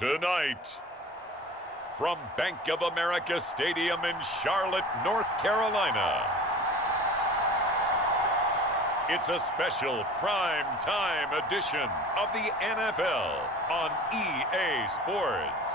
Tonight, from Bank of America Stadium in Charlotte, North Carolina, it's a special prime time edition of the NFL on EA Sports.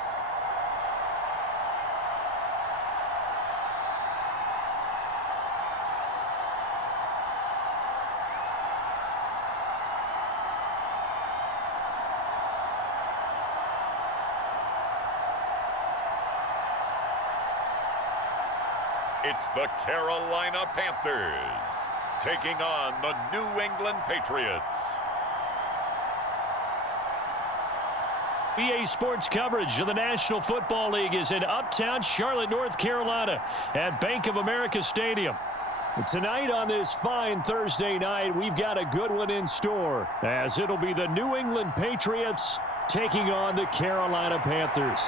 It's the Carolina Panthers taking on the New England Patriots. EA Sports coverage of the National Football League is in uptown Charlotte, North Carolina at Bank of America Stadium. Tonight on this fine Thursday night, we've got a good one in store, as it'll be the New England Patriots taking on the Carolina Panthers.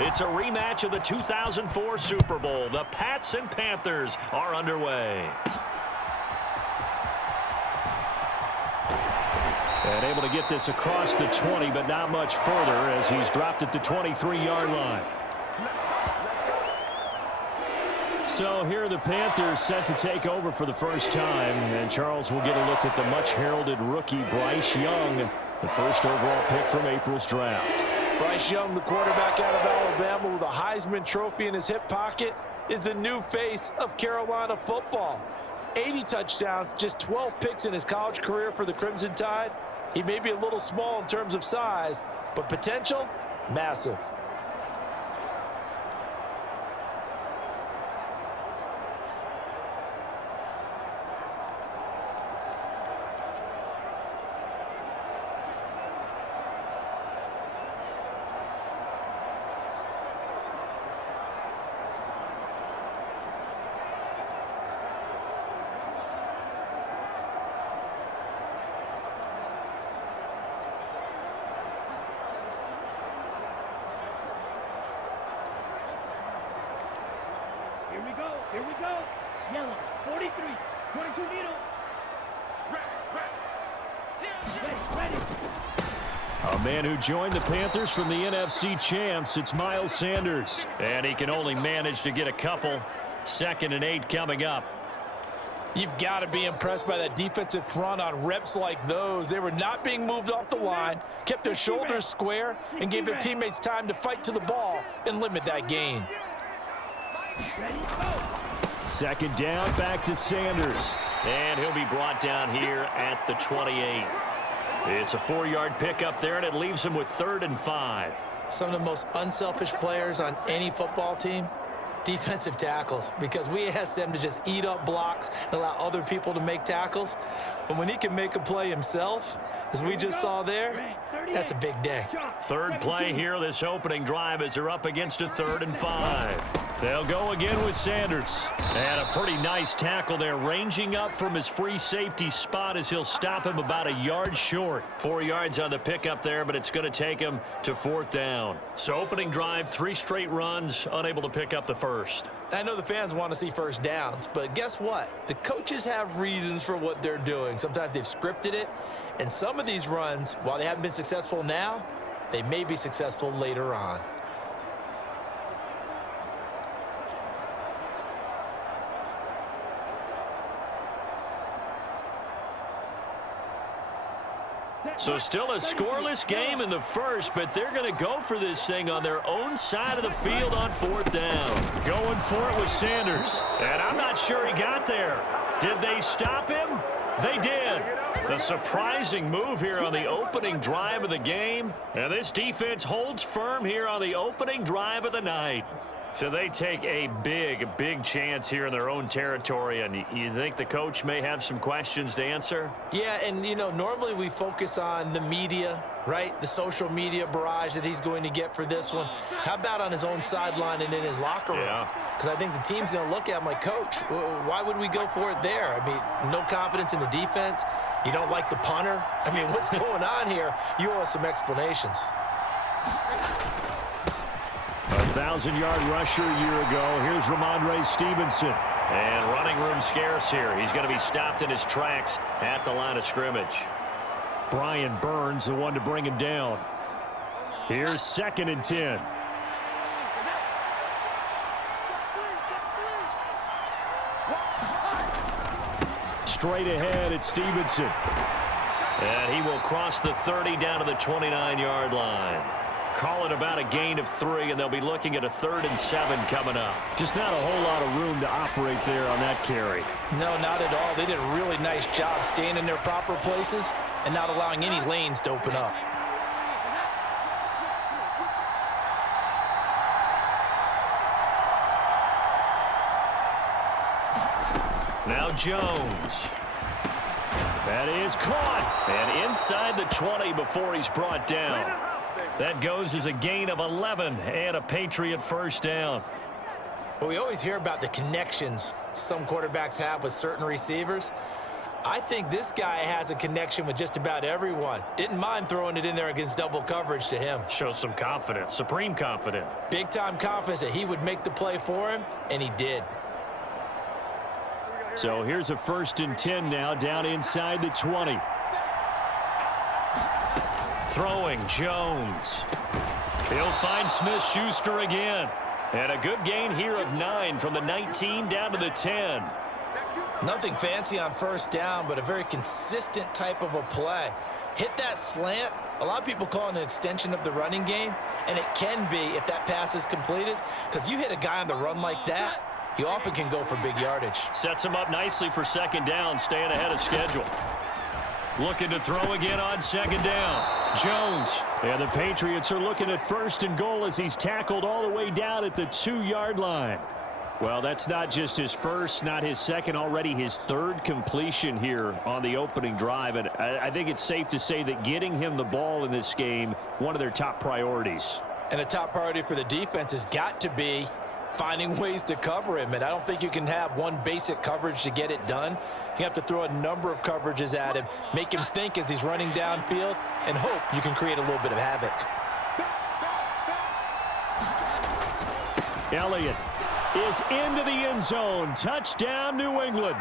It's a rematch of the 2004 Super Bowl. The Pats and Panthers are underway. And able to get this across the 20, but not much further as he's dropped at the 23-yard line. So here are the Panthers set to take over for the first time. And Charles will get a look at the much-heralded rookie Bryce Young, the first overall pick from April's draft. Bryce Young, the quarterback out of Alabama with a Heisman Trophy in his hip pocket, is the new face of Carolina football. 80 touchdowns, just 12 picks in his college career for the Crimson Tide. He may be a little small in terms of size, but potential, massive. Here we go. Yellow, 43, 22 needle. Ready. A man who joined the Panthers from the NFC champs, it's Miles Sanders. And he can only manage to get a couple. 2nd and 8 coming up. You've got to be impressed by that defensive front on reps like those. They were not being moved off the line, kept their shoulders square, and gave their teammates time to fight to the ball and limit that gain. Ready, go. 2nd down, back to Sanders. And he'll be brought down here at the 28. It's a 4-yard pickup there, and it leaves him with 3rd and 5. Some of the most unselfish players on any football team, defensive tackles, because we ask them to just eat up blocks and allow other people to make tackles. But when he can make a play himself, as we just saw there, that's a big day. 3rd play here, this opening drive, as they're up against a 3rd and 5. They'll go again with Sanders. And a pretty nice tackle there, ranging up from his free safety spot as he'll stop him about a yard short. 4 yards on the pickup there, but it's going to take him to 4th down. So opening drive, 3 straight runs, unable to pick up the first. I know the fans want to see first downs, but guess what? The coaches have reasons for what they're doing. Sometimes they've scripted it, and some of these runs, while they haven't been successful now, they may be successful later on. So still a scoreless game in the first, but they're going to go for this thing on their own side of the field on 4th down. Going for it with Sanders. And I'm not sure he got there. Did they stop him? They did. A surprising move here on the opening drive of the game. And this defense holds firm here on the opening drive of the night. So they take a big chance here in their own territory, and you think the coach may have some questions to answer? Yeah, and, you know, normally we focus on the media right? The social media barrage that he's going to get for this one. How about on his own sideline and in his locker room? Because I think the team's going to look at him like, Coach, why would we go for it there? I mean, no confidence in the defense. You don't like the punter? I mean, what's going on here? You owe us some explanations. 1,000-yard rusher a year ago. Here's Ramondre Stevenson. And running room scarce here. He's going to be stopped in his tracks at the line of scrimmage. Brian Burns, the one to bring him down. Here's 2nd and 10. Straight ahead at Stevenson. And he will cross the 30 down to the 29-yard line. Call it about a gain of 3, and they'll be looking at a 3rd and 7 coming up. Just not a whole lot of room to operate there on that carry. No, not at all. They did a really nice job staying in their proper places and not allowing any lanes to open up. Now Jones. That is caught. And inside the 20 before he's brought down. That goes as a gain of 11 and a Patriot first down. Well, we always hear about the connections some quarterbacks have with certain receivers. I think this guy has a connection with just about everyone. Didn't mind throwing it in there against double coverage to him. Shows some confidence, supreme confidence. Big-time confidence that he would make the play for him, and he did. So here's a 1st and 10 now down inside the 20. Throwing Jones. He'll find Smith-Schuster again. And a good gain here of 9 from the 19 down to the 10. Nothing fancy on first down, but a very consistent type of a play. Hit that slant. A lot of people call it an extension of the running game, and it can be if that pass is completed, because you hit a guy on the run like that, he often can go for big yardage. Sets him up nicely for 2nd down, staying ahead of schedule. Looking to throw again on 2nd down. Jones. And the Patriots are looking at 1st and goal as he's tackled all the way down at the 2-yard line. Well, that's not just his first, not his second, already his 3rd completion here on the opening drive. And I think it's safe to say that getting him the ball in this game, one of their top priorities. And a top priority for the defense has got to be finding ways to cover him. And I don't think you can have one basic coverage to get it done. You have to throw a number of coverages at him, make him think as he's running downfield, and hope you can create a little bit of havoc. Elliott is into the end zone. Touchdown, New England.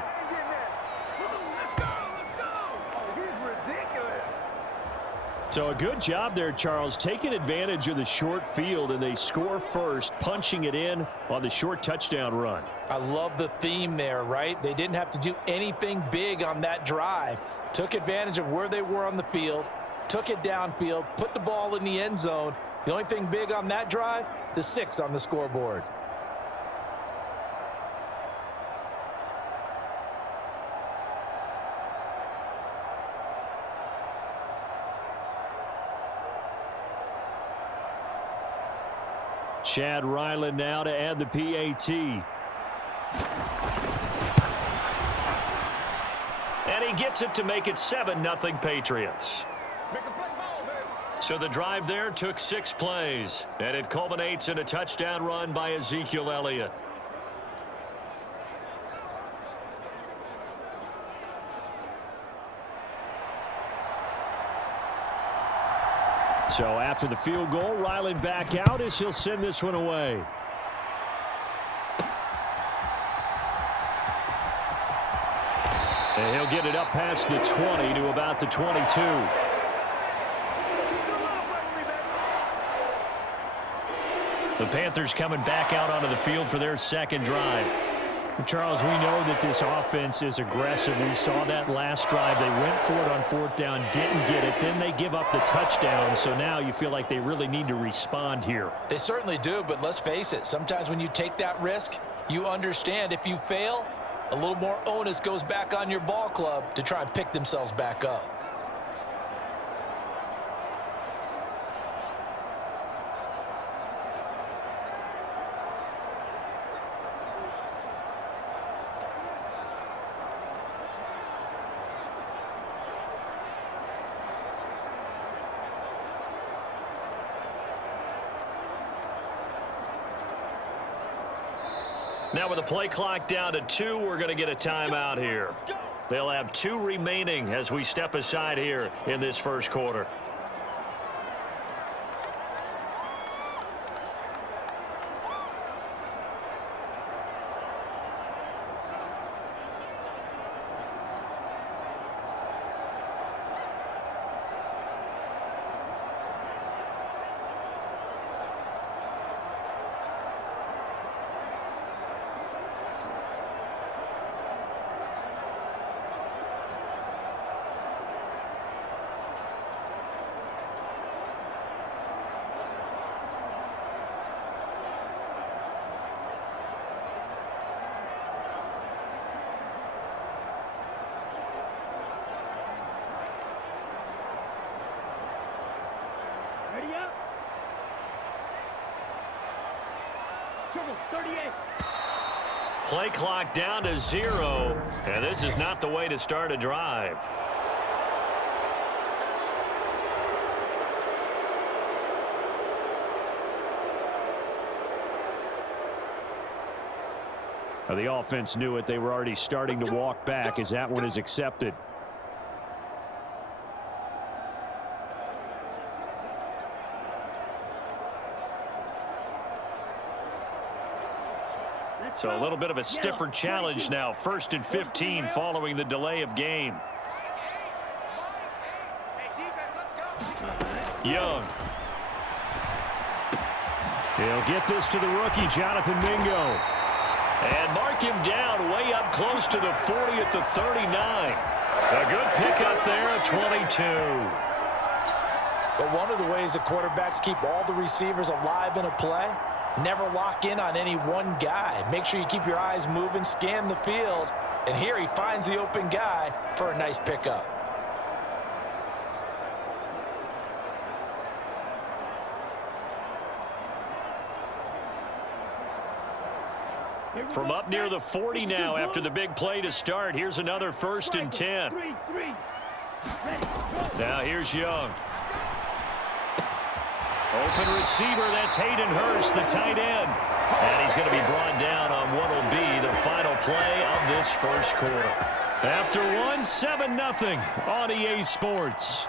So a good job there, Charles, taking advantage of the short field, and they score first, punching it in on the short touchdown run. I love the theme there, right? They didn't have to do anything big on that drive. Took advantage of where they were on the field, took it downfield, put the ball in the end zone. The only thing big on that drive, the 6 on the scoreboard. Chad Ryland now to add the PAT. And he gets it to make it 7-0 Patriots. So the drive there took 6 plays, and it culminates in a touchdown run by Ezekiel Elliott. So after the field goal, Ryland back out as he'll send this one away. And he'll get it up past the 20 to about the 22. The Panthers coming back out onto the field for their 2nd drive. Charles, we know that this offense is aggressive. We saw that last drive. They went for it on 4th down, didn't get it. Then they give up the touchdown. So now you feel like they really need to respond here. They certainly do, but let's face it. Sometimes when you take that risk, you understand if you fail, a little more onus goes back on your ball club to try and pick themselves back up. Now with the play clock down to 2, we're going to get a timeout here. They'll have 2 remaining as we step aside here in this first quarter. Ready up. Triple 38. Play clock down to 0, and this is not the way to start a drive. The offense knew it. They were already starting to walk back as that one is accepted. So a little bit of a stiffer challenge now. 1st and 15 following the delay of game. Young. He'll get this to the rookie, Jonathan Mingo. And mark him down way up close to the 40 at the 39. A good pickup there at 22. But one of the ways the quarterbacks keep all the receivers alive in a play, never lock in on any one guy. Make sure you keep your eyes moving, scan the field, and here he finds the open guy for a nice pickup. From up near the 40 now after the big play to start. Here's another 1st and 10. Now here's Young. Open receiver, that's Hayden Hurst, the tight end. And he's going to be brought down on what will be the final play of this first quarter. After one, 7-0 on EA Sports.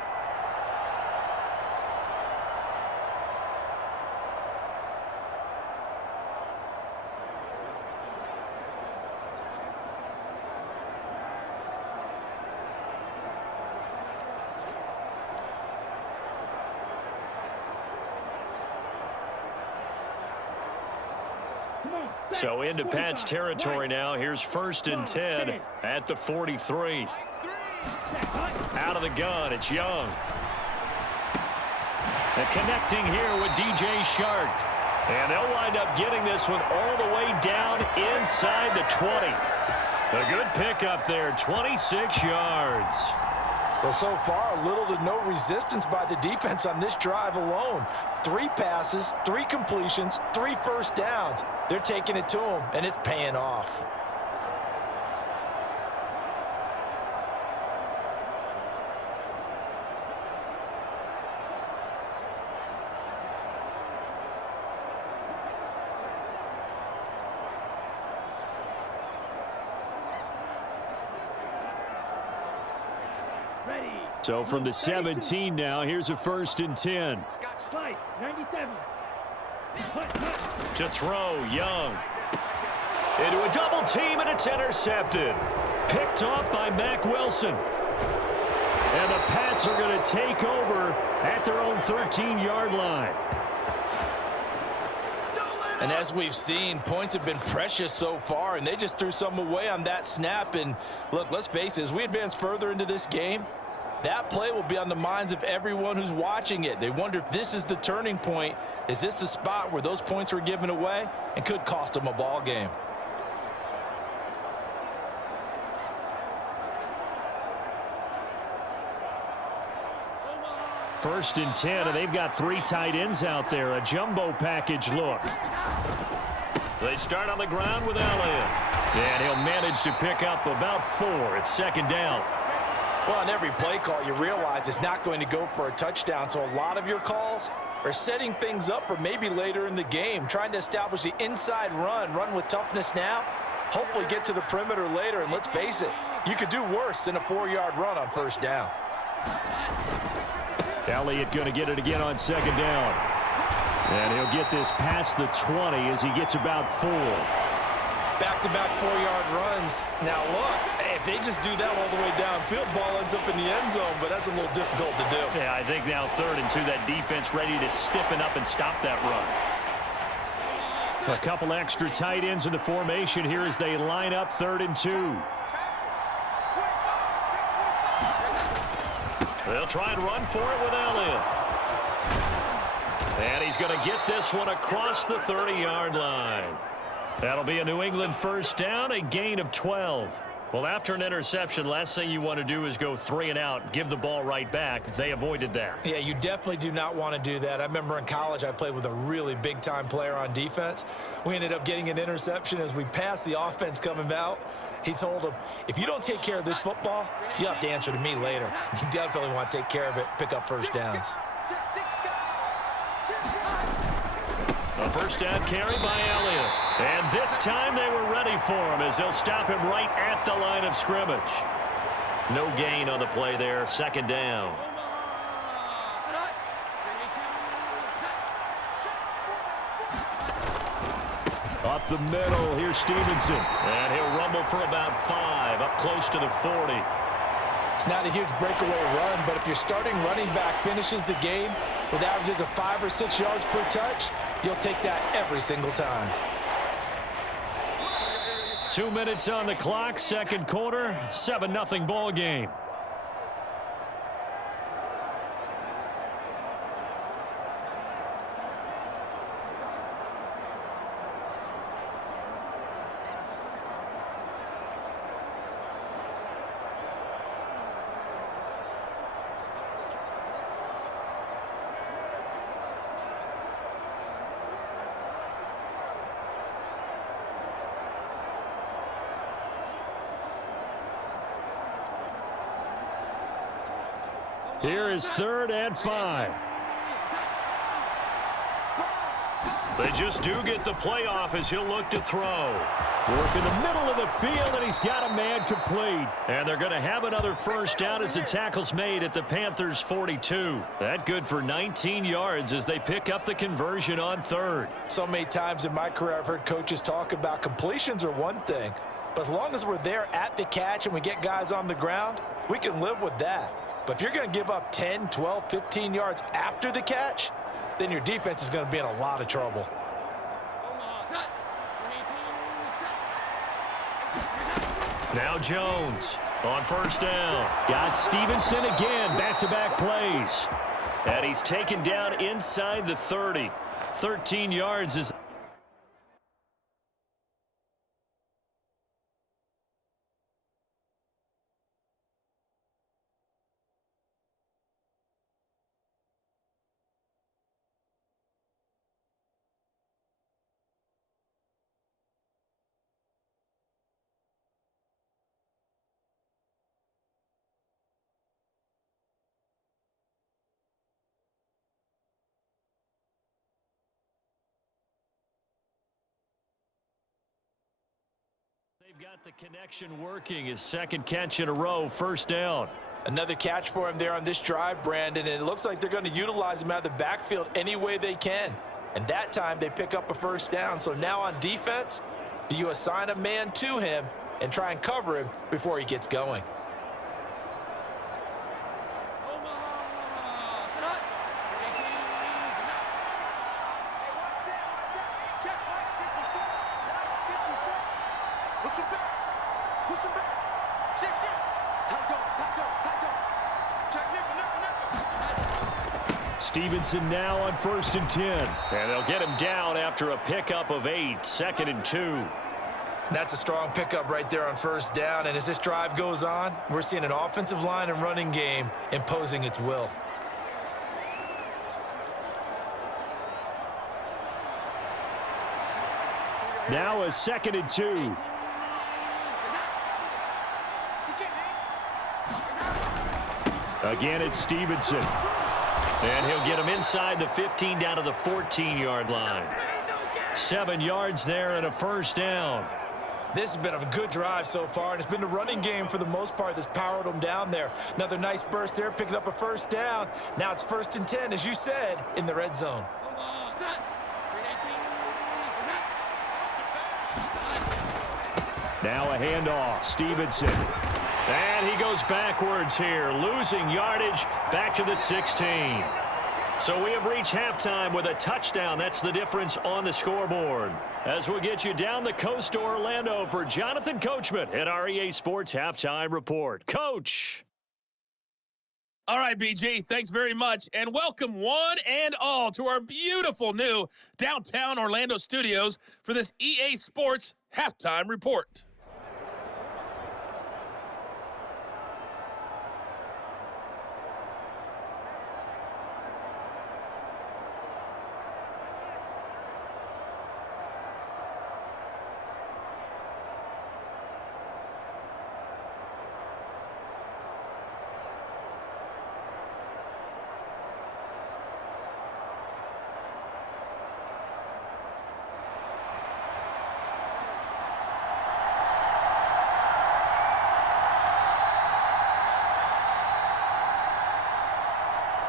So into Pat's territory now. Here's 1st and 10 at the 43. Out of the gun, it's Young. And connecting here with DJ Shark. And they'll wind up getting this one all the way down inside the 20. A good pickup there, 26 yards. Well, so far, little to no resistance by the defense on this drive alone. 3 passes, 3 completions, 3 first downs. They're taking it to him, and it's paying off. So from the 17 now, here's a 1st and 10. 97. To throw, Young. Into a double team, and it's intercepted. Picked off by Mack Wilson. And the Pats are going to take over at their own 13-yard line. And as we've seen, points have been precious so far, and they just threw some away on that snap. And look, let's face it, as we advance further into this game, that play will be on the minds of everyone who's watching it. They wonder if this is the turning point. Is this the spot where those points were given away and could cost them a ball game? First and 10, and they've got 3 tight ends out there. A jumbo package look. They start on the ground with Elliott. And he'll manage to pick up about 4. It's 2nd down. Well, on every play call, you realize it's not going to go for a touchdown. So a lot of your calls, or setting things up for maybe later in the game, trying to establish the inside run with toughness now, hopefully get to the perimeter later, and let's face it, you could do worse than a 4-yard run on first down. Elliott going to get it again on second down. And he'll get this past the 20 as he gets about 4. Back-to-back 4-yard runs. Now look, if they just do that all the way downfield, ball ends up in the end zone, but that's a little difficult to do. Yeah, I think now 3rd and 2, that defense ready to stiffen up and stop that run. A couple extra tight ends in the formation here as they line up 3rd and 2. They'll try and run for it with Elliott. And he's going to get this one across the 30-yard line. That'll be a New England first down, a gain of 12. Well, after an interception, last thing you want to do is go 3 and out, give the ball right back. They avoided that. Yeah, you definitely do not want to do that. I remember in college I played with a really big-time player on defense. We ended up getting an interception as we passed the offense coming out. He told him, if you don't take care of this football, you have to answer to me later. You definitely want to take care of it, pick up first downs. A first down carry by Elliott. And this time they were ready for him as they'll stop him right at the line of scrimmage. No gain on the play there, second down. Up the middle, here's Stevenson. And he'll rumble for about 5, up close to the 40. It's not a huge breakaway run, but if your starting running back finishes the game with averages of 5 or 6 yards per touch, you'll take that every single time. 2 minutes on the clock, second quarter, 7-0 ball game. Here is 3rd and 5. They just do get the playoff as he'll look to throw. Work in the middle of the field, and he's got a man complete. And they're going to have another first down as the tackle's made at the Panthers' 42. That good for 19 yards as they pick up the conversion on 3rd. So many times in my career I've heard coaches talk about completions are one thing, but as long as we're there at the catch and we get guys on the ground, we can live with that. But if you're going to give up 10, 12, 15 yards after the catch, then your defense is going to be in a lot of trouble. Now Jones on first down. Got Stevenson again, back-to-back plays. And he's taken down inside the 30. 13 yards is... They've got the connection working. His second catch in a row, first down. Another catch for him there on this drive, Brandon, and it looks like they're going to utilize him out of the backfield any way they can. And that time they pick up a first down. So now on defense, do you assign a man to him and try and cover him before he gets going? Stevenson now on 1st and 10. And they'll get him down after a pickup of 8, 2nd and 2. That's a strong pickup right there on first down. And as this drive goes on, we're seeing an offensive line and running game imposing its will. Now a 2nd and 2. Again, it's Stevenson. And he'll get him inside the 15 down to the 14-yard line. 7 yards there and a first down. This has been a good drive so far, and it's been the running game for the most part that's powered them down there. Another nice burst there, picking up a first down. Now it's 1st and 10, as you said, in the red zone. Now a handoff. Stevenson. And he goes backwards here, losing yardage back to the 16. So we have reached halftime with a touchdown. That's the difference on the scoreboard. As we'll get you down the coast to Orlando for Jonathan Coachman at our EA Sports Halftime Report. Coach. All right, BG, thanks very much. And welcome one and all to our beautiful new downtown Orlando studios for this EA Sports Halftime Report.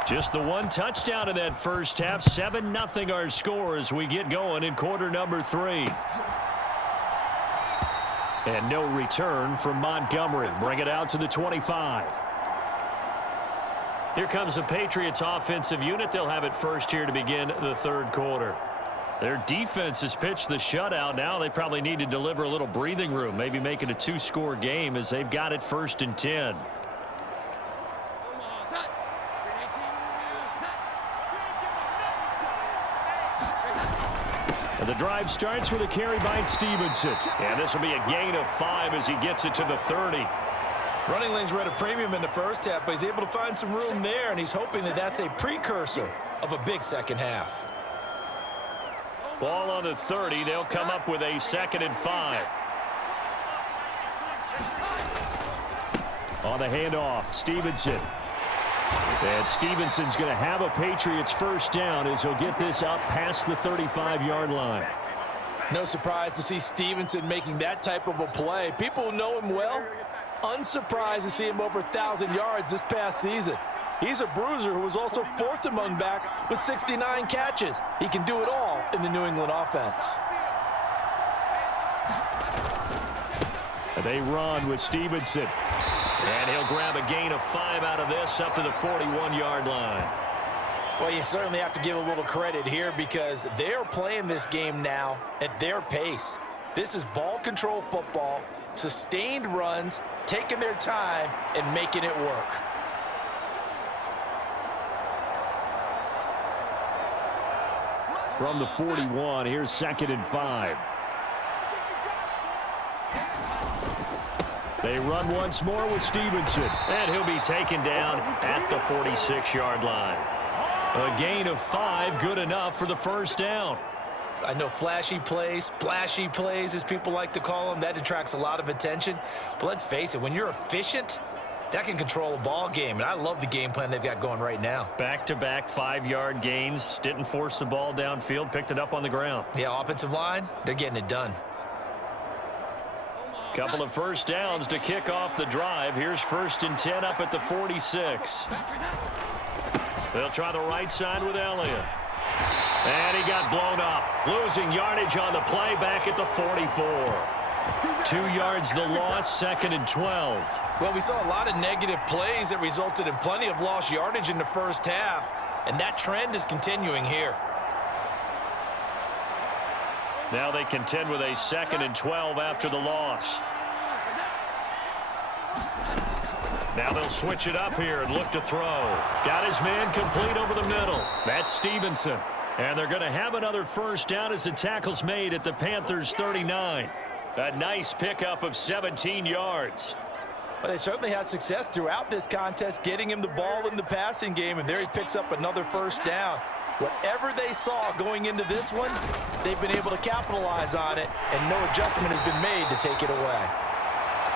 Just the one touchdown in that first half. 7-0 our score as we get going in quarter number 3. And no return from Montgomery. Bring it out to the 25. Here comes the Patriots offensive unit. They'll have it first here to begin the third quarter. Their defense has pitched the shutout. Now they probably need to deliver a little breathing room, maybe make it a 2-score game as they've got it 1st and 10. The drive starts with a carry by Stevenson. And this will be a gain of 5 as he gets it to the 30. Running lanes were at a premium in the first half, but he's able to find some room there, and he's hoping that that's a precursor of a big second half. Ball on the 30. They'll come up with a 2nd and 5. On the handoff, Stevenson. And Stevenson's going to have a Patriots first down as he'll get this up past the 35-yard line. No surprise to see Stevenson making that type of a play. People who know him well, unsurprised to see him over 1,000 yards this past season. He's a bruiser who was also 4th among backs with 69 catches. He can do it all in the New England offense. And they run with Stevenson. And he'll grab a gain of 5 out of this up to the 41-yard line. Well, you certainly have to give a little credit here because they're playing this game now at their pace. This is ball control football, sustained runs, taking their time and making it work. From the 41, here's 2nd and 5. They run once more with Stevenson. And he'll be taken down at the 46-yard line. A gain of 5, good enough for the first down. I know flashy plays, splashy plays, as people like to call them, that attracts a lot of attention. But let's face it, when you're efficient, that can control a ball game. And I love the game plan they've got going right now. Back-to-back 5-yard gains. Didn't force the ball downfield, picked it up on the ground. Yeah, offensive line, they're getting it done. Couple of first downs to kick off the drive. Here's 1st and 10 up at the 46. They'll try the right side with Elliott. And he got blown up. Losing yardage on the play back at the 44. 2 yards the loss, 2nd and 12. Well, we saw a lot of negative plays that resulted in plenty of lost yardage in the first half, and that trend is continuing here. Now they contend with a 2nd and 12 after the loss. Now they'll switch it up here and look to throw. Got his man complete over the middle. That's Stevenson. And they're going to have another first down as the tackle's made at the Panthers' 39. A nice pickup of 17 yards. Well, they certainly had success throughout this contest, getting him the ball in the passing game, and there he picks up another first down. Whatever they saw going into this one, they've been able to capitalize on it, and no adjustment has been made to take it away.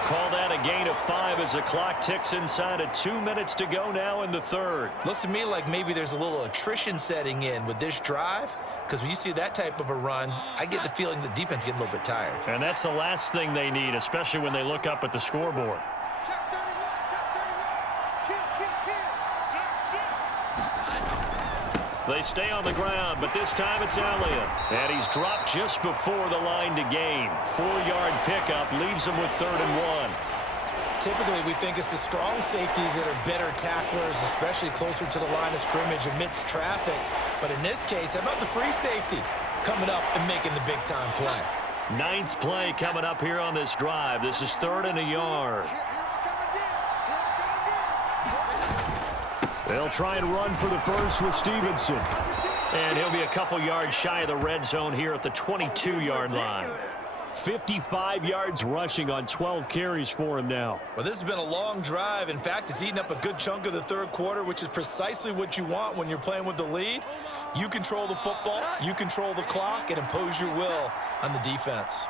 Call that a gain of 5 as the clock ticks inside of 2 minutes to go now in the third. Looks to me like maybe there's a little attrition setting in with this drive, because when you see that type of a run, I get the feeling the defense getting a little bit tired. And that's the last thing they need, especially when they look up at the scoreboard. They stay on the ground, but this time it's Elliott. And he's dropped just before the line to gain. 4-yard pickup leaves him with 3rd and 1. Typically, we think it's the strong safeties that are better tacklers, especially closer to the line of scrimmage amidst traffic. But in this case, how about the free safety coming up and making the big-time play? 9th play coming up here on this drive. This is 3rd and a yard. They'll try and run for the first with Stevenson. And he'll be a couple yards shy of the red zone here at the 22-yard line. 55 yards rushing on 12 carries for him now. Well, this has been a long drive. In fact, it's eaten up a good chunk of the third quarter, which is precisely what you want when you're playing with the lead. You control the football, you control the clock, and impose your will on the defense.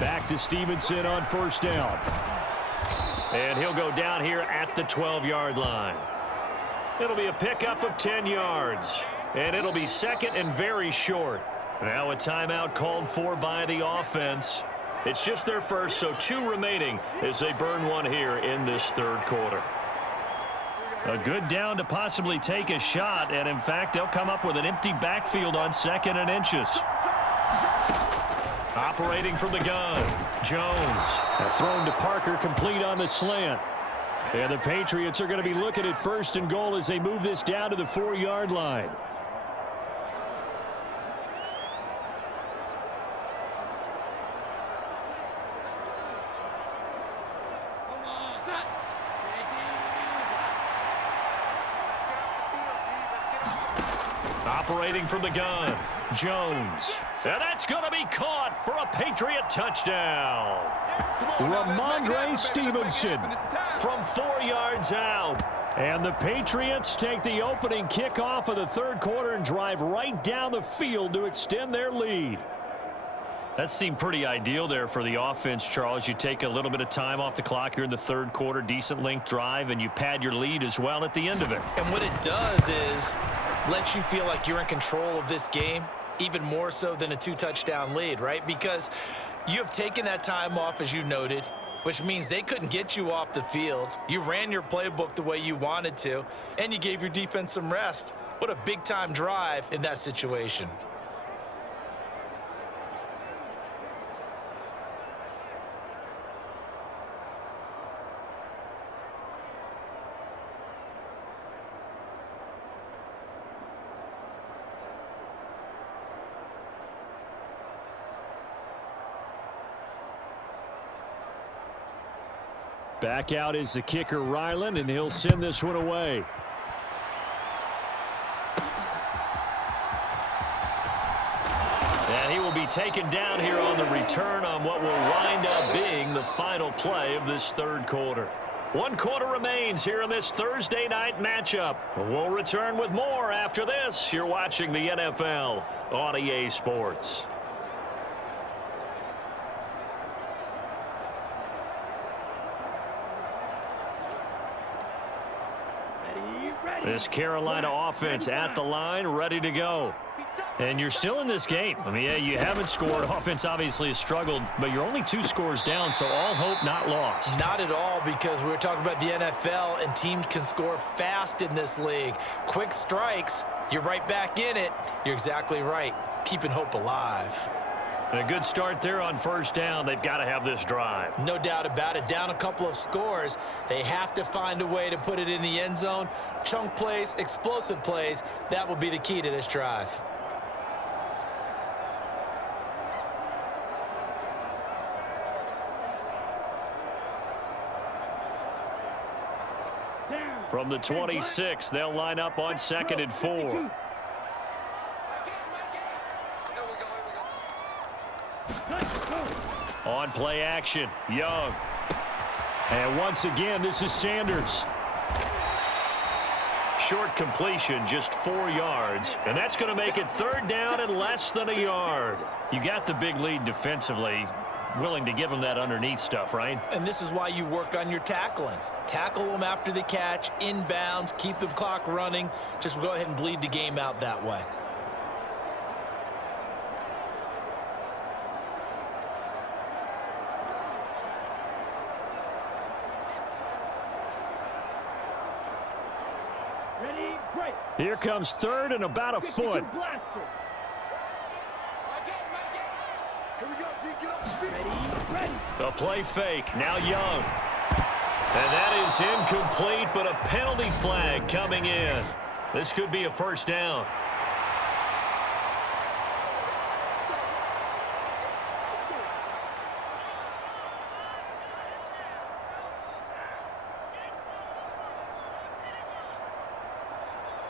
Back to Stevenson on first down. And he'll go down here at the 12-yard line. It'll be a pickup of 10 yards. And it'll be 2nd and very short. Now a timeout called for by the offense. It's just their first, so 2 remaining as they burn one here in this third quarter. A good down to possibly take a shot, and in fact, they'll come up with an empty backfield on 2nd and inches. Operating from the gun, Jones. Thrown to Parker, complete on the slant. And the Patriots are going to be looking at 1st and goal as they move this down to the 4-yard line. Operating from the gun, Jones. And that's going to be caught for a Patriot touchdown. Ramondre Stevenson from 4 yards out. And the Patriots take the opening kickoff of the third quarter and drive right down the field to extend their lead. That seemed pretty ideal there for the offense, Charles. You take a little bit of time off the clock here in the third quarter, decent length drive, and you pad your lead as well at the end of it. And what it does is let you feel like you're in control of this game, even more so than a 2-touchdown lead, right? Because you have taken that time off, as you noted, which means they couldn't get you off the field. You ran your playbook the way you wanted to, and you gave your defense some rest. What a big-time drive in that situation. Back out is the kicker, Ryland, and he'll send this one away. And he will be taken down here on the return on what will wind up being the final play of this third quarter. 1 quarter remains here in this Thursday night matchup. We'll return with more after this. You're watching the NFL on EA Sports. This Carolina offense at the line, ready to go. And you're still in this game. I mean, yeah, you haven't scored. Offense obviously has struggled, but you're only 2 scores down, so all hope not lost. Not at all, because we're talking about the NFL, and teams can score fast in this league. Quick strikes, you're right back in it. You're exactly right. Keeping hope alive. And a good start there on first down. They've got to have this drive. No doubt about it. Down a couple of scores. They have to find a way to put it in the end zone. Chunk plays, explosive plays. That will be the key to this drive. From the 26, they'll line up on 2nd and 4. On play action, Young. And once again, this is Sanders. short completion, just 4 yards. And that's going to make it 3rd down and less than a yard. You got the big lead defensively. Willing to give them that underneath stuff, right? And this is why you work on your tackling. Tackle them after the catch, inbounds, keep the clock running. Just go ahead and bleed the game out that way. Ready, break. Here comes 3rd and about a foot. Blaster. Ready. A play fake. Now Young. And that is incomplete, but a penalty flag coming in. This could be a 1st down.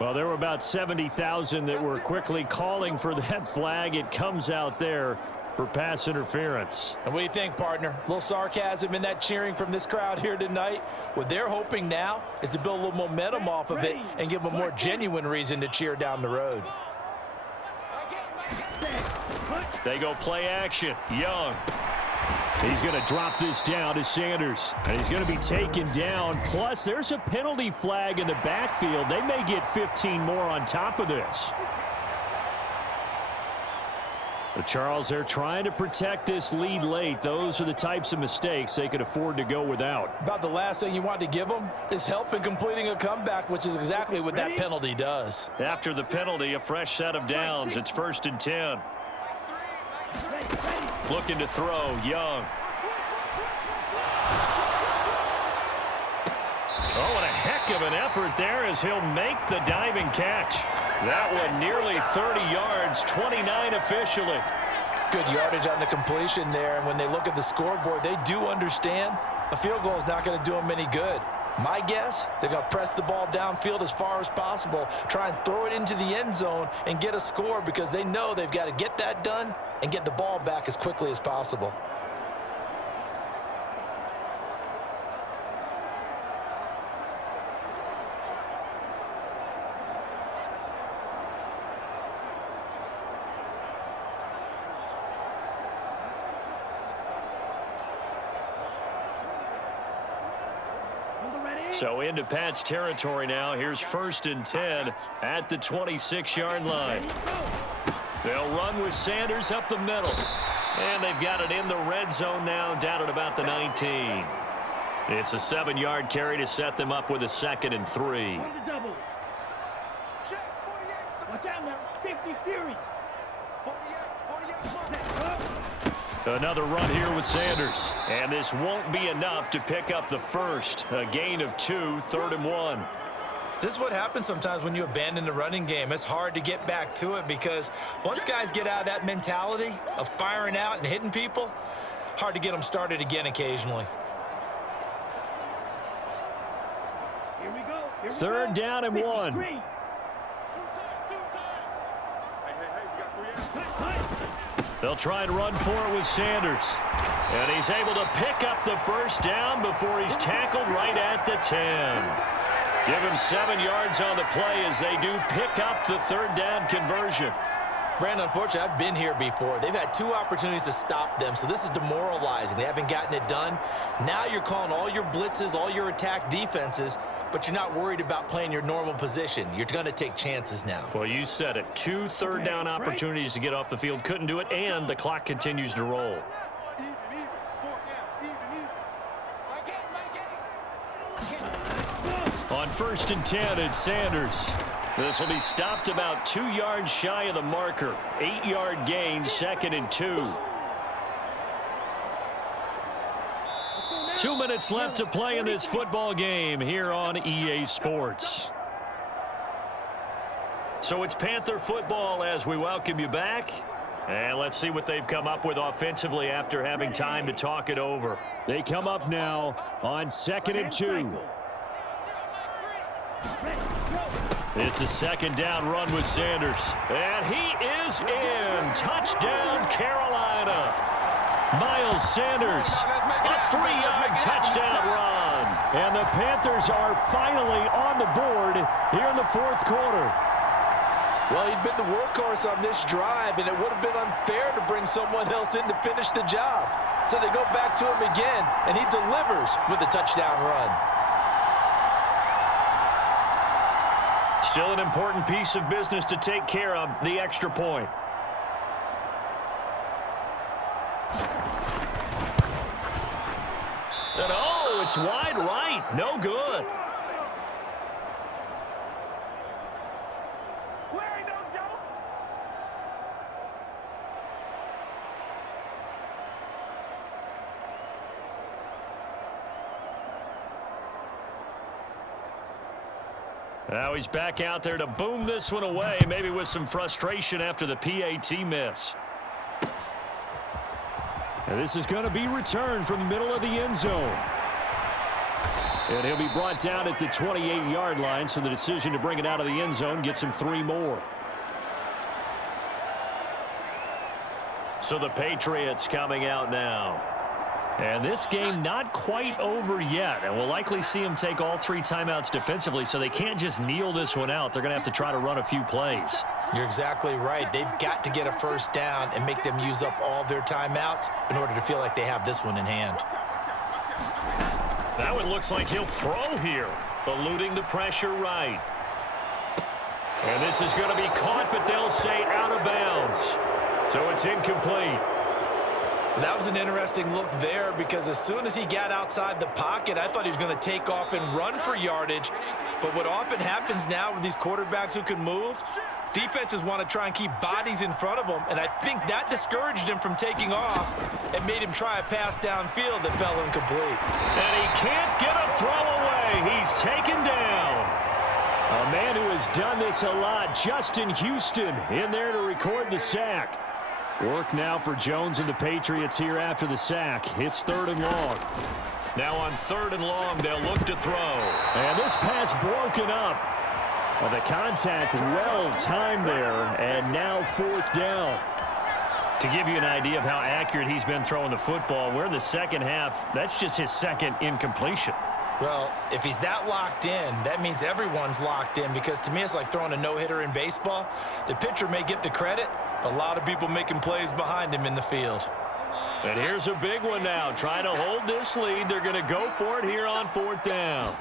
Well, there were about 70,000 that were quickly calling for that flag. It comes out there for pass interference. And what do you think, partner? A little sarcasm in that cheering from this crowd here tonight. What they're hoping now is to build a little momentum off of it and give them a more genuine reason to cheer down the road. They go play action. Young. He's going to drop this down to Sanders. And he's going to be taken down. Plus, there's a penalty flag in the backfield. They may get 15 more on top of this. But Charles, they're trying to protect this lead late. Those are the types of mistakes they could afford to go without. About the last thing you want to give them is help in completing a comeback, which is exactly what that penalty does. After the penalty, a fresh set of downs. It's 1st and 10. Looking to throw, Young. Oh, and a heck of an effort there as he'll make the diving catch. That one nearly 30 yards, 29 officially. Good yardage on the completion there, and when they look at the scoreboard, they do understand a field goal is not going to do them any good. My guess, they're going to press the ball downfield as far as possible, try and throw it into the end zone and get a score because they know they've got to get that done and get the ball back as quickly as possible. So into Pat's territory now. Here's 1st and 10 at the 26-yard line. They'll run with Sanders up the middle. And they've got it in the red zone now, down at about the 19. It's a 7-yard carry to set them up with a 2nd and 3. Watch out now. 50 Fury. Another run here with Sanders. And this won't be enough to pick up the first. A gain of 2, 3rd and 1. This is what happens sometimes when you abandon the running game. It's hard to get back to it because once guys get out of that mentality of firing out and hitting people, hard to get them started again occasionally. Here we go. 3rd down and 1. They'll try and run for it with Sanders. And he's able to pick up the 1st down before he's tackled right at the 10. Give him 7 yards on the play as they do pick up the 3rd down conversion. Brandon, unfortunately, I've been here before. They've had 2 opportunities to stop them, so this is demoralizing. They haven't gotten it done. Now you're calling all your blitzes, all your attack defenses, but you're not worried about playing your normal position. You're going to take chances now. Well, you said it. 2 third down opportunities to get off the field. Couldn't do it, and the clock continues to roll. On 1st and 10, it's Sanders. This will be stopped about 2 yards shy of the marker. 8-yard gain, 2nd and 2. 2 minutes left to play in this football game here on EA Sports. So it's Panther football as we welcome you back. And let's see what they've come up with offensively after having time to talk it over. They come up now on 2nd and 2. It's a 2nd down run with Sanders. And he is in. Touchdown, Carolina. Miles Sanders, a 3-yard touchdown run. And the Panthers are finally on the board here in the fourth quarter. Well, he'd been the workhorse on this drive, and it would have been unfair to bring someone else in to finish the job. So they go back to him again, and he delivers with a touchdown run. Still an important piece of business to take care of, the extra point. And oh, it's wide right. No good. Now he's back out there to boom this one away, maybe with some frustration after the PAT miss. And this is going to be returned from the middle of the end zone. And he'll be brought down at the 28-yard line, so the decision to bring it out of the end zone gets him 3 more. So the Patriots coming out now. And this game not quite over yet, and we'll likely see them take all 3 timeouts defensively, so they can't just kneel this one out. They're going to have to try to run a few plays. You're exactly right. They've got to get a first down and make them use up all their timeouts in order to feel like they have this one in hand. That one looks like he'll throw here, eluding the pressure right. And this is going to be caught, but they'll say out of bounds. So it's incomplete. That was an interesting look there because as soon as he got outside the pocket, I thought he was going to take off and run for yardage. But what often happens now with these quarterbacks who can move, defenses want to try and keep bodies in front of them, and I think that discouraged him from taking off and made him try a pass downfield that fell incomplete. And he can't get a throw away. He's taken down. A man who has done this a lot, Justin Houston, in there to record the sack. Work now for Jones and the Patriots here after the sack. It's 3rd and long. Now on 3rd and long, they'll look to throw. And this pass broken up. Well, the contact well timed there, and now 4th down. To give you an idea of how accurate he's been throwing the football, we're in the second half. That's just his 2nd incompletion. Well, if he's that locked in, that means everyone's locked in because to me it's like throwing a no-hitter in baseball. The pitcher may get the credit, but a lot of people making plays behind him in the field. And here's a big one now. Trying to hold this lead. They're going to go for it here on 4th down.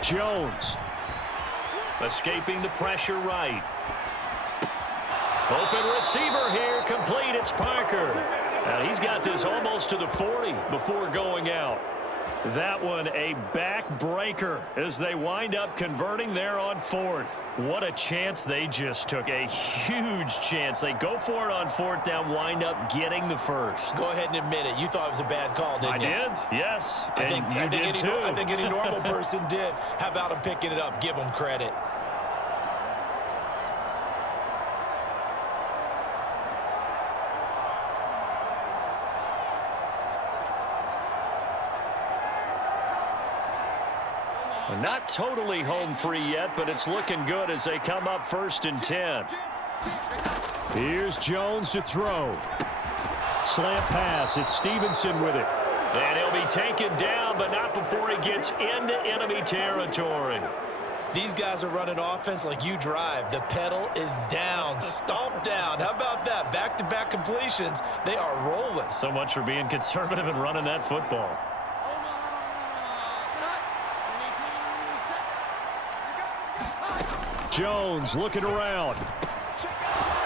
Jones. Escaping the pressure right. Open receiver here. Complete. It's Parker. And he's got this almost to the 40 before going out. That one a backbreaker as they wind up converting there on 4th. What a chance they just took. A huge chance. They go for it on 4th down, wind up getting the first. Go ahead and admit it. You thought it was a bad call, didn't you? I did, yes. I think any normal person did. How about him picking it up? Give him credit. Not totally home free yet, but it's looking good as they come up 1st and 10. Here's Jones to throw. Slant pass. It's Stevenson with it. And he'll be taken down, but not before he gets into enemy territory. These guys are running offense like you drive. The pedal is down, stomp down. How about that? Back-to-back completions. They are rolling. So much for being conservative and running that football. Jones looking around.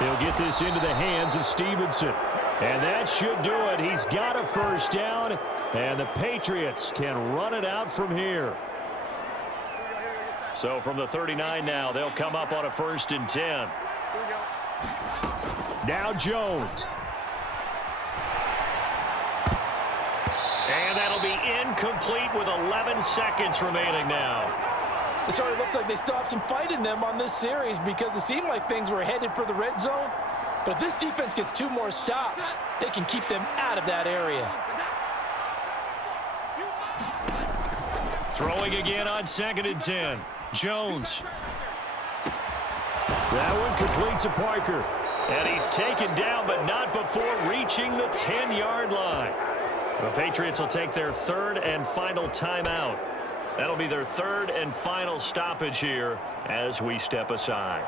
He'll get this into the hands of Stevenson. And that should do it. He's got a first down, and the Patriots can run it out from here. So from the 39 now, they'll come up on a 1st and 10. Now Jones. And that'll be incomplete with 11 seconds remaining now. It sort of looks like they still have some fight in them on this series because it seemed like things were headed for the red zone. But if this defense gets 2 more stops, they can keep them out of that area. Throwing again on 2nd and 10. Jones. That one complete to Parker. And he's taken down, but not before reaching the 10-yard line. The Patriots will take their 3rd and final timeout. That'll be their third and final stoppage here as we step aside.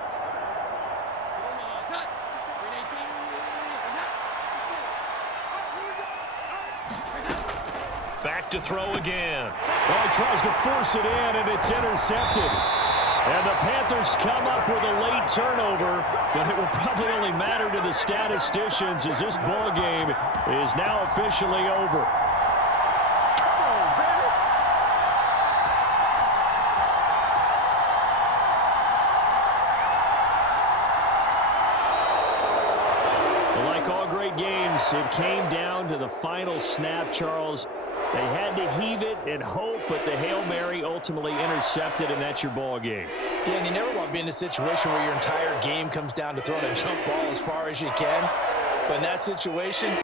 Back to throw again. Well, he tries to force it in, and it's intercepted. And the Panthers come up with a late turnover, but it will probably only matter to the statisticians as this ball game is now officially over. Like all great games, it came down to the final snap, Charles. They had to heave it and hope, but the Hail Mary ultimately intercepted, and that's your ball game. Yeah, and you never want to be in a situation where your entire game comes down to throwing a jump ball as far as you can. But in that situation,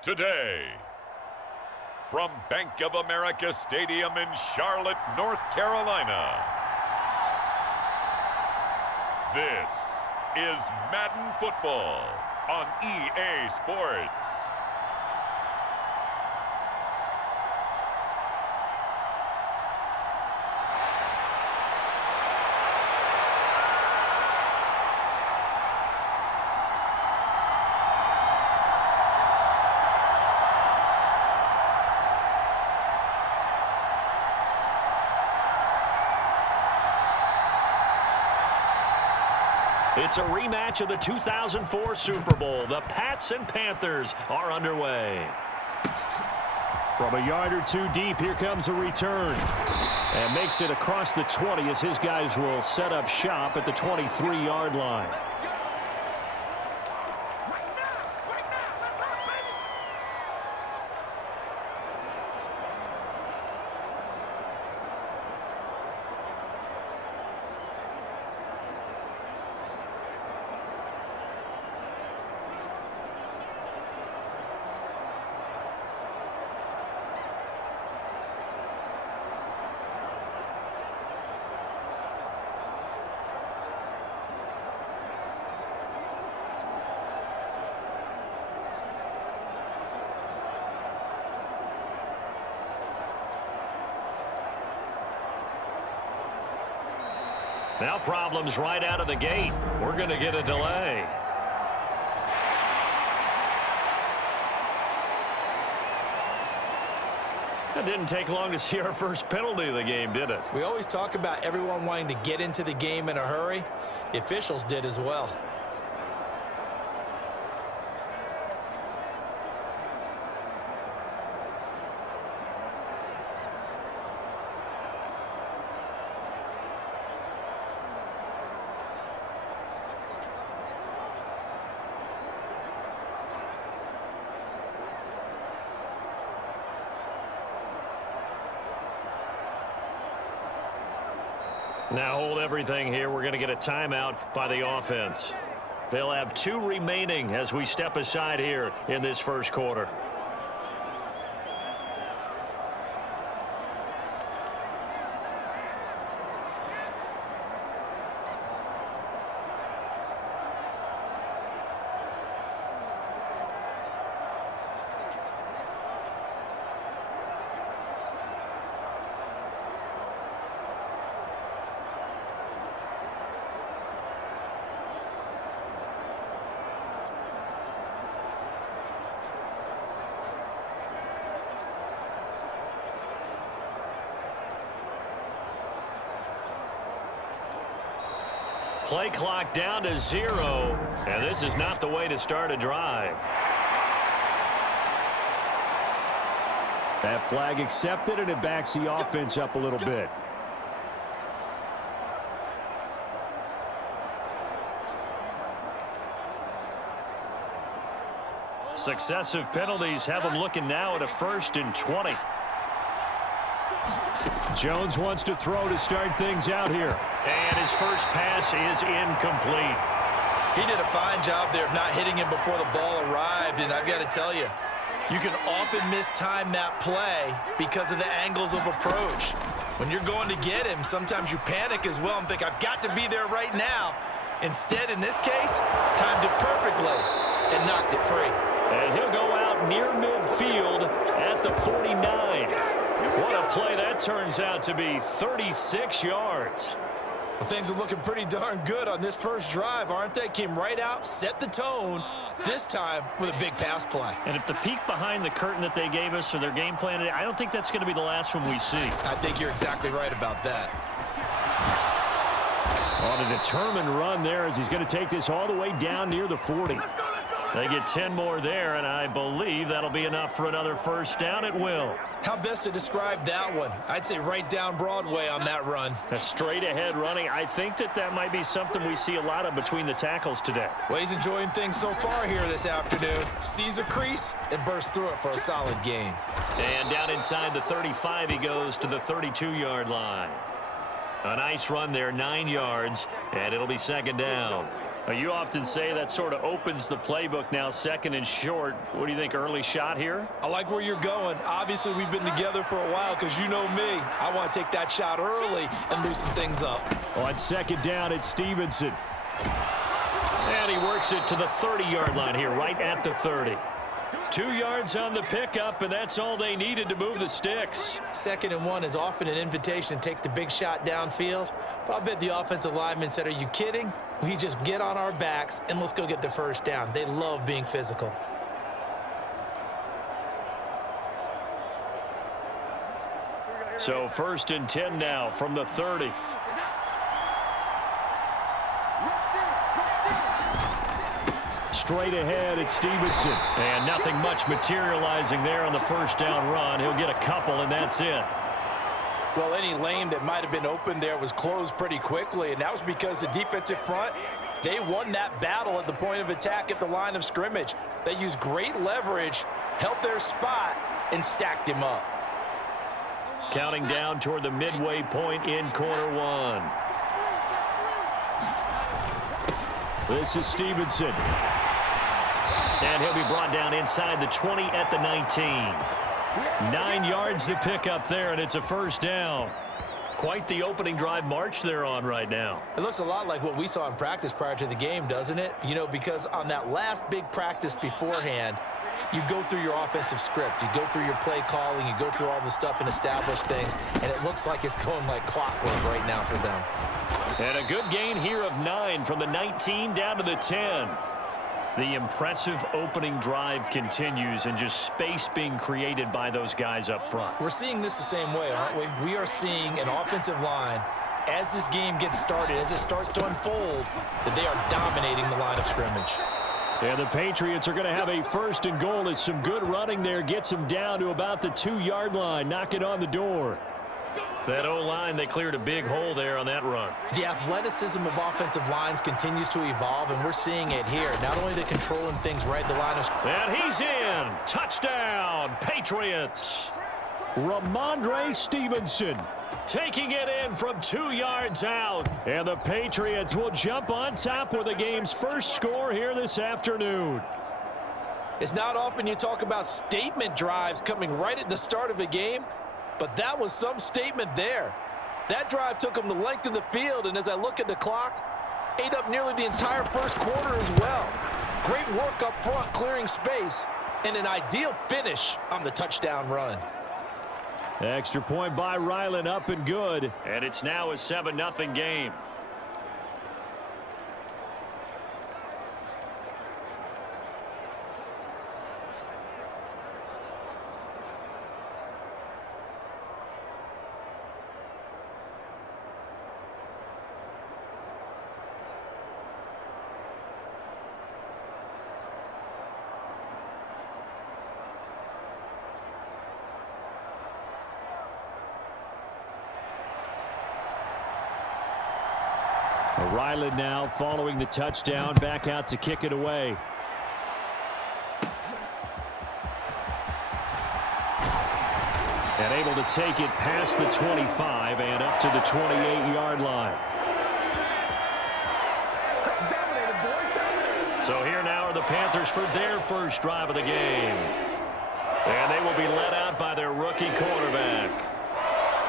today, from Bank of America Stadium in Charlotte, North Carolina, this is Madden Football on EA Sports. It's a rematch of the 2004 Super Bowl. The Pats and Panthers are underway. From a yard or two deep, here comes a return. And makes it across the 20 as his guys will set up shop at the 23-yard line. Now problems right out of the gate. We're going to get a delay. It didn't take long to see our first penalty of the game, did it? We always talk about everyone wanting to get into the game in a hurry. The officials did as well. Now hold everything here. We're going to get a timeout by the offense. They'll have 2 remaining as we step aside here in this first quarter. Play clock down to 0, and this is not the way to start a drive. That flag accepted, and it backs the offense up a little bit. Successive penalties have them looking now at a 1st and 20. Jones wants to throw to start things out here. And his first pass is incomplete. He did a fine job there of not hitting him before the ball arrived, and I've got to tell you, you can often mistime that play because of the angles of approach. When you're going to get him, sometimes you panic as well and think, I've got to be there right now. Instead, in this case, timed it perfectly and knocked it free. And he'll go out near midfield at the 49. What a play that turns out to be, 36 yards. Well, things are looking pretty darn good on this first drive, aren't they? Came right out, set the tone, this time with a big pass play. And if the peek behind the curtain that they gave us or their game plan, I don't think that's going to be the last one we see. I think you're exactly right about that. On a determined run there as he's going to take this all the way down near the 40. They get 10 more there, and I believe that'll be enough for another first down. It will. How best to describe that one? I'd say right down Broadway on that run. A straight-ahead running. I think that might be something we see a lot of between the tackles today. Well, he's enjoying things so far here this afternoon. Sees a crease and bursts through it for a solid gain. And down inside the 35, he goes to the 32-yard line. A nice run there, 9 yards, and it'll be second down. You often say that sort of opens the playbook now, 2nd and short. What do you think, early shot here? I like where you're going. Obviously, we've been together for a while because you know me. I want to take that shot early and loosen things up. On 2nd down, it's Stevenson. And he works it to the 30-yard line here, right at the 30. 2 yards on the pickup, and that's all they needed to move the sticks. 2nd and 1 is often an invitation to take the big shot downfield. But I bet the offensive lineman said, are you kidding? We just get on our backs and let's go get the first down. They love being physical. So 1st and 10 now from the 30. Straight ahead, it's Stevenson. And nothing much materializing there on the first down run. He'll get a couple, and that's it. Well, any lane that might have been open there was closed pretty quickly, and that was because the defensive front, they won that battle at the point of attack at the line of scrimmage. They used great leverage, held their spot, and stacked him up. Counting down toward the midway point in quarter 1. This is Stevenson. And he'll be brought down inside the 20 at the 19. 9 yards to pick up there, and it's a first down. Quite the opening drive march they're on right now. It looks a lot like what we saw in practice prior to the game, doesn't it? You know, because on that last big practice beforehand, you go through your offensive script. You go through your play calling. You go through all the stuff and establish things. And it looks like it's going like clockwork right now for them. And a good gain here of 9 from the 19 down to the 10. The impressive opening drive continues, and just space being created by those guys up front. We're seeing this the same way, aren't we? We are seeing an offensive line, as this game gets started, as it starts to unfold, that they are dominating the line of scrimmage. And the Patriots are going to have a 1st and goal as some good running there gets them down to about the 2-yard line. Knock it on the door. That O-line, they cleared a big hole there on that run. The athleticism of offensive lines continues to evolve, and we're seeing it here. Not only they're controlling things right at the line of scrimmage. And he's in. Touchdown, Patriots. Ramondre Stevenson. Taking it in from 2 yards out. And the Patriots will jump on top with the game's first score here this afternoon. It's not often you talk about statement drives coming right at the start of a game, but that was some statement there. That drive took them the length of the field, and as I look at the clock, ate up nearly the entire first quarter as well. Great work up front clearing space, and an ideal finish on the touchdown run. Extra point by Ryland, up and good. And it's now a 7-0 game. Ryland now following the touchdown, back out to kick it away. And able to take it past the 25 and up to the 28-yard line. So here now are the Panthers for their first drive of the game. And they will be led out by their rookie quarterback.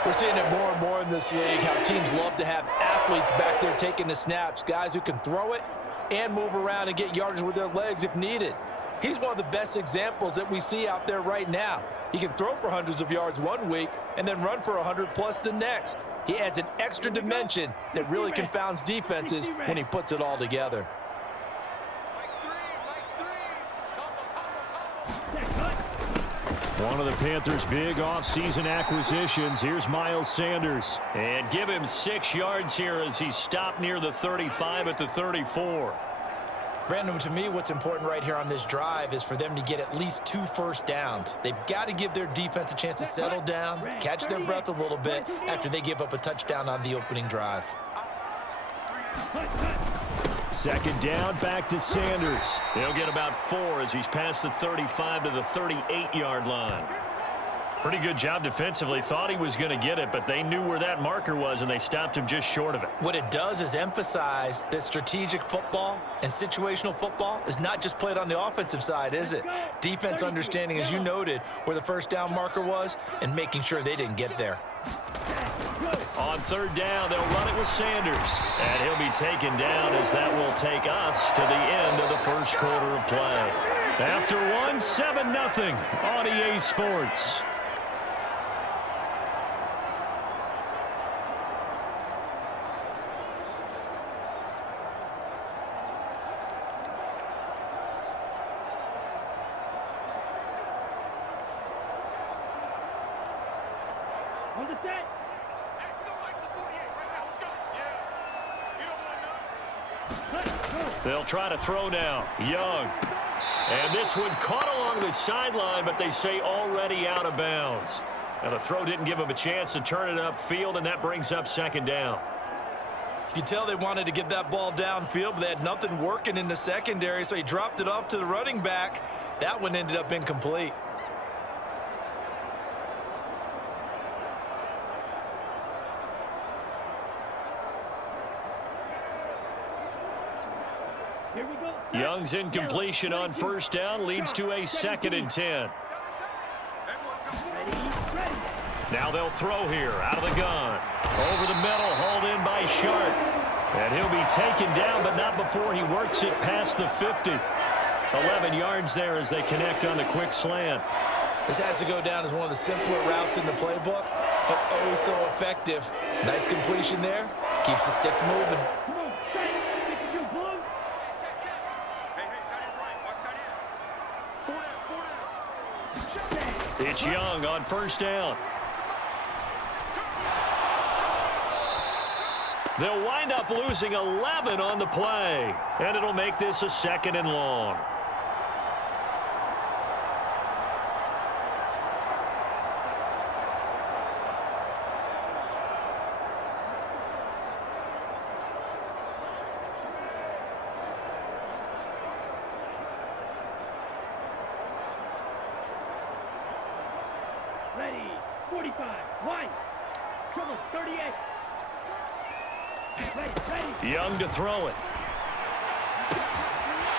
We're seeing it more and more in this league, how teams love to have athletes back there taking the snaps, guys who can throw it and move around and get yardage with their legs if needed. He's one of the best examples that we see out there right now. He can throw for hundreds of yards one week and then run for 100+ the next. He adds an extra dimension that really confounds defenses when he puts it all together. One of the Panthers' big offseason acquisitions. Here's Miles Sanders. And give him 6 yards here as he stopped near the 35 at the 34. Brandon, to me, what's important right here on this drive is for them to get at least 2 first downs. They've got to give their defense a chance to settle down, catch their breath a little bit after they give up a touchdown on the opening drive. Second down, back to Sanders. They'll get about 4 as he's past the 35 to the 38-yard line. Pretty good job defensively. Thought he was going to get it, but they knew where that marker was, and they stopped him just short of it. What it does is emphasize that strategic football and situational football is not just played on the offensive side, is it? Defense understanding, as you noted, where the first down marker was and making sure they didn't get there. On third down, they'll run it with Sanders. And he'll be taken down as that will take us to the end of the first quarter of play. After one, 7-0 on EA Sports. On the set. They'll try to throw now. Young. And this one caught along the sideline, but they say already out of bounds. Now the throw didn't give him a chance to turn it upfield, and that brings up second down. You can tell they wanted to get that ball downfield, but they had nothing working in the secondary, so he dropped it off to the running back. That one ended up incomplete. Here we go. Young's incompletion on first down leads to a 2nd and 10. Ready. Now they'll throw here out of the gun. Over the middle, hauled in by Shark. And he'll be taken down, but not before he works it past the 50. 11 yards there as they connect on the quick slant. This has to go down as one of the simpler routes in the playbook, but oh so effective. Nice completion there. Keeps the sticks moving. Come on, set. Think you do, Blue. It's Young on first down. They'll wind up losing 11 on the play, and it'll make this a 2nd and long. Ready. 45. One. Trouble. 38. Ready. Young to throw it.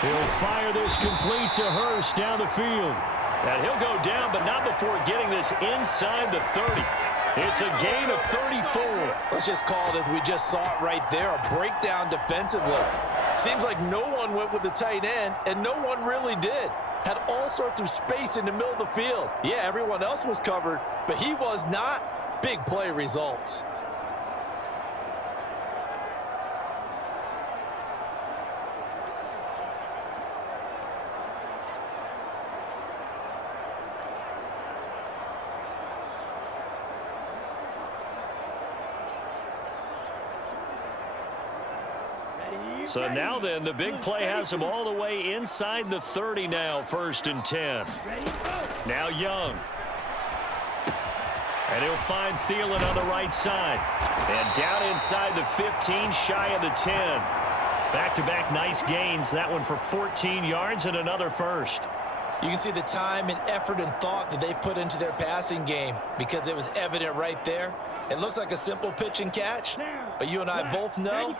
He'll fire this complete to Hurst down the field. And he'll go down, but not before getting this inside the 30. It's a gain of 34. Let's just call it as we just saw it right there, a breakdown defensively. Seems like no one went with the tight end, and no one really did. Had all sorts of space in the middle of the field. Yeah, everyone else was covered, but he was not. Big play results. So now then, the big play has him all the way inside the 30 now, 1st and 10. Now Young. And he'll find Thielen on the right side. And down inside the 15, shy of the 10. Back-to-back nice gains. That one for 14 yards and another first. You can see the time and effort and thought that they've put into their passing game because it was evident right there. It looks like a simple pitch and catch, but you and I both know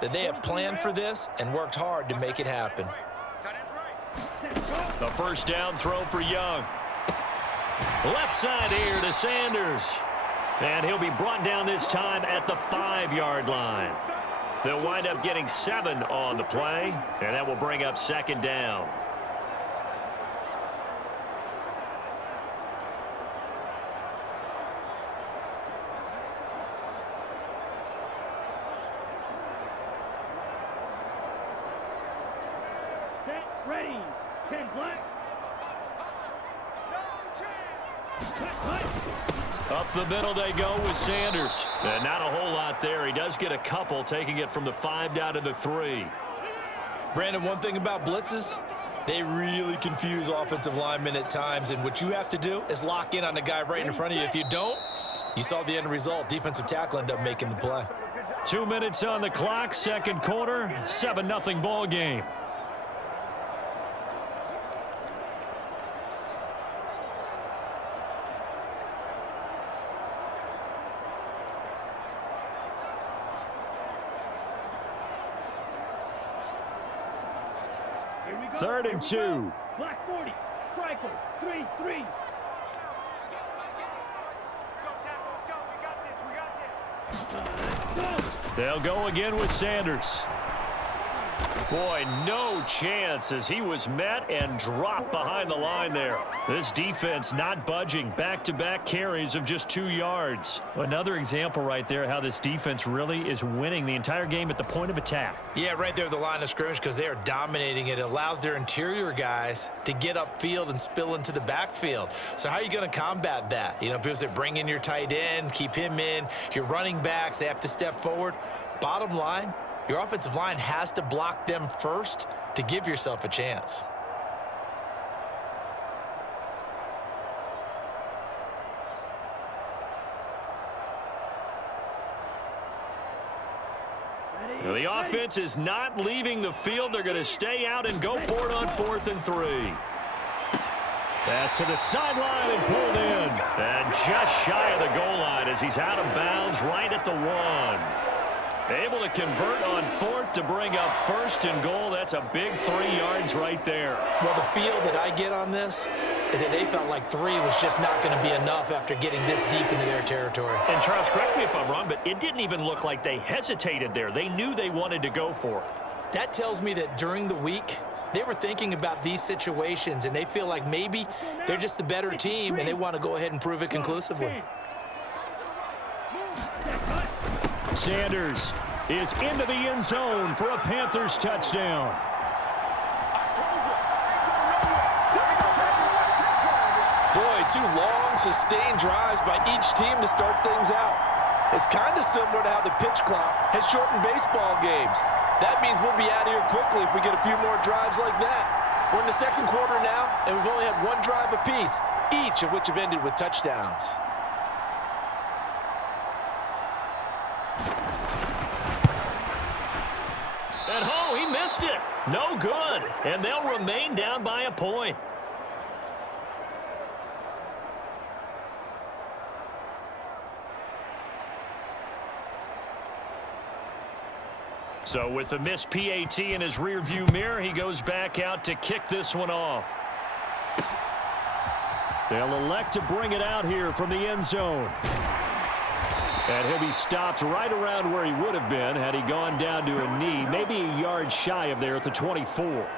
that they have planned for this and worked hard to make it happen. The first down throw for Young. Left side here to Sanders. And he'll be brought down this time at the 5-yard line. They'll wind up getting 7 on the play, and that will bring up 2nd down. Ready. 10 black. Up the middle they go with Sanders. And not a whole lot there. He does get a couple, taking it from the 5 down to the 3. Brandon, one thing about blitzes, they really confuse offensive linemen at times, and what you have to do is lock in on the guy right in front of you. If you don't, you saw the end result. Defensive tackle ended up making the play. 2 minutes on the clock, 2nd quarter, 7-0 ball game. Here we go. 3rd and 2. Black 40. Striker. 3-3. They'll go again with Sanders. Boy, no chance as he was met and dropped behind the line there. This defense not budging. Back-to-back carries of just 2 yards. Another example right there how this defense really is winning the entire game at the point of attack. Yeah, right there at the line of scrimmage because they are dominating it. It allows their interior guys to get upfield and spill into the backfield. So how are you going to combat that? You know, people say bring in your tight end, keep him in. Your running backs, they have to step forward. Bottom line, your offensive line has to block them first to give yourself a chance. Well, the offense is not leaving the field. They're going to stay out and go for it on 4th and 3. Pass to the sideline and pulled in. And just shy of the goal line as he's out of bounds right at the 1. Able to convert on 4th to bring up 1st and goal. That's a big 3 yards right there. Well, the feel that I get on this is that they felt like 3 was just not going to be enough after getting this deep into their territory. And Charles, correct me if I'm wrong, but it didn't even look like they hesitated there. They knew they wanted to go for it. That tells me that during the week, they were thinking about these situations, and they feel like maybe they're just the better team, and they want to go ahead and prove it conclusively. Sanders is into the end zone for a Panthers touchdown. Boy, 2 long, sustained drives by each team to start things out. It's kind of similar to how the pitch clock has shortened baseball games. That means we'll be out of here quickly if we get a few more drives like that. We're in the 2nd quarter now, and we've only had 1 drive apiece, each of which have ended with touchdowns. And oh, he missed it. No good. And they'll remain down by a point. So with the missed PAT in his rearview mirror, he goes back out to kick this one off. They'll elect to bring it out here from the end zone. And he'll be stopped right around where he would have been had he gone down to a knee, maybe a yard shy of there at the 24.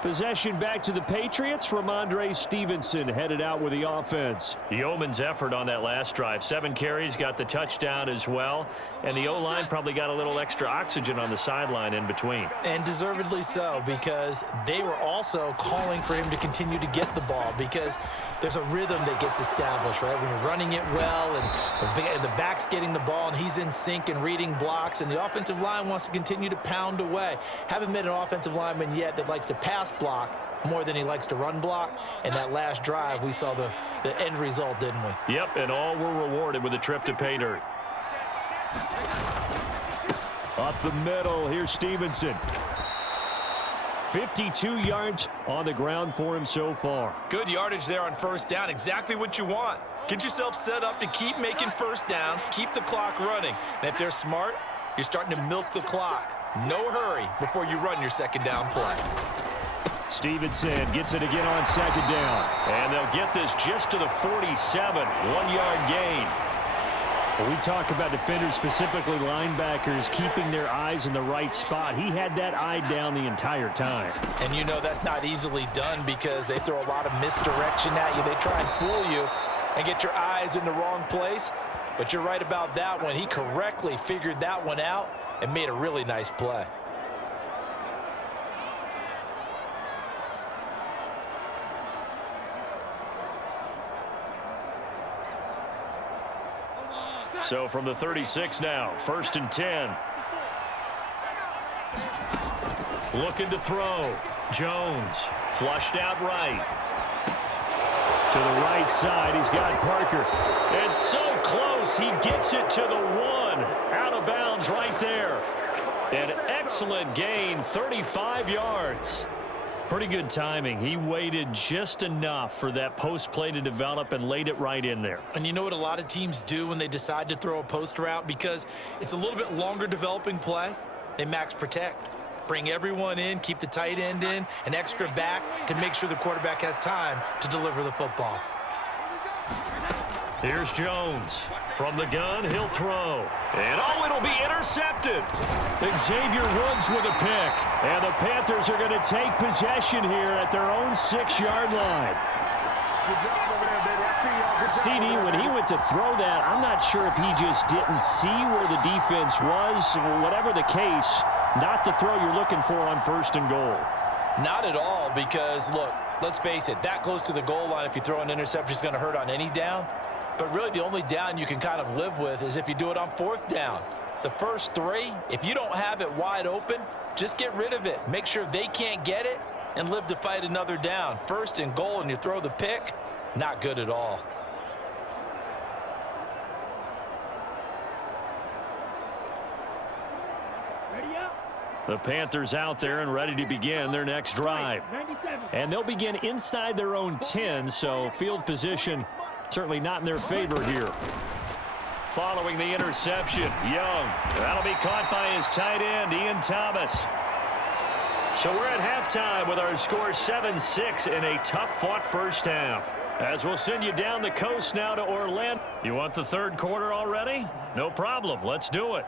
Possession back to the Patriots. Ramondre Stevenson headed out with the offense. Yeoman's effort on that last drive. 7 carries, got the touchdown as well. And the O-line probably got a little extra oxygen on the sideline in between. And deservedly so, because they were also calling for him to continue to get the ball, because there's a rhythm that gets established, right? When you're running it well and the back's getting the ball and he's in sync and reading blocks, and the offensive line wants to continue to pound away. Haven't met an offensive lineman yet that likes to pass block more than he likes to run block. And that last drive, we saw the end result, didn't we? Yep, and all were rewarded with a trip to pay dirt. Up the middle, here's Stevenson. 52 yards on the ground for him so far. Good yardage there on first down. Exactly what you want. Get yourself set up to keep making first downs, keep the clock running. And if they're smart, you're starting to milk the clock. No hurry before you run your second down play. Stevenson gets it again on second down. And they'll get this just to the 47. 1-yard gain. We talk about defenders, specifically linebackers, keeping their eyes in the right spot. He had that eye down the entire time. And you know that's not easily done because they throw a lot of misdirection at you. They try and fool you and get your eyes in the wrong place. But you're right about that one. He correctly figured that one out and made a really nice play. So from the 36 now, 1st and 10. Looking to throw. Jones flushed out right. To the right side, he's got Parker. And so close, he gets it to the 1. Out of bounds right there. An excellent gain, 35 yards. Pretty good timing. He waited just enough for that post play to develop and laid it right in there. And you know what a lot of teams do when they decide to throw a post route? Because it's a little bit longer developing play. They max protect. Bring everyone in, keep the tight end in, an extra back to make sure the quarterback has time to deliver the football. Here's Jones. From the gun, he'll throw. And oh, it'll be intercepted. Xavier Woods with a pick. And the Panthers are going to take possession here at their own 6-yard line. CD, when he went to throw that, I'm not sure if he just didn't see where the defense was. Whatever the case, not the throw you're looking for on 1st and goal. Not at all, because, look, let's face it, that close to the goal line, if you throw an interception, is going to hurt on any down. But really, the only down you can kind of live with is if you do it on 4th down. The first 3, if you don't have it wide open, just get rid of it. Make sure they can't get it and live to fight another down. 1st and goal, and you throw the pick, not good at all. Ready up. The Panthers out there and ready to begin their next drive. 97. And they'll begin inside their own 10, so field position certainly not in their favor here. Following the interception, Young. That'll be caught by his tight end, Ian Thomas. So we're at halftime with our score 7-6 in a tough-fought first half. As we'll send you down the coast now to Orlando. You want the 3rd quarter already? No problem. Let's do it.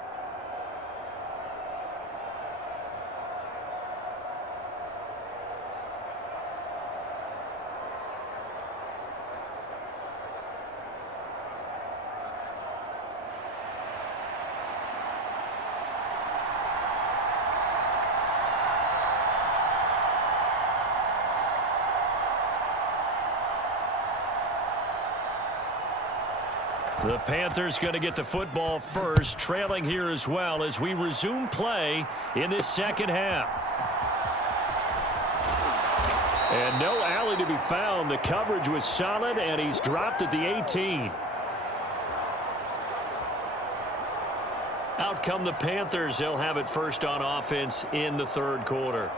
The Panthers going to get the football first, trailing here as well as we resume play in this second half. And no alley to be found. The coverage was solid, and he's dropped at the 18. Out come the Panthers. They'll have it first on offense in the 3rd quarter.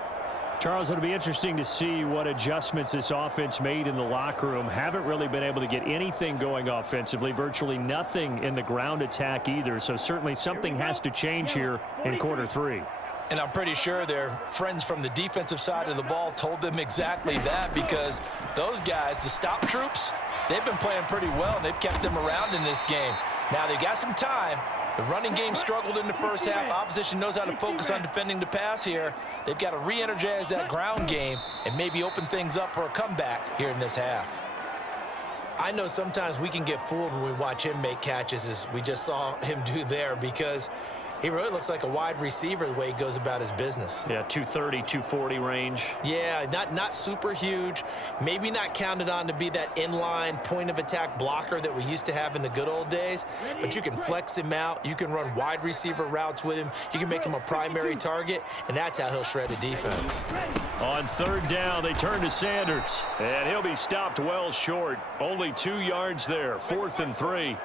Charles, it'll be interesting to see what adjustments this offense made in the locker room. Haven't really been able to get anything going offensively, virtually nothing in the ground attack either. So certainly something has to change here in quarter three. And I'm pretty sure their friends from the defensive side of the ball told them exactly that, because those guys, the stop troops, they've been playing pretty well, and they've kept them around in this game. Now they got some time. The running game struggled in the first half. Opposition knows how to focus on defending the pass here. They've got to re-energize that ground game and maybe open things up for a comeback here in this half. I know sometimes we can get fooled when we watch him make catches, as we just saw him do there, because he really looks like a wide receiver the way he goes about his business. Yeah, 230, 240 range. Yeah, not super huge. Maybe not counted on to be that inline point-of-attack blocker that we used to have in the good old days. But you can flex him out. You can run wide receiver routes with him. You can make him a primary target, and that's how he'll shred a defense. On third down, they turn to Sanders. And he'll be stopped well short. Only 2 yards there, 4th and 3.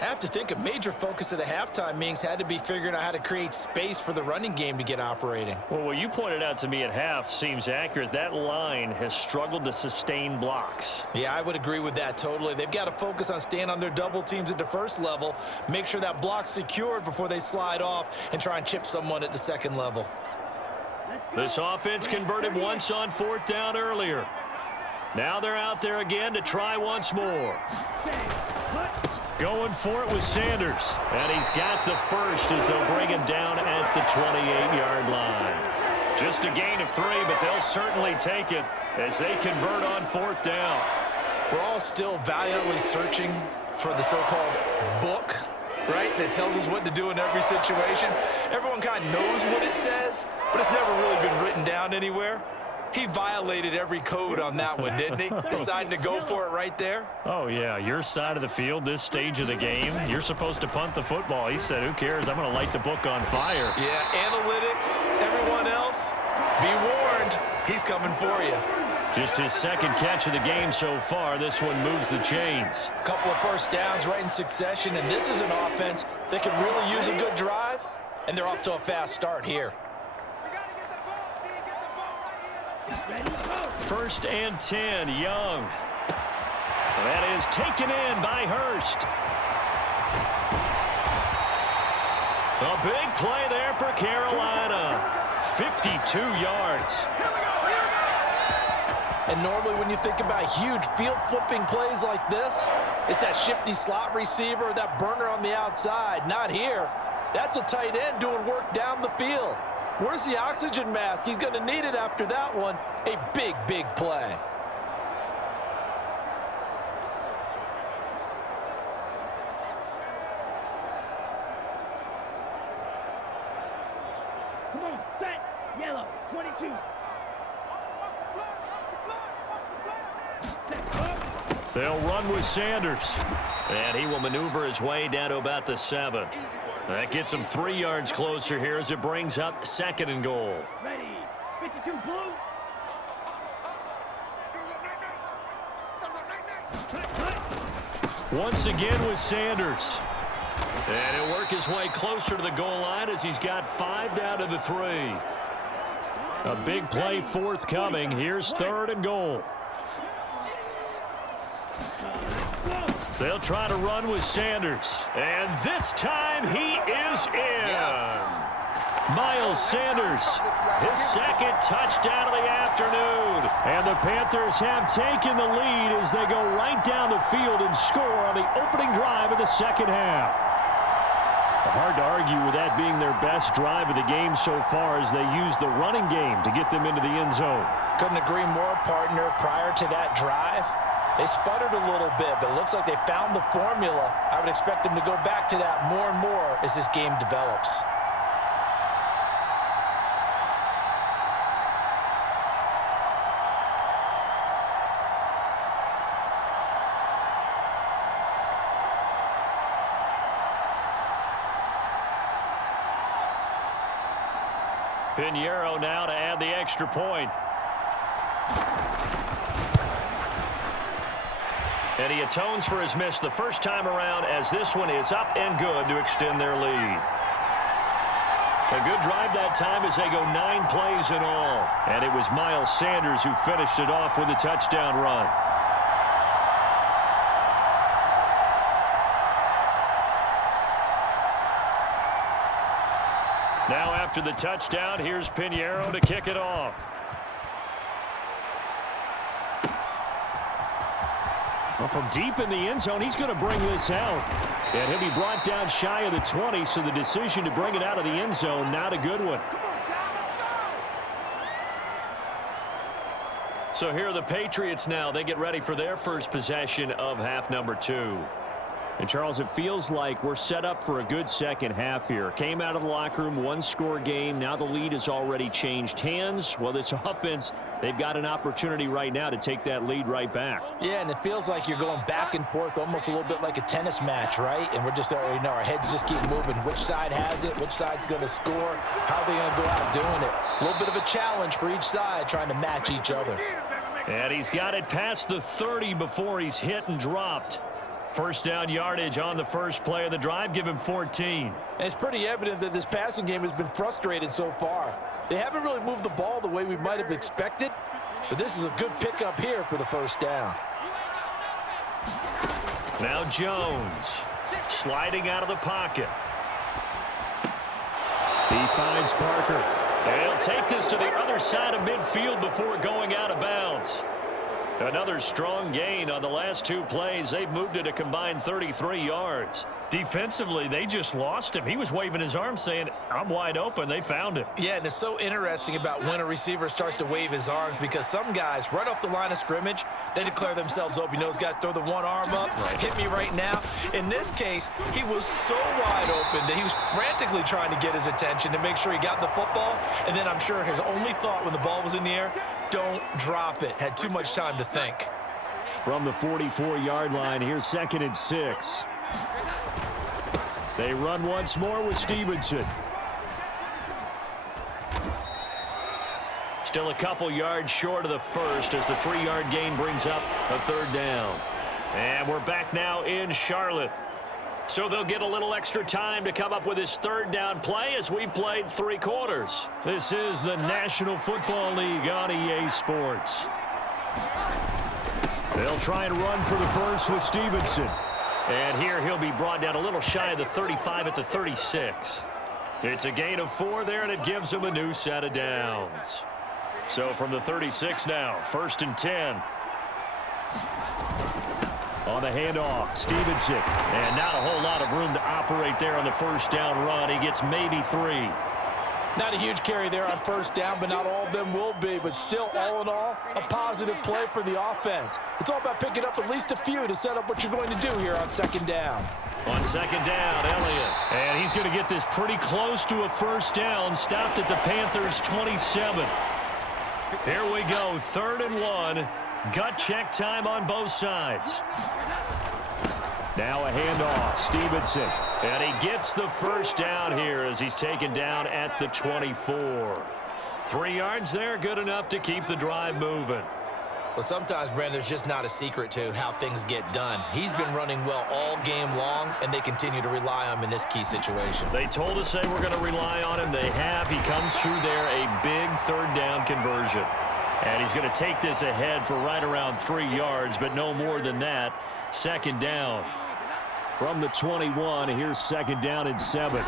I have to think a major focus of the halftime meetings had to be figuring out how to create space for the running game to get operating. Well, what you pointed out to me at half seems accurate. That line has struggled to sustain blocks. Yeah, I would agree with that totally. They've got to focus on staying on their double teams at the first level, make sure that block's secured before they slide off and try and chip someone at the second level. This offense converted once on 4th down earlier. Now they're out there again to try once more. Going for it with Sanders. And he's got the first as they'll bring him down at the 28-yard line. Just a gain of 3, but they'll certainly take it as they convert on 4th down. We're all still valiantly searching for the so-called book, right, that tells us what to do in every situation. Everyone kind of knows what it says, but it's never really been written down anywhere. He violated every code on that one, didn't he? Deciding to go for it right there. Oh, yeah, your side of the field, this stage of the game, you're supposed to punt the football. He said, who cares? I'm going to light the book on fire. Yeah, analytics, everyone else, be warned, he's coming for you. Just his second catch of the game so far. This one moves the chains. Couple of first downs right in succession, and this is an offense that can really use a good drive, and they're off to a fast start here. 1st and 10, Young. That is taken in by Hurst. A big play there for Carolina. 52 yards. And normally when you think about huge field flipping plays like this, it's that shifty slot receiver, that burner on the outside. Not here. That's a tight end doing work down the field. Where's the oxygen mask? He's going to need it after that one. A big, big play. Come on, set, yellow, 22. They'll run with Sanders. And he will maneuver his way down to about the 7. That gets him 3 yards closer here as it brings up 2nd and goal. Ready, 52 blue. Once again with Sanders. And he'll work his way closer to the goal line as he's got 5 down to the 3. A big play forthcoming. Here's 3rd and goal. They'll try to run with Sanders. And this time he is in. Yes. Miles Sanders, his 2nd touchdown of the afternoon. And the Panthers have taken the lead as they go right down the field and score on the opening drive of the 2nd half. Hard to argue with that being their best drive of the game so far as they use the running game to get them into the end zone. Couldn't agree more, partner. Prior to that drive, they sputtered a little bit, but it looks like they found the formula. I would expect them to go back to that more and more as this game develops. Pinheiro now to add the extra point. And he atones for his miss the first time around as this one is up and good to extend their lead. A good drive that time as they go 9 plays in all. And it was Miles Sanders who finished it off with a touchdown run. Now after the touchdown, here's Pinheiro to kick it off. Well, from deep in the end zone, he's going to bring this out. And he'll be brought down shy of the 20, so the decision to bring it out of the end zone, not a good one. So here are the Patriots now. They get ready for their first possession of half number 2. And, Charles, it feels like we're set up for a good second half here. Came out of the locker room, one-score game. Now the lead has already changed hands. Well, this offense, they've got an opportunity right now to take that lead right back. Yeah, and it feels like you're going back and forth almost a little bit like a tennis match, right? And we're just already know our heads just keep moving. Which side has it? Which side's going to score? How are they going to go out doing it? A little bit of a challenge for each side trying to match each other. And he's got it past the 30 before he's hit and dropped. First down yardage on the first play of the drive. Give him 14. And it's pretty evident that this passing game has been frustrated so far. They haven't really moved the ball the way we might have expected, but this is a good pickup here for the first down. Now Jones sliding out of the pocket. He finds Parker. And he'll take this to the other side of midfield before going out of bounds. Another strong gain on the last 2 plays. They've moved it a combined 33 yards. Defensively, they just lost him. He was waving his arm saying, I'm wide open. They found him. Yeah, and it's so interesting about when a receiver starts to wave his arms because some guys, right off the line of scrimmage, they declare themselves open. You know, those guys throw the one arm up, hit me right now. In this case, he was so wide open that he was frantically trying to get his attention to make sure he got the football. And then I'm sure his only thought when the ball was in the air, don't drop it. Had too much time to think. From the 44-yard line, here's 2nd and 6. They run once more with Stevenson. Still a couple yards short of the first as the 3-yard gain brings up a 3rd down. And we're back now in Charlotte. So they'll get a little extra time to come up with his 3rd down play as we've played 3 quarters. This is the National Football League on EA Sports. They'll try and run for the first with Stevenson. And here he'll be brought down a little shy of the 35 at the 36. It's a gain of 4 there, and it gives him a new set of downs. So from the 36 now, 1st and 10. On the handoff, Stevenson. And not a whole lot of room to operate there on the first down run. He gets maybe 3. Not a huge carry there on first down, but not all of them will be. But still, all in all, a positive play for the offense. It's all about picking up at least a few to set up what you're going to do here on 2nd down. On 2nd down, Elliott. And he's going to get this pretty close to a first down. Stopped at the Panthers' 27. Here we go, 3rd and 1. Gut check time on both sides. Now a handoff, Stevenson. And he gets the first down here as he's taken down at the 24. 3 yards there, good enough to keep the drive moving. Well, sometimes, Brandon, there's just not a secret to how things get done. He's been running well all game long, and they continue to rely on him in this key situation. They told us they were going to rely on him. They have. He comes through there, a big 3rd down conversion. And he's going to take this ahead for right around 3 yards, but no more than that. 2nd down. From the 21, here's 2nd down and 7.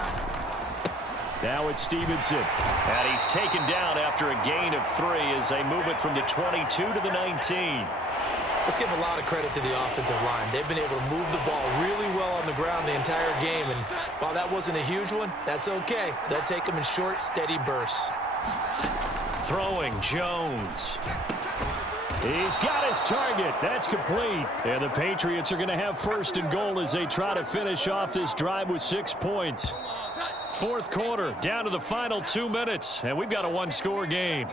Now it's Stevenson. And he's taken down after a gain of 3 as they move it from the 22 to the 19. Let's give a lot of credit to the offensive line. They've been able to move the ball really well on the ground the entire game. And while that wasn't a huge one, that's okay. They'll take them in short, steady bursts. Throwing Jones. He's got his target. That's complete. And the Patriots are going to have 1st and goal as they try to finish off this drive with 6 points. 4th quarter, down to the final 2 minutes, and we've got a 1-score game.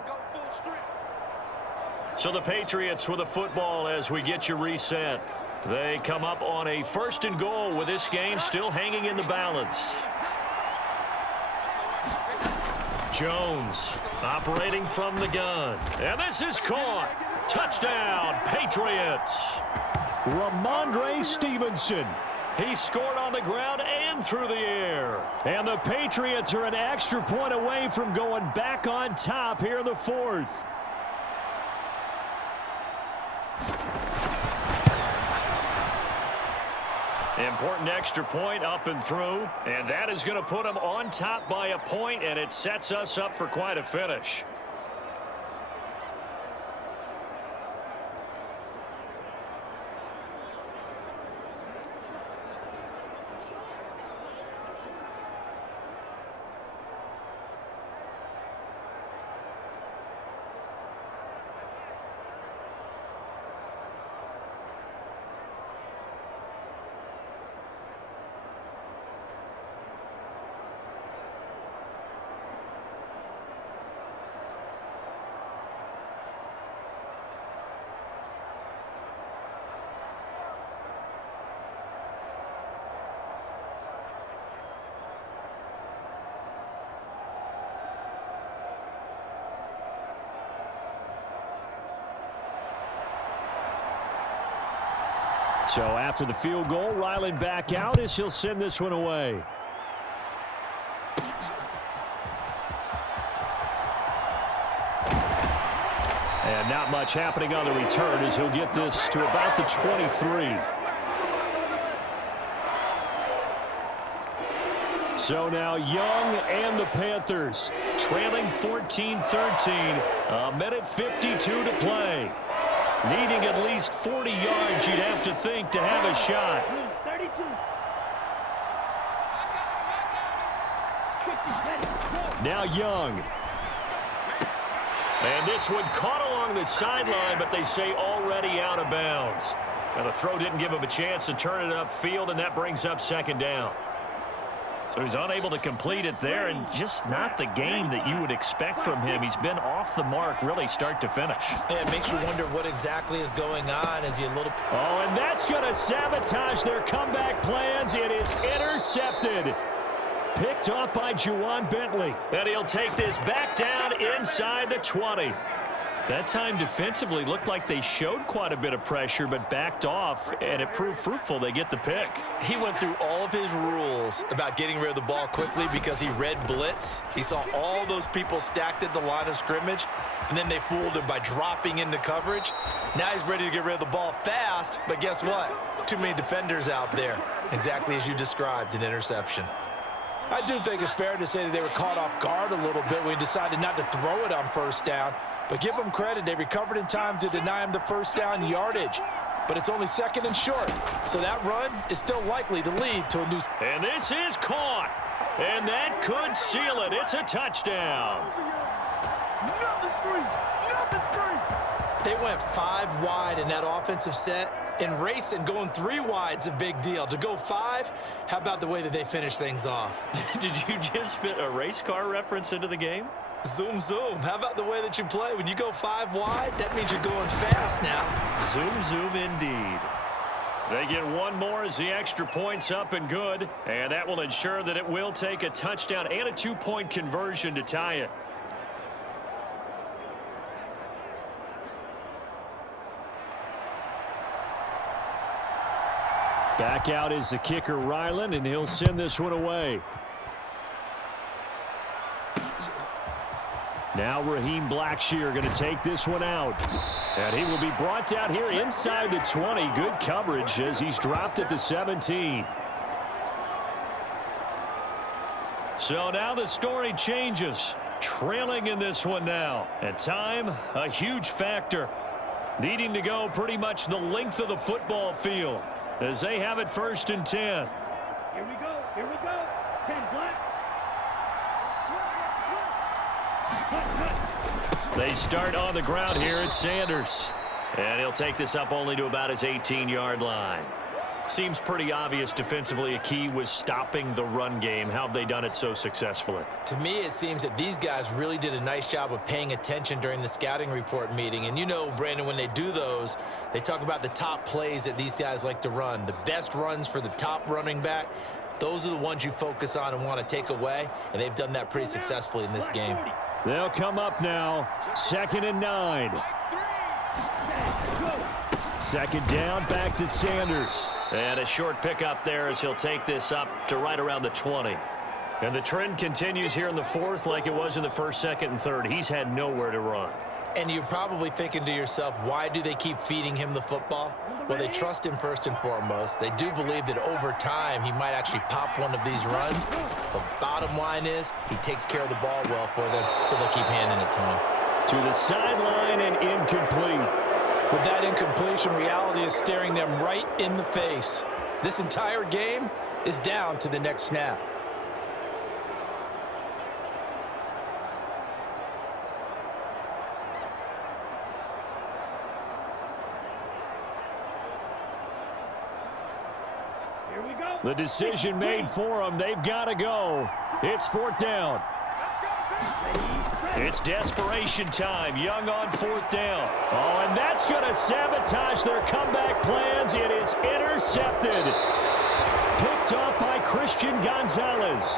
So the Patriots with a football as we get you reset. They come up on a 1st and goal with this game still hanging in the balance. Jones operating from the gun. And this is caught. Touchdown, Patriots. Ramondre Stevenson. He scored on the ground and one through the air. And the Patriots are an extra point away from going back on top here in the fourth. Important extra point up and through, and that is going to put them on top by a point, and it sets us up for quite a finish. So after the field goal, Ryland back out as he'll send this one away. And not much happening on the return as he'll get this to about the 23. So now Young and the Panthers trailing 14-13. A minute 52 to play. Needing at least 40 yards, you'd have to think, to have a shot. 32. Now Young. And this one caught along the sideline, but they say already out of bounds. Now the throw didn't give him a chance to turn it upfield, and that brings up second down. So he's unable to complete it there, and just not the game that you would expect from him. He's been off the mark really start to finish. Yeah, it makes you wonder what exactly is going on. Is he a little... Oh, and that's going to sabotage their comeback plans. It is intercepted. Picked off by Juwan Bentley. And he'll take this back down inside the 20. That time defensively looked like they showed quite a bit of pressure but backed off, and it proved fruitful. They get the pick. He went through all of his rules about getting rid of the ball quickly because he read blitz. He saw all those people stacked at the line of scrimmage, and then they fooled him by dropping into coverage. Now he's ready to get rid of the ball fast, but guess what? Too many defenders out there. Exactly as you described, an interception. I do think it's fair to say that they were caught off guard a little bit when he decided not to throw it on first down. But give them credit, they recovered in time to deny him the first down yardage. But it's only second and short, so that run is still likely to lead to a new... And this is caught, and that could seal it. It's a touchdown. They went 5 wide in that offensive set, and racing going 3 wide's a big deal. To go 5, how about the way that they finish things off? Did you just fit a race car reference into the game? Zoom, zoom. How about the way that you play? When you go 5 wide, that means you're going fast now. Zoom, zoom indeed. They get one more as the extra point's up and good, and that will ensure that it will take a touchdown and a 2-point conversion to tie it. Back out is the kicker, Ryland, and he'll send this one away. Now Raheem Blackshear going to take this one out. And he will be brought down here inside the 20. Good coverage as he's dropped at the 17. So now the story changes. Trailing in this one now. And time, a huge factor. Needing to go pretty much the length of the football field as they have it 1st and 10. Here we go. 10 black. They start on the ground here at Sanders. And he'll take this up only to about his 18-yard line. Seems pretty obvious defensively a key was stopping the run game. How have they done it so successfully? To me, it seems that these guys really did a nice job of paying attention during the scouting report meeting. And you know, Brandon, when they do those, they talk about the top plays that these guys like to run. The best runs for the top running back. Those are the ones you focus on and want to take away. And they've done that pretty successfully in this game. They'll come up now. 2nd and 9. Second down, back to Sanders. And a short pickup there as he'll take this up to right around the 20. And the trend continues here in the fourth like it was in the first, second, and third. He's had nowhere to run. And you're probably thinking to yourself, why do they keep feeding him the football? Well, they trust him first and foremost. They do believe that over time he might actually pop one of these runs. The bottom line is he takes care of the ball well for them, so they'll keep handing it to him. To the sideline and incomplete. With that incompletion, reality is staring them right in the face. This entire game is down to the next snap. Here we go. The decision made for them. They've got to go. It's fourth down. It's desperation time. Young on fourth down. Oh, and that's going to sabotage their comeback plans. It is intercepted. Picked off by Christian Gonzalez.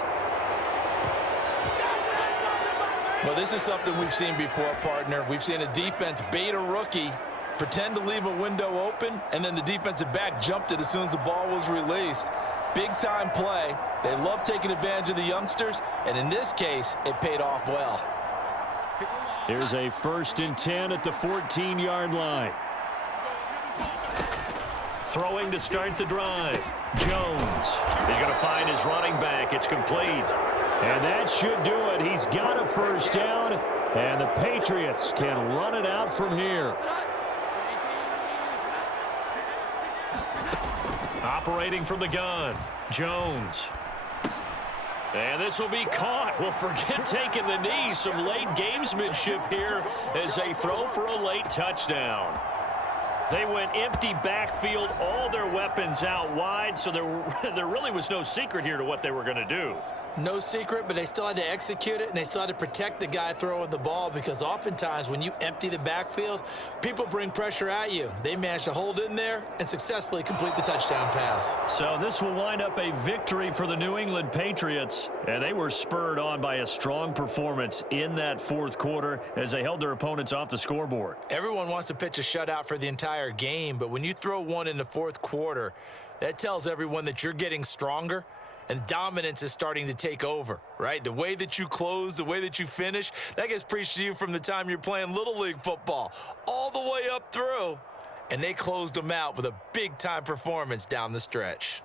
Well, this is something we've seen before, partner. We've seen a defense bait a rookie, pretend to leave a window open, and then the defensive back jumped it as soon as the ball was released. Big-time play. They love taking advantage of the youngsters, and in this case, it paid off well. Here's a 1st and 10 at the 14-yard line. Throwing to start the drive. Jones. He's going to find his running back. It's complete. And that should do it. He's got a first down, and the Patriots can run it out from here. Operating from the gun. Jones. And this will be caught. Well, forget taking the knee. Some late gamesmanship here as they throw for a late touchdown. They went empty backfield, all their weapons out wide, so there really was no secret here to what they were going to do. No secret, but they still had to execute it, and they still had to protect the guy throwing the ball because oftentimes when you empty the backfield, people bring pressure at you. They managed to hold in there and successfully complete the touchdown pass. So this will wind up a victory for the New England Patriots, and they were spurred on by a strong performance in that fourth quarter as they held their opponents off the scoreboard. Everyone wants to pitch a shutout for the entire game, but when you throw one in the fourth quarter, that tells everyone that you're getting stronger. And dominance is starting to take over, right? The way that you close, the way that you finish, that gets preached to you from the time you're playing Little League football all the way up through. And they closed them out with a big-time performance down the stretch.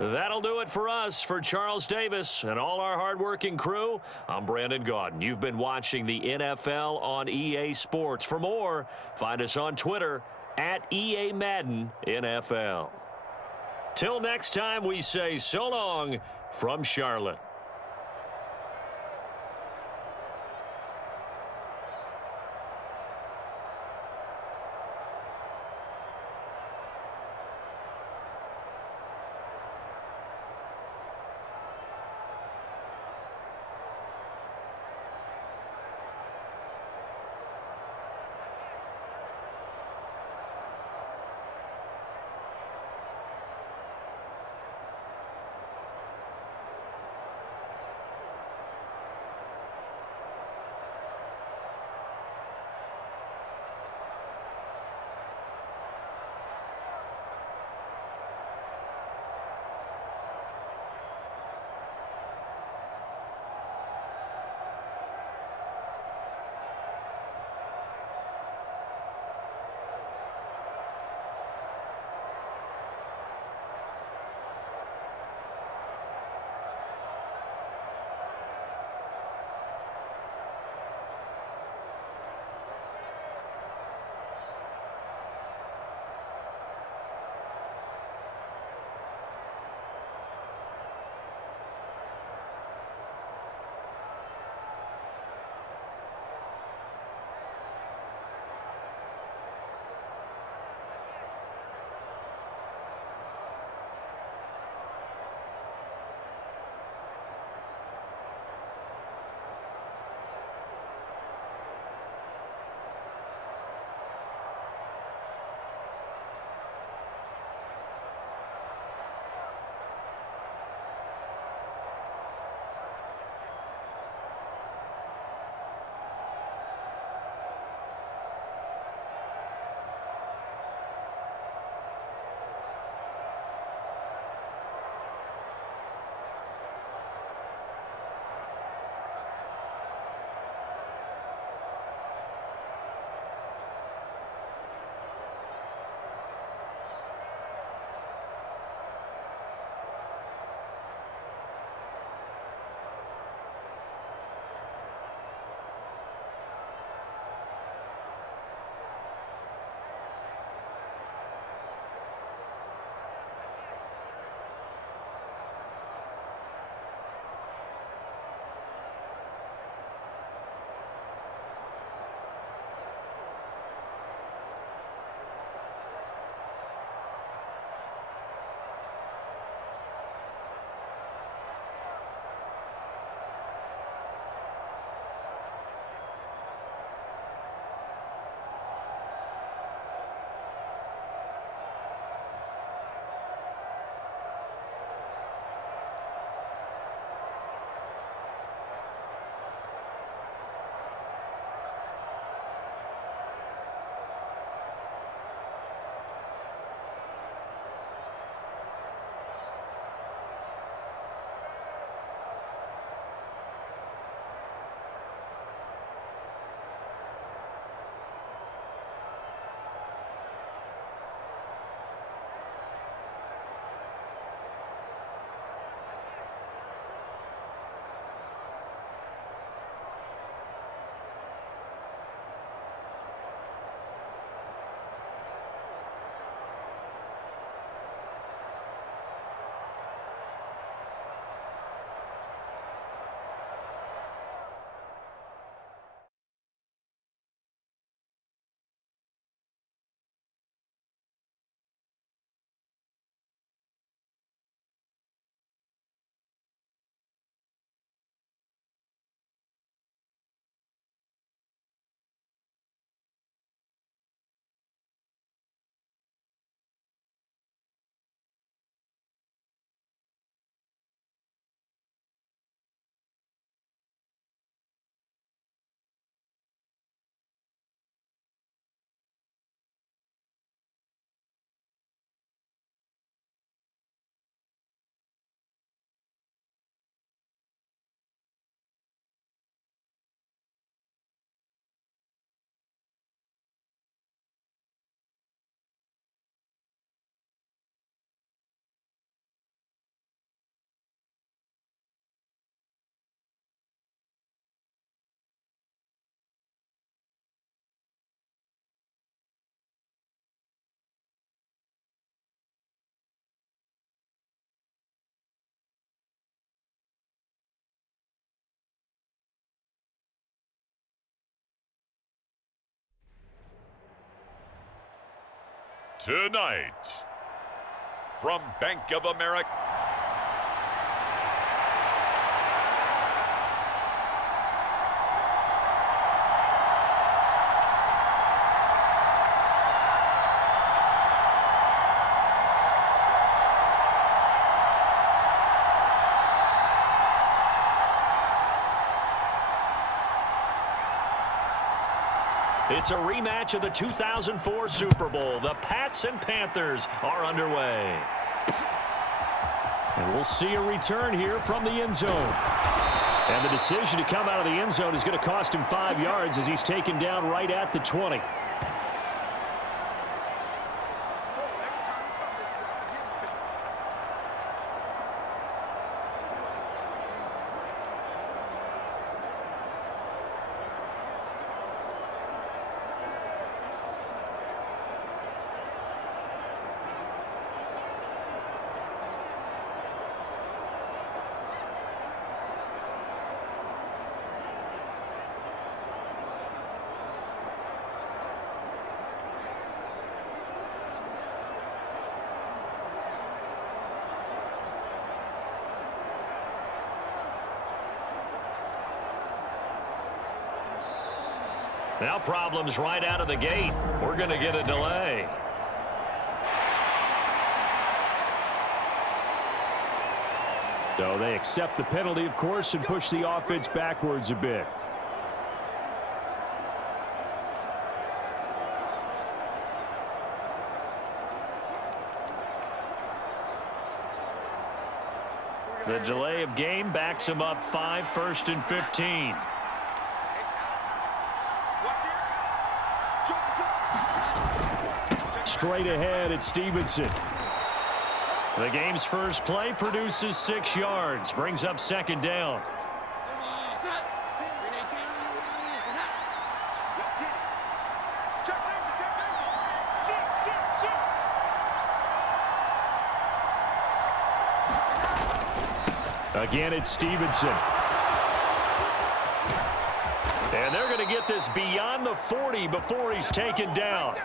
That'll do it for us. For Charles Davis and all our hardworking crew, I'm Brandon Gaudin. You've been watching the NFL on EA Sports. For more, find us on Twitter at EA Madden NFL. Till next time, we say so long from Charlotte. Tonight, from Bank of America. It's a rematch of the 2004 Super Bowl. The Pats and Panthers are underway. And we'll see a return here from the end zone. And the decision to come out of the end zone is going to cost him 5 yards as he's taken down right at the 20. Now problems right out of the gate. We're going to get a delay. So they accept the penalty, of course, and push the offense backwards a bit. The delay of game backs him up 5, 1st and 15. Straight ahead at Stevenson. The game's first play produces 6 yards, brings up 2nd down. Again, it's Stevenson. And they're going to get this beyond the 40 before he's taken down.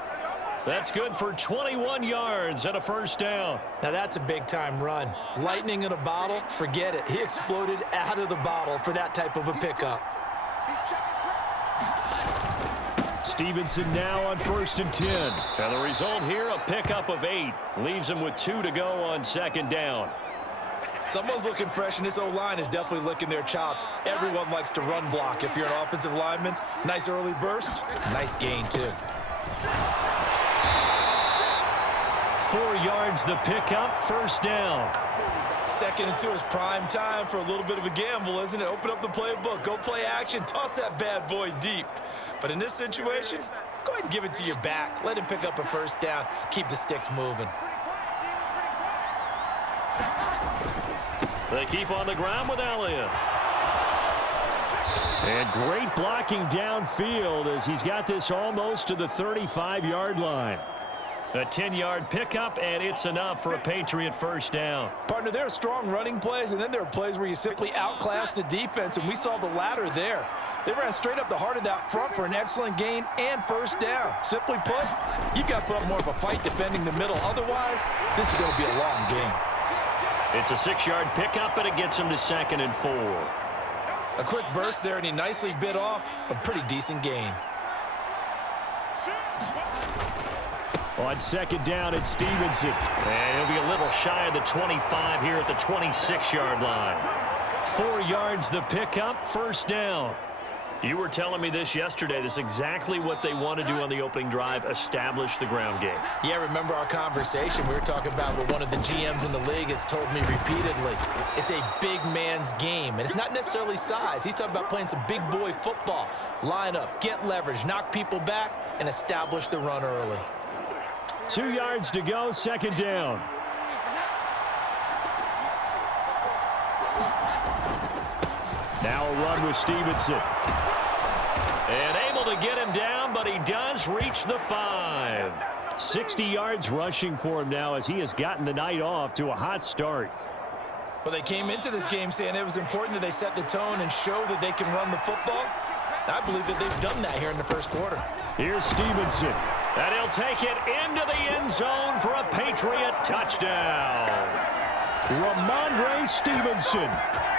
That's good for 21 yards and a 1st down. Now that's a big-time run. Lightning in a bottle, forget it. He exploded out of the bottle for that type of a pickup. Stevenson now on 1st and 10. And the result here, a pickup of 8. Leaves him with 2 to go on 2nd down. Someone's looking fresh, and this O-line is definitely licking their chops. Everyone likes to run block. If you're an offensive lineman, nice early burst, nice gain, too. 4 yards the pickup, 1st down. 2nd and 2 is prime time for a little bit of a gamble, isn't it? Open up the playbook, go play action, toss that bad boy deep. But in this situation, go ahead and give it to your back. Let him pick up a 1st down, keep the sticks moving. They keep on the ground with Elliott. And great blocking downfield as he's got this almost to the 35-yard line. A 10-yard pickup, and it's enough for a Patriot 1st down. Partner, there are strong running plays, and then there are plays where you simply outclass the defense, and we saw the latter there. They ran straight up the heart of that front for an excellent gain and 1st down. Simply put, you've got to put up more of a fight defending the middle. Otherwise, this is going to be a long game. It's a 6-yard pickup, and it gets him to 2nd and 4. A quick burst there, and he nicely bit off a pretty decent gain. On 2nd down, it's Stevenson. And he'll be a little shy of the 25 here at the 26-yard line. 4 yards the pickup, 1st down. You were telling me this yesterday. This is exactly what they want to do on the opening drive, establish the ground game. Yeah, remember our conversation. We were talking about what one of the GMs in the league has told me repeatedly. It's a big man's game, and it's not necessarily size. He's talking about playing some big boy football. Line up, get leverage, knock people back, and establish the run early. 2 yards to go, 2nd down. Now a run with Stevenson. And able to get him down, but he does reach the 5. 60 yards rushing for him now as he has gotten the night off to a hot start. Well, they came into this game saying it was important that they set the tone and show that they can run the football. I believe that they've done that here in the 1st quarter. Here's Stevenson. And he'll take it into the end zone for a Patriot touchdown. Ramondre Stevenson.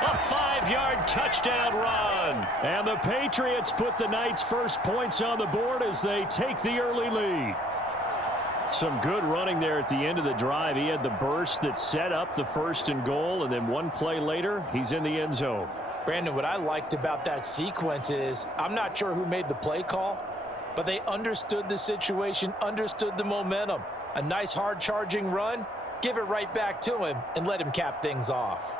A 5-yard touchdown run. And the Patriots put the Knights' first points on the board as they take the early lead. Some good running there at the end of the drive. He had the burst that set up the 1st and goal, and then one play later, he's in the end zone. Brandon, what I liked about that sequence is I'm not sure who made the play call, but they understood the situation, understood the momentum. A nice hard-charging run, give it right back to him, and let him cap things off.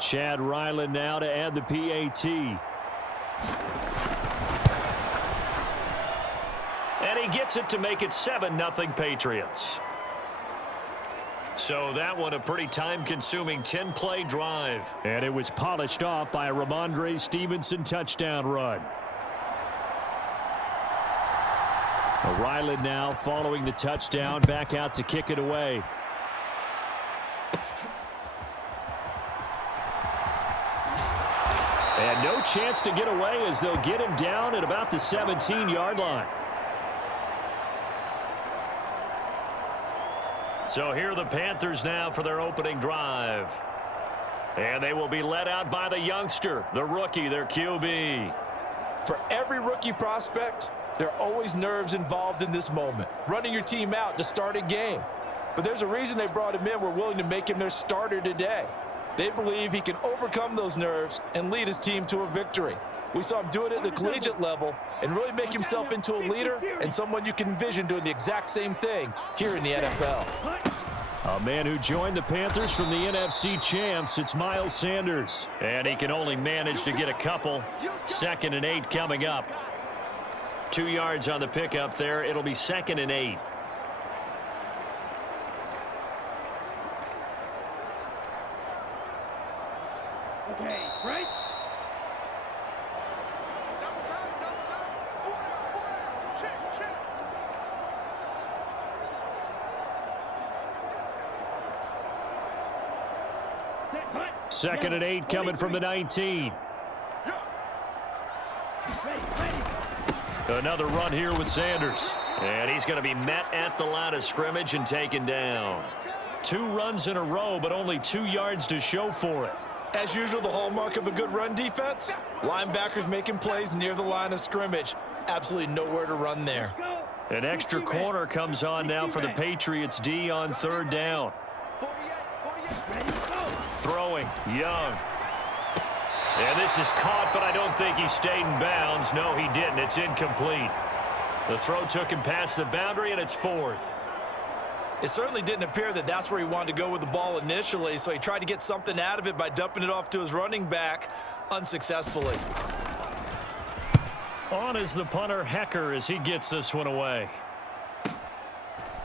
Chad Ryland now to add the PAT. And he gets it to make it 7-0 Patriots. So that one a pretty time-consuming 10-play drive. And it was polished off by a Ramondre Stevenson touchdown run. Ryland now following the touchdown, back out to kick it away. And no chance to get away as they'll get him down at about the 17-yard line. So here are the Panthers now for their opening drive. And they will be led out by the youngster, the rookie, their QB. For every rookie prospect, there are always nerves involved in this moment. Running your team out to start a game. But there's a reason they brought him in. We're willing to make him their starter today. They believe he can overcome those nerves and lead his team to a victory. We saw him do it at the collegiate level and really make himself into a leader and someone you can envision doing the exact same thing here in the NFL. A man who joined the Panthers from the NFC champs, it's Miles Sanders. And he can only manage to get a couple. 2nd and 8 coming up. 2 yards on the pickup there. It'll be 2nd and 8. Okay, right? Second and 8 coming from the 19. Another run here with Sanders. And he's going to be met at the line of scrimmage and taken down. 2 runs in a row, but only 2 yards to show for it. As usual, the hallmark of a good run defense, linebackers making plays near the line of scrimmage. Absolutely nowhere to run there. An extra corner comes on now for the Patriots D on 3rd down. Throwing, Young. And this is caught, but I don't think he stayed in bounds. No, he didn't. It's incomplete. The throw took him past the boundary, and it's 4th. It certainly didn't appear that that's where he wanted to go with the ball initially, so he tried to get something out of it by dumping it off to his running back unsuccessfully. On is the punter, Hecker, as he gets this one away.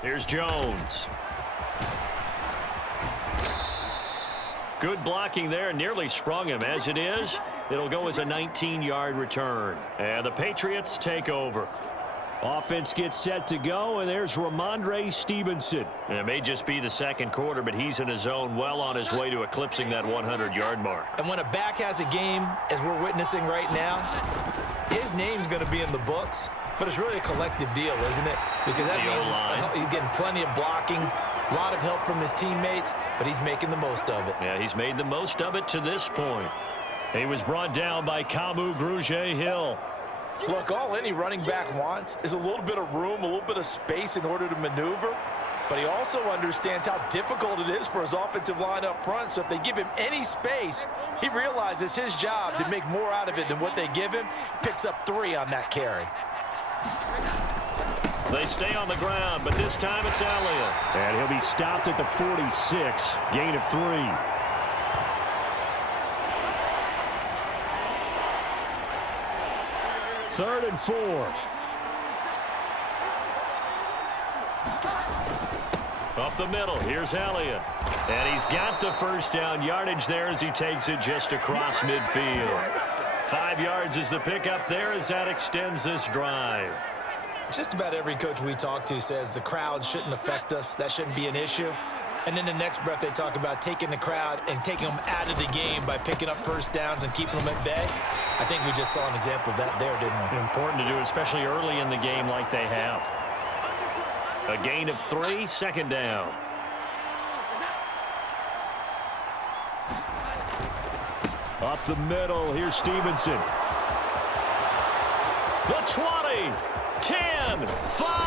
Here's Jones. Good blocking there, nearly sprung him. As it is, it'll go as a 19-yard return. And the Patriots take over. Offense gets set to go, and there's Ramondre Stevenson. And it may just be the 2nd quarter, but he's in his zone, well on his way to eclipsing that 100-yard mark. And when a back has a game, as we're witnessing right now, his name's going to be in the books, but it's really a collective deal, isn't it? Because that means he's getting plenty of blocking, a lot of help from his teammates, but he's making the most of it. Yeah, he's made the most of it to this point. He was brought down by Kamu Grugier-Hill. Look, all any running back wants is a little bit of room, a little bit of space in order to maneuver, but he also understands how difficult it is for his offensive line up front, so if they give him any space, he realizes his job to make more out of it than what they give him, picks up 3 on that carry. They stay on the ground, but this time it's Elliott. And he'll be stopped at the 46, gain of 3. Third and 4. Up the middle, here's Elliott. And he's got the first down yardage there as he takes it just across midfield. 5 yards is the pickup there as that extends this drive. Just about every coach we talk to says the crowd shouldn't affect us. That shouldn't be an issue. And in the next breath, they talk about taking the crowd and taking them out of the game by picking up first downs and keeping them at bay. I think we just saw an example of that there, didn't we? Important to do, especially early in the game like they have. A gain of 3, second down. Up the middle, here's Stevenson. The 20, 10, 5.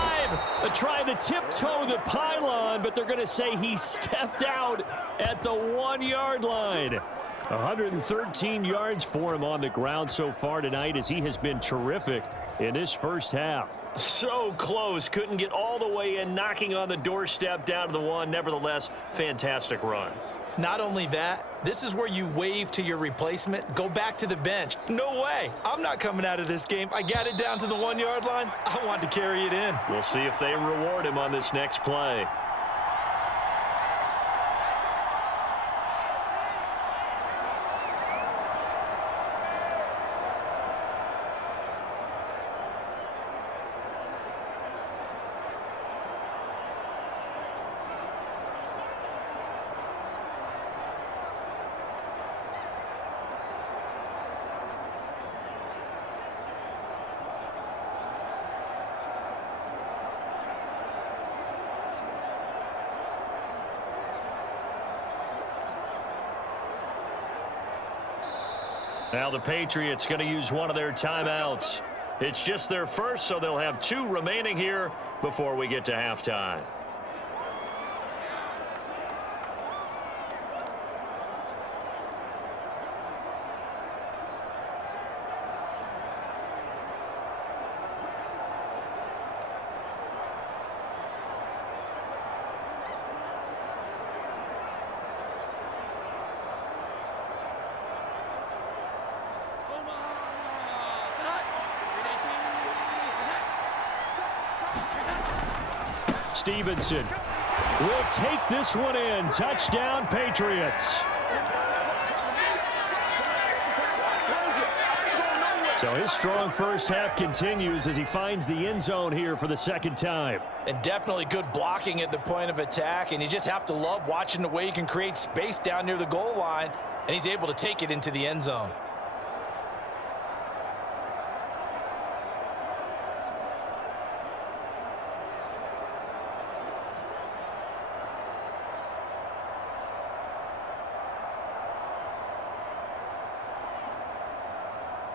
Trying to tiptoe the pylon, but they're going to say he stepped out at the 1-yard line. 113 yards for him on the ground so far tonight, as he has been terrific in this first half. So close, couldn't get all the way in, knocking on the doorstep down to the 1. Nevertheless, fantastic run. Not only that, this is where you wave to your replacement, go back to the bench. No way. I'm not coming out of this game. I got it down to the 1-yard line. I want to carry it in. We'll see if they reward him on this next play. Now the Patriots going to use one of their timeouts. It's just their first, so they'll have 2 remaining here before we get to halftime. Stevenson will take this one in. Touchdown, Patriots. So his strong first half continues as he finds the end zone here for the second time. And definitely good blocking at the point of attack, and you just have to love watching the way he can create space down near the goal line, and he's able to take it into the end zone.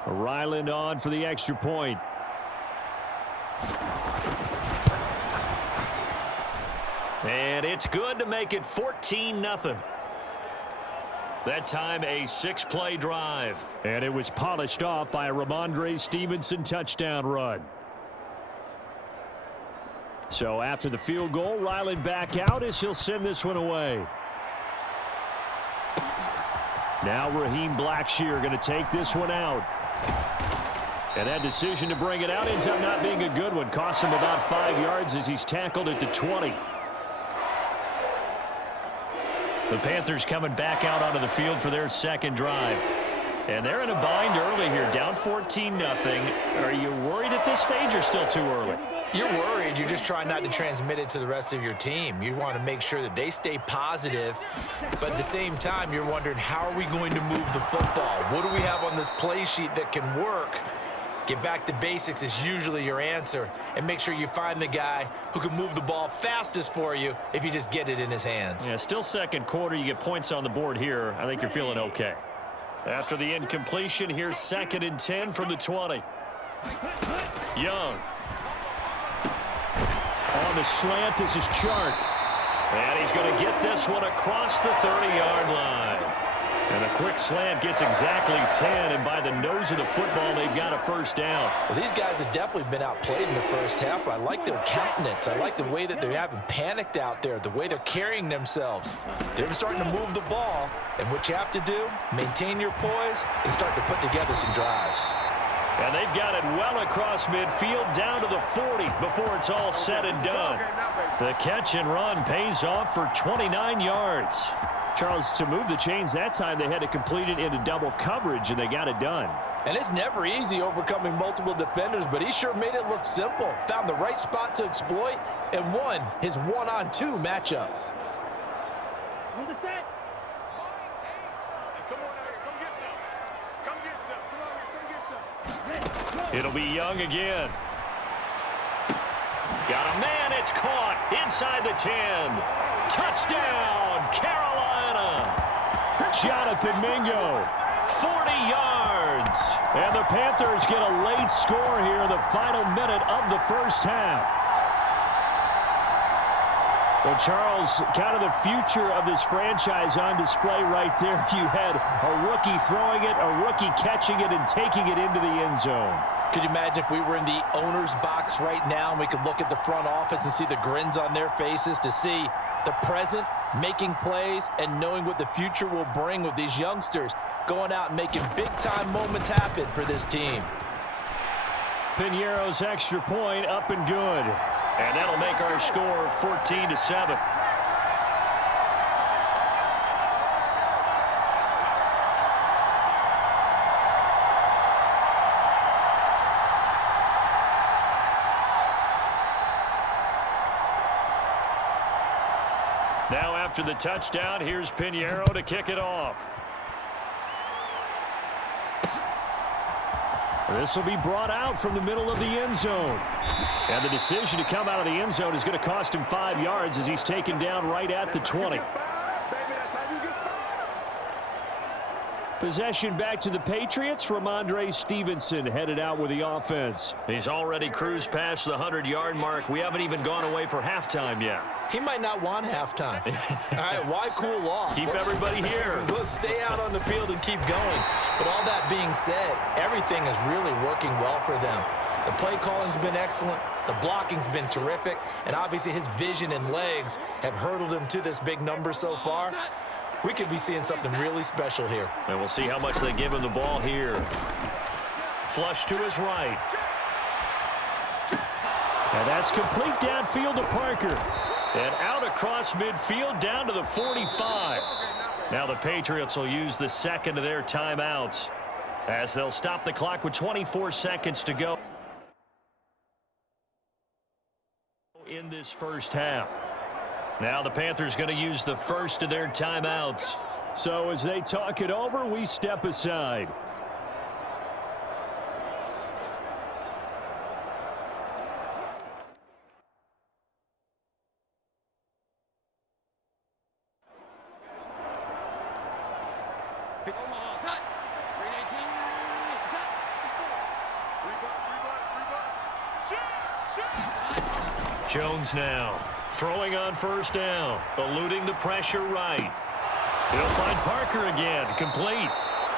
Ryland on for the extra point. And it's good to make it 14-0. That time a 6-play drive. And it was polished off by a Ramondre Stevenson touchdown run. So after the field goal, Ryland back out as he'll send this one away. Now Raheem Blackshear going to take this one out. And that decision to bring it out ends up not being a good one. Costs him about 5 yards as he's tackled at the 20. The Panthers coming back out onto the field for their second drive. And they're in a bind early here, down 14-0. Are you worried at this stage or still too early? You're worried. You're just trying not to transmit it to the rest of your team. You want to make sure that they stay positive, but at the same time, you're wondering, how are we going to move the football? What do we have on this play sheet that can work? Get back to basics is usually your answer, and make sure you find the guy who can move the ball fastest for you if you just get it in his hands. Yeah, still second quarter. You get points on the board here. I think you're feeling okay. After the incompletion, here's 2nd and 10 from the 20. Young. On the slant, this is Chark. And he's going to get this one across the 30-yard line. And a quick slant gets exactly 10, and by the nose of the football, they've got a first down. Well, these guys have definitely been outplayed in the first half. I like their countenance. I like the way that they haven't panicked out there, the way they're carrying themselves. They're starting to move the ball, and what you have to do, maintain your poise and start to put together some drives. And they've got it well across midfield down to the 40 before it's all said and done. The catch and run pays off for 29 yards. Charles, to move the chains that time, they had to complete it into double coverage, and they got it done. And it's never easy overcoming multiple defenders, but he sure made it look simple. Found the right spot to exploit and won his 1-on-2 matchup. On the set. Come on out here. Come get some. Come get some. Come on here. Come get some. It'll be Young again. Got a man. It's caught inside the 10. Touchdown, Carolina. Jonathan Mingo, 40 yards. And the Panthers get a late score here in the final minute of the first half. Well, Charles, kind of the future of this franchise on display right there. You had a rookie throwing it, a rookie catching it, and taking it into the end zone. Could you imagine if we were in the owner's box right now and we could look at the front office and see the grins on their faces to see the present making plays and knowing what the future will bring with these youngsters going out and making big-time moments happen for this team. Piñeiro's extra point up and good. And that'll make our score 14-7. Now after the touchdown, here's Piñeiro to kick it off. This will be brought out from the middle of the end zone. And the decision to come out of the end zone is going to cost him 5 yards as he's taken down right at the 20. Possession back to the Patriots. Ramondre Stevenson headed out with the offense. He's already cruised past the 100-yard mark. We haven't even gone away for halftime yet. He might not want halftime. All right, why cool off? Keep everybody here. Let's stay out on the field and keep going. But all that being said, everything is really working well for them. The play calling's been excellent. The blocking's been terrific. And obviously his vision and legs have hurdled him to this big number so far. We could be seeing something really special here. And we'll see how much they give him the ball here. Flush to his right. And that's complete downfield to Parker. And out across midfield down to the 45. Now the Patriots will use the second of their timeouts as they'll stop the clock with 24 seconds to go in this first half. Now the Panthers going to use the first of their timeouts. So as they talk it over, we step aside. Jones now throwing on first down, eluding the pressure right. He'll find Parker again, complete.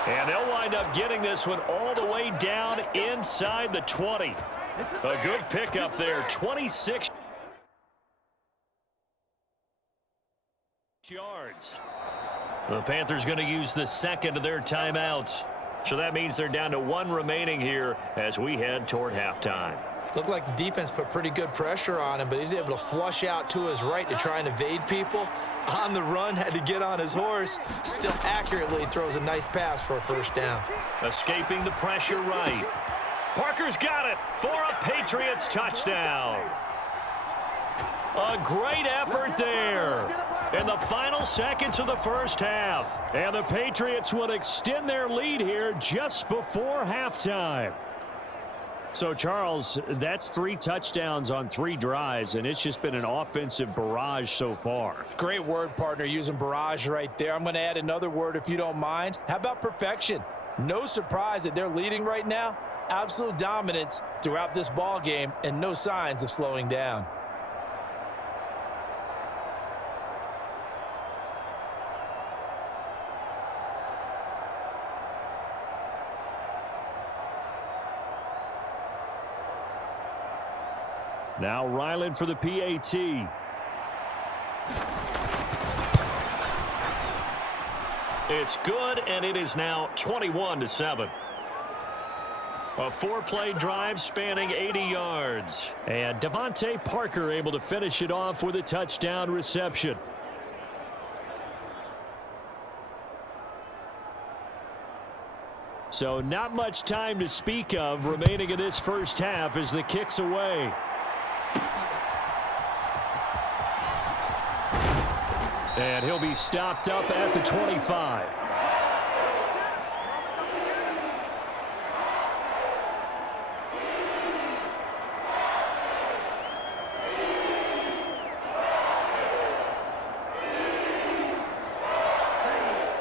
And they'll wind up getting this one all the way down inside the 20. A good pickup there, 26 yards. The Panthers going to use the second of their timeouts. So that means they're down to 1 remaining here as we head toward halftime. Looked like the defense put pretty good pressure on him, but he's able to flush out to his right to try and evade people. On the run, had to get on his horse. Still accurately throws a nice pass for a first down. Escaping the pressure right. Parker's got it for a Patriots touchdown. A great effort there in the final seconds of the first half. And the Patriots will extend their lead here just before halftime. So, Charles, that's 3 touchdowns on 3 drives, and it's just been an offensive barrage so far. Great word, partner, using barrage right there. I'm going to add another word if you don't mind. How about perfection? No surprise that they're leading right now. Absolute dominance throughout this ball game and no signs of slowing down. Now Ryland for the PAT. It's good, and it is now 21-7. A 4-play drive spanning 80 yards. And Devontae Parker able to finish it off with a touchdown reception. So not much time to speak of remaining in this first half as the kick's away. And he'll be stopped up at the 25.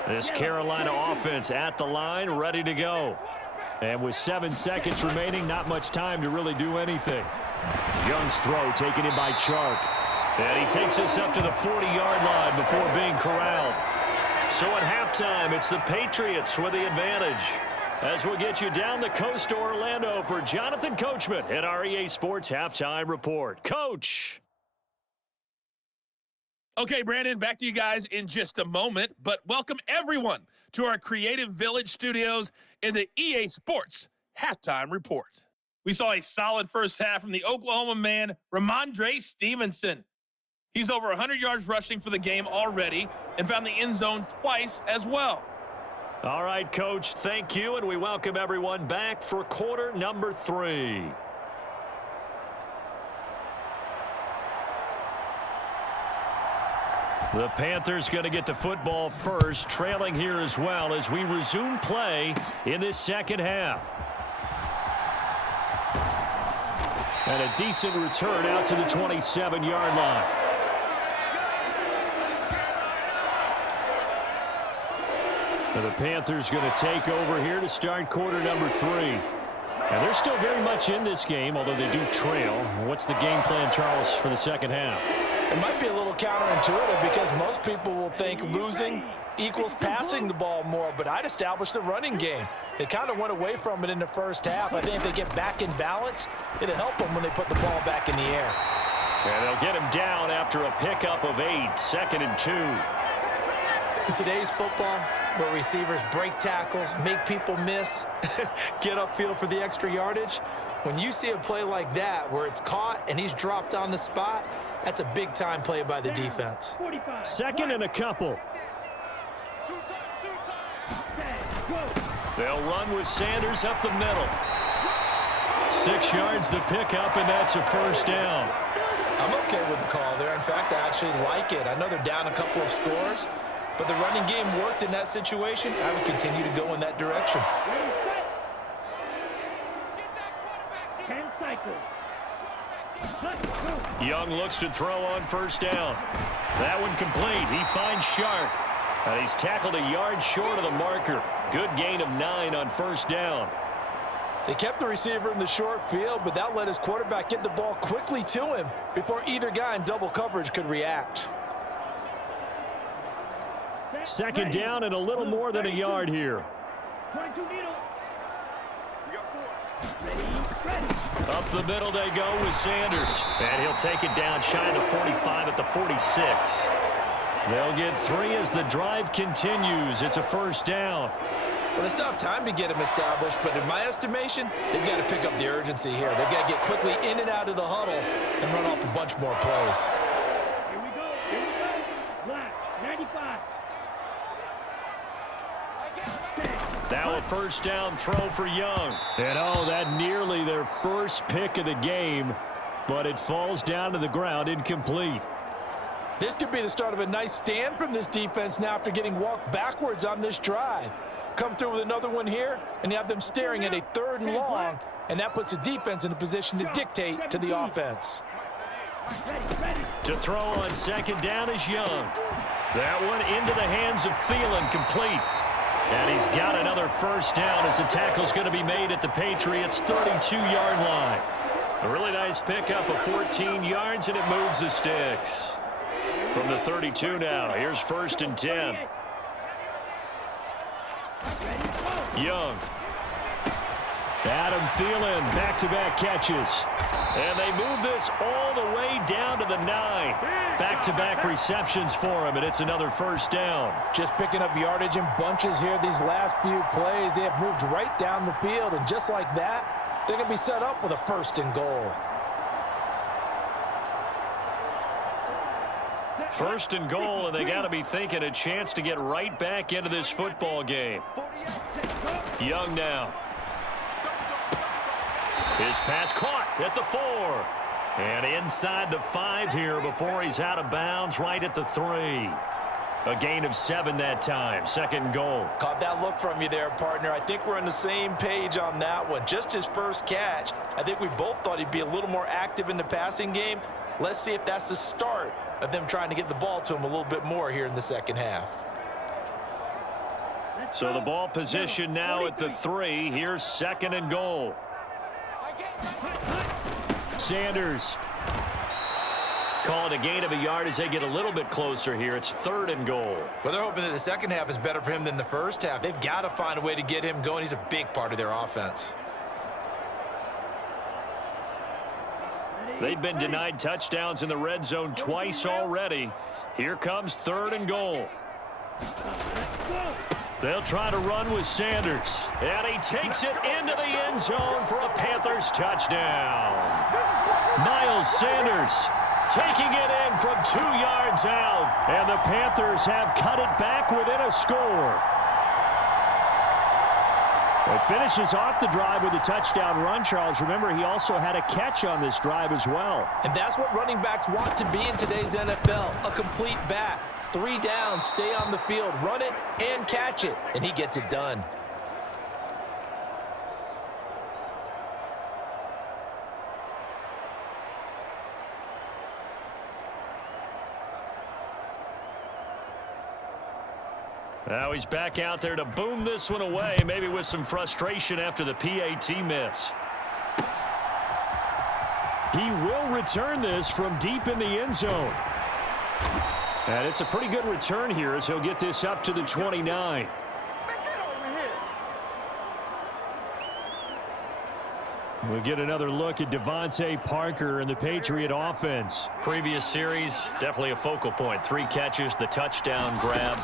This Carolina offense at the line, ready to go. And with 7 seconds remaining, not much time to really do anything. Young's throw taken in by Chark. And he takes us up to the 40-yard line before being corralled. So at halftime, it's the Patriots with the advantage. As we'll get you down the coast to Orlando for Jonathan Coachman at our EA Sports Halftime Report. Coach! Okay, Brandon, back to you guys in just a moment, but welcome everyone to our Creative Village studios in the EA Sports Halftime Report. We saw a solid first half from the Oklahoma man, Ramondre Stevenson. He's over 100 yards rushing for the game already and found the end zone twice as well. All right, Coach, thank you, and we welcome everyone back for quarter number 3. The Panthers going to get the football first, trailing here as well as we resume play in this second half. And a decent return out to the 27-yard line. And the Panthers going to take over here to start quarter number 3. And they're still very much in this game, although they do trail. What's the game plan, Charles, for the second half? It might be a little counterintuitive because most people will think losing equals passing the ball more, but I'd establish the running game. They kind of went away from it in the first half. I think if they get back in balance, it'll help them when they put the ball back in the air. And they'll get him down after a pickup of 8, 2nd and 2. In today's football, where receivers break tackles, make people miss, get upfield for the extra yardage, when you see a play like that where it's caught and he's dropped on the spot, that's a big-time play by the defense. 2nd and a couple. They'll run with Sanders up the middle. 6 yards the pickup, and that's a first down. I'm okay with the call there. In fact, I actually like it. I know they're down a couple of scores, but the running game worked in that situation. I would continue to go in that direction. 10 cycles. Young looks to throw on first down. That one complete. He finds Sharp. And he's tackled a yard short of the marker. Good gain of 9 on first down. They kept the receiver in the short field, but that let his quarterback get the ball quickly to him before either guy in double coverage could react. 2nd down and a little more than a yard here. 22 needle. Up the middle they go with Sanders. And he'll take it down shy of the 45 at the 46. They'll get 3 as the drive continues. It's a first down. Well, they still have time to get him established, but in my estimation, they've got to pick up the urgency here. They've got to get quickly in and out of the huddle and run off a bunch more plays. Here we go. Here we go. Black, 95. Now a first down throw for Young. And oh, that nearly their first pick of the game, but it falls down to the ground incomplete. This could be the start of a nice stand from this defense now after getting walked backwards on this drive. Come through with another one here, and you have them staring at a 3rd and long, and that puts the defense in a position to dictate to the offense. To throw on 2nd down is Young. That one into the hands of Thielen, complete. And he's got another first down as the tackle's going to be made at the Patriots' 32-yard line. A really nice pickup of 14 yards, and it moves the sticks. From the 32 now, here's 1st and 10. Young. Adam Thielen, back-to-back catches. And they move this all the way down to the 9. Back-to-back receptions for him, and it's another first down. Just picking up yardage in bunches here these last few plays. They have moved right down the field, and just like that, they're going to be set up with a 1st and goal. 1st and goal, and they got to be thinking a chance to get right back into this football game. Young now. His pass caught at the 4. And inside the 5 here before he's out of bounds right at the 3. A gain of 7 that time. 2nd and goal. Caught that look from you there, partner. I think we're on the same page on that one. Just his first catch. I think we both thought he'd be a little more active in the passing game. Let's see if that's the start of them trying to get the ball to him a little bit more here in the second half. So the ball position now at the 3. Here's 2nd and goal. Sanders. Call it a gain of a yard as they get a little bit closer here. It's 3rd and goal. Well, they're hoping that the second half is better for him than the first half. They've got to find a way to get him going. He's a big part of their offense. They've been denied touchdowns in the red zone twice already. Here comes 3rd and goal. They'll try to run with Sanders. And he takes it into the end zone for a Panthers touchdown. Miles Sanders taking it in from 2 yards out. And the Panthers have cut it back within a score. It finishes off the drive with a touchdown run, Charles. Remember, he also had a catch on this drive as well. And that's what running backs want to be in today's NFL, a complete back. 3 downs, stay on the field, run it and catch it, and he gets it done. Now he's back out there to boom this one away, maybe with some frustration after the PAT miss. He will return this from deep in the end zone. And it's a pretty good return here as he'll get this up to the 29. We'll get another look at Devontae Parker and the Patriot offense. Previous series, definitely a focal point. 3 catches, the touchdown grab.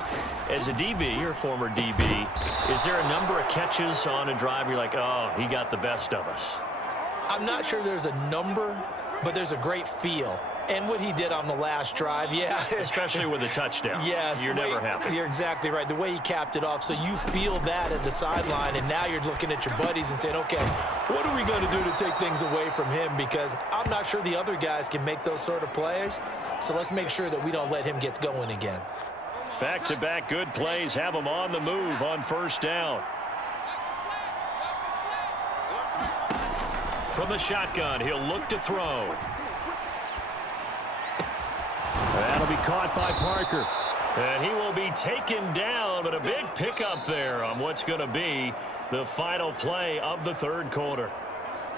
As a DB, or former DB, is there a number of catches on a drive you're like, oh, he got the best of us? I'm not sure there's a number, but there's a great feel. And what he did on the last drive, yeah. Especially with a touchdown. Yes. You're never happy. You're exactly right. The way he capped it off, so you feel that at the sideline, and now you're looking at your buddies and saying, okay, what are we going to do to take things away from him? Because I'm not sure the other guys can make those sort of plays. So let's make sure that we don't let him get going again. Back-to-back good plays have him on the move on 1st down. From the shotgun, he'll look to throw. That'll be caught by Parker. And he will be taken down, but a big pickup there on what's going to be the final play of the 3rd quarter.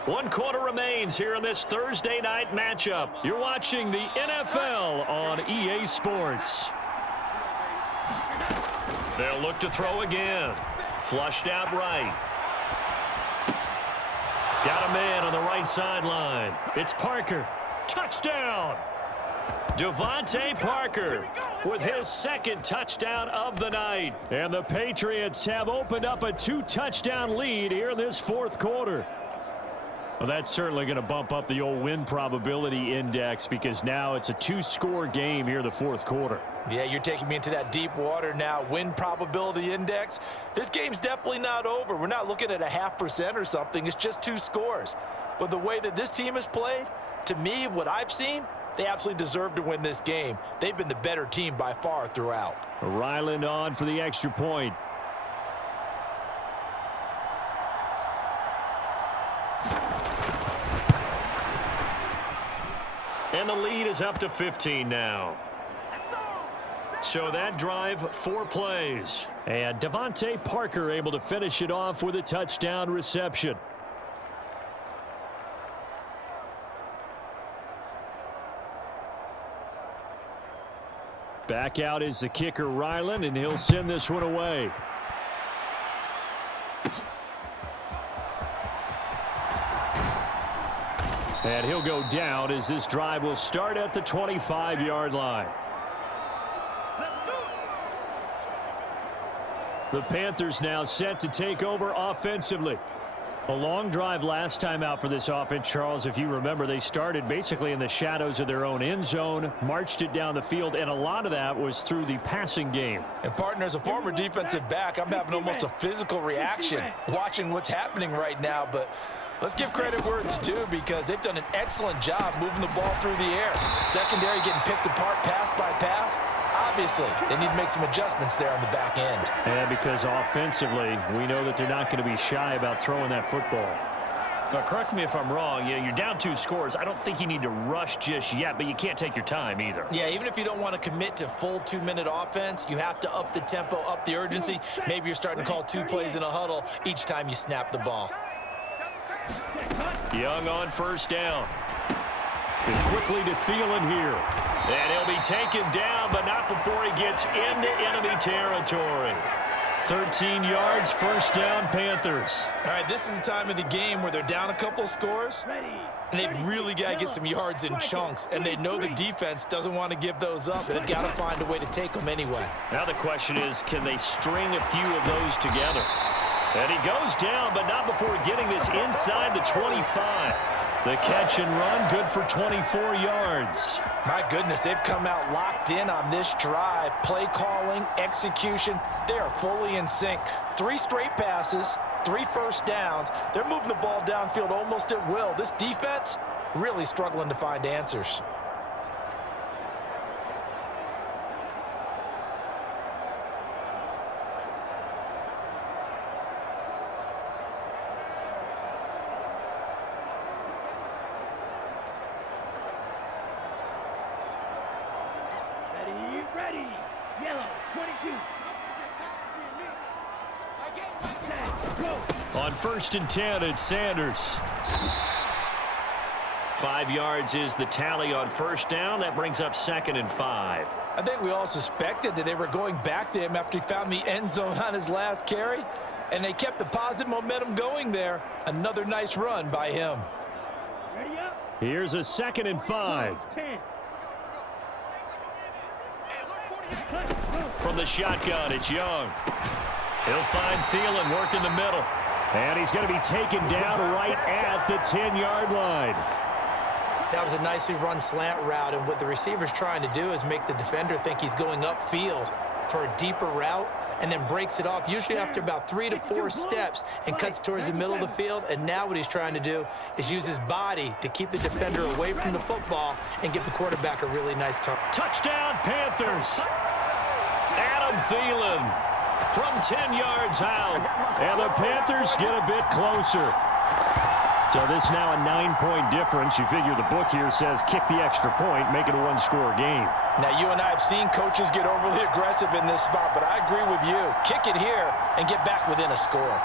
1 quarter remains here in this Thursday night matchup. You're watching the NFL on EA Sports. They'll look to throw again. Flushed out right. Got a man on the right sideline. It's Parker. Touchdown! Devontae Parker with his 2nd touchdown of the night. And the Patriots have opened up a 2-touchdown lead here in this 4th quarter. Well, that's certainly going to bump up the old win probability index because now it's a 2-score game here in the 4th quarter. Yeah, you're taking me into that deep water now. Win probability index. This game's definitely not over. We're not looking at a 0.5% or something. It's just 2 scores. But the way that this team has played, to me, what I've seen, they absolutely deserve to win this game. They've been the better team by far throughout. Ryland on for the extra point. And the lead is up to 15 now. So that drive, 4 plays. And Devontae Parker able to finish it off with a touchdown reception. Back out is the kicker, Ryland, and he'll send this one away. And he'll go down as this drive will start at the 25-yard line. The Panthers now set to take over offensively. A long drive last time out for this offense, Charles. If you remember, they started basically in the shadows of their own end zone, marched it down the field, and a lot of that was through the passing game. And, partner, as a former defensive back, I'm having almost a physical reaction watching what's happening right now. But let's give credit where it's due because they've done an excellent job moving the ball through the air. Secondary getting picked apart pass by pass. Obviously, they need to make some adjustments there on the back end. And because offensively, we know that they're not going to be shy about throwing that football. But correct me if I'm wrong. You're down 2 scores. I don't think you need to rush just yet, but you can't take your time either. Yeah, even if you don't want to commit to full 2-minute offense, you have to up the tempo, up the urgency. Maybe you're starting to call 2 plays in a huddle each time you snap the ball. Young on first down. And quickly to Thielen here. And he'll be taken down, but not before he gets into enemy territory. 13 yards, first down, Panthers. All right, this is the time of the game where they're down a couple of scores, and they've really got to get some yards in chunks, and they know the defense doesn't want to give those up. They've got to find a way to take them anyway. Now the question is, can they string a few of those together? And he goes down, but not before getting this inside the 25. The catch and run, good for 24 yards. My goodness, they've come out locked in on this drive. Play calling, execution, they are fully in sync. 3 straight passes, 3 first downs. They're moving the ball downfield almost at will. This defense really struggling to find answers. Ready. Yellow, 22. Go. On 1st and 10, it's Sanders. 5 yards is the tally on first down. That brings up 2nd and 5. I think we all suspected that they were going back to him after he found the end zone on his last carry, and they kept the positive momentum going there. Another nice run by him. Ready up. Here's a 2nd and 5. 10. From the shotgun, it's Young. He'll find Thielen working the middle. And he's going to be taken down right at the 10-yard line. That was a nicely run slant route, and what the receiver's trying to do is make the defender think he's going upfield for a deeper route, and then breaks it off, usually after about 3 to 4 steps, and cuts towards the middle of the field. And now what he's trying to do is use his body to keep the defender away from the football and give the quarterback a really nice target. Touchdown, Panthers. Adam Thielen from 10 yards out. And the Panthers get a bit closer. So this now a 9-point difference. You figure the book here says kick the extra point, make it a 1-score game. Now, you and I have seen coaches get overly aggressive in this spot, but I agree with you. Kick it here and get back within a score.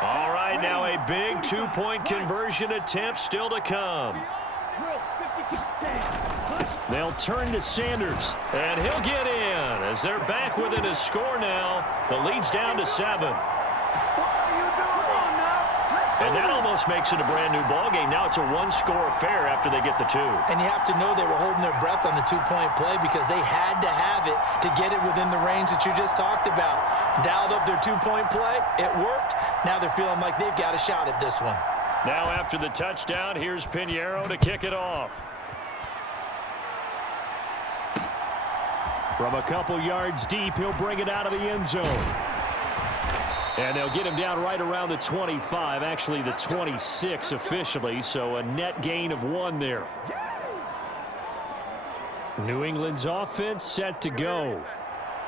All right, now a big 2-point conversion attempt still to come. They'll turn to Sanders. And he'll get in as they're back within a score now. The lead's down to 7. And that almost makes it a brand-new ball game. Now it's a 1-score affair after they get the 2. And you have to know they were holding their breath on the 2-point play because they had to have it to get it within the range that you just talked about. Dialed up their 2-point play. It worked. Now they're feeling like they've got a shot at this one. Now after the touchdown, here's Pinheiro to kick it off. From a couple yards deep, he'll bring it out of the end zone. And they'll get him down right around the 25, actually the 26 officially, so a net gain of 1 there. New England's offense set to go.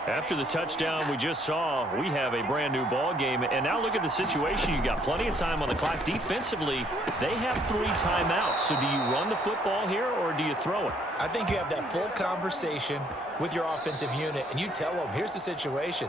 After the touchdown we just saw, we have a brand new ball game. And now look at the situation. You got plenty of time on the clock. Defensively, they have 3 timeouts. So do you run the football here or do you throw it? I think you have that full conversation with your offensive unit, and you tell them, here's the situation.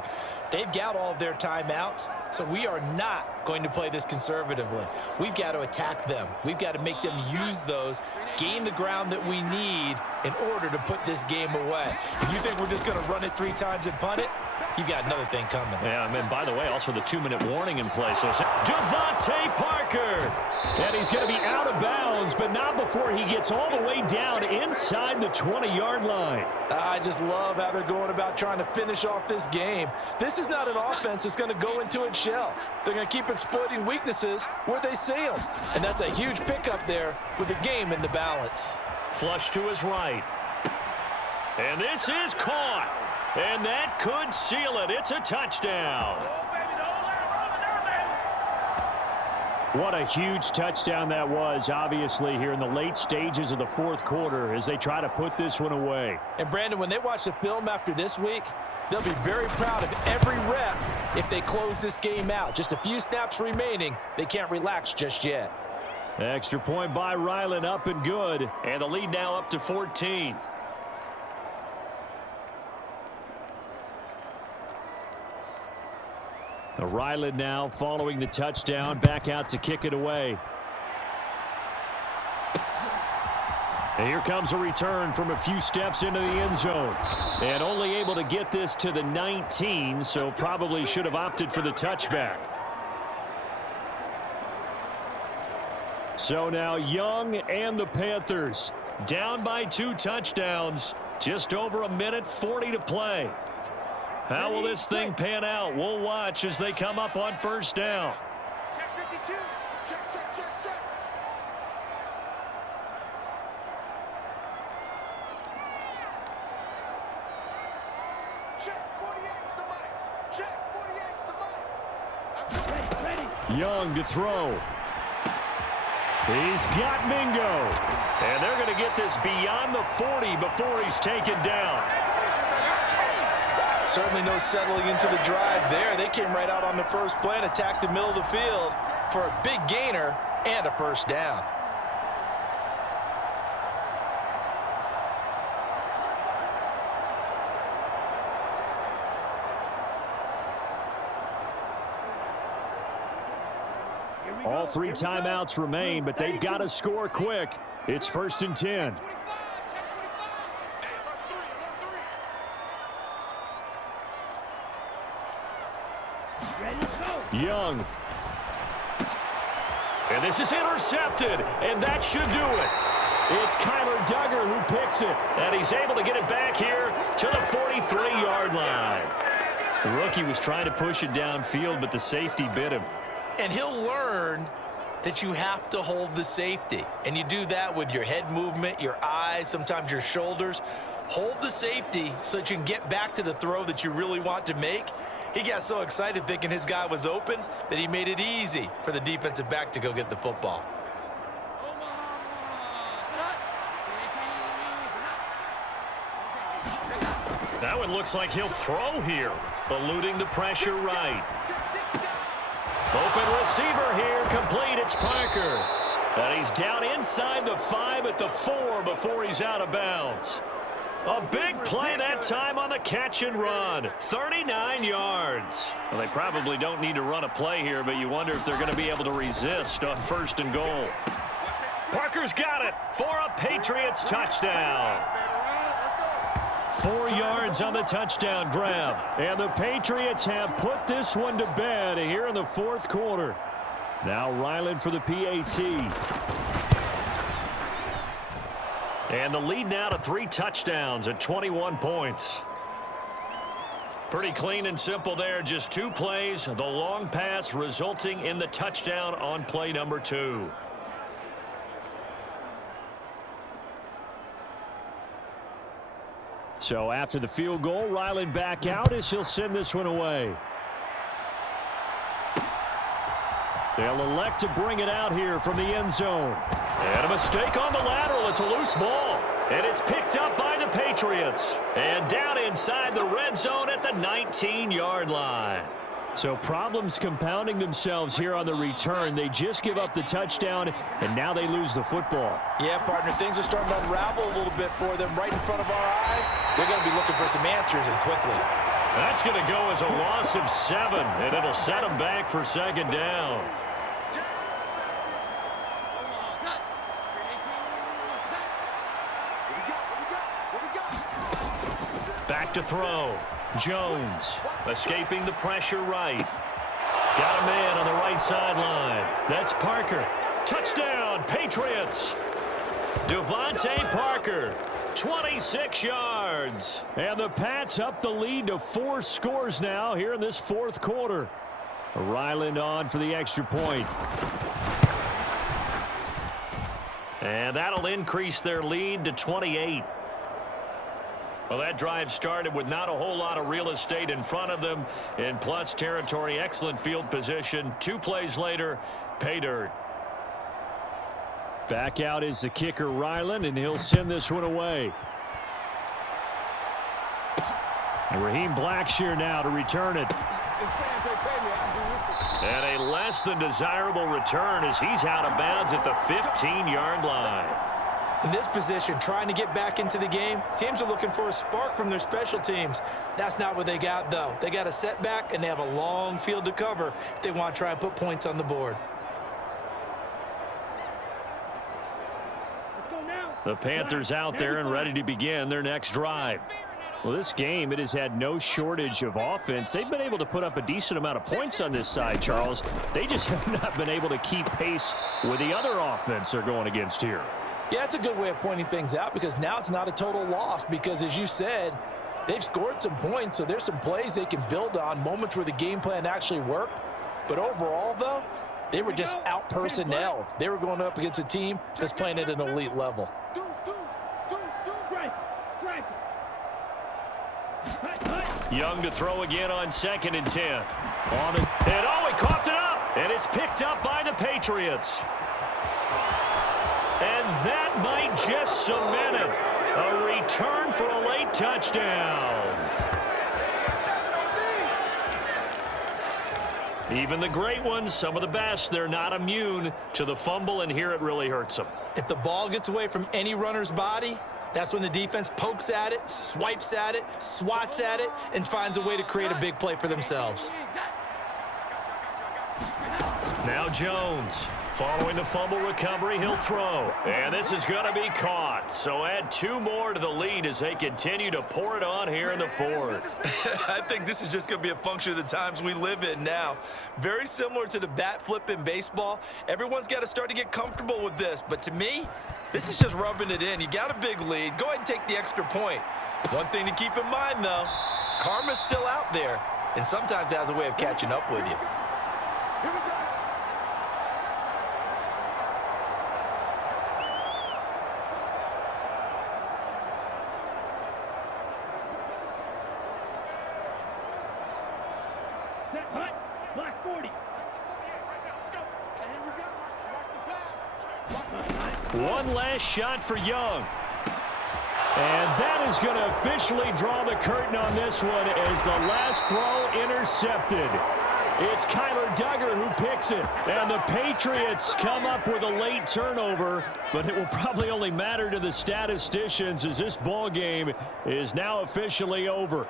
They've got all of their timeouts, so we are not going to play this conservatively. We've got to attack them. We've got to make them use those, gain the ground that we need in order to put this game away. If you think we're just going to run it 3 times and punt it, you got another thing coming. Yeah, and by the way, also the 2-minute warning in play. So Devontae Parker. And he's going to be out of bounds, but not before he gets all the way down inside the 20-yard line. I just love how they're going about trying to finish off this game. This is not an offense that's going to go into its shell. They're going to keep exploiting weaknesses where they see them. And that's a huge pickup there with the game in the balance. Flush to his right. And this is caught. And that could seal it. It's a touchdown. What a huge touchdown that was, obviously, here in the late stages of the fourth quarter as they try to put this one away. And, Brandon, when they watch the film after this week, they'll be very proud of every rep if they close this game out. Just a few snaps remaining. They can't relax just yet. Extra point by Ryland, up and good. And the lead now up to 14. Ryland now following the touchdown, back out to kick it away. And here comes a return from a few steps into the end zone. And only able to get this to the 19, so probably should have opted for the touchback. So now Young and the Panthers down by 2 touchdowns. Just over a minute 40 to play. How will this thing pan out? We'll watch as they come up on first down. Check 52. Check, check, check, check. Check 48's the mic. Check 48's the mic. Ready. Young to throw. He's got Mingo. And they're going to get this beyond the 40 before he's taken down. Certainly no settling into the drive there. They came right out on the first play and attacked the middle of the field for a big gainer and a first down. All 3 timeouts remain, but they've got to score quick. It's 1st and 10. Young. And this is intercepted, and that should do it. It's Kyler Duggar who picks it. And he's able to get it back here to the 43-yard line. The rookie was trying to push it downfield, but the safety bit him. And he'll learn that you have to hold the safety. And you do that with your head movement, your eyes, sometimes your shoulders. Hold the safety so that you can get back to the throw that you really want to make. He got so excited thinking his guy was open that he made it easy for the defensive back to go get the football. That one looks like he'll throw here, eluding the pressure right. Open receiver here, complete, it's Parker. And he's down inside the 5 at the 4 before he's out of bounds. A big play that time on the catch and run. 39 yards. Well, they probably don't need to run a play here, but you wonder if they're going to be able to resist on 1st and goal. Parker's got it for a Patriots touchdown. 4 yards on the touchdown grab. And the Patriots have put this one to bed here in the fourth quarter. Now Ryland for the PAT. And the lead now to 3 touchdowns at 21 points. Pretty clean and simple there. Just 2 plays. The long pass resulting in the touchdown on play number 2. So after the field goal, Ryland back out as he'll send this one away. They'll elect to bring it out here from the end zone. And a mistake on the lateral. It's a loose ball. And it's picked up by the Patriots. And down inside the red zone at the 19-yard line. So problems compounding themselves here on the return. They just give up the touchdown, and now they lose the football. Yeah, partner, things are starting to unravel a little bit for them right in front of our eyes. They're going to be looking for some answers, and quickly. That's going to go as a loss of 7, and it'll set them back for 2nd down. Back to throw. Jones escaping the pressure right. Got a man on the right sideline. That's Parker. Touchdown, Patriots. Devontae Parker, 26 yards. And the Pats up the lead to 4 scores now here in this fourth quarter. Ryland on for the extra point. And that'll increase their lead to 28. Well, that drive started with not a whole lot of real estate in front of them. In plus territory, excellent field position. 2 plays later, Pay dirt. Back out is the kicker, Ryland, and he'll send this one away. And Raheem Blackshear now to return it. And a less than desirable return as he's out of bounds at the 15-yard line. In this position, trying to get back into the game, teams are looking for a spark from their special teams. That's not what they got, though. They got a setback, and they have a long field to cover if they want to try and put points on the board. Let's go now. The Panthers out there and ready to begin their next drive. Well, this game, it has had no shortage of offense. They've been able to put up a decent amount of points on this side, Charles. They just have not been able to keep pace with the other offense they're going against here. Yeah, it's a good way of pointing things out because now it's not a total loss because, as you said, they've scored some points, so there's some plays they can build on, moments where the game plan actually worked. But overall, though, they were just out-personnelled. They were going up against a team that's playing at an elite level. Young to throw again on 2nd and 10. On it. And he coughed it up. And it's picked up by the Patriots. And that might just cement it. A return for a late touchdown. Even the great ones, some of the best, they're not immune to the fumble, and here it really hurts them. If the ball gets away from any runner's body, that's when the defense pokes at it, swipes at it, swats at it, and finds a way to create a big play for themselves. Now Jones. Following the fumble recovery, he'll throw. And this is going to be caught. So add 2 more to the lead as they continue to pour it on here in the 4th. I think this is just going to be a function of the times we live in now. Very similar to the bat flip in baseball. Everyone's got to start to get comfortable with this. But to me, this is just rubbing it in. You got a big lead. Go ahead and take the extra point. One thing to keep in mind, though, karma's still out there. And sometimes it has a way of catching up with you. Set, hut, block 40. One last shot for Young. And that is going to officially draw the curtain on this one as the last throw intercepted. It's Kyler Duggar who picks it. And the Patriots come up with a late turnover, but it will probably only matter to the statisticians as this ball game is now officially over.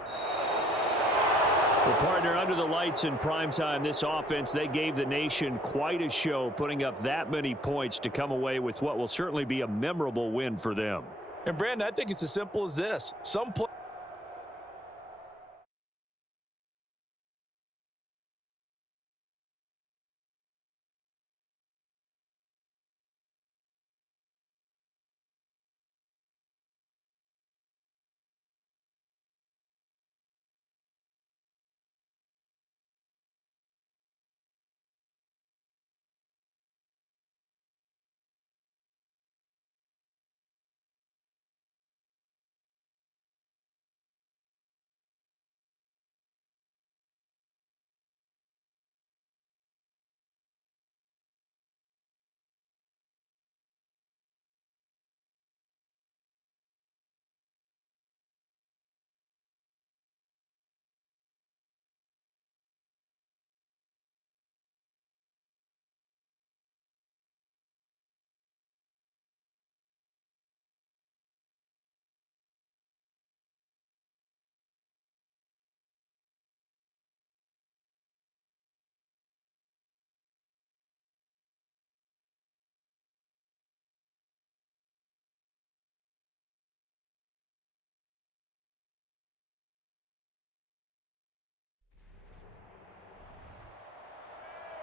Well, partner, under the lights in primetime, this offense, they gave the nation quite a show, putting up that many points to come away with what will certainly be a memorable win for them. And, Brandon, I think it's as simple as this. Some play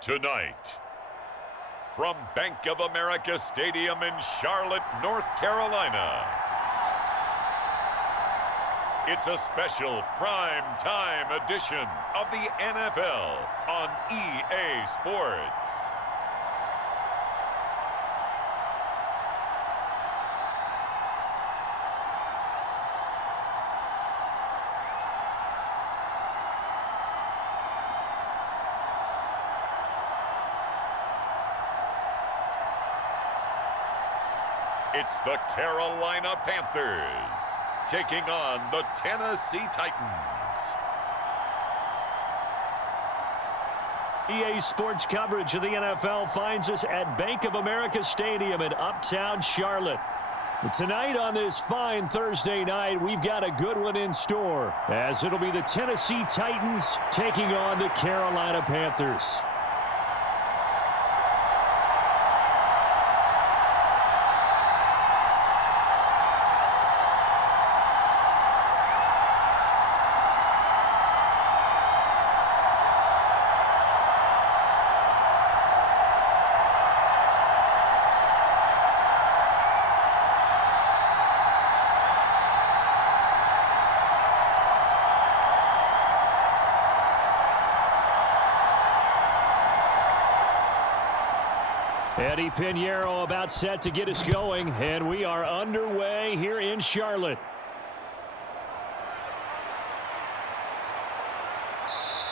Tonight, from Bank of America Stadium in Charlotte, North Carolina, it's a special prime time edition of the NFL on EA Sports. It's the Carolina Panthers taking on the Tennessee Titans. EA Sports coverage of the NFL finds us at Bank of America Stadium in Uptown Charlotte. Tonight on this fine Thursday night, we've got a good one in store, as it'll be the Tennessee Titans taking on the Carolina Panthers. Eddie Pinheiro about set to get us going, and we are underway here in Charlotte.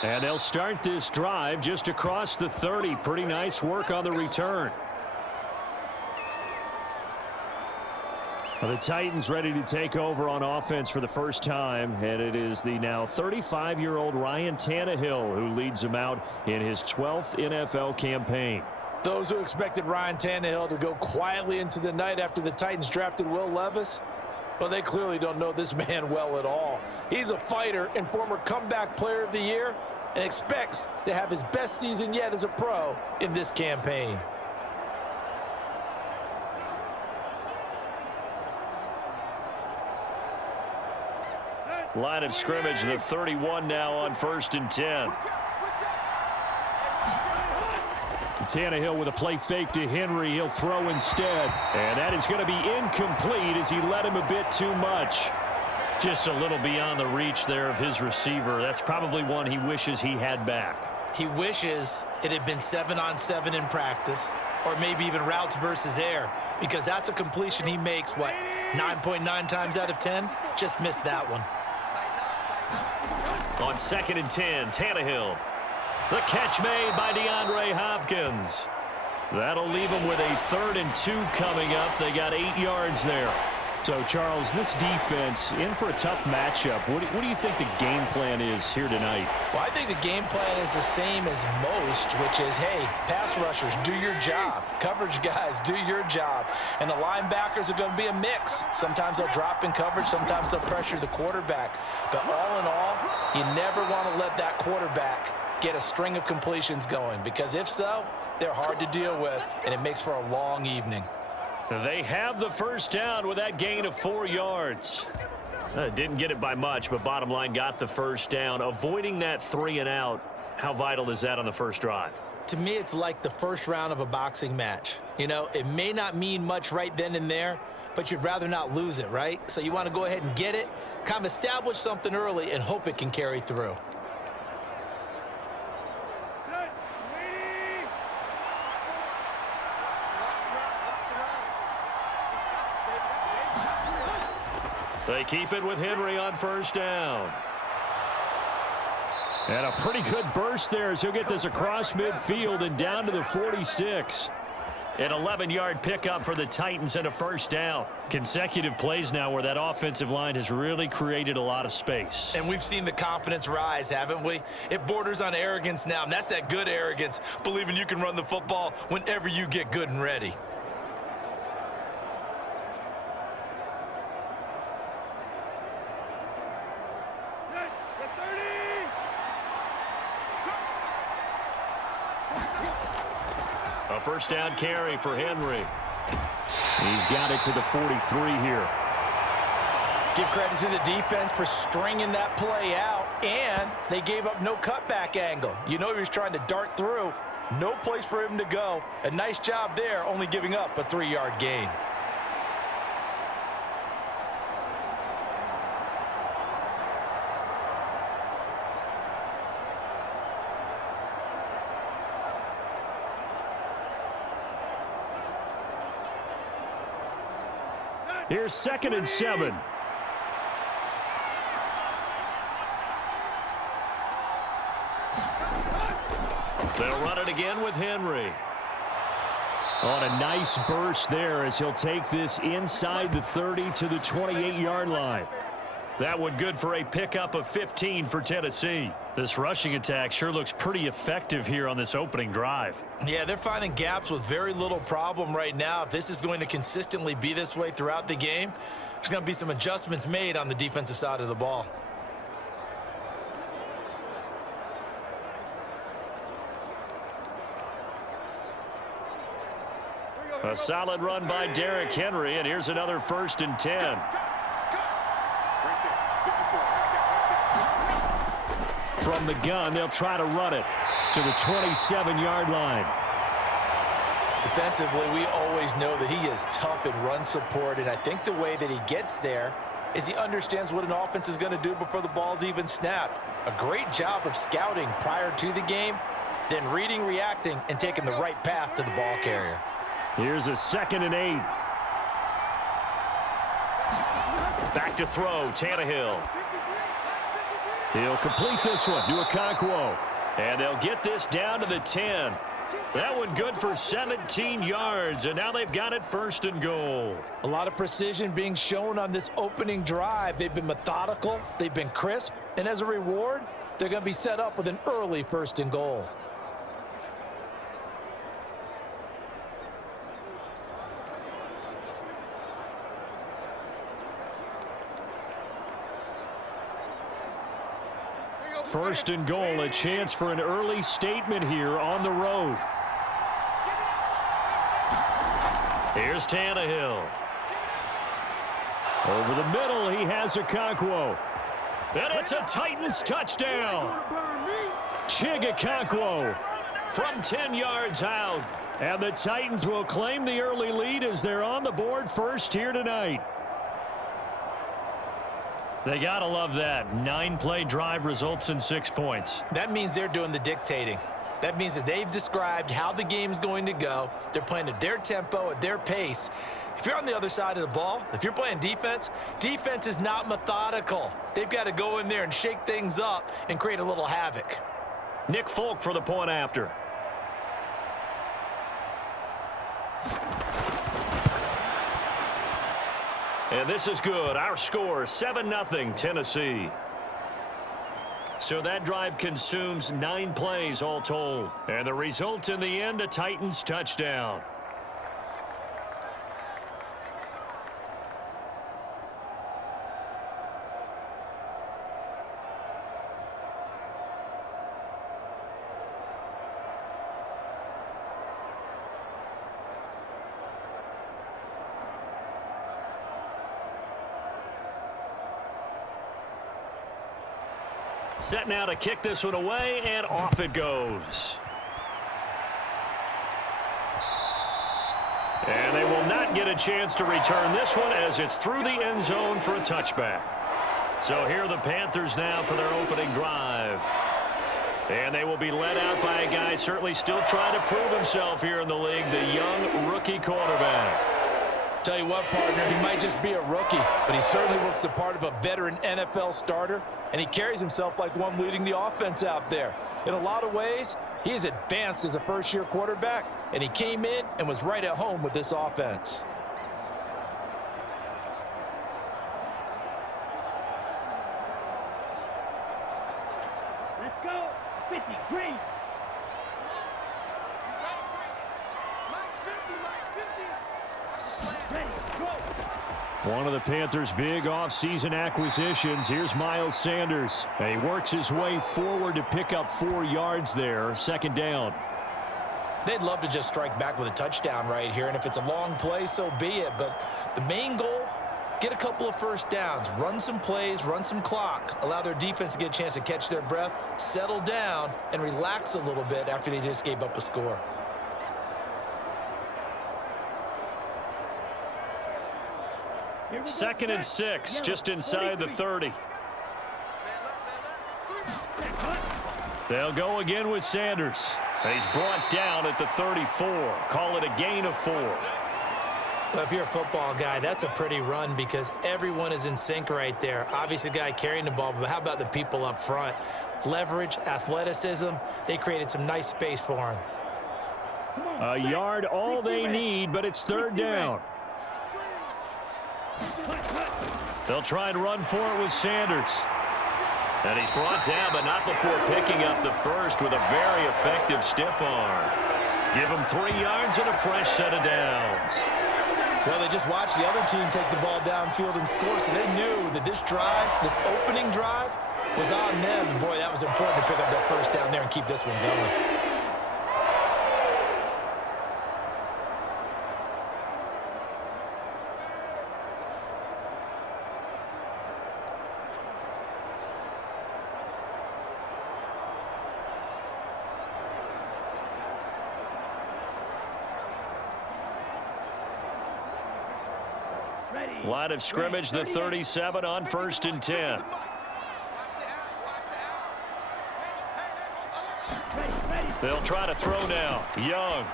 And they'll start this drive just across the 30. Pretty nice work on the return. Well, the Titans ready to take over on offense for the first time, and it is the now 35-year-old Ryan Tannehill who leads them out in his 12th NFL campaign. Those who expected Ryan Tannehill to go quietly into the night after the Titans drafted Will Levis, well, they clearly don't know this man well at all. He's a fighter and former comeback player of the year and expects to have his best season yet as a pro in this campaign. Line of scrimmage, the 31 now on 1st and 10. Tannehill with a play fake to Henry. He'll throw instead. And that is going to be incomplete as he led him a bit too much. Just a little beyond the reach there of his receiver. That's probably one he wishes he had back. He wishes it had been 7-on-7 in practice, or maybe even routes versus air, because that's a completion he makes, 9.9 times out of 10? Just missed that one. On 2nd and 10, Tannehill. The catch made by DeAndre Hopkins. That'll leave them with a 3rd and 2 coming up. They got 8 yards there. So, Charles, this defense in for a tough matchup. What do you think the game plan is here tonight? Well, I think the game plan is the same as most, which is, hey, pass rushers, do your job. Coverage guys, do your job. And the linebackers are going to be a mix. Sometimes they'll drop in coverage. Sometimes they'll pressure the quarterback. But all in all, you never want to let that quarterback get a string of completions going, because if so, they're hard to deal with, and it makes for a long evening. They have the first down with that gain of 4 yards. Didn't get it by much, but bottom line got the first down. Avoiding that 3 and out, how vital is that on the first drive? To me, it's like the first round of a boxing match. You know, it may not mean much right then and there, but you'd rather not lose it, right? So you want to go ahead and get it, kind of establish something early, and hope it can carry through. They keep it with Henry on first down. And a pretty good burst there as he'll get this across midfield and down to the 46. An 11-yard pickup for the Titans and a first down. Consecutive plays now where that offensive line has really created a lot of space. And we've seen the confidence rise, haven't we? It borders on arrogance now, and that's that good arrogance, believing you can run the football whenever you get good and ready. A first down carry for Henry. He's got it to the 43 here. Give credit to the defense for stringing that play out, and they gave up no cutback angle. You know he was trying to dart through. No place for him to go. A nice job there, only giving up a 3-yard gain. Here's 2nd and 7. They'll run it again with Henry. On a nice burst there as he'll take this inside the 30 to the 28-yard line. That one good for a pickup of 15 for Tennessee. This rushing attack sure looks pretty effective here on this opening drive. Yeah, they're finding gaps with very little problem right now. If this is going to consistently be this way throughout the game, there's going to be some adjustments made on the defensive side of the ball. A solid run by Derrick Henry, and here's another 1st and 10. From the gun, they'll try to run it to the 27-yard line. Defensively, we always know that he is tough in run support, and I think the way that he gets there is he understands what an offense is going to do before the ball's even snapped. A great job of scouting prior to the game, then reading, reacting, and taking the right path to the ball carrier. Here's a 2nd and 8. Back to throw, Tannehill. He'll complete this one to Okonkwo. And they'll get this down to the 10. That one good for 17 yards, and now they've got it 1st and goal. A lot of precision being shown on this opening drive. They've been methodical, they've been crisp, and as a reward, they're going to be set up with an early 1st and goal. First and goal, a chance for an early statement here on the road. Here's Tannehill. Over the middle, he has Okonkwo. And it's a Titans touchdown. Okonkwo From 10 yards out. And the Titans will claim the early lead as they're on the board first here tonight. They got to love that. 9-play drive results in 6 points. That means they're doing the dictating. That means that they've described how the game's going to go. They're playing at their tempo, at their pace. If you're on the other side of the ball, if you're playing defense, defense is not methodical. They've got to go in there and shake things up and create a little havoc. Nick Folk for the point after. And this is good. Our score, 7-0 Tennessee. So that drive consumes 9 plays all told. And the result in the end, a Titans touchdown. Set now to kick this one away, and off it goes. And they will not get a chance to return this one as it's through the end zone for a touchback. So here are the Panthers now for their opening drive. And they will be led out by a guy certainly still trying to prove himself here in the league, the young rookie quarterback. Tell you what, partner, he might just be a rookie, but he certainly looks the part of a veteran NFL starter, and he carries himself like one leading the offense out there. In a lot of ways, he is advanced as a first-year quarterback, and he came in and was right at home with this offense. Let's go. 50, green. Max 50, Max 50. Watch the slant. Ready, go. One of the Panthers' big offseason acquisitions. Here's Miles Sanders. And he works his way forward to pick up 4 yards there. 2nd down. They'd love to just strike back with a touchdown right here, and if it's a long play, so be it. But the main goal, get a couple of first downs, run some plays, run some clock, allow their defense to get a chance to catch their breath, settle down, and relax a little bit after they just gave up a score. Here we go. 2nd and 6, Yellow, just inside the 30. Man up. They'll go again with Sanders. And he's brought down at the 34. Call it a gain of 4. Well, if you're a football guy, that's a pretty run because everyone is in sync right there. Obviously, the guy carrying the ball, but how about the people up front? Leverage, athleticism, they created some nice space for him. A yard all they need, but it's third down. They'll try and run for it with Sanders. And he's brought down, but not before picking up the first with a very effective stiff arm. Give him 3 yards and a fresh set of downs. Well, they just watched the other team take the ball downfield and score, so they knew that this drive, this opening drive, was on them. And, boy, that was important to pick up that first down there and keep this one going. Line of scrimmage, the 37 on 1st and 10. They'll try to throw now. Young.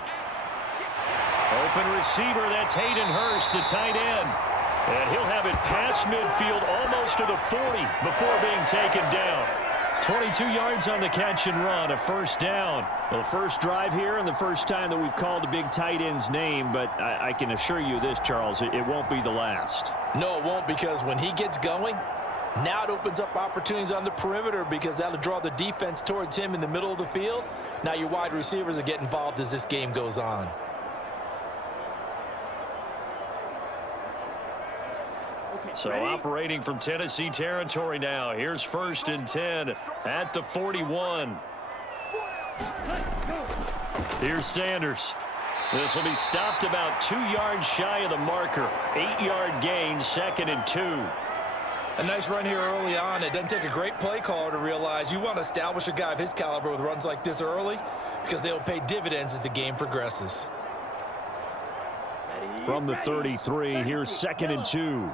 Open receiver, that's Hayden Hurst, the tight end. And he'll have it past midfield almost to the 40 before being taken down. 22 yards on the catch and run, a first down. Well, first drive here and the first time that we've called a big tight end's name, but I can assure you this, Charles, it won't be the last. No, it won't, because when he gets going, now it opens up opportunities on the perimeter because that'll draw the defense towards him in the middle of the field. Now your wide receivers will get involved as this game goes on. So operating from Tennessee territory now. Here's 1st and 10 at the 41. Here's Sanders. This will be stopped about 2 yards shy of the marker. 8-yard gain, 2nd and 2. A nice run here early on. It doesn't take a great play caller to realize you want to establish a guy of his caliber with runs like this early because they'll pay dividends as the game progresses. From the 33, here's 2nd and 2.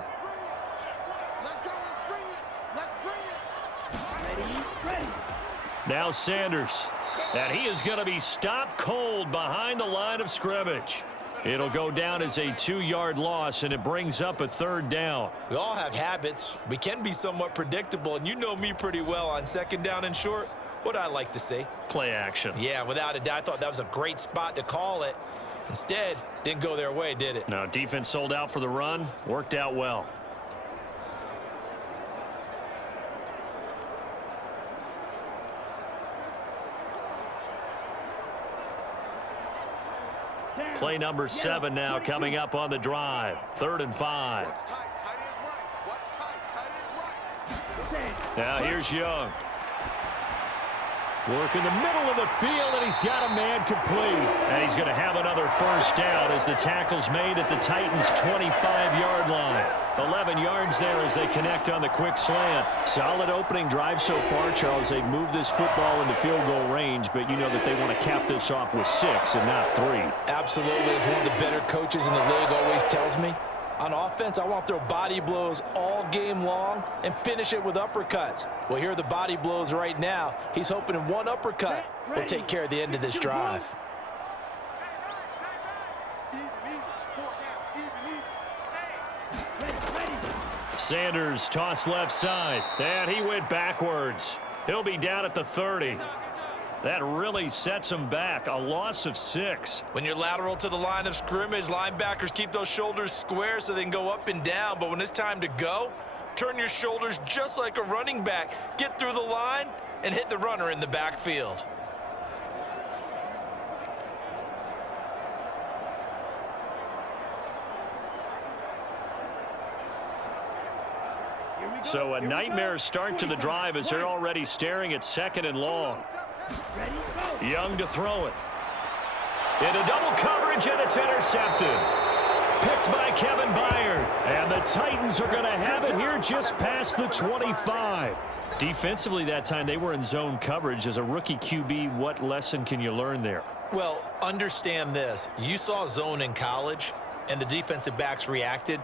Now Sanders. And he is going to be stopped cold behind the line of scrimmage. It'll go down as a 2-yard loss, and it brings up a 3rd down. We all have habits. We can be somewhat predictable, and you know me pretty well on 2nd down and short. What I like to say? Play action. Yeah, without a doubt. I thought that was a great spot to call it. Instead, didn't go their way, did it? Now, defense sold out for the run. Worked out well. Play number 7 now coming up on the drive. 3rd and 5. Now here's Young. Work in the middle of the field, and he's got a man complete. And he's going to have another first down as the tackle's made at the Titans' 25-yard line. 11 yards there as they connect on the quick slant. Solid opening drive so far, Charles. They've moved this football into field goal range, but you know that they want to cap this off with 6 and not 3. Absolutely. As one of the better coaches in the league always tells me, on offense, I want to throw body blows all game long and finish it with uppercuts. Well, here are the body blows right now. He's hoping in one uppercut will take care of the end of this drive. Sanders tossed left side, and he went backwards. He'll be down at the 30. That really sets him back. A loss of 6. When you're lateral to the line of scrimmage, linebackers keep those shoulders square so they can go up and down. But when it's time to go, turn your shoulders just like a running back. Get through the line and hit the runner in the backfield. So a nightmare start to the drive as they're already staring at 2nd and long. Young to throw it. Into double coverage, and it's intercepted. Picked by Kevin Byard. And the Titans are going to have it here just past the 25. Defensively that time, they were in zone coverage. As a rookie QB, what lesson can you learn there? Well, understand this. You saw zone in college, and the defensive backs reacted,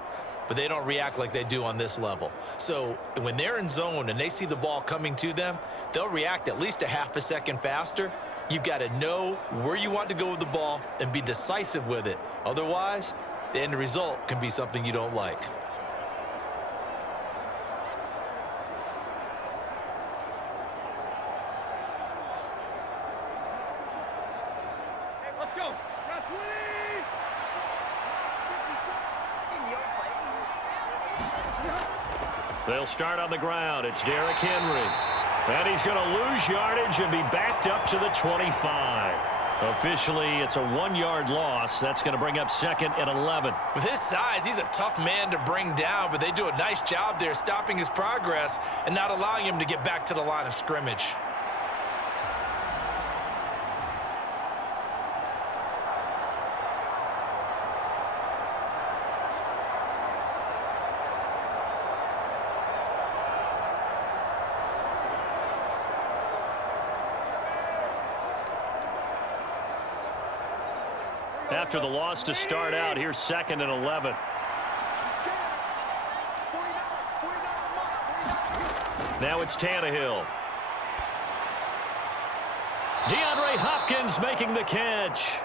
but they don't react like they do on this level. So when they're in zone and they see the ball coming to them, they'll react at least a half a second faster. You've got to know where you want to go with the ball and be decisive with it. Otherwise, the end result can be something you don't like. go. Got 20. In your face. They'll start on the ground. It's Derrick Henry. And he's going to lose yardage and be backed up to the 25. Officially, it's a 1-yard loss. That's going to bring up second and 11. With his size, he's a tough man to bring down, but they do a nice job there stopping his progress and not allowing him to get back to the line of scrimmage. After the loss to start out, here's second and 11. Now it's Tannehill. DeAndre Hopkins making the catch.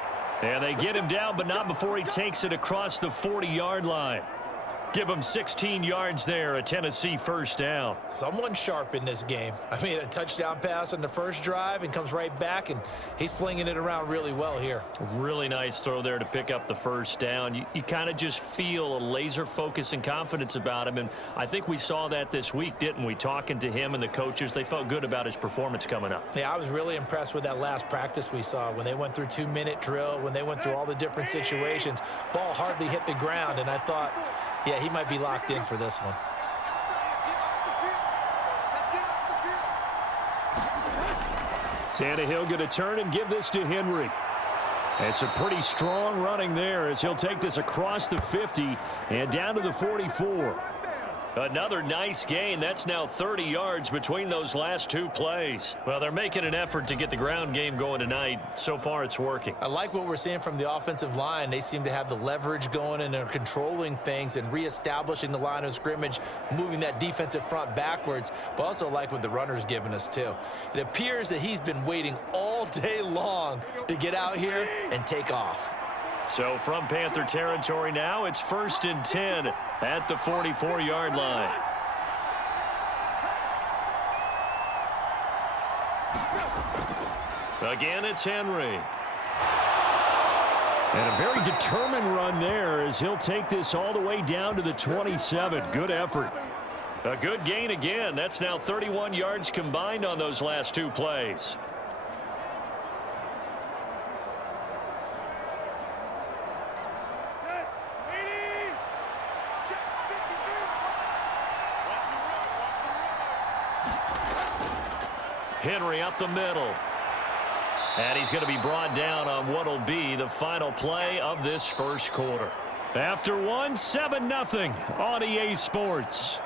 And they get him down, but not before he takes it across the 40-yard line. Give him 16 yards there, a Tennessee first down. Someone sharp in this game. I mean, a touchdown pass on the first drive and comes right back, and he's flinging it around really well here. Really nice throw there to pick up the first down. You kind of just feel a laser focus and confidence about him, and I think we saw that this week, didn't we? Talking to him and the coaches, they felt good about his performance coming up. Yeah, I was really impressed with that last practice we saw when they went through 2-minute drill, when they went through all the different situations. Ball hardly hit the ground, and I thought, yeah, he might be locked in for this one. Tannehill going to turn and give this to Henry. And some pretty strong running there as he'll take this across the 50 and down to the 44. Another nice gain. That's now 30 yards between those last two plays. Well, they're making an effort to get the ground game going tonight. So far, it's working. I like what we're seeing from the offensive line. They seem to have the leverage going, and they're controlling things and reestablishing the line of scrimmage, moving that defensive front backwards, but also like what the runner's giving us, too. It appears that he's been waiting all day long to get out here and take off. So from Panther territory now, it's 1st and 10 at the 44-yard line. Again, it's Henry. And a very determined run there as he'll take this all the way down to the 27. Good effort. A good gain again. That's now 31 yards combined on those last two plays. Henry up the middle. And he's going to be brought down on what will be the final play of this first quarter. After one, 7-0 on EA Sports.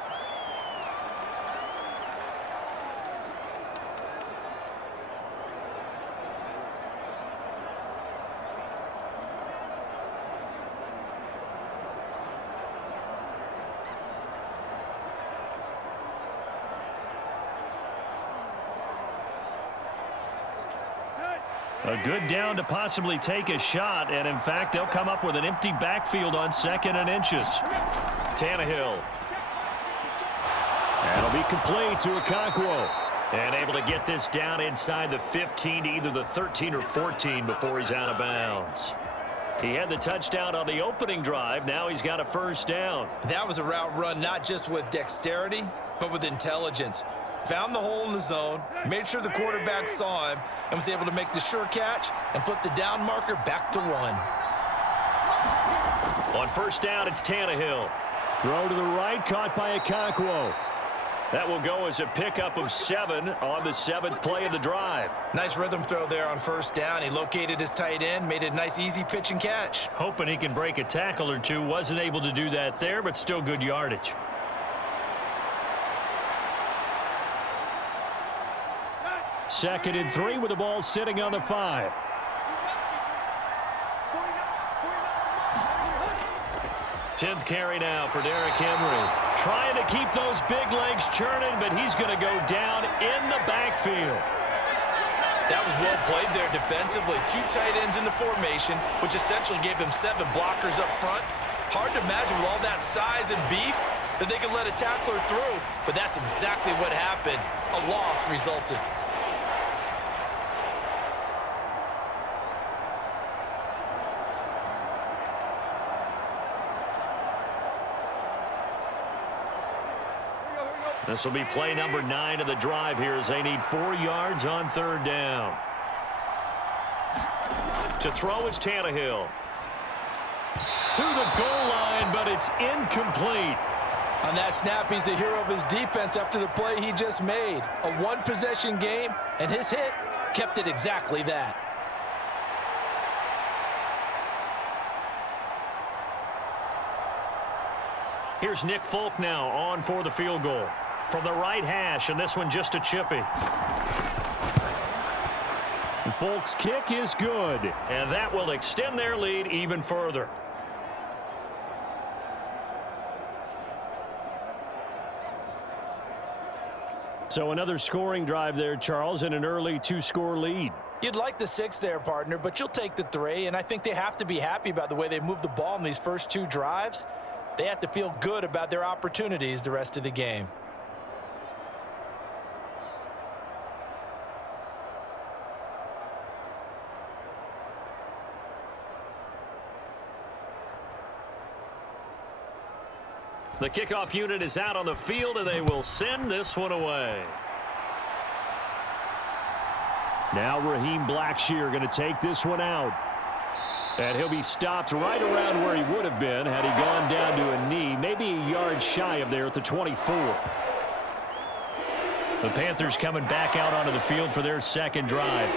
A good down to possibly take a shot, and in fact, they'll come up with an empty backfield on 2nd and inches. Tannehill. That'll be complete to Okonkwo. And able to get this down inside the 15 to either the 13 or 14 before he's out of bounds. He had the touchdown on the opening drive. Now he's got a first down. That was a route run not just with dexterity, but with intelligence. Found the hole in the zone, made sure the quarterback saw him, and was able to make the sure catch and flip the down marker back to 1. On first down, it's Tannehill. Throw to the right, caught by Okonkwo. That will go as a pickup of 7 on the 7th play of the drive. Nice rhythm throw there on first down. He located his tight end, made a nice easy pitch and catch. Hoping he can break a tackle or two. Wasn't able to do that there, but still good yardage. Second and 3 with the ball sitting on the 5. Tenth carry now for Derrick Henry. Trying to keep those big legs churning, but he's going to go down in the backfield. That was well played there defensively. 2 tight ends in the formation, which essentially gave them 7 blockers up front. Hard to imagine with all that size and beef that they could let a tackler through, but that's exactly what happened. A loss resulted. This will be play number 9 of the drive here as they need 4 yards on third down. To throw is Tannehill. To the goal line, but it's incomplete. On that snap, he's the hero of his defense after the play he just made. A one-possession game, and his hit kept it exactly that. Here's Nick Folk now on for the field goal. From the right hash, and this one just a chippy. Folk's kick is good. And that will extend their lead even further. So another scoring drive there, Charles, and an early 2-score lead. You'd like the 6 there, partner, but you'll take the 3, and I think they have to be happy about the way they've moved the ball in these first 2 drives. They have to feel good about their opportunities the rest of the game. The kickoff unit is out on the field, and they will send this one away. Now Raheem Blackshear going to take this one out. And he'll be stopped right around where he would have been had he gone down to a knee, maybe a yard shy of there at the 24. The Panthers coming back out onto the field for their second drive.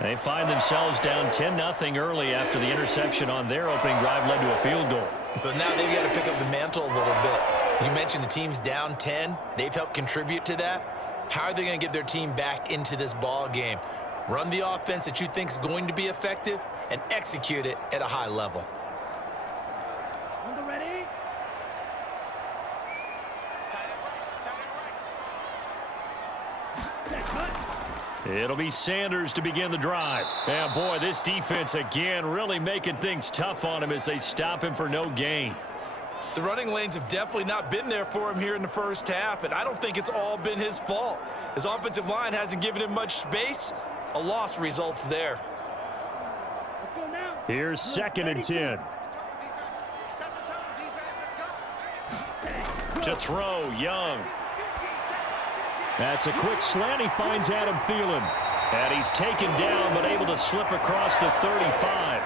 They find themselves down 10-0 early after the interception on their opening drive led to a field goal. So now they've got to pick up the mantle a little bit. You mentioned the team's down 10. They've helped contribute to that. How are they going to get their team back into this ball game? Run the offense that you think is going to be effective and execute it at a high level. On the ready. It'll be Sanders to begin the drive. And boy, this defense again really making things tough on him as they stop him for no gain. The running lanes have definitely not been there for him here in the first half, and I don't think it's all been his fault. His offensive line hasn't given him much space. A loss results there. Let's go now. Here's 2nd and 10. Set the tone, defense. Let's go. To throw, Young. That's a quick slant. He finds Adam Thielen. And he's taken down but able to slip across the 35.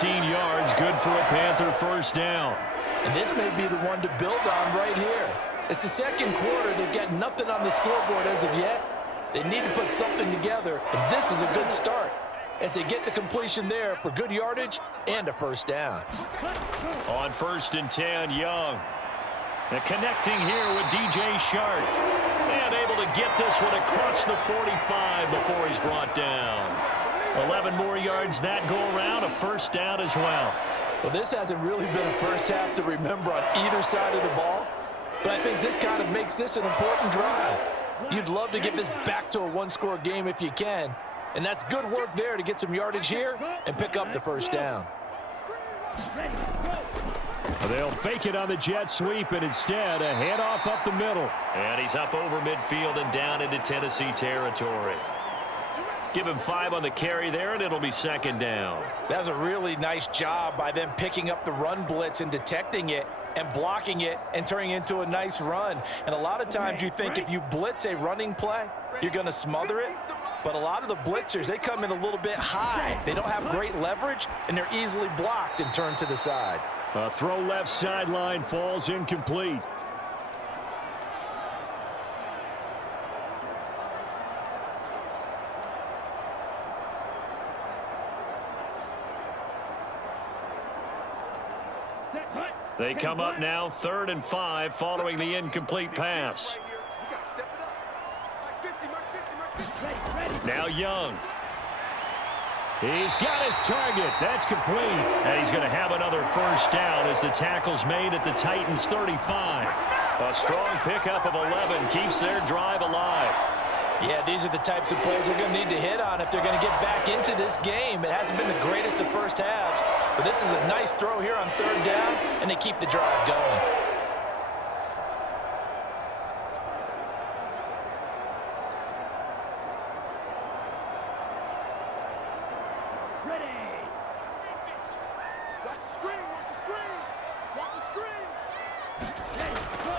14 yards, good for a Panther first down. And this may be the one to build on right here. It's the second quarter. They've got nothing on the scoreboard as of yet. They need to put something together, and this is a good start as they get the completion there for good yardage and a first down. On 1st and 10, Young. And connecting here with DJ Shark. And able to get this one across the 45 before he's brought down. 11 more yards that go around, a first down as well. Well, this hasn't really been a first half to remember on either side of the ball, but I think this kind of makes this an important drive. You'd love to get this back to a one-score game if you can, and that's good work there to get some yardage here and pick up the first down. Ready, go. They'll fake it on the jet sweep, and instead a handoff up the middle. And he's up over midfield and down into Tennessee territory. Give him 5 on the carry there, and it'll be 2nd down. That was a really nice job by them picking up the run blitz and detecting it and blocking it and turning it into a nice run. And a lot of times you think if you blitz a running play, you're going to smother it. But a lot of the blitzers, they come in a little bit high. They don't have great leverage, and they're easily blocked and turned to the side. A throw left sideline falls incomplete. They come up now 3rd and 5 following the incomplete pass. Now Young. He's got his target. That's complete. And he's going to have another first down as the tackle's made at the Titans 35. A strong pickup of 11 keeps their drive alive. Yeah, these are the types of plays they're going to need to hit on if they're going to get back into this game. It hasn't been the greatest of first halves, but this is a nice throw here on 3rd down, and they keep the drive going.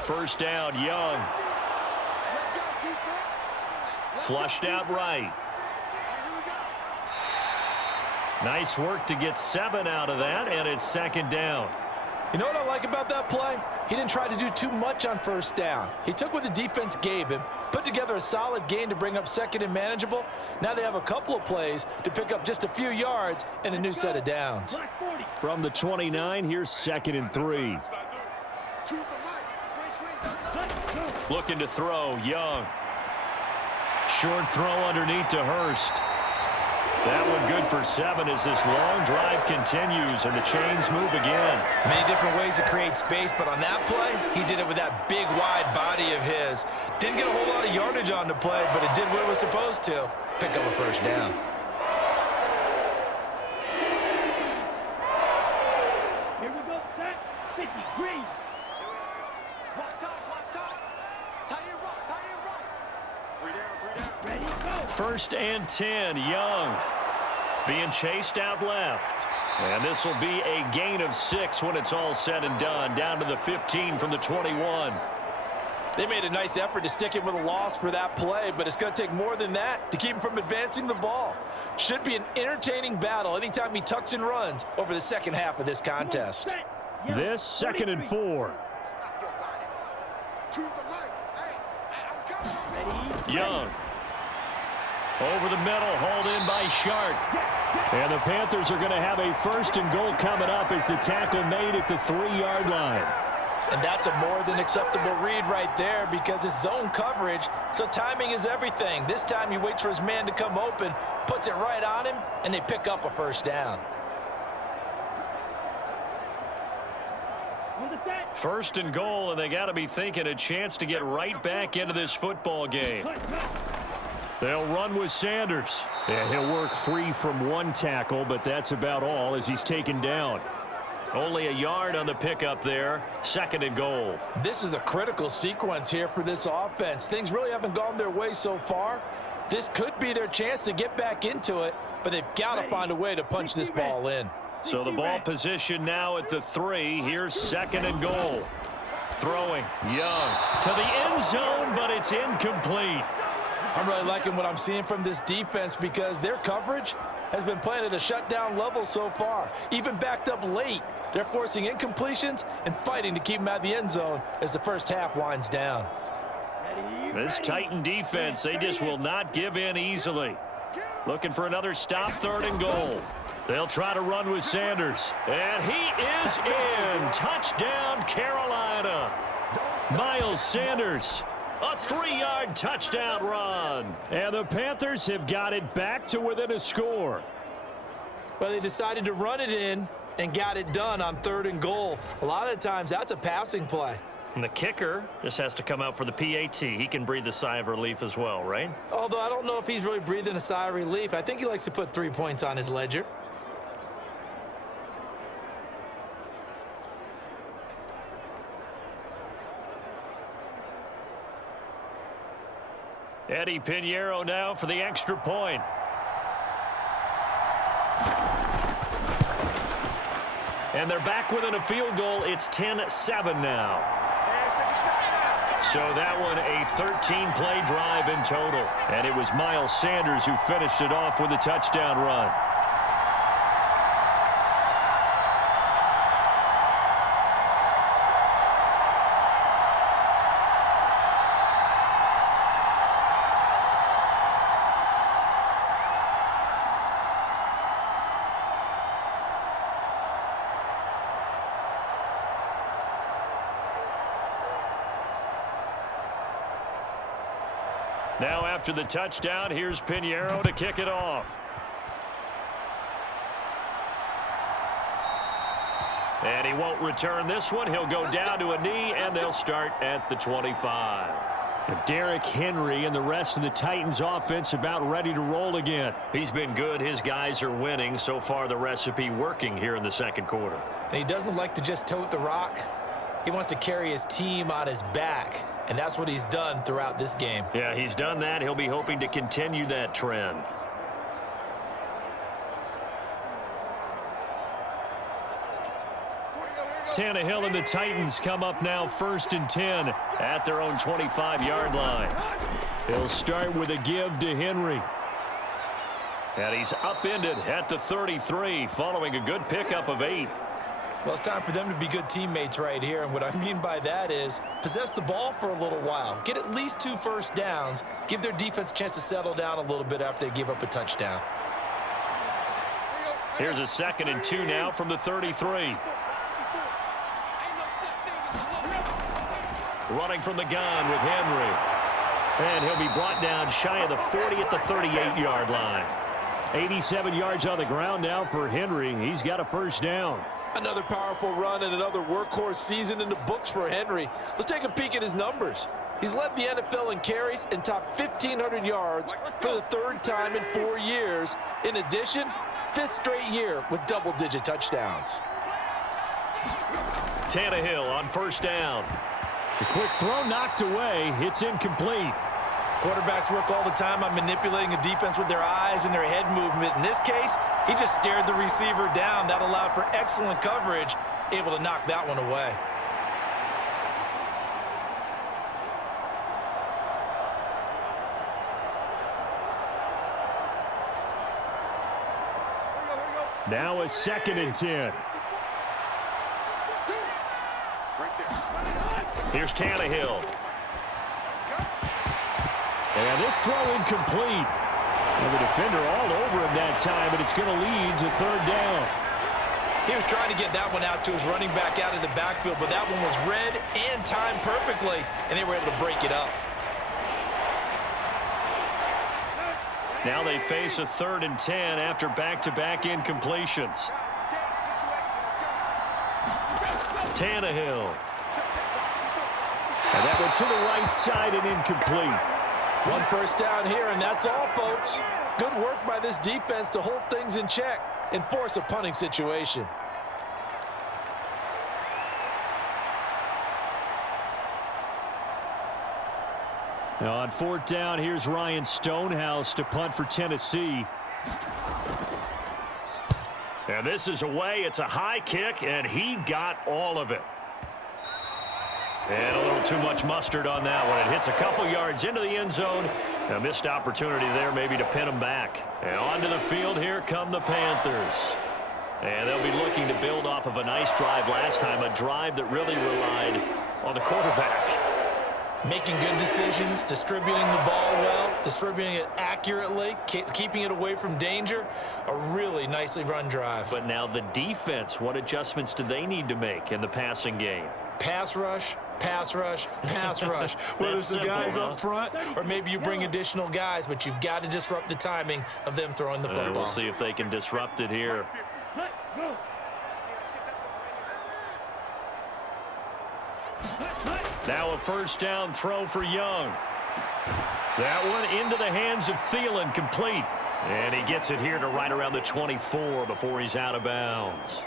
first down. Young. Flushed out right. Nice work to get 7 out of that, and it's second down. You know what I like about that play? He didn't try to do too much on first down. He took what the defense gave him, put together a solid gain to bring up second and manageable. Now they have a couple of plays to pick up just a few yards and a new set of downs. From the 29, here's 2nd and 3. Looking to throw, Young. Short throw underneath to Hurst. That one good for 7 as this long drive continues and the chains move again. Many different ways to create space, but on that play, he did it with that big, wide body of his. Didn't get a whole lot of yardage on the play, but it did what it was supposed to. Pick up a first down. Here we go, set, 50, green. Ready, go. 1st and 10, Young. Being chased out left. And this will be a gain of 6 when it's all said and done. Down to the 15 from the 21. They made a nice effort to stick him with a loss for that play, but it's going to take more than that to keep him from advancing the ball. Should be an entertaining battle anytime he tucks and runs over the second half of this contest. This 2nd and 4. Young. Over the middle, hauled in by Shark. And the Panthers are going to have a 1st and goal coming up as the tackle made at the 3-yard line. And that's a more than acceptable read right there because it's zone coverage, so timing is everything. This time he waits for his man to come open, puts it right on him, and they pick up a first down. 1st and goal, and they got to be thinking a chance to get right back into this football game. They'll run with Sanders. And he'll work free from 1 tackle, but that's about all as he's taken down. Only a yard on the pickup there. 2nd and goal. This is a critical sequence here for this offense. Things really haven't gone their way so far. This could be their chance to get back into it, but they've got to find a way to punch this ball in. So the ball position now at the 3. Here's 2nd and goal. Throwing. Young to the end zone, but it's incomplete. I'm really liking what I'm seeing from this defense because their coverage has been playing at a shutdown level so far. Even backed up late, they're forcing incompletions and fighting to keep them out of the end zone as the first half winds down. This Titan defense, they just will not give in easily. Looking for another stop, 3rd and goal. They'll try to run with Sanders. And he is in. Touchdown, Carolina. Miles Sanders. A 3-yard touchdown run. And the Panthers have got it back to within a score. Well, they decided to run it in and got it done on 3rd and goal. A lot of times, that's a passing play. And the kicker just has to come out for the PAT. He can breathe a sigh of relief as well, right? Although I don't know if he's really breathing a sigh of relief. I think he likes to put 3 points on his ledger. Eddie Pinheiro now for the extra point. And they're back within a field goal. It's 10-7 now. So that one a 13-play drive in total. And it was Miles Sanders who finished it off with a touchdown run. Now after the touchdown, here's Pinheiro to kick it off. And he won't return this one. He'll go down to a knee, and they'll start at the 25. Derrick Henry and the rest of the Titans offense about ready to roll again. He's been good. His guys are winning. So far, the recipe working here in the second quarter. And he doesn't like to just tote the rock. He wants to carry his team on his back. And that's what he's done throughout this game. Yeah, he's done that. He'll be hoping to continue that trend. Tannehill and the Titans come up now 1st and 10 at their own 25-yard line. He'll start with a give to Henry. And he's upended at the 33 following a good pickup of 8. Well, it's time for them to be good teammates right here. And what I mean by that is possess the ball for a little while. Get at least 2 first downs. Give their defense a chance to settle down a little bit after they give up a touchdown. Here's a 2nd and 2 now from the 33. Running from the gun with Henry. And he'll be brought down shy of the 40 at the 38-yard line. 87 yards on the ground now for Henry. He's got a first down. Another powerful run and another workhorse season in the books for Henry. Let's take a peek at his numbers. He's led the NFL in carries and topped 1,500 yards for the 3rd time in 4 years. In addition, 5th straight year with double-digit touchdowns. Tannehill on first down. The quick throw knocked away. It's incomplete. Quarterbacks work all the time on manipulating a defense with their eyes and their head movement. In this case, he just stared the receiver down. That allowed for excellent coverage, able to knock that one away. Now a 2nd and 10. Here's Tannehill. And this throw incomplete. And the defender all over him that time, but it's going to lead to 3rd down. He was trying to get that one out to his running back out of the backfield, but that one was read and timed perfectly, and they were able to break it up. Now they face a 3rd and 10 after back-to-back incompletions. Tannehill. And that went to the right side and incomplete. 1 first down here, and that's all, folks. Good work by this defense to hold things in check and force a punting situation. Now on 4th down, here's Ryan Stonehouse to punt for Tennessee. And this is away. It's a high kick, and he got all of it. And a little too much mustard on that one. It hits a couple yards into the end zone. A missed opportunity there maybe to pin him back. And onto the field here come the Panthers. And they'll be looking to build off of a nice drive last time, a drive that really relied on the quarterback. Making good decisions, distributing the ball well, distributing it accurately, keeping it away from danger. A really nicely run drive. But now the defense, what adjustments do they need to make in the passing game? Pass rush, pass rush, pass rush. Whether it's the guys up front or maybe you bring additional guys, but you've got to disrupt the timing of them throwing the football. We'll see if they can disrupt it here. Now a first down throw for Young. That one into the hands of Thielen, complete. And he gets it here to right around the 24 before he's out of bounds.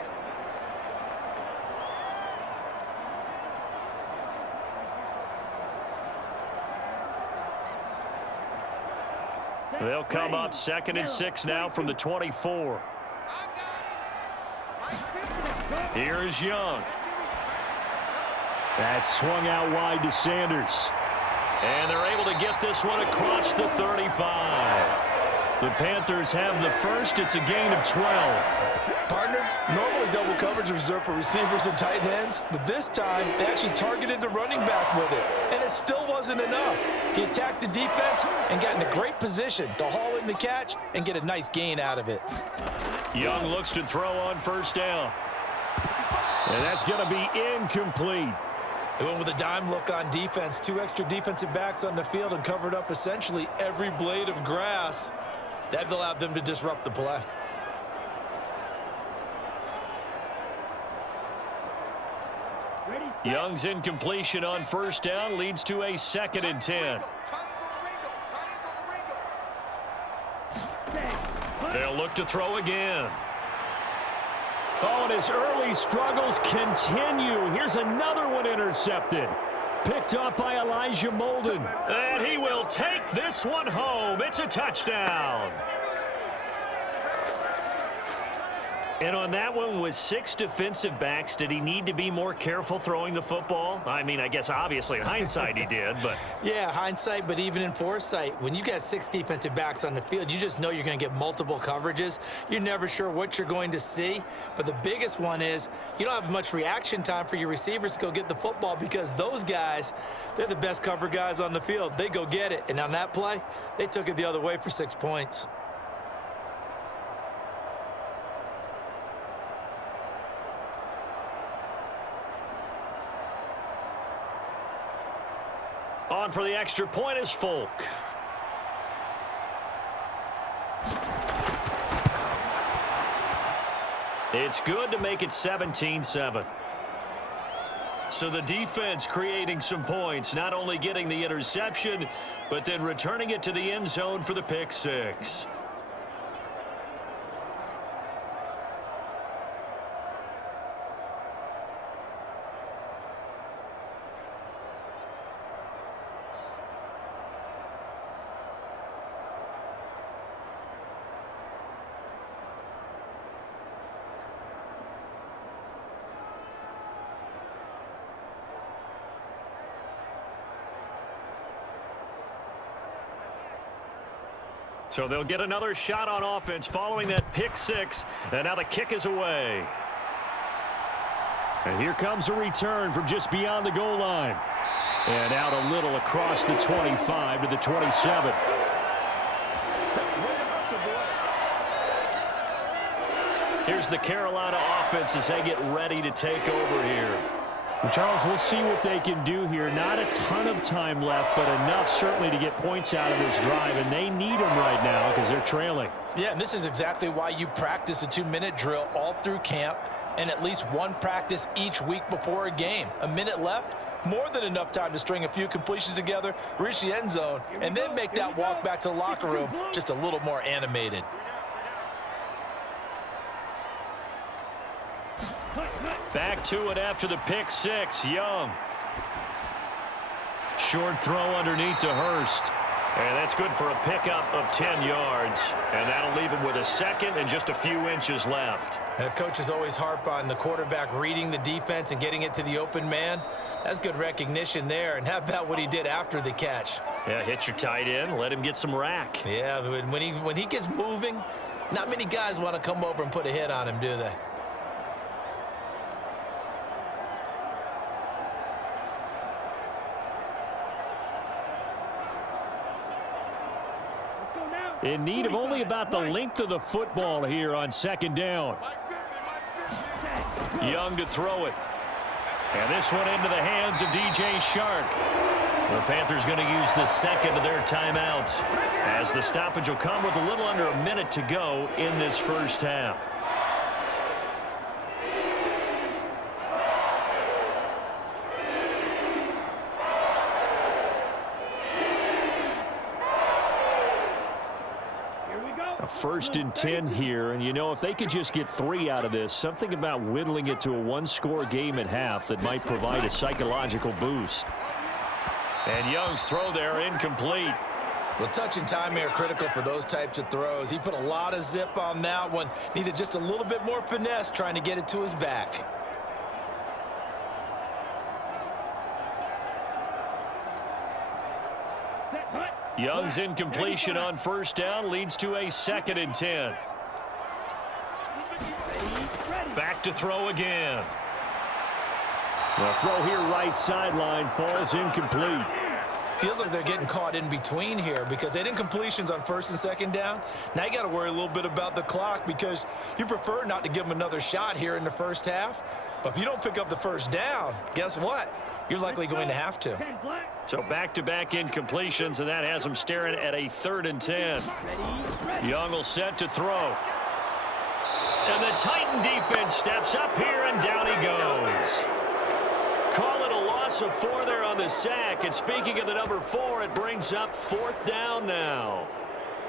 They'll come up 2nd and 6 now from the 24. Here's Young. That's swung out wide to Sanders. And they're able to get this one across the 35. The Panthers have the first. It's a gain of 12. Partner, normally double coverage is reserved for receivers and tight ends, but this time they actually targeted the running back with it, and it still wasn't enough. He attacked the defense and got in a great position to haul in the catch and get a nice gain out of it. Young looks to throw on first down. And that's going to be incomplete. They went with a dime look on defense. 2 extra defensive backs on the field and covered up essentially every blade of grass. That allowed them to disrupt the play. Young's incompletion on first down leads to a 2nd and 10. They'll look to throw again. Oh, and his early struggles continue. Here's another one intercepted. Picked up by Elijah Molden. And he will take this one home. It's a touchdown. And on that one, with 6 defensive backs, did he need to be more careful throwing the football? I mean, I guess obviously in hindsight he did, but... Yeah, hindsight, but even in foresight, when you got 6 defensive backs on the field, you just know you're going to get multiple coverages. You're never sure what you're going to see. But the biggest one is you don't have much reaction time for your receivers to go get the football because those guys, they're the best cover guys on the field. They go get it. And on that play, they took it the other way for 6 points. On for the extra point is Folk. It's good to make it 17-7. So the defense creating some points, not only getting the interception, but then returning it to the end zone for the pick 6. So they'll get another shot on offense following that pick 6. And now the kick is away. And here comes a return from just beyond the goal line. And out a little across the 25 to the 27. Here's the Carolina offense as they get ready to take over here. Well, Charles, we'll see what they can do here. Not a ton of time left, but enough certainly to get points out of this drive, and they need them right now because they're trailing. Yeah, and this is exactly why you practice a 2-minute drill all through camp and at least one practice each week before a game. A minute left, more than enough time to string a few completions together, reach the end zone, and then make that walk back to the locker room just a little more animated. Back to it after the pick 6. Young. Short throw underneath to Hurst. And that's good for a pickup of 10 yards. And that'll leave him with a second and just a few inches left. Coaches always harp on the quarterback reading the defense and getting it to the open man. That's good recognition there. And how about what he did after the catch? Yeah, hit your tight end. Let him get some rack. Yeah, when he gets moving, not many guys want to come over and put a hit on him, do they? In need of only about the length of the football here on 2nd down. Young to throw it. And this one into the hands of DJ Shark. The Panthers going to use the second of their timeouts as the stoppage will come with a little under a minute to go in this first half. A 1st and 10 here, and you know, if they could just get 3 out of this, something about whittling it to a 1-score game at half that might provide a psychological boost. And Young's throw there incomplete. Well, touch and timing are critical for those types of throws. He put a lot of zip on that one. Needed just a little bit more finesse trying to get it to his back. Young's incompletion on 1st down leads to a 2nd and 10. Back to throw again. The throw here right sideline falls incomplete. Feels like they're getting caught in between here because they didn't completions on 1st and 2nd down. Now you got to worry a little bit about the clock because you prefer not to give them another shot here in the first half. But if you don't pick up the 1st down, guess what? You're likely going to have to. So back-to-back incompletions, and that has them staring at a 3rd and 10. Young will set to throw. And the Titan defense steps up here, and down he goes. Call it a loss of 4 there on the sack. And speaking of the number 4, it brings up 4th down now.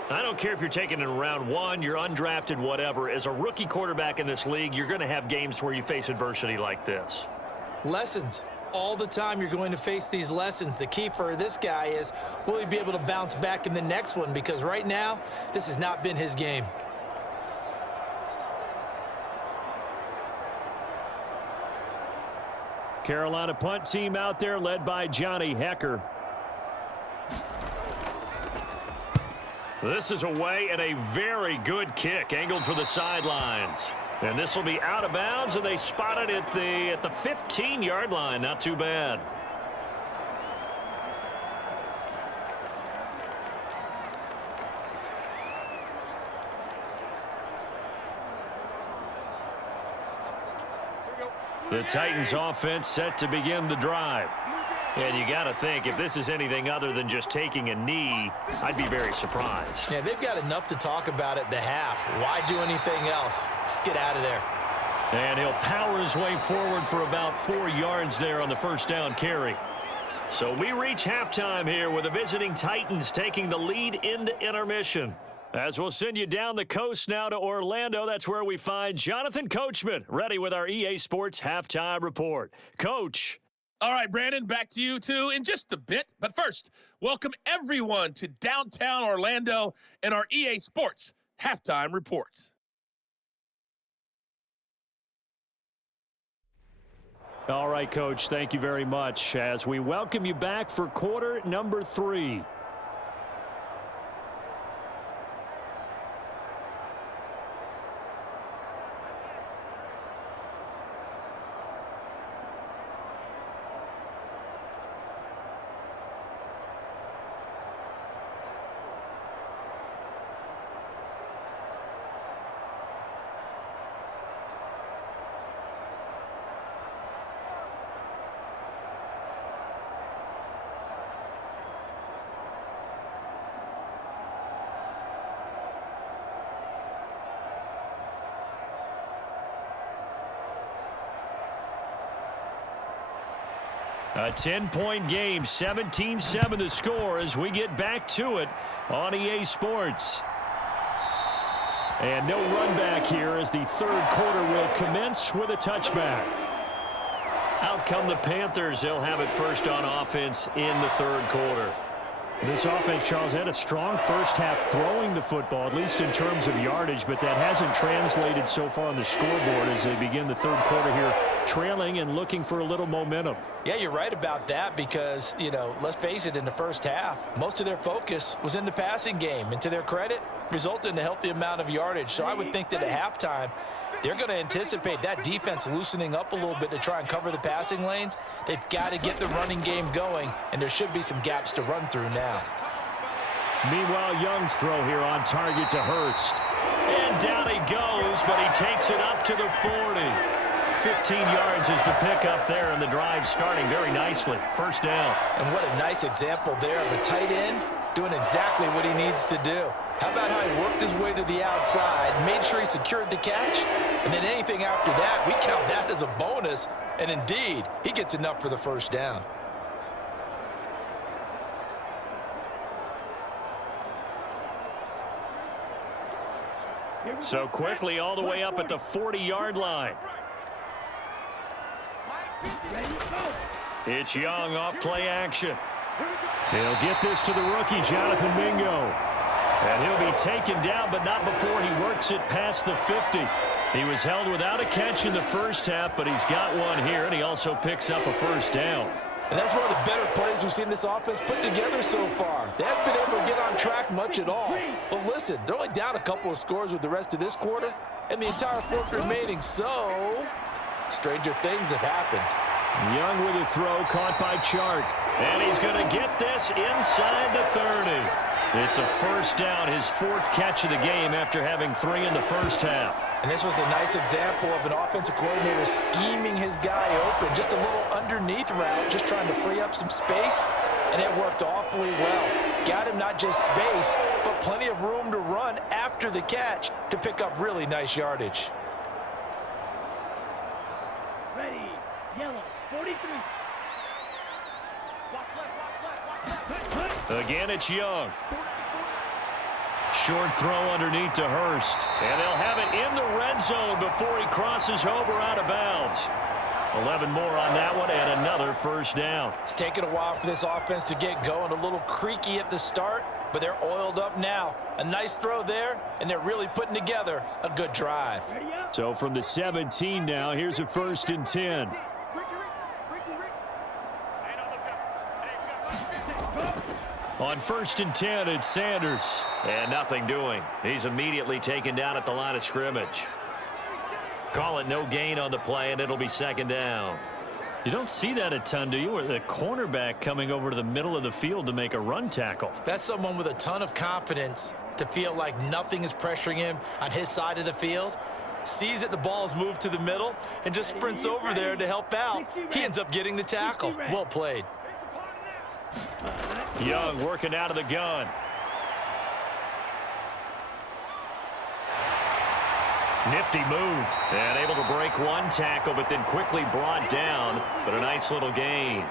I don't care if you're taking it in round 1, you're undrafted, whatever. As a rookie quarterback in this league, you're going to have games where you face adversity like this. Lessons. All the time you're going to face these lessons. The key for this guy is, will he be able to bounce back in the next one? Because right now, this has not been his game. Carolina punt team out there led by Johnny Hecker. This is away and a very good kick angled for the sidelines. And this will be out of bounds, and they spot it at the 15-yard line. Not too bad. The Titans offense set to begin the drive. And you got to think, if this is anything other than just taking a knee, I'd be very surprised. Yeah, they've got enough to talk about at the half. Why do anything else? Just get out of there. And he'll power his way forward for about 4 yards there on the first down carry. So we reach halftime here with the visiting Titans taking the lead into intermission. As we'll send you down the coast now to Orlando, that's where we find Jonathan Coachman ready with our EA Sports Halftime Report. Coach. All right, Brandon, back to you, too, in just a bit. But first, welcome everyone to downtown Orlando and our EA Sports Halftime Report. All right, Coach, thank you very much as we welcome you back for quarter number 3. A 10-point game, 17-7 the score as we get back to it on EA Sports. And no run back here as the third quarter will commence with a touchback. Out come the Panthers. They'll have it first on offense in the third quarter. This offense, Charles, had a strong first half throwing the football, at least in terms of yardage, but that hasn't translated so far on the scoreboard as they begin the third quarter here, trailing and looking for a little momentum. Yeah, you're right about that because, let's face it, in the first half, most of their focus was in the passing game. And to their credit, resulted in a healthy amount of yardage. So I would think that at halftime, they're going to anticipate that defense loosening up a little bit to try and cover the passing lanes. They've got to get the running game going, and there should be some gaps to run through now. Meanwhile, Young's throw here on target to Hurst. And down he goes, but he takes it up to the 40. 15 yards is the pickup there, and the drive starting very nicely. First down. And what a nice example there of a tight end doing exactly what he needs to do. How about how he worked his way to the outside, made sure he secured the catch, and then anything after that, we count that as a bonus. And indeed, he gets enough for the first down. So quickly all the way up at the 40-yard line. It's Young off play action. He'll get this to the rookie, Jonathan Mingo. And he'll be taken down, but not before he works it past the 50. He was held without a catch in the first half, but he's got one here, and he also picks up a first down. And that's one of the better plays we've seen this offense put together so far. They haven't been able to get on track much at all. But listen, they're only down a couple of scores with the rest of this quarter and the entire fourth remaining. So, stranger things have happened. Young with a throw caught by Chark. And he's going to get this inside the 30. It's a first down, his fourth catch of the game after having 3 in the first half. And this was a nice example of an offensive coordinator scheming his guy open. Just a little underneath route, just trying to free up some space, and it worked awfully well. Got him not just space, but plenty of room to run after the catch to pick up really nice yardage. Ready, yellow, 43. Again, it's Young. Short throw underneath to Hurst. And they'll have it in the red zone before he crosses over out of bounds. 11 more on that one and another first down. It's taken a while for this offense to get going. A little creaky at the start, but they're oiled up now. A nice throw there, and they're really putting together a good drive. So from the 17 now, here's a 1st and 10. On 1st and 10, it's Sanders. And nothing doing. He's immediately taken down at the line of scrimmage. Call it no gain on the play, and it'll be 2nd down. You don't see that a ton, do you? Or the cornerback coming over to the middle of the field to make a run tackle. That's someone with a ton of confidence to feel like nothing is pressuring him on his side of the field. Sees that the ball's moved to the middle and just sprints over there to help out. He ends up getting the tackle. Well played. Young working out of the gun. Nifty move. And able to break one tackle, but then quickly brought down. But a nice little gain.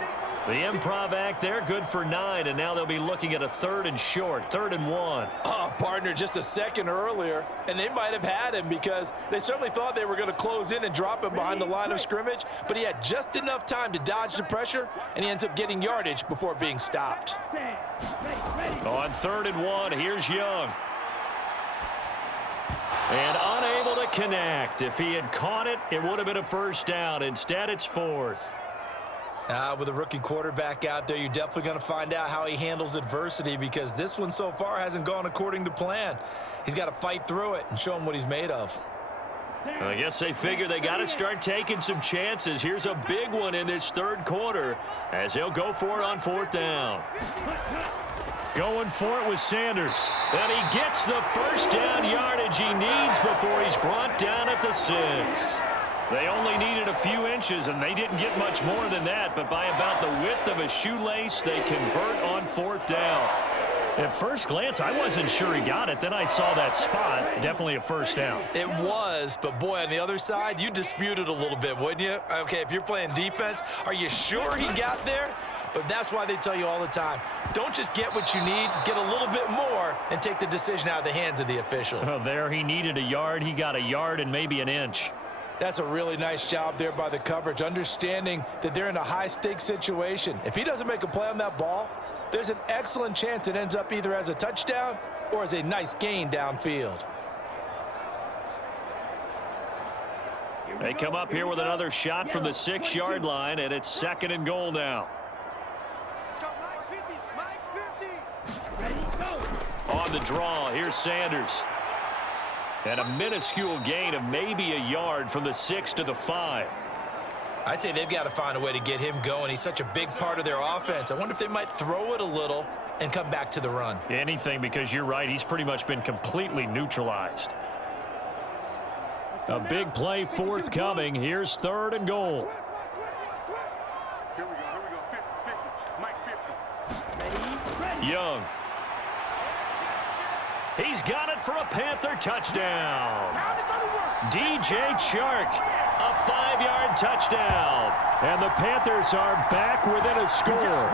The improv act there, good for 9, and now they'll be looking at a 3rd and short, 3rd and 1. Oh, partner, just a second earlier, and they might have had him because they certainly thought they were going to close in and drop him behind the line of scrimmage, but he had just enough time to dodge the pressure, and he ends up getting yardage before being stopped. On 3rd and 1, here's Young. And unable to connect. If he had caught it, it would have been a 1st down. Instead, it's 4th. With a rookie quarterback out there, you're definitely going to find out how he handles adversity because this one so far hasn't gone according to plan. He's got to fight through it and show him what he's made of. I guess they figure they got to start taking some chances. Here's a big one in this 3rd quarter as he'll go for it on 4th down. Going for it with Sanders. And he gets the 1st down yardage he needs before he's brought down at the 6. They only needed a few inches, and they didn't get much more than that, but by about the width of a shoelace, they convert on 4th down. At first glance, I wasn't sure he got it. Then I saw that spot. Definitely a 1st down. It was, but boy, on the other side, you dispute it a little bit, wouldn't you? Okay, if you're playing defense, are you sure he got there? But that's why they tell you all the time, don't just get what you need, get a little bit more, and take the decision out of the hands of the officials. Oh, there he needed a yard. He got a yard and maybe an inch. That's a really nice job there by the coverage, understanding that they're in a high-stakes situation. If he doesn't make a play on that ball, there's an excellent chance it ends up either as a touchdown or as a nice gain downfield. They come up here with another shot from the 6-yard line, and it's 2nd and goal now. Let's go, Mike 50, Mike 50. Ready, go. On the draw, here's Sanders. And a minuscule gain of maybe a yard from the 6 to the 5. I'd say they've got to find a way to get him going. He's such a big part of their offense. I wonder if they might throw it a little and come back to the run. Anything, because you're right. He's pretty much been completely neutralized. A big play forthcoming. Here's 3rd and goal. Here we go, 50, Mike 50. Young. He's got it for a Panther touchdown. DJ Chark, a 5-yard touchdown. And the Panthers are back within a score.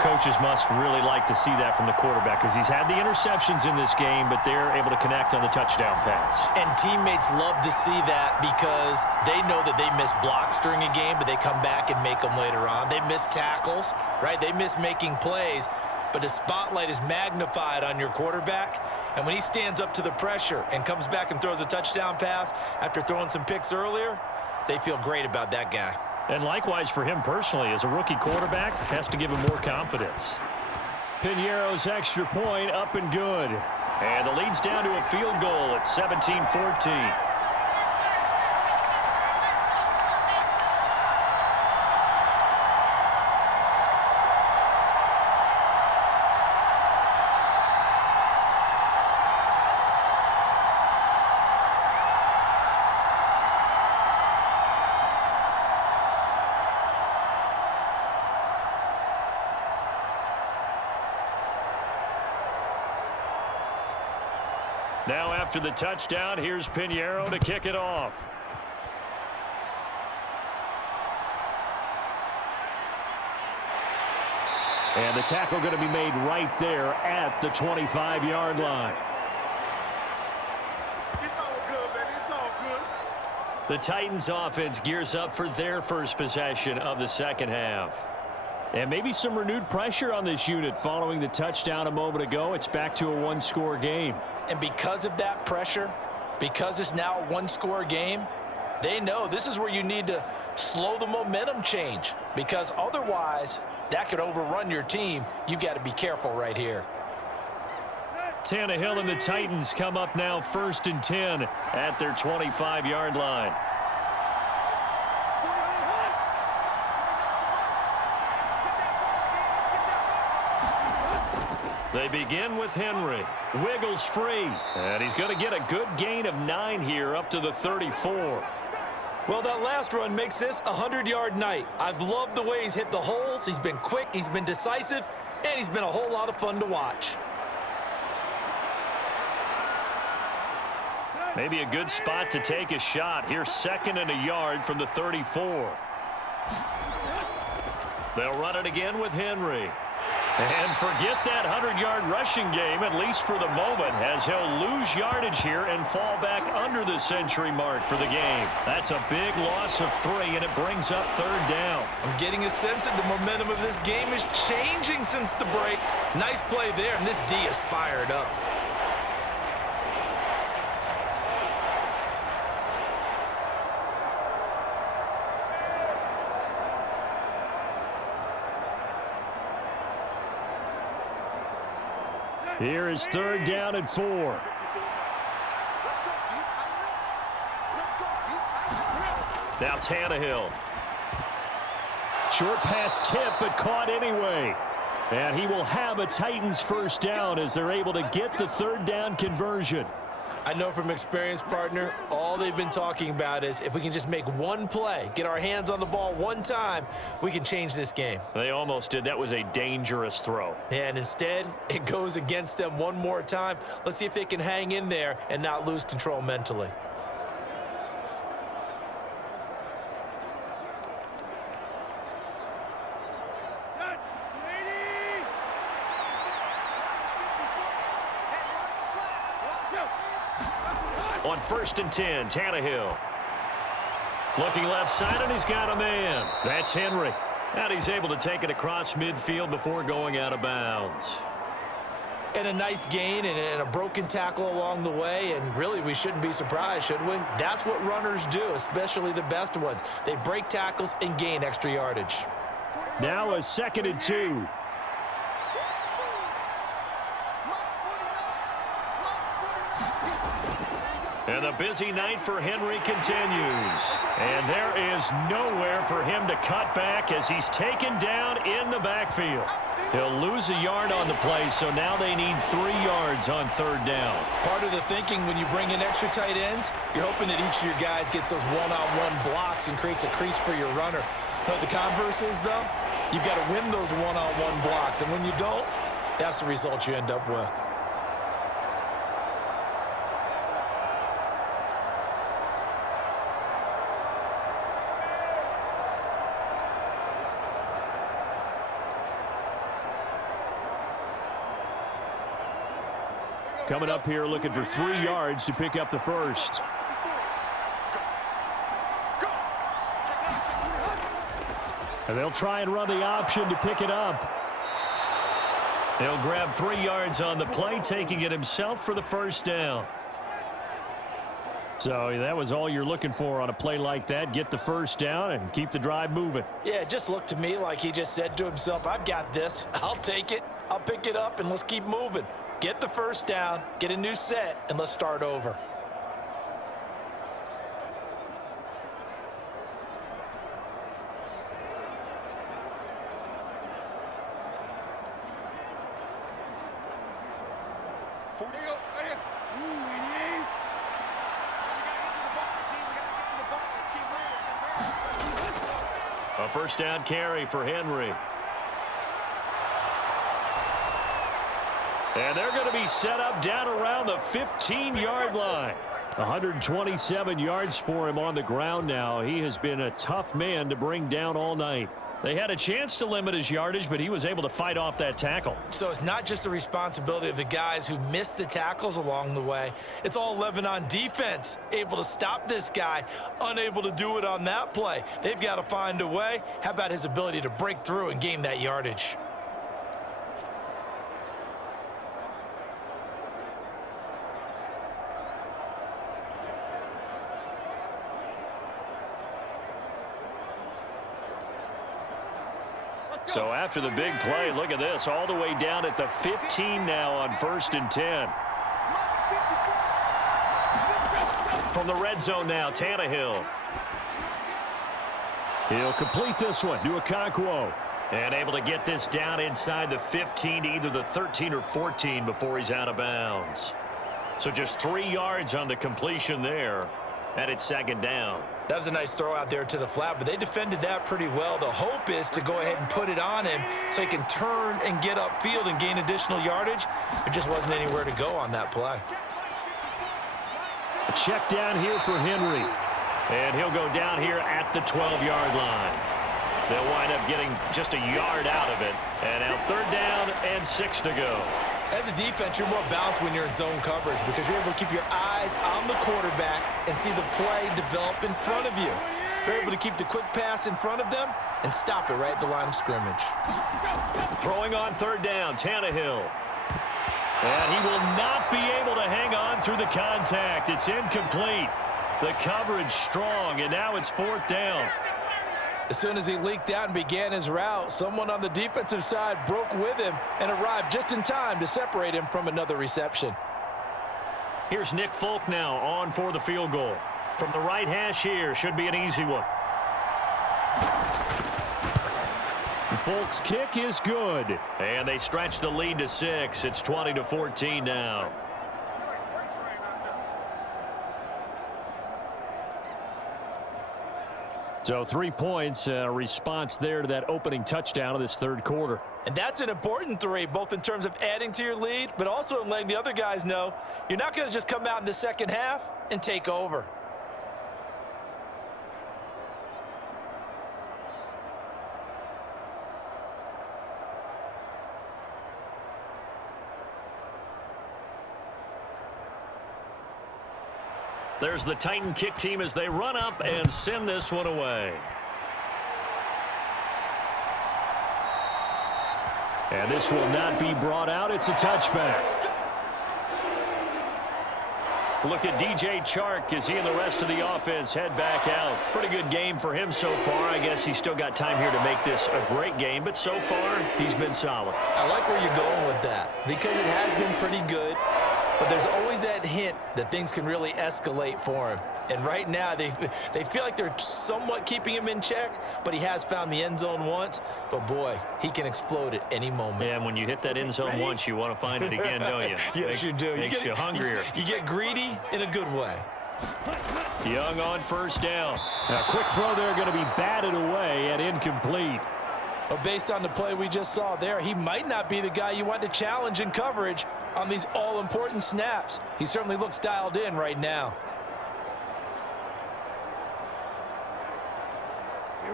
Coaches must really like to see that from the quarterback because he's had the interceptions in this game, but they're able to connect on the touchdown pass. And teammates love to see that because they know that they miss blocks during a game, but they come back and make them later on. They miss tackles, right? They miss making plays, but the spotlight is magnified on your quarterback. And when he stands up to the pressure and comes back and throws a touchdown pass after throwing some picks earlier, they feel great about that guy. And likewise for him personally, as a rookie quarterback, has to give him more confidence. Piñeiro's extra point up and good. And the lead's down to a field goal at 17-14. Now after the touchdown, here's Piñeiro to kick it off. And the tackle going to be made right there at the 25-yard line. It's all good, baby. It's all good. The Titans offense gears up for their first possession of the second half. And maybe some renewed pressure on this unit following the touchdown a moment ago. It's back to a one-score game. And because of that pressure, because it's now a one-score game, they know this is where you need to slow the momentum change, because otherwise That could overrun your team. You've got to be careful right here. Tannehill and the Titans come up now 1st and 10 at their 25-yard line. They begin with Henry. Wiggles free. And he's going to get a good gain of 9 here up to the 34. Well, that last run makes this a 100-yard night. I've loved the way he's hit the holes. He's been quick, he's been decisive, and he's been a whole lot of fun to watch. Maybe a good spot to take a shot. Here's 2nd and a yard from the 34. They'll run it again with Henry. And forget that 100-yard rushing game, at least for the moment, as he'll lose yardage here and fall back under the century mark for the game. That's a big loss of 3, and it brings up 3rd down. I'm getting a sense that the momentum of this game is changing since the break. Nice play there, and this D is fired up. Here is 3rd down and 4. Let's go, you Tyler. Let's go, you Tyler. Now Tannehill. Short pass tip, but caught anyway. And he will have a Titans 1st down as they're able to get the 3rd down conversion. I know from experience, partner, all they've been talking about is if we can just make one play, get our hands on the ball one time, we can change this game. They almost did. That was a dangerous throw. And instead, it goes against them one more time. Let's see if they can hang in there and not lose control mentally. On 1st and 10, Tannehill. Looking left side, and he's got a man. That's Henry. And he's able to take it across midfield before going out of bounds. And a nice gain and a broken tackle along the way, and really we shouldn't be surprised, should we? That's what runners do, especially the best ones. They break tackles and gain extra yardage. Now a 2nd and 2. And the busy night for Henry continues. And there is nowhere for him to cut back as he's taken down in the backfield. He'll lose a yard on the play, so now they need 3 yards on 3rd down. Part of the thinking when you bring in extra tight ends, you're hoping that each of your guys gets those one-on-one blocks and creates a crease for your runner. You know what the converse is, though? You've got to win those one-on-one blocks, and when you don't, that's the result you end up with. Coming up here looking for 3 yards to pick up the 1st. And they'll try and run the option to pick it up. He'll grab 3 yards on the play, taking it himself for the 1st down. So that was all you're looking for on a play like that. Get the 1st down and keep the drive moving. Yeah, it just looked to me like he just said to himself, I've got this. I'll take it. I'll pick it up, and let's keep moving. Get the 1st down, get a new set, and let's start over. A 1st down carry for Henry. And they're going to be set up down around the 15-yard line. 127 yards for him on the ground now. He has been a tough man to bring down all night. They had a chance to limit his yardage, but he was able to fight off that tackle. So it's not just the responsibility of the guys who missed the tackles along the way. It's all 11 on defense, able to stop this guy, unable to do it on that play. They've got to find a way. How about his ability to break through and gain that yardage? So after the big play, look at this, all the way down at the 15 now on 1st and 10. From the red zone now, Tannehill. He'll complete this one to Okonkwo. And able to get this down inside the 15 to either the 13 or 14 before he's out of bounds. So just 3 yards on the completion there. And it's 2nd down. That was a nice throw out there to the flat, but they defended that pretty well. The hope is to go ahead and put it on him so he can turn and get upfield and gain additional yardage. There just wasn't anywhere to go on that play. A check down here for Henry. And he'll go down here at the 12-yard line. They'll wind up getting just a yard out of it. And now 3rd down and 6 to go. As a defense, you're more balanced when you're in zone coverage because you're able to keep your eyes on the quarterback and see the play develop in front of you. You're able to keep the quick pass in front of them and stop it right at the line of scrimmage. Throwing on 3rd down, Tannehill. And he will not be able to hang on through the contact. It's incomplete. The coverage strong, and now it's 4th down. As soon as he leaked out and began his route, someone on the defensive side broke with him and arrived just in time to separate him from another reception. Here's Nick Folk now on for the field goal. From the right hash here, should be an easy one. Folk's kick is good. And they stretch the lead to 6. It's 20-14 now. So 3 points, response there to that opening touchdown of this 3rd quarter. And that's an important 3, both in terms of adding to your lead, but also in letting the other guys know you're not going to just come out in the second half and take over. There's the Titan kick team as they run up and send this one away. And this will not be brought out. It's a touchback. Look at DJ Chark as he and the rest of the offense head back out. Pretty good game for him so far. I guess he's still got time here to make this a great game, but so far he's been solid. I like where you're going with that because it has been pretty good. But there's always that hint that things can really escalate for him. And right now, they feel like they're somewhat keeping him in check, but he has found the end zone once. But, boy, he can explode at any moment. Yeah, and when you hit that end zone once, you want to find it again, don't you? Yes, you do. Makes you hungrier. You get greedy in a good way. Young on 1st down. A quick throw there going to be batted away and incomplete. But based on the play we just saw there, he might not be the guy you want to challenge in coverage on these all-important snaps. He certainly looks dialed in right now.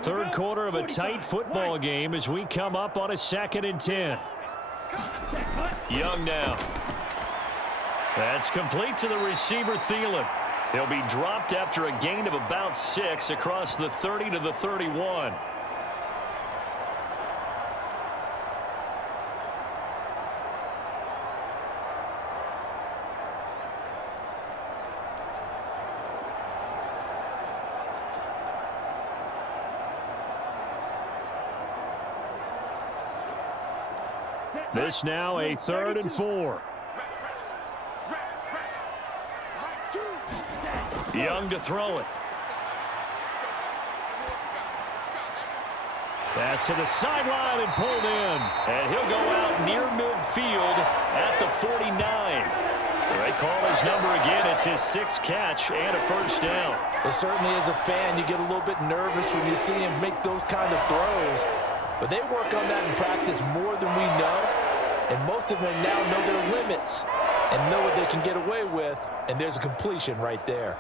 3rd quarter of a tight football game as we come up on a 2nd and 10. Young now. That's complete to the receiver, Thielen. He'll be dropped after a gain of about 6 across the 30 to the 31. This now a 3rd and 4. Young to throw it. Pass to the sideline and pulled in. And he'll go out near midfield at the 49. They call his number again. It's his 6th catch and a 1st down. Well, certainly as a fan, you get a little bit nervous when you see him make those kind of throws. But they work on that in practice more than we know. And most of them now know their limits and know what they can get away with. And there's a completion right there.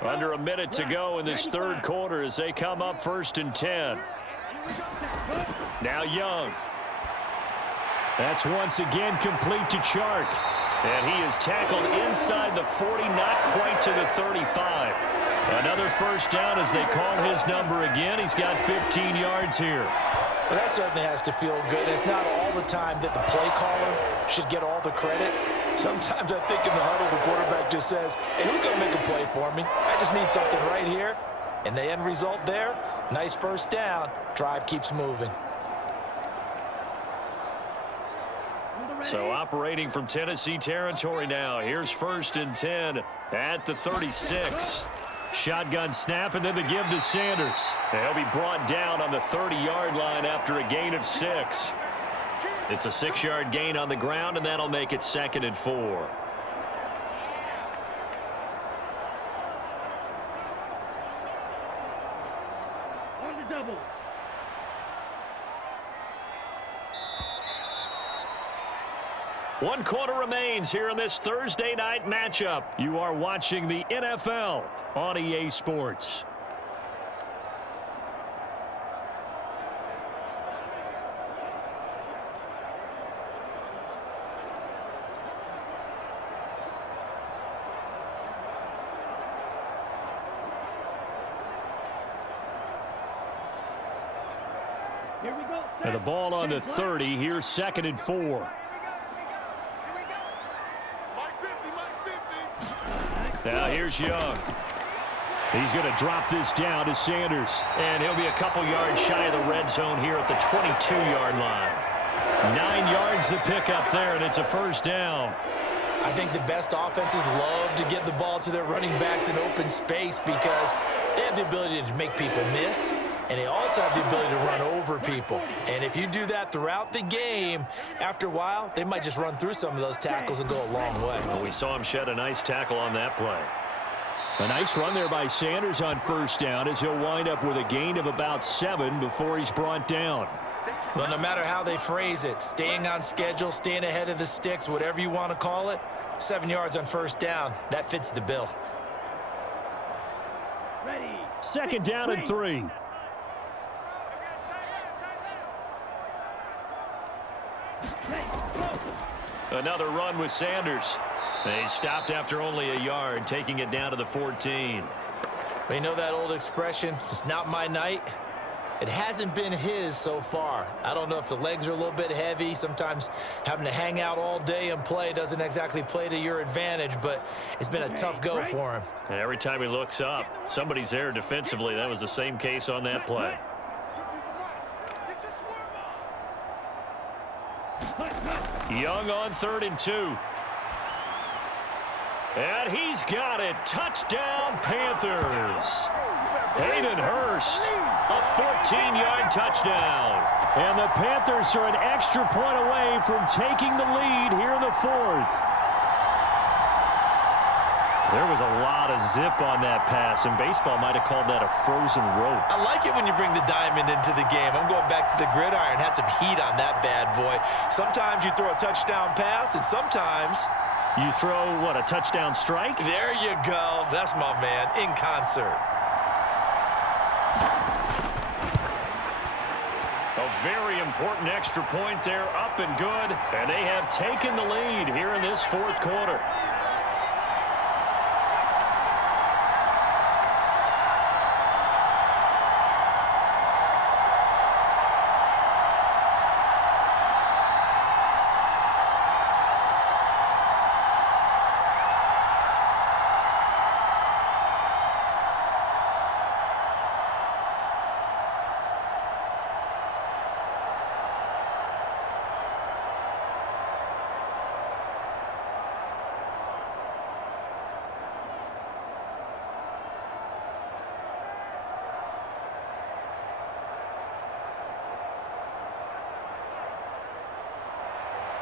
Under a minute to go in this 3rd quarter as they come up 1st and 10. Now Young. That's once again complete to Chark. And he is tackled inside the 40, not quite to the 35. Another 1st down as they call his number again. He's got 15 yards here. Well, that certainly has to feel good. It's not all the time that the play caller should get all the credit. Sometimes I think in the huddle, the quarterback just says, hey, who's going to make a play for me? I just need something right here. And the end result there, nice first down. Drive keeps moving. So operating from Tennessee territory now. Here's 1st and 10 at the 36. Shotgun snap and then the give to Sanders. And he'll be brought down on the 30-yard line after a gain of 6. It's a 6-yard gain on the ground, and that'll make it 2nd and 4. On the double. One quarter remains here in this Thursday night matchup. You are watching the NFL on EA Sports. Here we go. And the ball on the 30. Here's 2nd and 4. Now here's Young. He's going to drop this down to Sanders. And he'll be a couple yards shy of the red zone here at the 22-yard line. 9 yards to pick up there, and it's a 1st down. I think the best offenses love to get the ball to their running backs in open space because they have the ability to make people miss, and they also have the ability to run over people. And if you do that throughout the game, after a while, they might just run through some of those tackles and go a long way. Well, we saw him shed a nice tackle on that play. A nice run there by Sanders on 1st down as he'll wind up with a gain of about 7 before he's brought down. Well, no matter how they phrase it, staying on schedule, staying ahead of the sticks, whatever you want to call it, 7 yards on 1st down, that fits the bill. Ready. 2nd down and 3. Another run with Sanders. They stopped after only a yard, taking it down to the 14. Well, you know that old expression, it's not my night? It hasn't been his so far. I don't know if the legs are a little bit heavy. Sometimes having to hang out all day and play doesn't exactly play to your advantage, but it's been a tough go for him. And every time he looks up, somebody's there defensively. That was the same case on that play. Young on 3rd and 2. And he's got it. Touchdown, Panthers. Hayden Hurst, a 14-yard touchdown. And the Panthers are an extra point away from taking the lead here in the 4th. There was a lot of zip on that pass, and baseball might have called that a frozen rope. I like it when you bring the diamond into the game. I'm going back to the gridiron. Had some heat on that bad boy. Sometimes you throw a touchdown pass, and sometimes you throw, what, a touchdown strike? There you go. That's my man, in concert. A very important extra point there, up and good. And they have taken the lead here in this 4th quarter.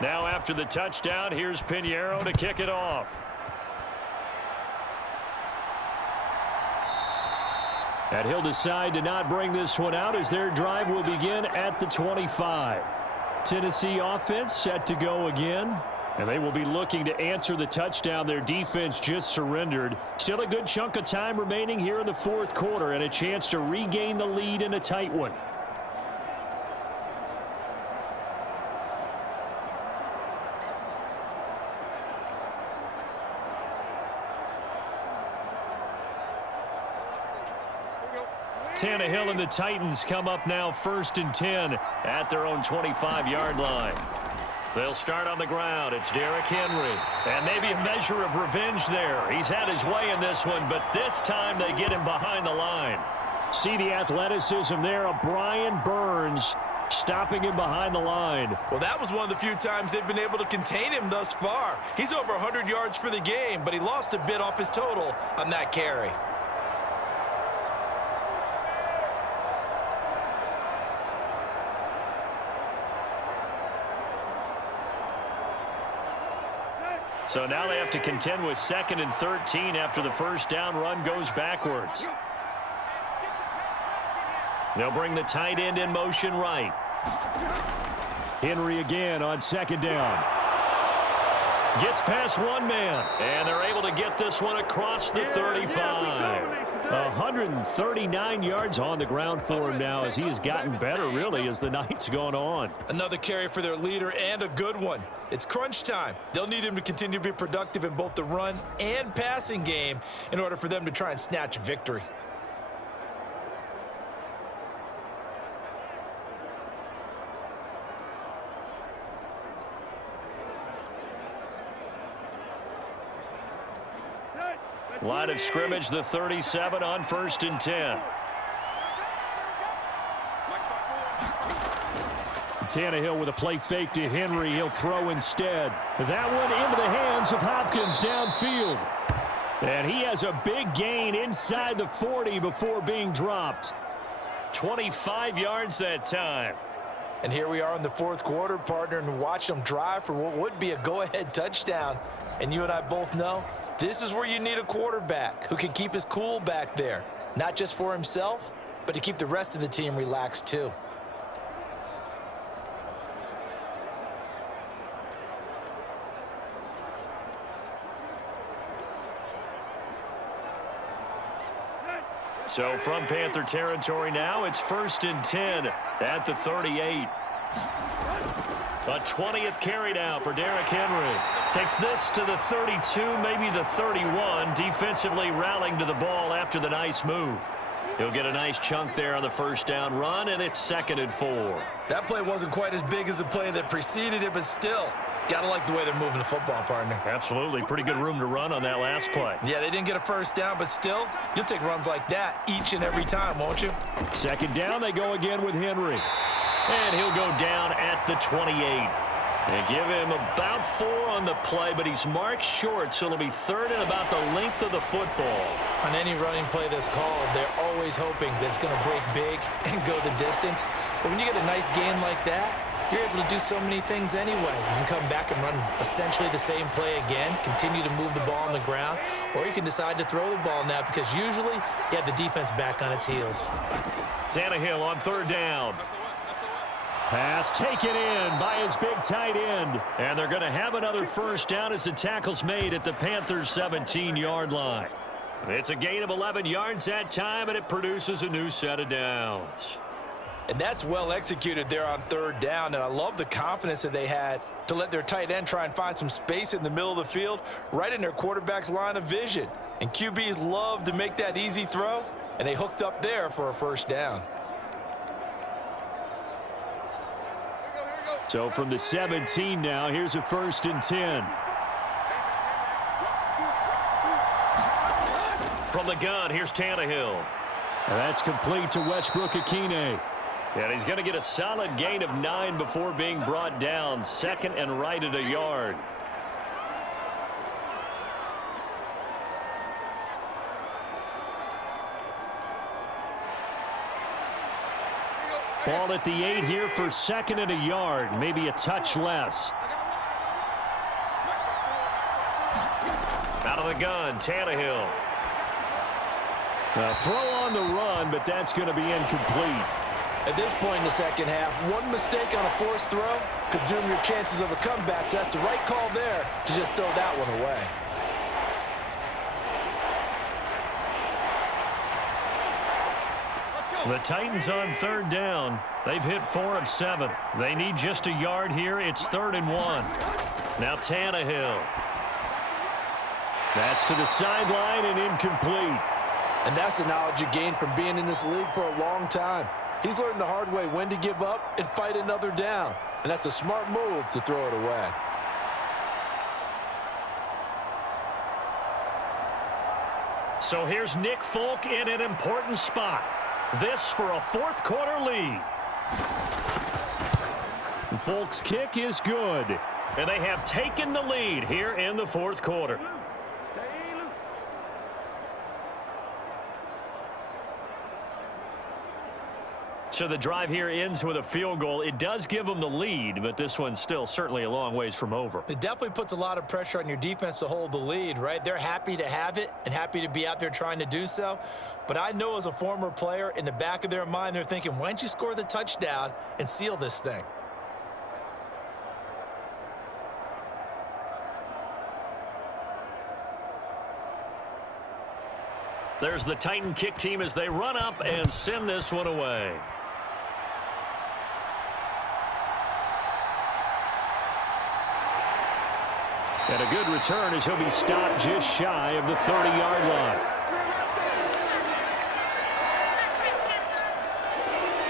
Now after the touchdown, here's Pinheiro to kick it off. And he'll decide to not bring this one out as their drive will begin at the 25. Tennessee offense set to go again. And they will be looking to answer the touchdown their defense just surrendered. Still a good chunk of time remaining here in the 4th quarter and a chance to regain the lead in a tight one. Tannehill and the Titans come up now 1st and 10 at their own 25-yard line. They'll start on the ground. It's Derrick Henry. And maybe a measure of revenge there. He's had his way in this one, but this time they get him behind the line. See the athleticism there of Brian Burns stopping him behind the line. Well, that was one of the few times they've been able to contain him thus far. He's over 100 yards for the game, but he lost a bit off his total on that carry. So now they have to contend with 2nd and 13 after the first down run goes backwards. They'll bring the tight end in motion right. Henry again on 2nd down. Gets past one man, and they're able to get this one across the 35. 139 yards on the ground for him now as he has gotten better, really, as the night's gone on. Another carry for their leader and a good one. It's crunch time. They'll need him to continue to be productive in both the run and passing game in order for them to try and snatch a victory. Line of scrimmage, the 37 on 1st and 10. Tannehill with a play fake to Henry. He'll throw instead. That one into the hands of Hopkins downfield. And he has a big gain inside the 40 before being dropped. 25 yards that time. And here we are in the 4th quarter, partner, and watch them drive for what would be a go-ahead touchdown. And you and I both know this is where you need a quarterback who can keep his cool back there, not just for himself, but to keep the rest of the team relaxed too. So from Panther territory now, it's 1st and 10 at the 38. A 20th carry now for Derrick Henry. Takes this to the 32, maybe the 31. Defensively rallying to the ball after the nice move. He'll get a nice chunk there on the first down run, and it's 2nd and 4. That play wasn't quite as big as the play that preceded it, but still, gotta like the way they're moving the football, partner. Absolutely. Pretty good room to run on that last play. Yeah, they didn't get a first down, but still, you'll take runs like that each and every time, won't you? 2nd down, they go again with Henry. And he'll go down at the 28. They give him about 4 on the play, but he's marked short, so it'll be 3rd and about the length of the football. On any running play that's called, they're always hoping that it's going to break big and go the distance. But when you get a nice gain like that, you're able to do so many things anyway. You can come back and run essentially the same play again, continue to move the ball on the ground, or you can decide to throw the ball now because usually you have the defense back on its heels. Tannehill on 3rd down. Pass taken in by his big tight end. And they're going to have another first down as the tackle's made at the Panthers' 17-yard line. It's a gain of 11 yards that time, and it produces a new set of downs. And that's well executed there on 3rd down, and I love the confidence that they had to let their tight end try and find some space in the middle of the field, right in their quarterback's line of vision. And QBs love to make that easy throw, and they hooked up there for a first down. So from the 17 now, here's a 1st and 10. From the gun, here's Tannehill. And that's complete to Westbrook-Akine. And he's going to get a solid gain of 9 before being brought down. 2nd and right at a yard. Ball at the 8 here for 2nd and a yard, maybe a touch less. Out of the gun, Tannehill. A throw on the run, but that's going to be incomplete. At this point in the second half, one mistake on a forced throw could doom your chances of a comeback, so that's the right call there to just throw that one away. The Titans on 3rd down. They've hit 4 of 7. They need just a yard here. It's 3rd and 1. Now Tannehill. That's to the sideline and incomplete. And that's the knowledge you gain from being in this league for a long time. He's learned the hard way when to give up and fight another down. And that's a smart move to throw it away. So here's Nick Folk in an important spot. This for a fourth quarter lead. Folk's kick is good. And they have taken the lead here in the fourth quarter. Stay loose. So the drive here ends with a field goal. It does give them the lead, but this one's still certainly a long ways from over. It definitely puts a lot of pressure on your defense to hold the lead, right? They're happy to have it and happy to be out there trying to do so. But I know as a former player, in the back of their mind, they're thinking, why don't you score the touchdown and seal this thing? There's the Titan kick team as they run up and send this one away. And a good return as he'll be stopped just shy of the 30-yard line.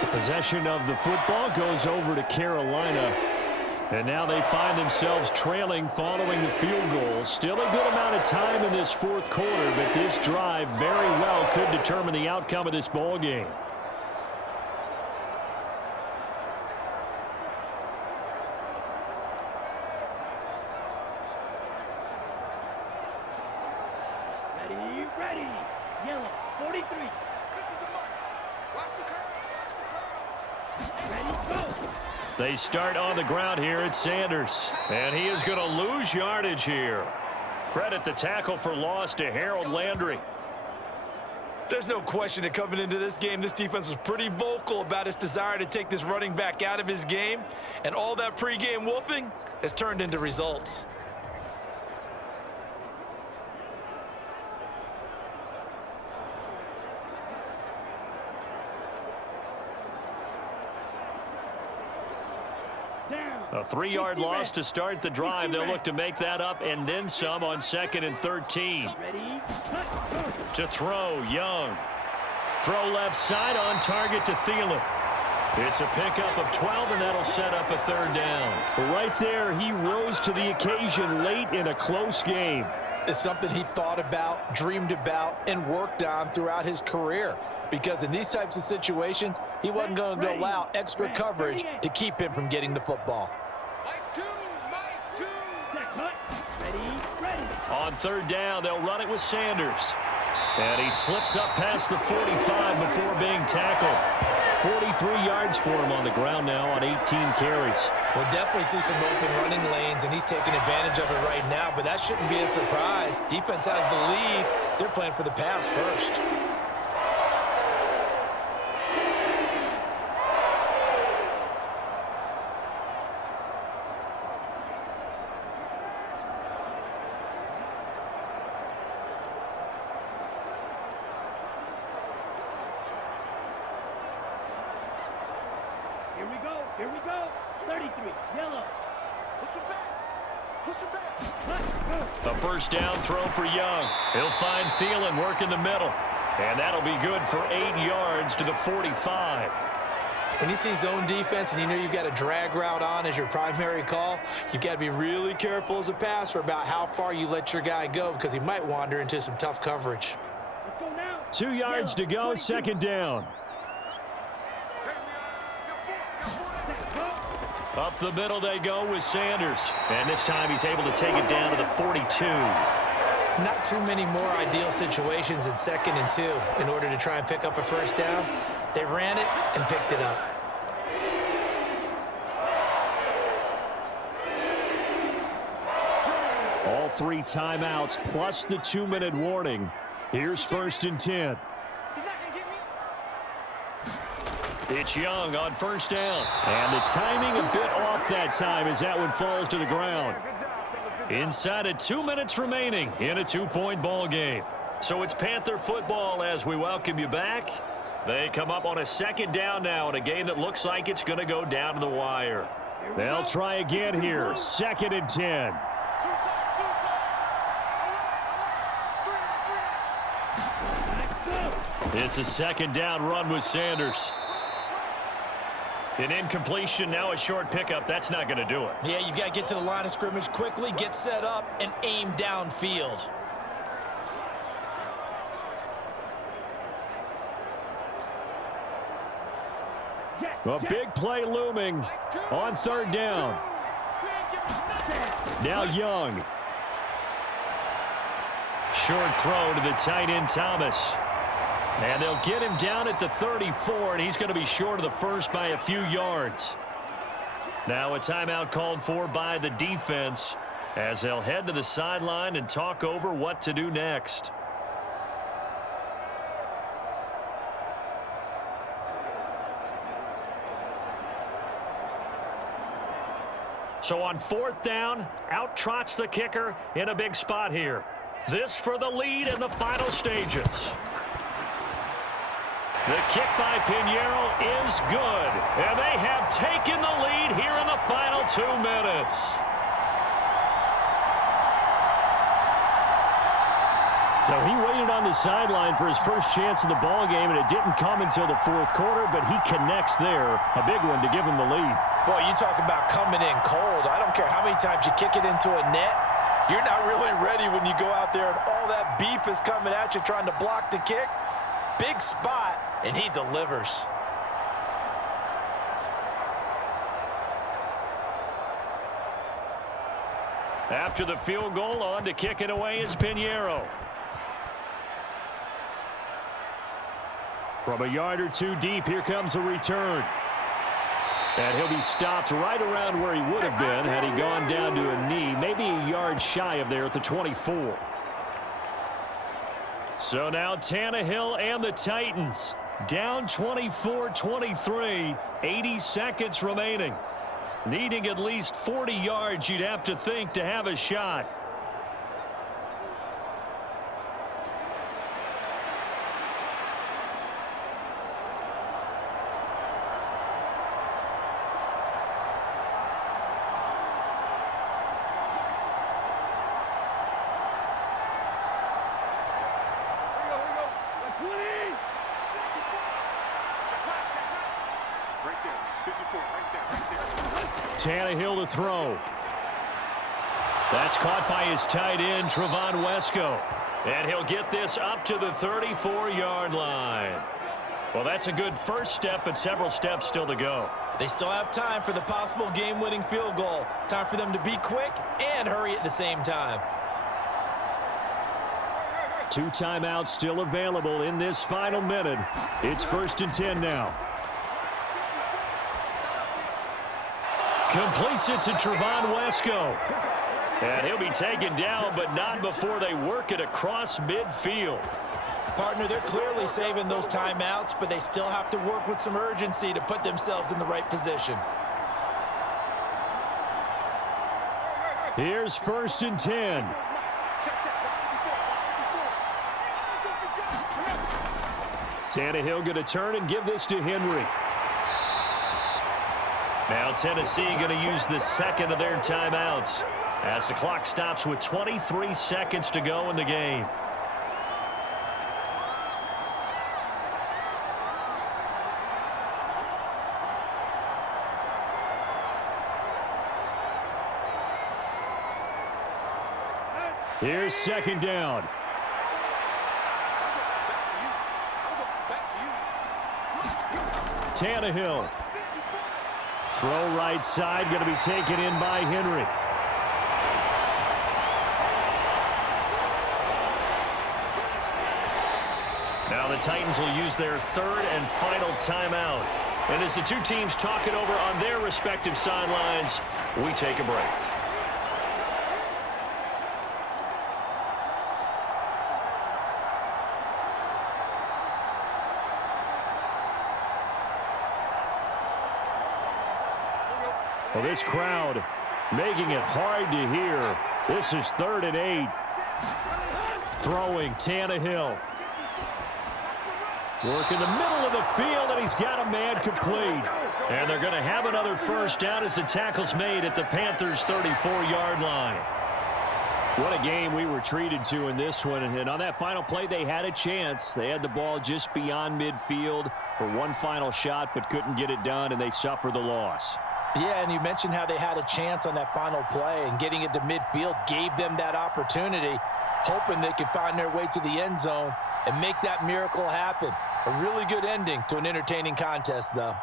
The possession of the football goes over to Carolina. And now they find themselves trailing following the field goal. Still a good amount of time in this fourth quarter, but this drive very well could determine the outcome of this ball game. Ready. Yellow, 43. Watch the curls. Ready, go. They start on the ground here at Sanders. And he is going to lose yardage here. Credit the tackle for loss to Harold Landry. There's no question that coming into this game, this defense was pretty vocal about its desire to take this running back out of his game. And all that pregame wolfing has turned into results. A 3-yard loss to start the drive. They'll look to make that up and then some on 2nd and 13. Ready, cut, To throw, Young. Throw left side on target to Thielen. It's a pickup of 12, and that'll set up a 3rd down. Right there, he rose to the occasion late in a close game. It's something he thought about, dreamed about, and worked on throughout his career. Because in these types of situations, he wasn't going to allow extra coverage to keep him from getting the football. Mike two. cut. Ready. On 3rd down, they'll run it with Sanders. And he slips up past the 45 before being tackled. 43 yards for him on the ground now on 18 carries. We'll definitely see some open running lanes, and he's taking advantage of it right now, but that shouldn't be a surprise. Defense has the lead. They're playing for the pass first. Here we go. 33, yellow. Push him back. Cut, go. A 1st down throw for Young. He'll find Thielen working the middle. And that'll be good for 8 yards to the 45. When you see zone defense and you know you've got a drag route on as your primary call, you've got to be really careful as a passer about how far you let your guy go because he might wander into some tough coverage. Let's go now. 2 yards to go, 2nd down. Up the middle they go with Sanders. And this time he's able to take it down to the 42. Not too many more ideal situations in 2nd and 2 in order to try and pick up a 1st down. They ran it and picked it up. All 3 timeouts plus the 2-minute warning. Here's 1st and 10. It's Young on 1st down. And the timing a bit off that time as that one falls to the ground. Inside of 2 minutes remaining in a 2-point ball game. So it's Panther football as we welcome you back. They come up on a 2nd down now in a game that looks like it's going to go down to the wire. They'll try again here. 2nd and 10. It's a 2nd down run with Sanders. An incompletion, now a short pickup. That's not going to do it. Yeah, you've got to get to the line of scrimmage quickly, get set up, and aim downfield. A big play looming on third down. Now Young. Short throw to the tight end, Thomas. And they'll get him down at the 34, and he's going to be short of the first by a few yards. Now a timeout called for by the defense as they'll head to the sideline and talk over what to do next. So on fourth down, out trots the kicker in a big spot here. This for the lead in the final stages. The kick by Pinheiro is good, and they have taken the lead here in the final 2 minutes. So he waited on the sideline for his first chance in the ball game, and it didn't come until the fourth quarter, but he connects there. A big one to give him the lead. Boy, you talk about coming in cold. I don't care how many times you kick it into a net. You're not really ready when you go out there and all that beef is coming at you trying to block the kick. Big spot, and he delivers. After the field goal, on to kick it away is Pinheiro. From a yard or two deep, here comes a return. And he'll be stopped right around where he would have been had he gone down to a knee, maybe a yard shy of there at the 24. So now Tannehill and the Titans down 24-23, 80 seconds remaining. Needing at least 40 yards, you'd have to think, to have a shot. Tannehill to throw. That's caught by his tight end, Trevon Wesco. And he'll get this up to the 34-yard line. Well, that's a good first step, but several steps still to go. They still have time for the possible game-winning field goal. Time for them to be quick and hurry at the same time. 2 timeouts still available in this final minute. It's 1st and 10 now. Completes it to Trevon Wesco. And he'll be taken down, but not before they work it across midfield. Partner, they're clearly saving those timeouts, but they still have to work with some urgency to put themselves in the right position. Here's 1st and 10. Tannehill going to turn and give this to Henry. Now Tennessee going to use the second of their timeouts as the clock stops with 23 seconds to go in the game. Here's 2nd down. Tannehill. Throw right side, going to be taken in by Henry. Now the Titans will use their 3rd and final timeout. And as the two teams talk it over on their respective sidelines, we take a break. Well, this crowd making it hard to hear. This is 3rd and 8. Throwing Tannehill. Work in the middle of the field, and he's got a man complete. And they're going to have another first down as the tackle's made at the Panthers' 34-yard line. What a game we were treated to in this one. And on that final play, they had a chance. They had the ball just beyond midfield. for one final shot but couldn't get it done, and they suffer the loss. Yeah, and you mentioned how they had a chance on that final play, and getting it to midfield gave them that opportunity, hoping they could find their way to the end zone and make that miracle happen. A really good ending to an entertaining contest, though.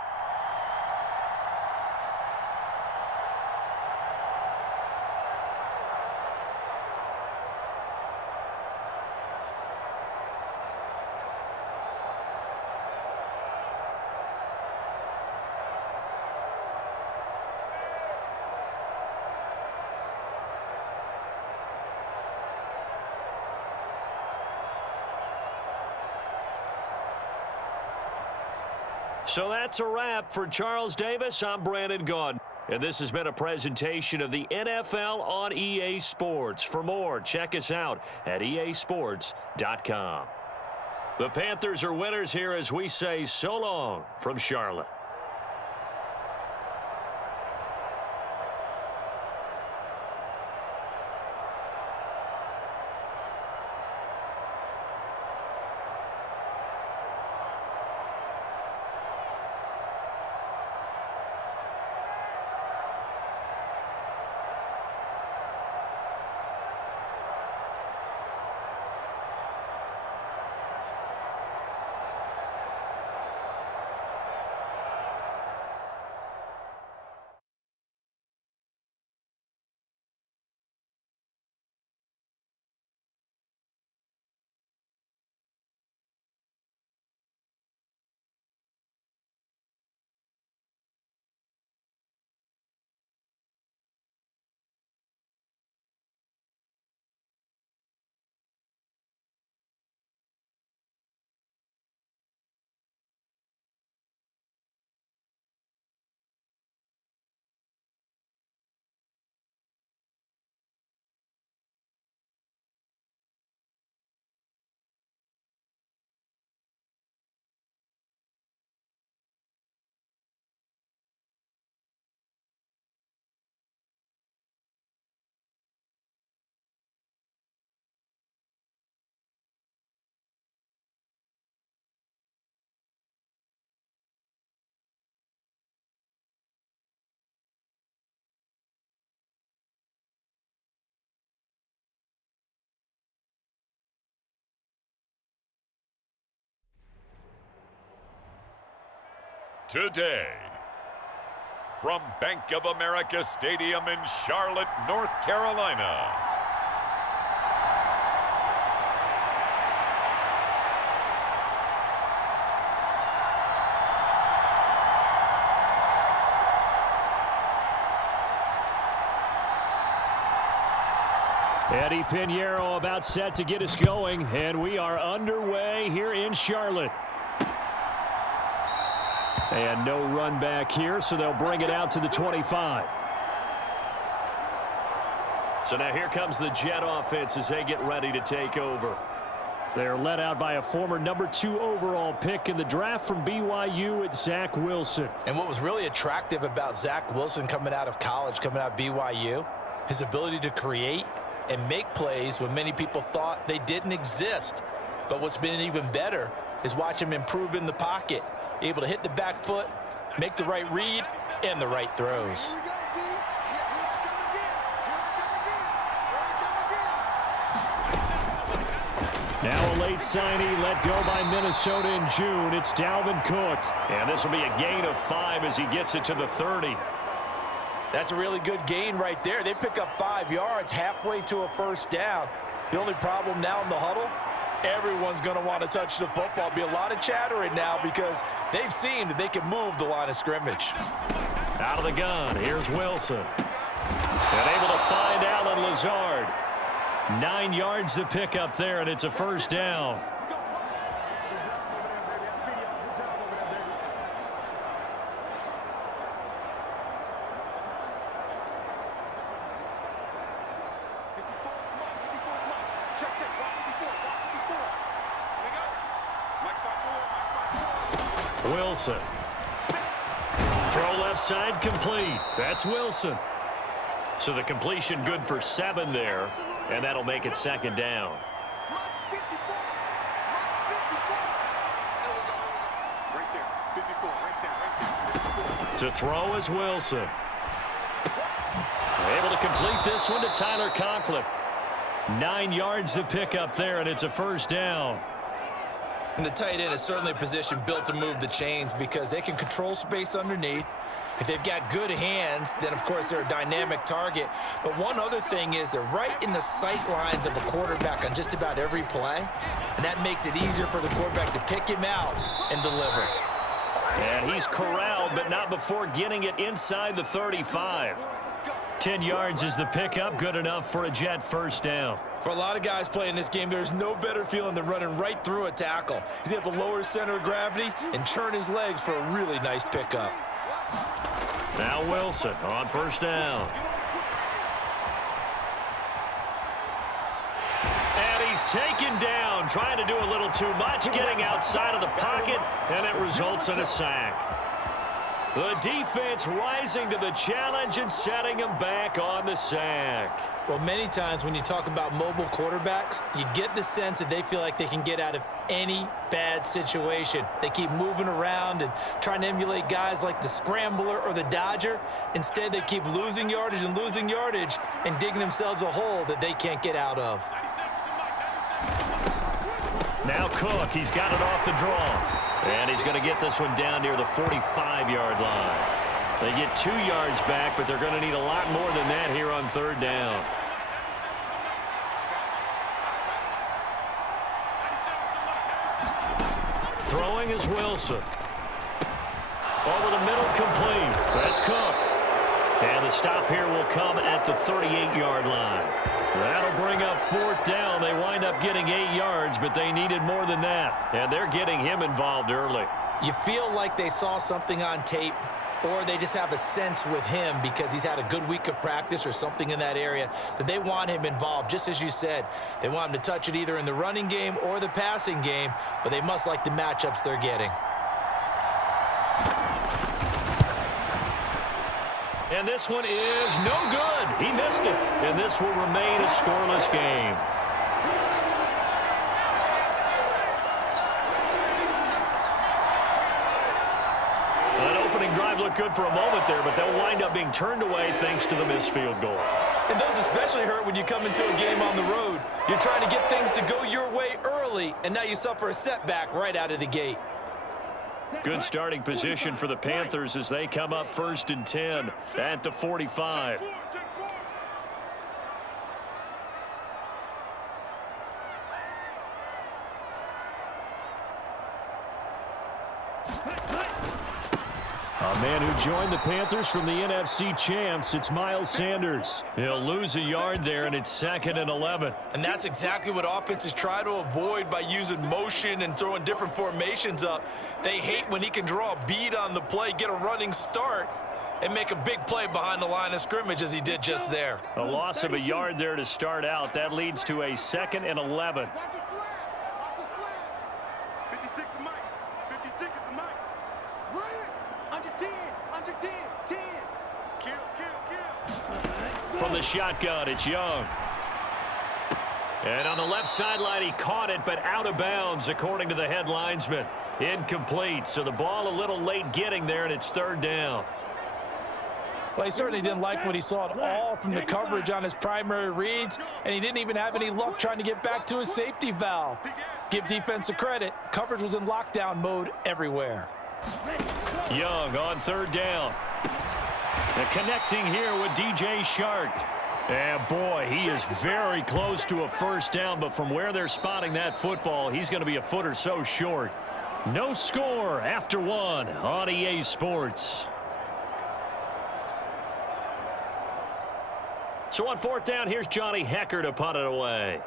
So that's a wrap for Charles Davis. I'm Brandon Gaudin. And this has been a presentation of the NFL on EA Sports. For more, check us out at easports.com. The Panthers are winners here as we say so long from Charlotte. Today, from Bank of America Stadium in Charlotte, North Carolina. Eddie Pinheiro about set to get us going, and we are underway here in Charlotte. And no run back here, so they'll bring it out to the 25. So now here comes the Jet offense as they get ready to take over. They're led out by a former #2 overall pick in the draft from BYU at Zach Wilson. And what was really attractive about Zach Wilson coming out of college, coming out of BYU, his ability to create and make plays when many people thought they didn't exist. But what's been even better is watch him improve in the pocket, able to hit the back foot, make the right read, and the right throws. Here we go, D. Here I come again. Here I come again. Now a late signee let go by Minnesota in June. It's Dalvin Cook. And this will be a gain of 5 as he gets it to the 30. That's a really good gain right there. They pick up 5 yards halfway to a first down. The only problem now in the huddle, everyone's going to want to touch the football. Be a lot of chattering now because they've seen that they can move the line of scrimmage. Out of the gun, here's Wilson. And able to find Allen Lazard. 9 yards to pick up there, and it's a first down. Wilson. Throw left side complete. That's Wilson. So the completion good for 7 there, and that'll make it second down. Right there. To throw is Wilson. Able to complete this one to Tyler Conklin. 9 yards to pick up there, and it's a first down. And the tight end is certainly a position built to move the chains because they can control space underneath. If they've got good hands, then, of course, they're a dynamic target. But one other thing is they're right in the sight lines of a quarterback on just about every play, and that makes it easier for the quarterback to pick him out and deliver. And he's corralled, but not before getting it inside the 35. 10 yards is the pickup, good enough for a Jet first down. For a lot of guys playing this game, there's no better feeling than running right through a tackle. He's able to lower his center of gravity and churn his legs for a really nice pickup. Now Wilson on first down. And he's taken down, trying to do a little too much, getting outside of the pocket, and it results in a sack. The defense rising to the challenge and setting him back on the sack. Well, many times when you talk about mobile quarterbacks, you get the sense that they feel like they can get out of any bad situation. They keep moving around and trying to emulate guys like the Scrambler or the Dodger. Instead, they keep losing yardage and digging themselves a hole that they can't get out of. Now Cook, he's got it off the draw. And he's going to get this one down near the 45-yard line. They get 2 yards back, but they're going to need a lot more than that here on third down. Throwing is Wilson. Over the middle, complete. That's Cook. And the stop here will come at the 38-yard line. That'll bring up fourth down. They wind up getting 8 yards, but they needed more than that. And they're getting him involved early. You feel like they saw something on tape, or they just have a sense with him because he's had a good week of practice or something in that area that they want him involved. Just as you said, they want him to touch it either in the running game or the passing game, but they must like the matchups they're getting. And this one is no good. He missed it. And this will remain a scoreless game. That opening drive looked good for a moment there, but they'll wind up being turned away thanks to the missed field goal. And those especially hurt when you come into a game on the road. You're trying to get things to go your way early, and now you suffer a setback right out of the gate. Good starting position for the Panthers as they come up 1st and 10 at the 45. A man who joined the Panthers from the NFC champs, it's Miles Sanders. He'll lose a yard there, and it's 2nd and 11. And that's exactly what offenses try to avoid by using motion and throwing different formations up. They hate when he can draw a bead on the play, get a running start, and make a big play behind the line of scrimmage as he did just there. A loss of a yard there to start out. That leads to a 2nd and 11. Watch his flag. Watch his flag. 56 is Mike. 56 is the Mike. Run it. Under 10. Under 10. 10. Kill, kill, kill. From the shotgun, it's Young. And on the left sideline, he caught it, but out of bounds, according to the head linesman. Incomplete, so the ball a little late getting there, and it's 3rd down. Well, he certainly didn't like what he saw at all from the coverage on his primary reads, and he didn't even have any luck trying to get back to his safety valve. Give defense a credit. Coverage was in lockdown mode everywhere. Young on 3rd down. And connecting here with DJ Shark. And boy, he is very close to a first down, but from where they're spotting that football, he's going to be a foot or so short. No score after 1 on EA Sports. So on 4th down, here's Johnny Hecker to punt it away.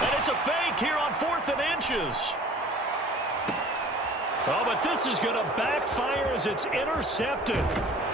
And it's a fake here on 4th and inches. Oh, but this is going to backfire as it's intercepted.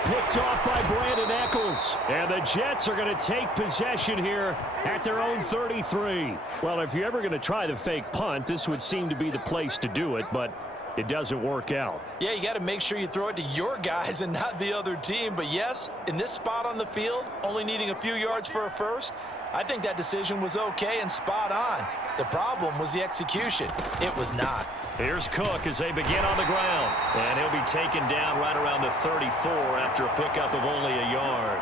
Picked off by Brandon Eccles. And the Jets are going to take possession here at their own 33. Well, if you're ever going to try the fake punt, this would seem to be the place to do it, but it doesn't work out. Yeah, you got to make sure you throw it to your guys and not the other team. But yes, in this spot on the field, only needing a few yards for a first, I think that decision was okay and spot on. The problem was the execution. It was not. Here's Cook as they begin on the ground. And he'll be taken down right around the 34 after a pickup of only a yard.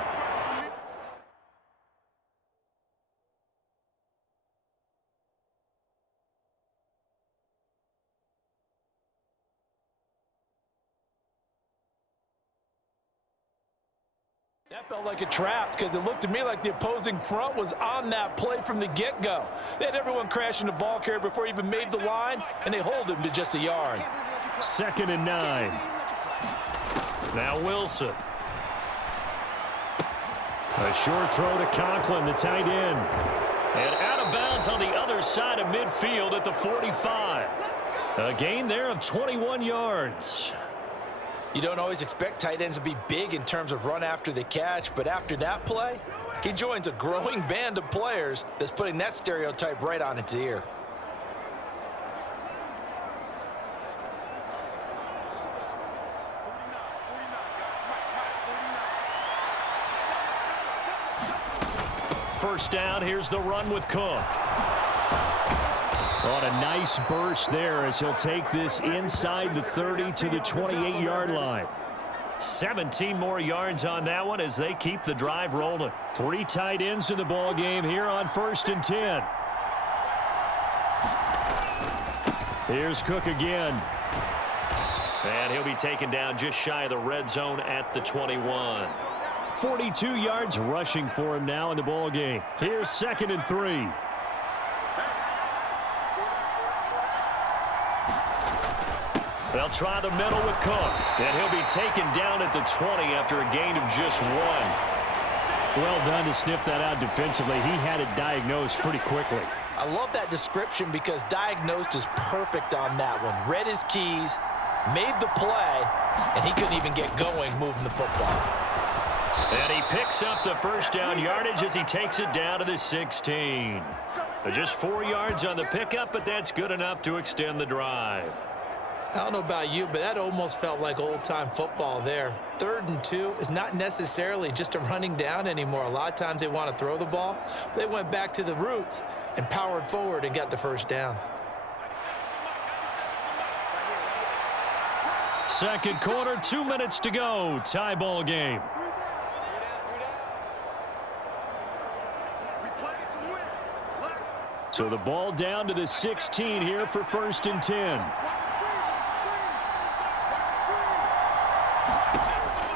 That felt like a trap because it looked to me like the opposing front was on that play from the get-go. They had everyone crashing the ball carrier before he even made the line, and they hold him to just a yard. 2nd and 9. Now Wilson. A short throw to Conklin, the tight end. And out of bounds on the other side of midfield at the 45. A gain there of 21 yards. You don't always expect tight ends to be big in terms of run after the catch, but after that play, he joins a growing band of players that's putting that stereotype right on its ear. First down, here's the run with Cook. On a nice burst there as he'll take this inside the 30 to the 28-yard line. 17 more yards on that one as they keep the drive rolling. 3 tight ends in the ball game here on 1st and 10. Here's Cook again. And he'll be taken down just shy of the red zone at the 21. 42 yards rushing for him now in the ball game. Here's 2nd and 3. They'll try the middle with Cook. And he'll be taken down at the 20 after a gain of just 1. Well done to sniff that out defensively. He had it diagnosed pretty quickly. I love that description because diagnosed is perfect on that one. Read his keys, made the play, and he couldn't even get going moving the football. And he picks up the first down yardage as he takes it down to the 16. Just 4 yards on the pickup, but that's good enough to extend the drive. I don't know about you, but that almost felt like old-time football there. 3rd and 2 is not necessarily just a running down anymore. A lot of times they want to throw the ball. They went back to the roots and powered forward and got the first down. 2nd quarter, 2 minutes to go. Tie ball game. So the ball down to the 16 here for 1st and 10.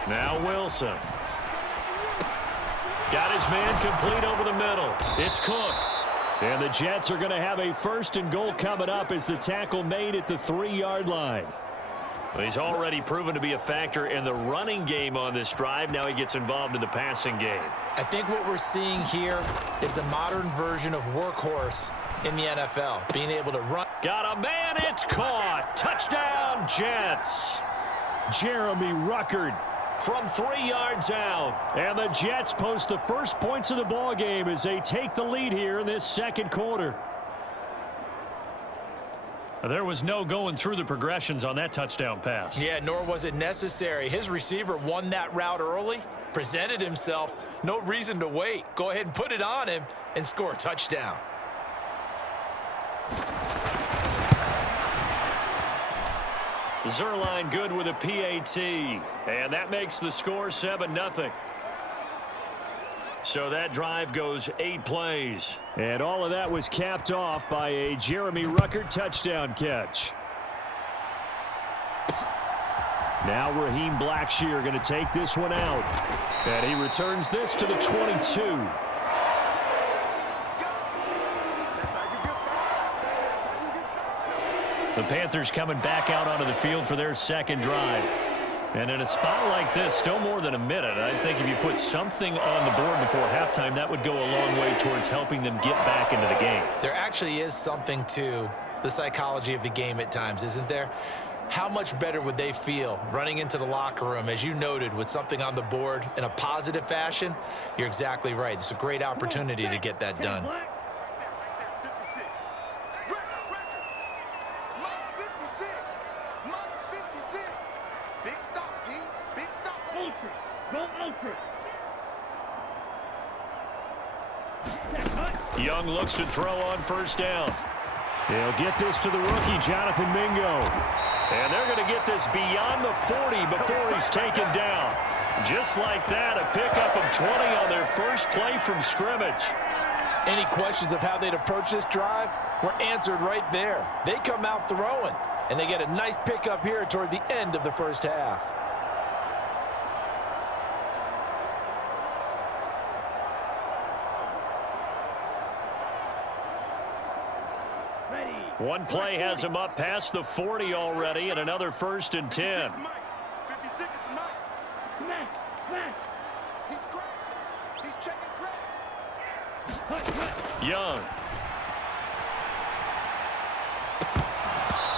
Now Wilson. Got his man complete over the middle. It's Cook. And the Jets are going to have a 1st and goal coming up as the tackle made at the 3-yard line. Well, he's already proven to be a factor in the running game on this drive. Now he gets involved in the passing game. I think what we're seeing here is the modern version of workhorse in the NFL, being able to run. Got a man, it's caught. Touchdown, Jets. Jeremy Ruckert from 3 yards out. And the Jets post the first points of the ball game as they take the lead here in this 2nd quarter. There was no going through the progressions on that touchdown pass. Yeah, nor was it necessary. His receiver won that route early, presented himself, no reason to wait. Go ahead and put it on him and score a touchdown. Zerline good with a PAT. And that makes the score 7-0. So that drive goes 8 plays. And all of that was capped off by a Jeremy Ruckert touchdown catch. Now Raheem Blackshear going to take this one out. And he returns this to the 22. The Panthers coming back out onto the field for their 2nd drive. And in a spot like this, still more than a minute, I think if you put something on the board before halftime, that would go a long way towards helping them get back into the game. There actually is something to the psychology of the game at times, isn't there? How much better would they feel running into the locker room, as you noted, with something on the board in a positive fashion? You're exactly right. It's a great opportunity to get that done. Young looks to throw on first down. He'll get this to the rookie, Jonathan Mingo. And they're going to get this beyond the 40 before he's taken down. Just like that, a pickup of 20 on their first play from scrimmage. Any questions of how they'd approach this drive were answered right there. They come out throwing, and they get a nice pickup here toward the end of the first half. One play has him up past the 40 already, and another 1st and 10. 56 is the mic. Smash! Smash! He's crashing. He's checking crash. Young.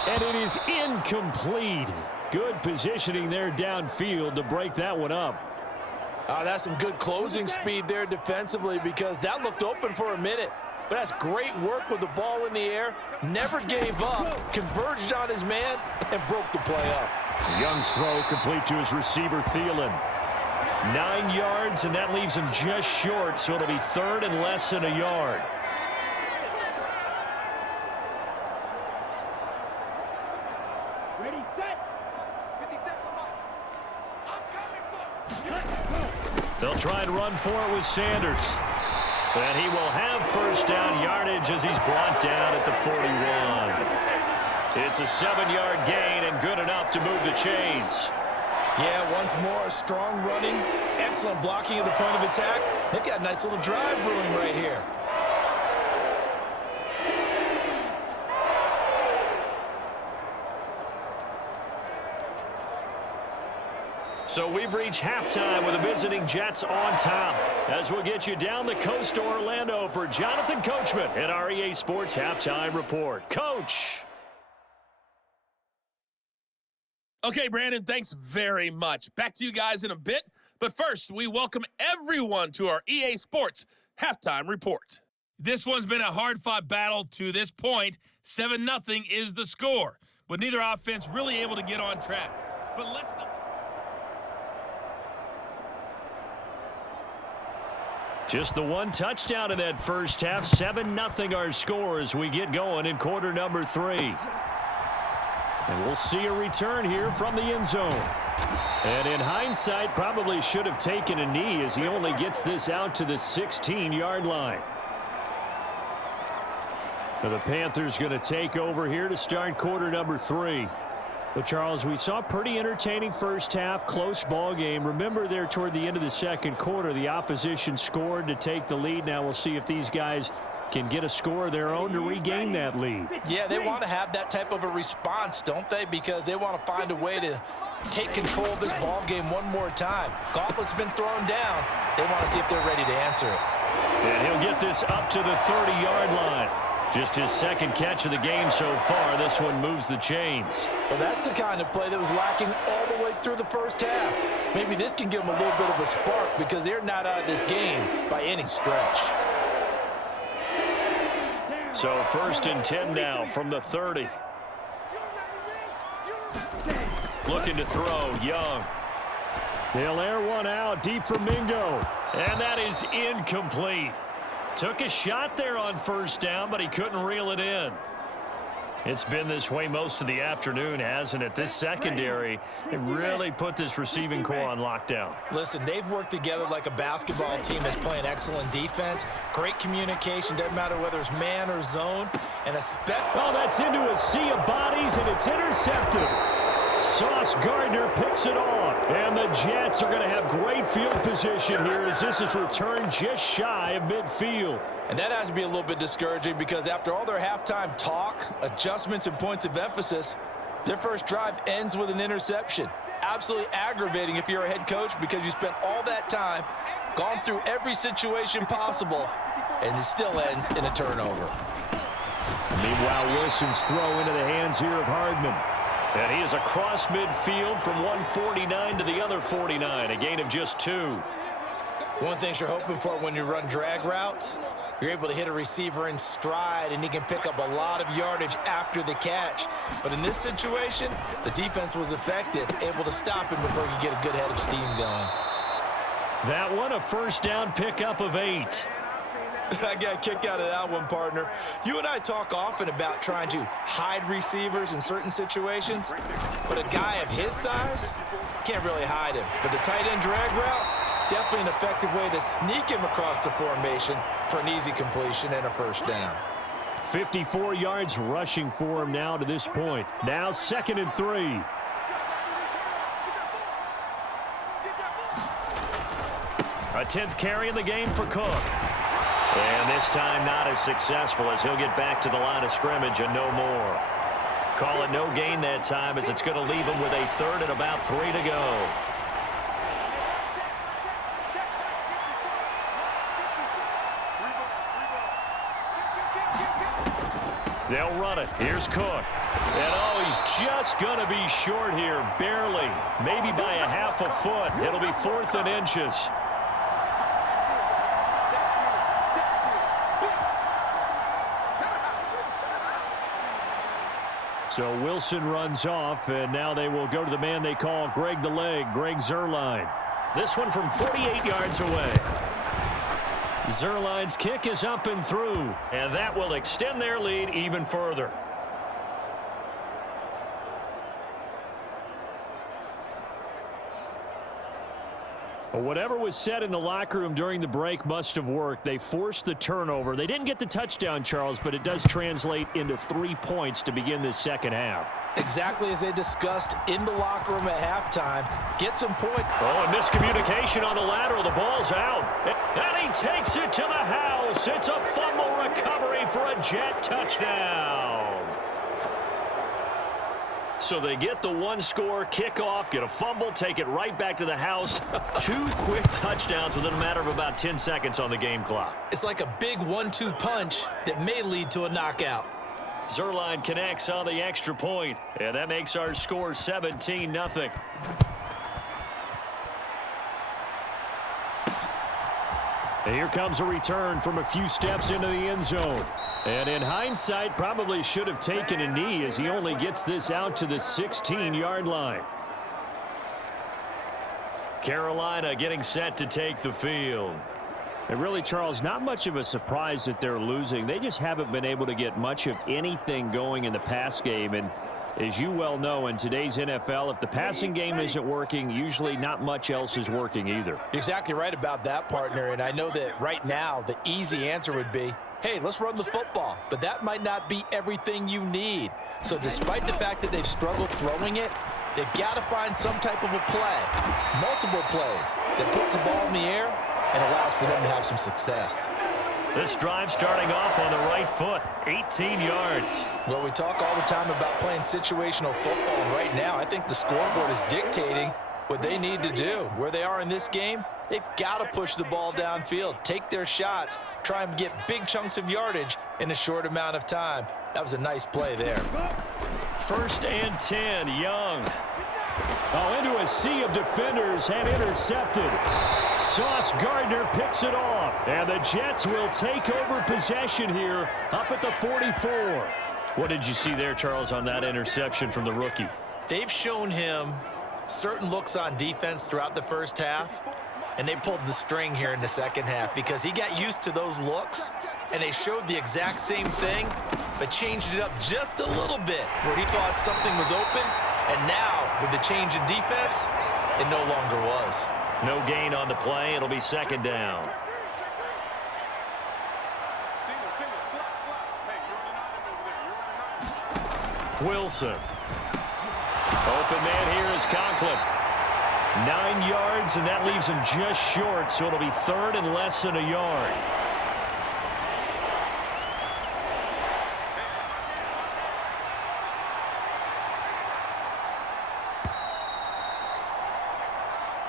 And it is incomplete. Good positioning there downfield to break that one up. That's some good closing speed there defensively, because that looked open for a minute. But that's great work with the ball in the air. Never gave up, converged on his man, and broke the play up. Young's throw complete to his receiver, Thielen. 9 yards, and that leaves him just short, so it'll be 3rd and less than a yard. Ready, set! 57 is the mic. I'm coming for. They'll try and run for it with Sanders. And he will have first down yardage as he's brought down at the 41. It's a 7-yard gain and good enough to move the chains. Yeah, once more, strong running, excellent blocking at the point of attack. They've got a nice little drive brewing right here. So we've reached halftime with the visiting Jets on top. As we'll get you down the coast to Orlando for Jonathan Coachman at our EA Sports Halftime Report. Coach! Okay, Brandon, thanks very much. Back to you guys in a bit. But first, we welcome everyone to our EA Sports Halftime Report. This one's been a hard-fought battle to this point. 7-0 is the score, with neither offense really able to get on track. But let's not... Just the one touchdown in that first half. 7-0 our score as we get going in quarter number 3. And we'll see a return here from the end zone. And in hindsight, probably should have taken a knee as he only gets this out to the 16-yard line. Now the Panthers going to take over here to start quarter number 3. But, Charles, we saw a pretty entertaining first half, close ball game. Remember there toward the end of the second quarter, the opposition scored to take the lead. Now we'll see if these guys can get a score of their own to regain that lead. Yeah, they want to have that type of a response, don't they? Because they want to find a way to take control of this ball game one more time. Gauntlet's been thrown down. They want to see if they're ready to answer it. And he'll get this up to the 30-yard line. Just his second catch of the game so far. This one moves the chains. Well, that's the kind of play that was lacking all the way through the first half. Maybe this can give them a little bit of a spark because they're not out of this game by any stretch. So 1st and 10 now from the 30. Looking to throw, Young. They'll air one out deep for Mingo. And that is incomplete. Took a shot there on first down, but he couldn't reel it in. It's been this way most of the afternoon, hasn't it? This secondary, it really put this receiving core on lockdown. Listen, they've worked together like a basketball team that's playing excellent defense. Great communication, doesn't matter whether it's man or zone. And oh, that's into a sea of bodies, and it's intercepted. Sauce Gardner picks it off. And the Jets are going to have great field position here as this is returned just shy of midfield. And that has to be a little bit discouraging because after all their halftime talk, adjustments, and points of emphasis, their first drive ends with an interception. Absolutely aggravating if you're a head coach because you spent all that time, gone through every situation possible, and it still ends in a turnover. Meanwhile, Wilson's throw into the hands here of Hardman. And he is across midfield from one 49 to the other 49, a gain of just 2. One thing you're hoping for when you run drag routes, you're able to hit a receiver in stride, and he can pick up a lot of yardage after the catch. But in this situation, the defense was effective, able to stop him before he could get a good head of steam going. That one, a first down pickup of 8. I got a kick out of that one, partner. You and I talk often about trying to hide receivers in certain situations, but a guy of his size can't really hide him. But the tight end drag route, definitely an effective way to sneak him across the formation for an easy completion and a first down. 54 yards rushing for him now to this point. Now 2nd and 3. A 10th carry in the game for Cook. And this time not as successful as he'll get back to the line of scrimmage and no more. Call it no gain that time as it's going to leave him with a 3rd and about 3 to go. They'll run it. Here's Cook. And oh, he's just going to be short here, barely. Maybe by a half a foot. It'll be 4th and inches. So Wilson runs off, and now they will go to the man they call Greg the Leg, Greg Zuerlein. This one from 48 yards away. Zuerlein's kick is up and through, and that will extend their lead even further. Whatever was said in the locker room during the break must have worked. They forced the turnover. They didn't get the touchdown, Charles, but it does translate into 3 points to begin this second half. Exactly as they discussed in the locker room at halftime. Get some points. Oh, and miscommunication on the lateral. The ball's out. And he takes it to the house. It's a fumble recovery for a Jet touchdown. So they get the 1-score kickoff, get a fumble, take it right back to the house. 2 quick touchdowns within a matter of about 10 seconds on the game clock. It's like a big 1-2 punch that may lead to a knockout. Zuerlein connects on the extra point, and that makes our score 17-0. And here comes a return from a few steps into the end zone. And in hindsight, probably should have taken a knee as he only gets this out to the 16-yard line. Carolina getting set to take the field. And really, Charles, not much of a surprise that they're losing. They just haven't been able to get much of anything going in the pass game. And as you well know, in today's NFL, if the passing game isn't working, usually not much else is working either. You're exactly right about that, partner. And I know that right now the easy answer would be, hey, let's run the football. But that might not be everything you need. So despite the fact that they've struggled throwing it, they've got to find some type of a play, multiple plays, that puts the ball in the air and allows for them to have some success. This drive starting off on the right foot, 18 yards. Well, we talk all the time about playing situational football, and right now I think the scoreboard is dictating what they need to do. Where they are in this game, they've got to push the ball downfield, take their shots, try and get big chunks of yardage in a short amount of time. That was a nice play there. 1st and 10, Young. Oh, into a sea of defenders and intercepted. Sauce Gardner picks it off, and the Jets will take over possession here up at the 44. What did you see there, Charles, on that interception from the rookie? They've shown him certain looks on defense throughout the first half, and they pulled the string here in the second half because he got used to those looks, and they showed the exact same thing, but changed it up just a little bit where he thought something was open, and now with the change in defense, it no longer was. No gain on the play. It'll be 2nd down. Wilson. Open man here is Conklin. 9 yards, and that leaves him just short, so it'll be 3rd and less than a yard.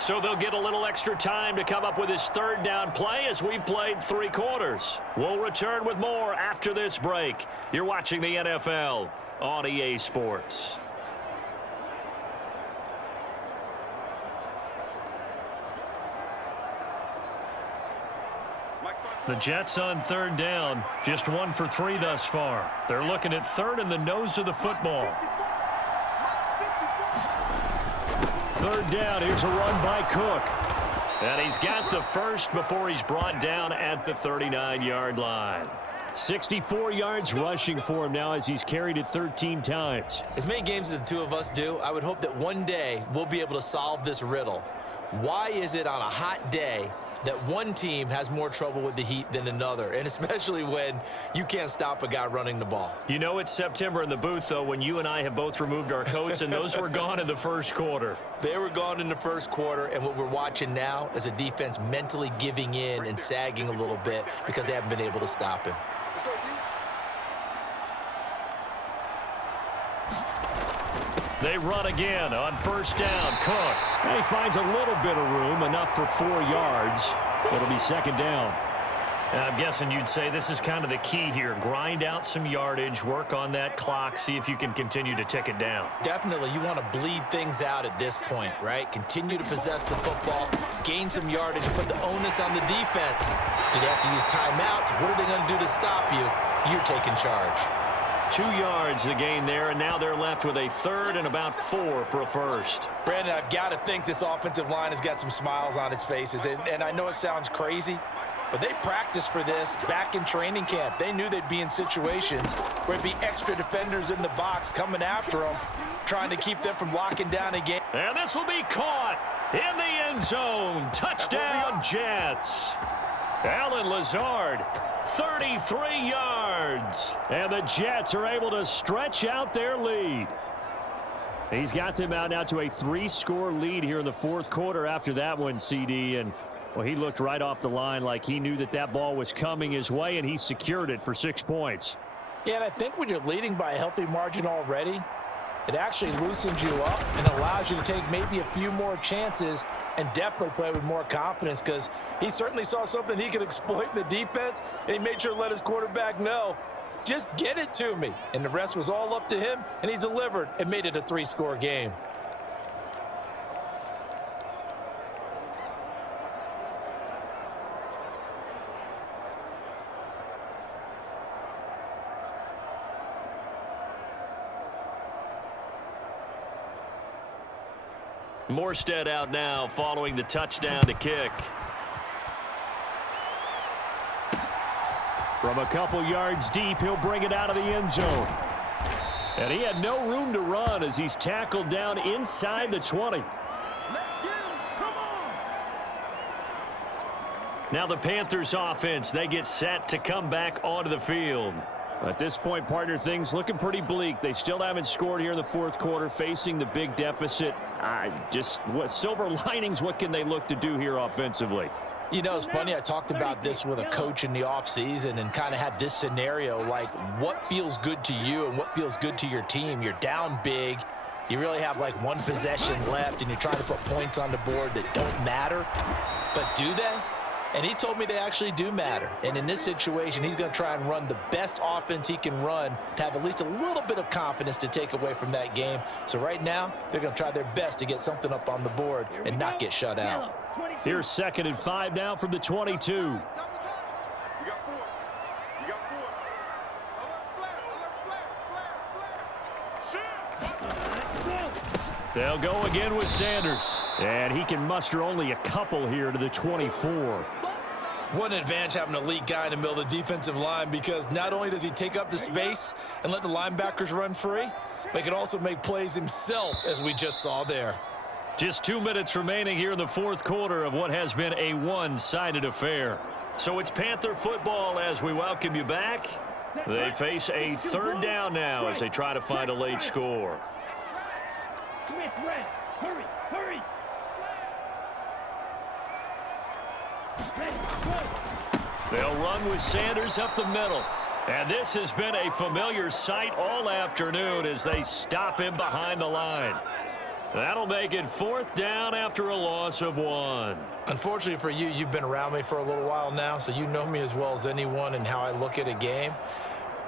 So they'll get a little extra time to come up with his 3rd down play as we've played 3 quarters. We'll return with more after this break. You're watching the NFL on EA Sports. The Jets on 3rd down, just 1 for 3 thus far. They're looking at 3rd in the nose of the football. 3rd down, here's a run by Cook. And he's got the first before he's brought down at the 39-yard line. 64 yards rushing for him now as he's carried it 13 times. As many games as the two of us do, I would hope that one day we'll be able to solve this riddle. Why is it on a hot day that one team has more trouble with the heat than another, and especially when you can't stop a guy running the ball? You know it's September in the booth, though, when you and I have both removed our coats, and those were gone in the first quarter. They were gone in the first quarter, and what we're watching now is a defense mentally giving in and sagging a little bit because they haven't been able to stop him. Let's go, D. They run again on first down. Cook. And he finds a little bit of room, enough for 4 yards. It'll be second down. And I'm guessing you'd say this is kind of the key here. Grind out some yardage, work on that clock, see if you can continue to tick it down. Definitely, you want to bleed things out at this point, right? Continue to possess the football, gain some yardage, and put the onus on the defense. Do they have to use timeouts? What are they going to do to stop you? You're taking charge. 2 yards the gain there, and now they're left with a third and about 4 for a first. Brandon, I've got to think this offensive line has got some smiles on its faces. And I know it sounds crazy, but they practiced for this back in training camp. They knew they'd be in situations where it'd be extra defenders in the box coming after them, trying to keep them from locking down a game. And this will be caught in the end zone. Touchdown, Jets. Allen Lazard, 33 yards. And the Jets are able to stretch out their lead. He's got them out now to a 3-score lead here in the fourth quarter after that one, CD. And, well, he looked right off the line like he knew that that ball was coming his way, and he secured it for 6 points. Yeah, and I think when you're leading by a healthy margin already, it actually loosens you up and allows you to take maybe a few more chances and definitely play with more confidence, because he certainly saw something he could exploit in the defense, and he made sure to let his quarterback know, just get it to me. And the rest was all up to him, and he delivered and made it a 3-score game. Morstead out now following the touchdown to kick. From a couple yards deep, he'll bring it out of the end zone. And he had no room to run as he's tackled down inside the 20. Let's get him. Come on. Now the Panthers offense, they get set to come back onto the field. At this point, partner, things looking pretty bleak. They still haven't scored here in the fourth quarter, facing the big deficit. What silver linings, what can they look to do here offensively? You know, it's funny, I talked about this with a coach in the offseason and kind of had this scenario, like what feels good to you and what feels good to your team. You're down big. You really have like one possession left, and you're trying to put points on the board that don't matter. But do they? And he told me they actually do matter. And in this situation, he's going to try and run the best offense he can run to have at least a little bit of confidence to take away from that game. So right now, they're going to try their best to get something up on the board and not get shut out. Here's 2nd and 5 now from the 22. We got 4. We got 4. Alert, flag. They'll go again with Sanders. And he can muster only a couple here to the 24. What an advantage having an elite guy in the middle of the defensive line, because not only does he take up the space and let the linebackers run free, but he can also make plays himself, as we just saw there. Just 2 minutes remaining here in the fourth quarter of what has been a one-sided affair. So it's Panther football as we welcome you back. They face a 3rd down now as they try to find a late score. Smith, red. Hurry, hurry. They'll run with Sanders up the middle. And this has been a familiar sight all afternoon as they stop him behind the line. That'll make it 4th down after a loss of 1. Unfortunately for you, you've been around me for a little while now, so you know me as well as anyone and how I look at a game.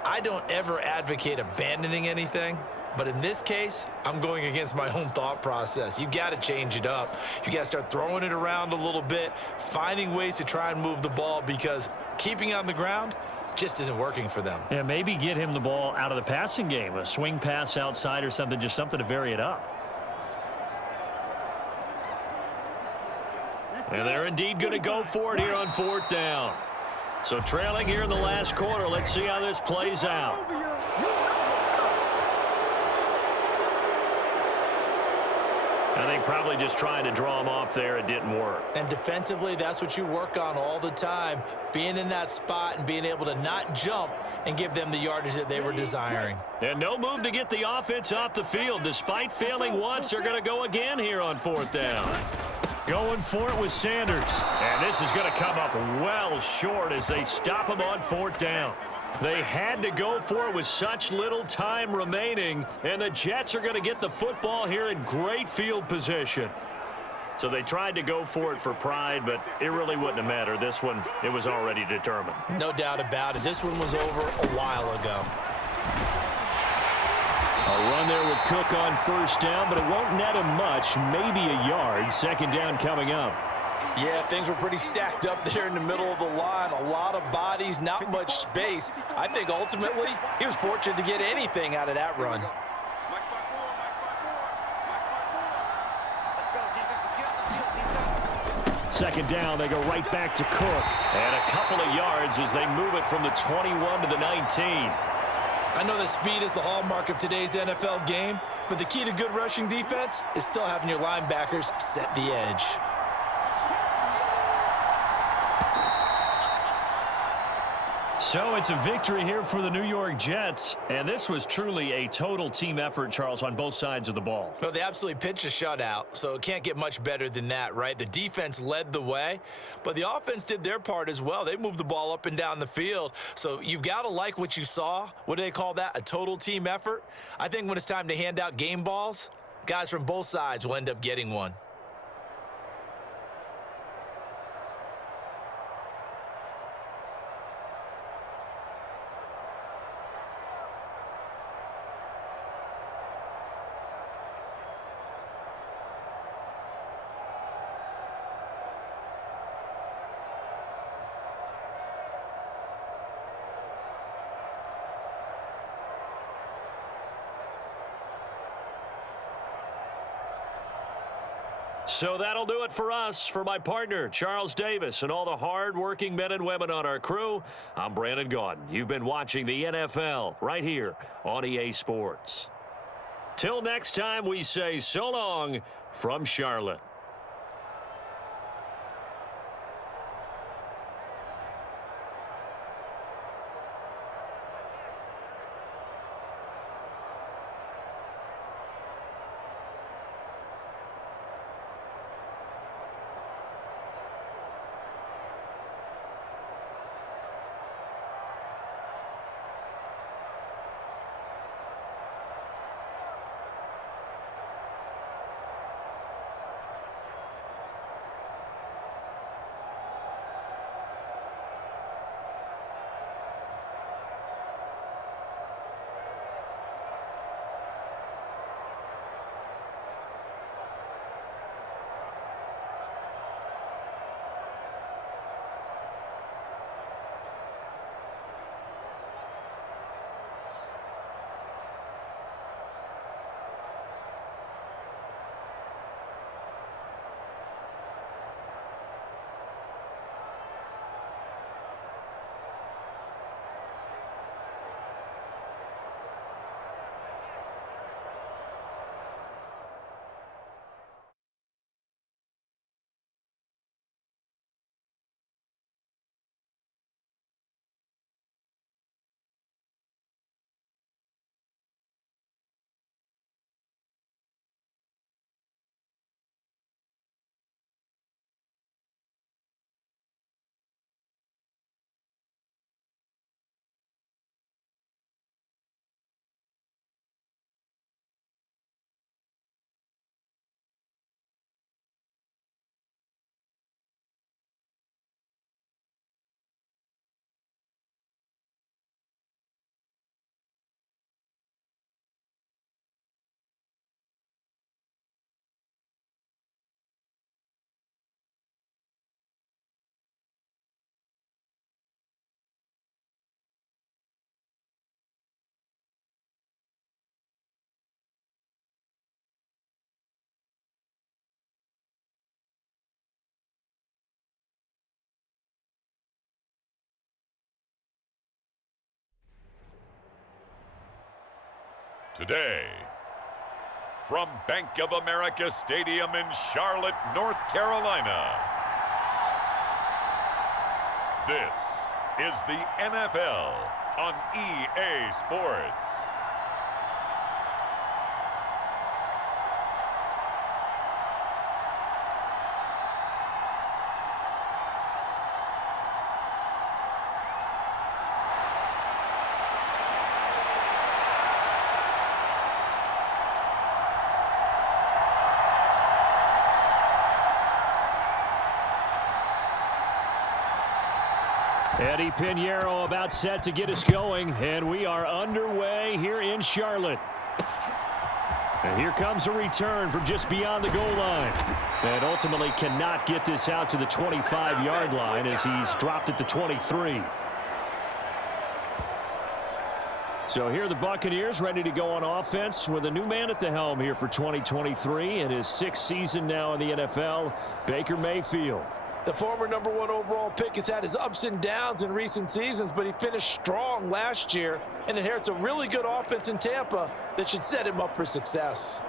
I don't ever advocate abandoning anything, but in this case, I'm going against my own thought process. You got to change it up. You got to start throwing it around a little bit, finding ways to try and move the ball, because keeping it on the ground just isn't working for them. Yeah, maybe get him the ball out of the passing game, a swing pass outside or something, just something to vary it up. And they're indeed going to go for it here on 4th down. So trailing here in the last quarter. Let's see how this plays out. I think probably just trying to draw him off there. It didn't work. And defensively, that's what you work on all the time. Being in that spot and being able to not jump and give them the yardage that they were desiring. And no move to get the offense off the field. Despite failing once, they're going to go again here on 4th down. Going for it with Sanders. And this is going to come up well short as they stop him on 4th down. They had to go for it with such little time remaining, and the Jets are going to get the football here in great field position. So they tried to go for it for pride, but it really wouldn't have mattered. This one, it was already determined. No doubt about it. This one was over a while ago. A run there with Cook on 1st down, but it won't net him much, maybe a yard. 2nd down coming up. Yeah, things were pretty stacked up there in the middle of the line. A lot of bodies, not much space. I think ultimately he was fortunate to get anything out of that run. Mike by 4, Mike by 4, Mike by 4. Let's go, defense. Let's get out the field, defense. 2nd down, they go right back to Cook. And a couple of yards as they move it from the 21 to the 19. I know that speed is the hallmark of today's NFL game, but the key to good rushing defense is still having your linebackers set the edge. So it's a victory here for the New York Jets, and this was truly a total team effort, Charles, on both sides of the ball. So they absolutely pitched a shutout, so it can't get much better than that, right? The defense led the way, but the offense did their part as well. They moved the ball up and down the field, so you've got to like what you saw. What do they call that? A total team effort? I think when it's time to hand out game balls, guys from both sides will end up getting one. So that'll do it for us. For my partner, Charles Davis, and all the hard-working men and women on our crew, I'm Brandon Gaudin. You've been watching the NFL right here on EA Sports. Till next time, we say so long from Charlotte. Today, from Bank of America Stadium in Charlotte, North Carolina, this is the NFL on EA Sports. Eddie Pinheiro about set to get us going, and we are underway here in Charlotte. And here comes a return from just beyond the goal line. And ultimately cannot get this out to the 25-yard line as he's dropped at the 23. So here are the Buccaneers ready to go on offense with a new man at the helm here for 2023 and his 6th season now in the NFL, Baker Mayfield. The former #1 overall pick has had his ups and downs in recent seasons, but he finished strong last year and inherits a really good offense in Tampa that should set him up for success.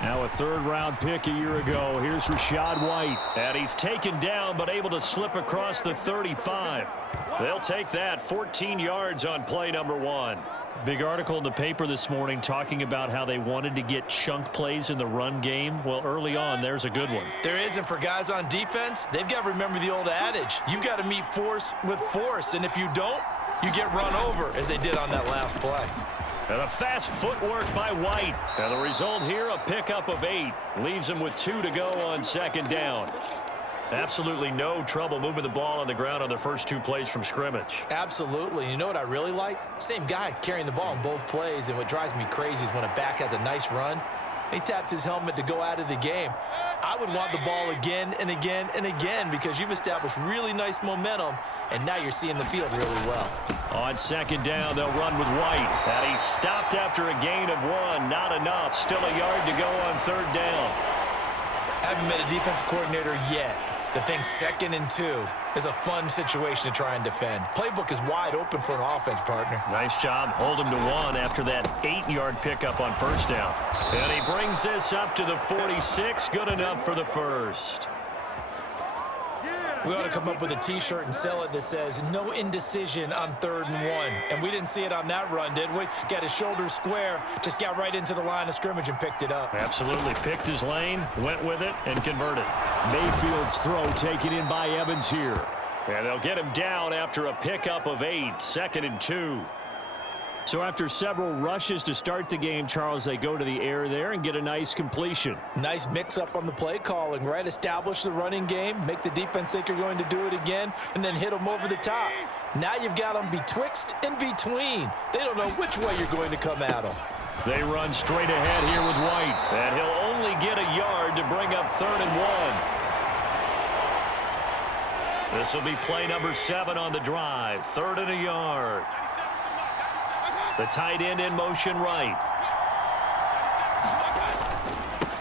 Now a 3rd-round pick a year ago. Here's Rachaad White. And he's taken down but able to slip across the 35. They'll take that 14 yards on play number 1. Big article in the paper this morning talking about how they wanted to get chunk plays in the run game. Well, early on, there's a good one. There isn't for guys on defense. They've got to remember the old adage. You've got to meet force with force, and if you don't, you get run over, as they did on that last play. And a fast footwork by White. And the result here, a pickup of 8. Leaves him with 2 to go on 2nd down. Absolutely no trouble moving the ball on the ground on the first 2 plays from scrimmage. Absolutely. You know what I really liked? Same guy carrying the ball in both plays, and what drives me crazy is when a back has a nice run, he taps his helmet to go out of the game. I would want the ball again and again and again because you've established really nice momentum, and now you're seeing the field really well. On 2nd down, they'll run with White. And he's stopped after a gain of 1. Not enough. Still a yard to go on 3rd down. I haven't met a defensive coordinator yet that thinks 2nd and 2 is a fun situation to try and defend. Playbook is wide open for an offense, partner. Nice job. Hold him to 1 after that 8-yard pickup on 1st down. And he brings this up to the 46. Good enough for the 1st. We ought to come up with a T-shirt and sell it that says no indecision on 3rd and 1. And we didn't see it on that run, did we? Got his shoulders square, just got right into the line of scrimmage and picked it up. Absolutely. Picked his lane, went with it, and converted. Mayfield's throw taken in by Evans here. And they'll get him down after a pickup of 8. 2nd and 2. So after several rushes to start the game, Charles, they go to the air there and get a nice completion. Nice mix-up on the play calling, right? Establish the running game, make the defense think you're going to do it again, and then hit them over the top. Now you've got them betwixt and between. They don't know which way you're going to come at them. They run straight ahead here with White. And he'll only get a yard to bring up 3rd and 1. This will be play number 7 on the drive. 3rd and a yard. The tight end in motion right.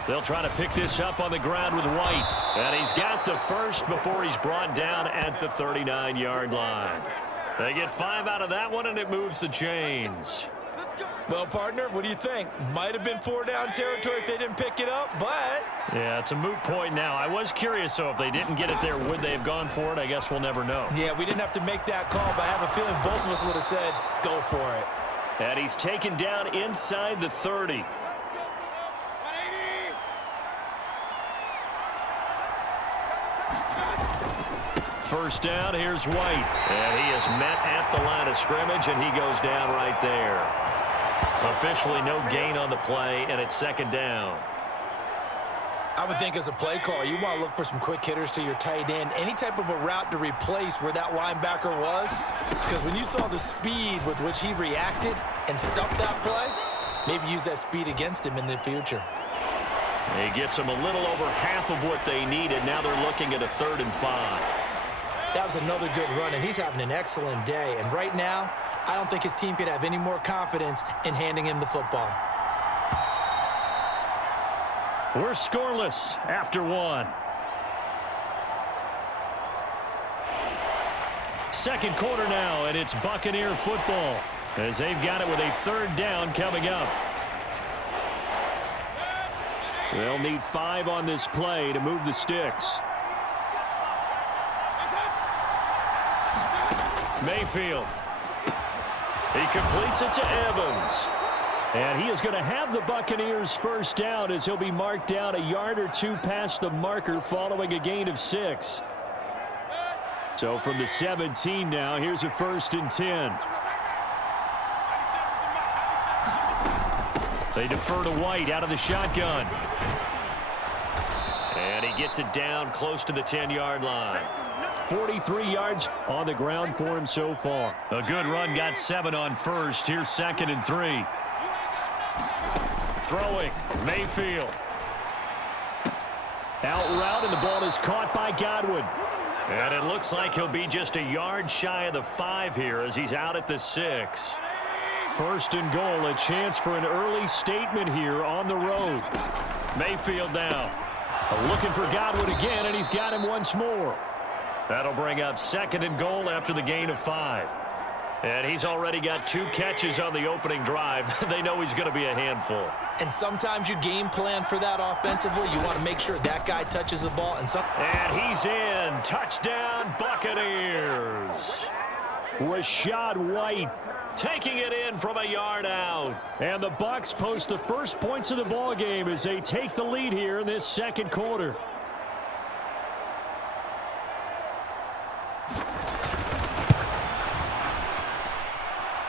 They'll try to pick this up on the ground with White. And he's got the 1st before he's brought down at the 39-yard line. They get 5 out of that one, and it moves the chains. Well, partner, what do you think? Might have been 4-down territory if they didn't pick it up, but... Yeah, it's a moot point now. I was curious, so if they didn't get it there, would they have gone for it? I guess we'll never know. Yeah, we didn't have to make that call, but I have a feeling both of us would have said, go for it. And he's taken down inside the 30. First down, here's White. And he is met at the line of scrimmage, and he goes down right there. Officially no gain on the play, and it's 2nd down. I would think as a play caller, you want to look for some quick hitters to your tight end. Any type of a route to replace where that linebacker was. Because when you saw the speed with which he reacted and stuffed that play, maybe use that speed against him in the future. He gets them a little over half of what they needed. Now they're looking at a 3rd and 5. That was another good run, and he's having an excellent day. And right now, I don't think his team could have any more confidence in handing him the football. We're scoreless after one. Second quarter now, and it's Buccaneer football as they've got it with a third down coming up. They'll need 5 on this play to move the sticks. Mayfield. He completes it to Evans. And he is going to have the Buccaneers first down as he'll be marked down a yard or 2 past the marker following a gain of 6. So from the 17 now, here's a 1st and 10. They defer to White out of the shotgun. And he gets it down close to the 10-yard line. 43 yards on the ground for him so far. A good run, got 7 on first. Here's 2nd and 3. Throwing, Mayfield. Out route, and the ball is caught by Godwin. And it looks like he'll be just a yard shy of the 5 here as he's out at the 6. 1st and goal, a chance for an early statement here on the road. Mayfield now. Looking for Godwin again, and he's got him once more. That'll bring up 2nd and goal after the gain of 5. And he's already got 2 catches on the opening drive. They know he's going to be a handful. And sometimes you game plan for that offensively. You want to make sure that guy touches the ball. And he's in. Touchdown, Buccaneers. Rachaad White taking it in from a yard out. And the Bucs post the first points of the ball game as they take the lead here in this second quarter.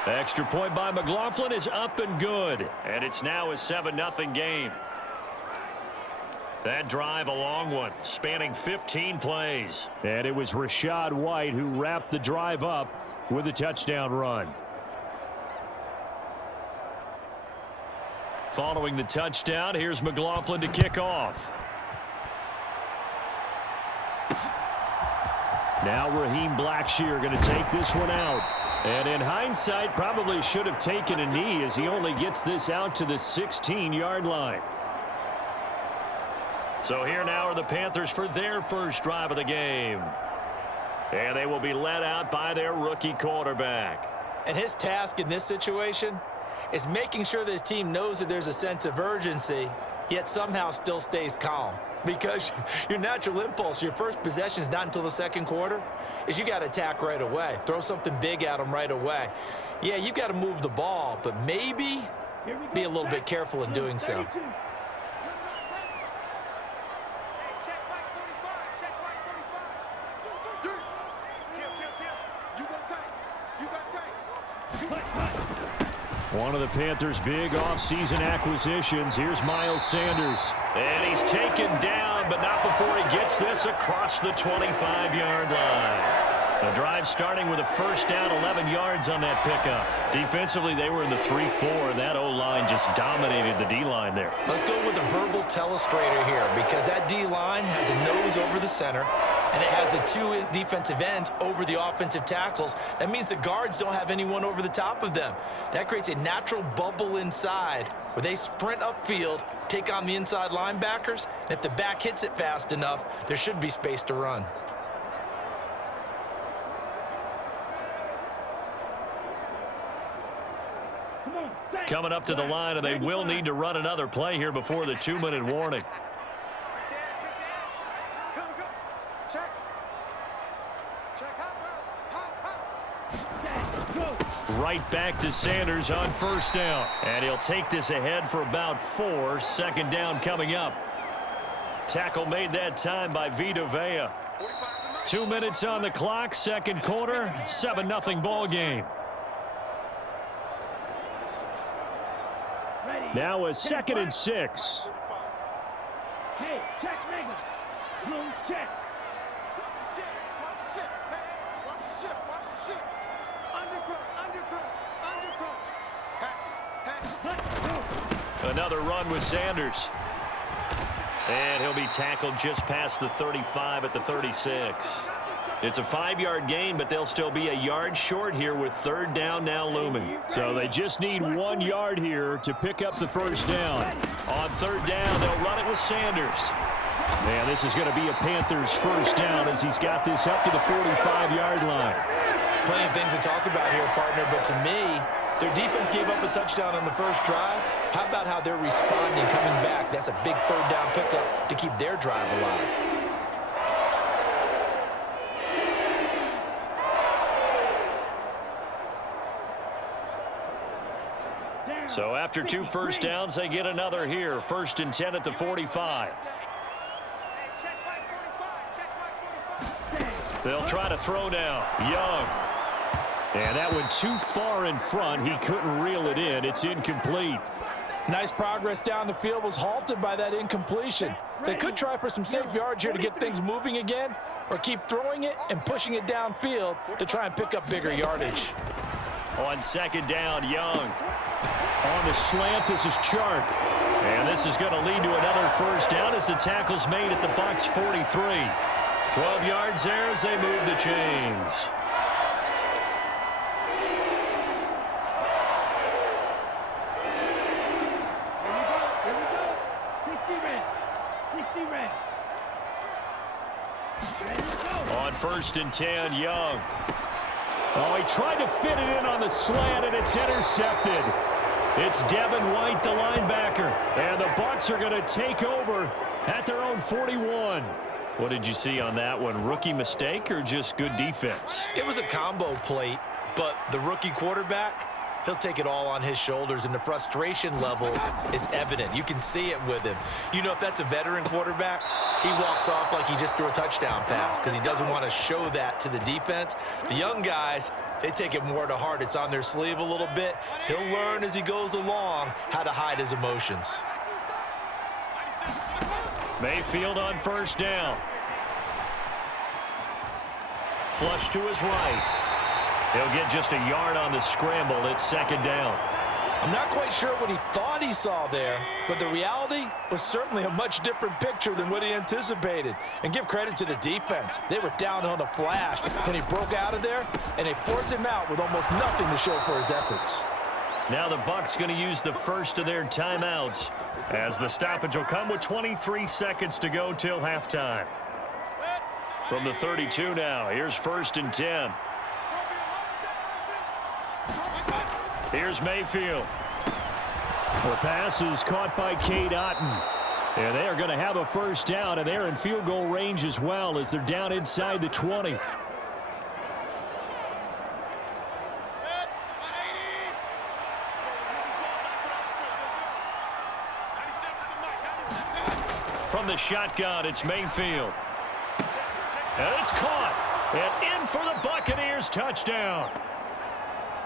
Extra point by McLaughlin is up and good. And it's now a 7-0 game. That drive, a long one, spanning 15 plays. And it was Rachaad White who wrapped the drive up with a touchdown run. Following the touchdown, here's McLaughlin to kick off. Now Raheem Blackshear going to take this one out. And in hindsight, probably should have taken a knee as he only gets this out to the 16-yard line. So here now are the Panthers for their first drive of the game. And they will be led out by their rookie quarterback. And his task in this situation is making sure that his team knows that there's a sense of urgency, yet somehow still stays calm. Because your natural impulse, your first possession is not until the second quarter, is you got to attack right away. Throw something big at them right away. Yeah, you got to move the ball, but maybe be a little bit careful in doing so. One of the Panthers' big offseason acquisitions. Here's Miles Sanders. And he's taken down, but not before he gets this across the 25-yard line. The drive starting with a first down, 11 yards on that pickup. Defensively, they were in the 3-4, and that O-line just dominated the D-line there. Let's go with a verbal telestrator here because that D-line has a nose over the center, and it has the 2 defensive ends over the offensive tackles. That means the guards don't have anyone over the top of them. That creates a natural bubble inside where they sprint upfield, take on the inside linebackers, and if the back hits it fast enough, there should be space to run. Coming up to the line, and they will need to run another play here before the 2-minute warning. Right back to Sanders on first down. And he'll take this ahead for about 4. Second down coming up. Tackle made that time by Vita Vea. 2 minutes on the clock, second quarter, 7-0 ball game. Now a 2nd and 6. Hey, check nigga. Slow check. Watch the shit. Watch the shit. Hey, watch the shit. Watch the shit. Undercross. Undercross. Another run with Sanders. And he'll be tackled just past the 35 at the 36. It's a 5-yard gain, but they'll still be a yard short here with 3rd down now looming. So they just need 1 yard here to pick up the first down. On 3rd down, they'll run it with Sanders. And this is going to be a Panthers first down as he's got this up to the 45-yard line. Plenty of things to talk about here, partner, but to me, their defense gave up a touchdown on the first drive. How about how they're responding, coming back? That's a big 3rd down pickup to keep their drive alive. So after 2 first downs, they get another here. 1st and 10 at the 45. They'll try to throw now. Young. And that went too far in front. He couldn't reel it in. It's incomplete. Nice progress down the field was halted by that incompletion. They could try for some safe yards here to get things moving again, or keep throwing it and pushing it downfield to try and pick up bigger yardage. On 2nd down, Young. On the slant, this is Chark. And this is going to lead to another first down as the tackle's made at the Bucs 43. 12 yards there as they move the chains. On 1st and 10, Young. Oh, he tried to fit it in on the slant, and it's intercepted. It's Devin White, the linebacker. And the Bucs are going to take over at their own 41. What did you see on that one? Rookie mistake or just good defense? It was a combo plate, but the rookie quarterback, he'll take it all on his shoulders, and the frustration level is evident. You can see it with him. You know, if that's a veteran quarterback, he walks off like he just threw a touchdown pass because he doesn't want to show that to the defense. The young guys, they take it more to heart. It's on their sleeve a little bit. He'll learn as he goes along how to hide his emotions. Mayfield on 1st down. Flush to his right. He'll get just a yard on the scramble. It's 2nd down. I'm not quite sure what he thought he saw there, but the reality was certainly a much different picture than what he anticipated. And give credit to the defense. They were down on a flash when he broke out of there, and they forced him out with almost nothing to show for his efforts. Now the Bucs going to use the first of their timeouts as the stoppage will come with 23 seconds to go till halftime. From the 32 now, here's 1st and 10. Here's Mayfield. The pass is caught by Cade Otton. And they are going to have a first down, and they're in field goal range as well as they're down inside the 20. From the shotgun, it's Mayfield. And it's caught. And in for the Buccaneers touchdown.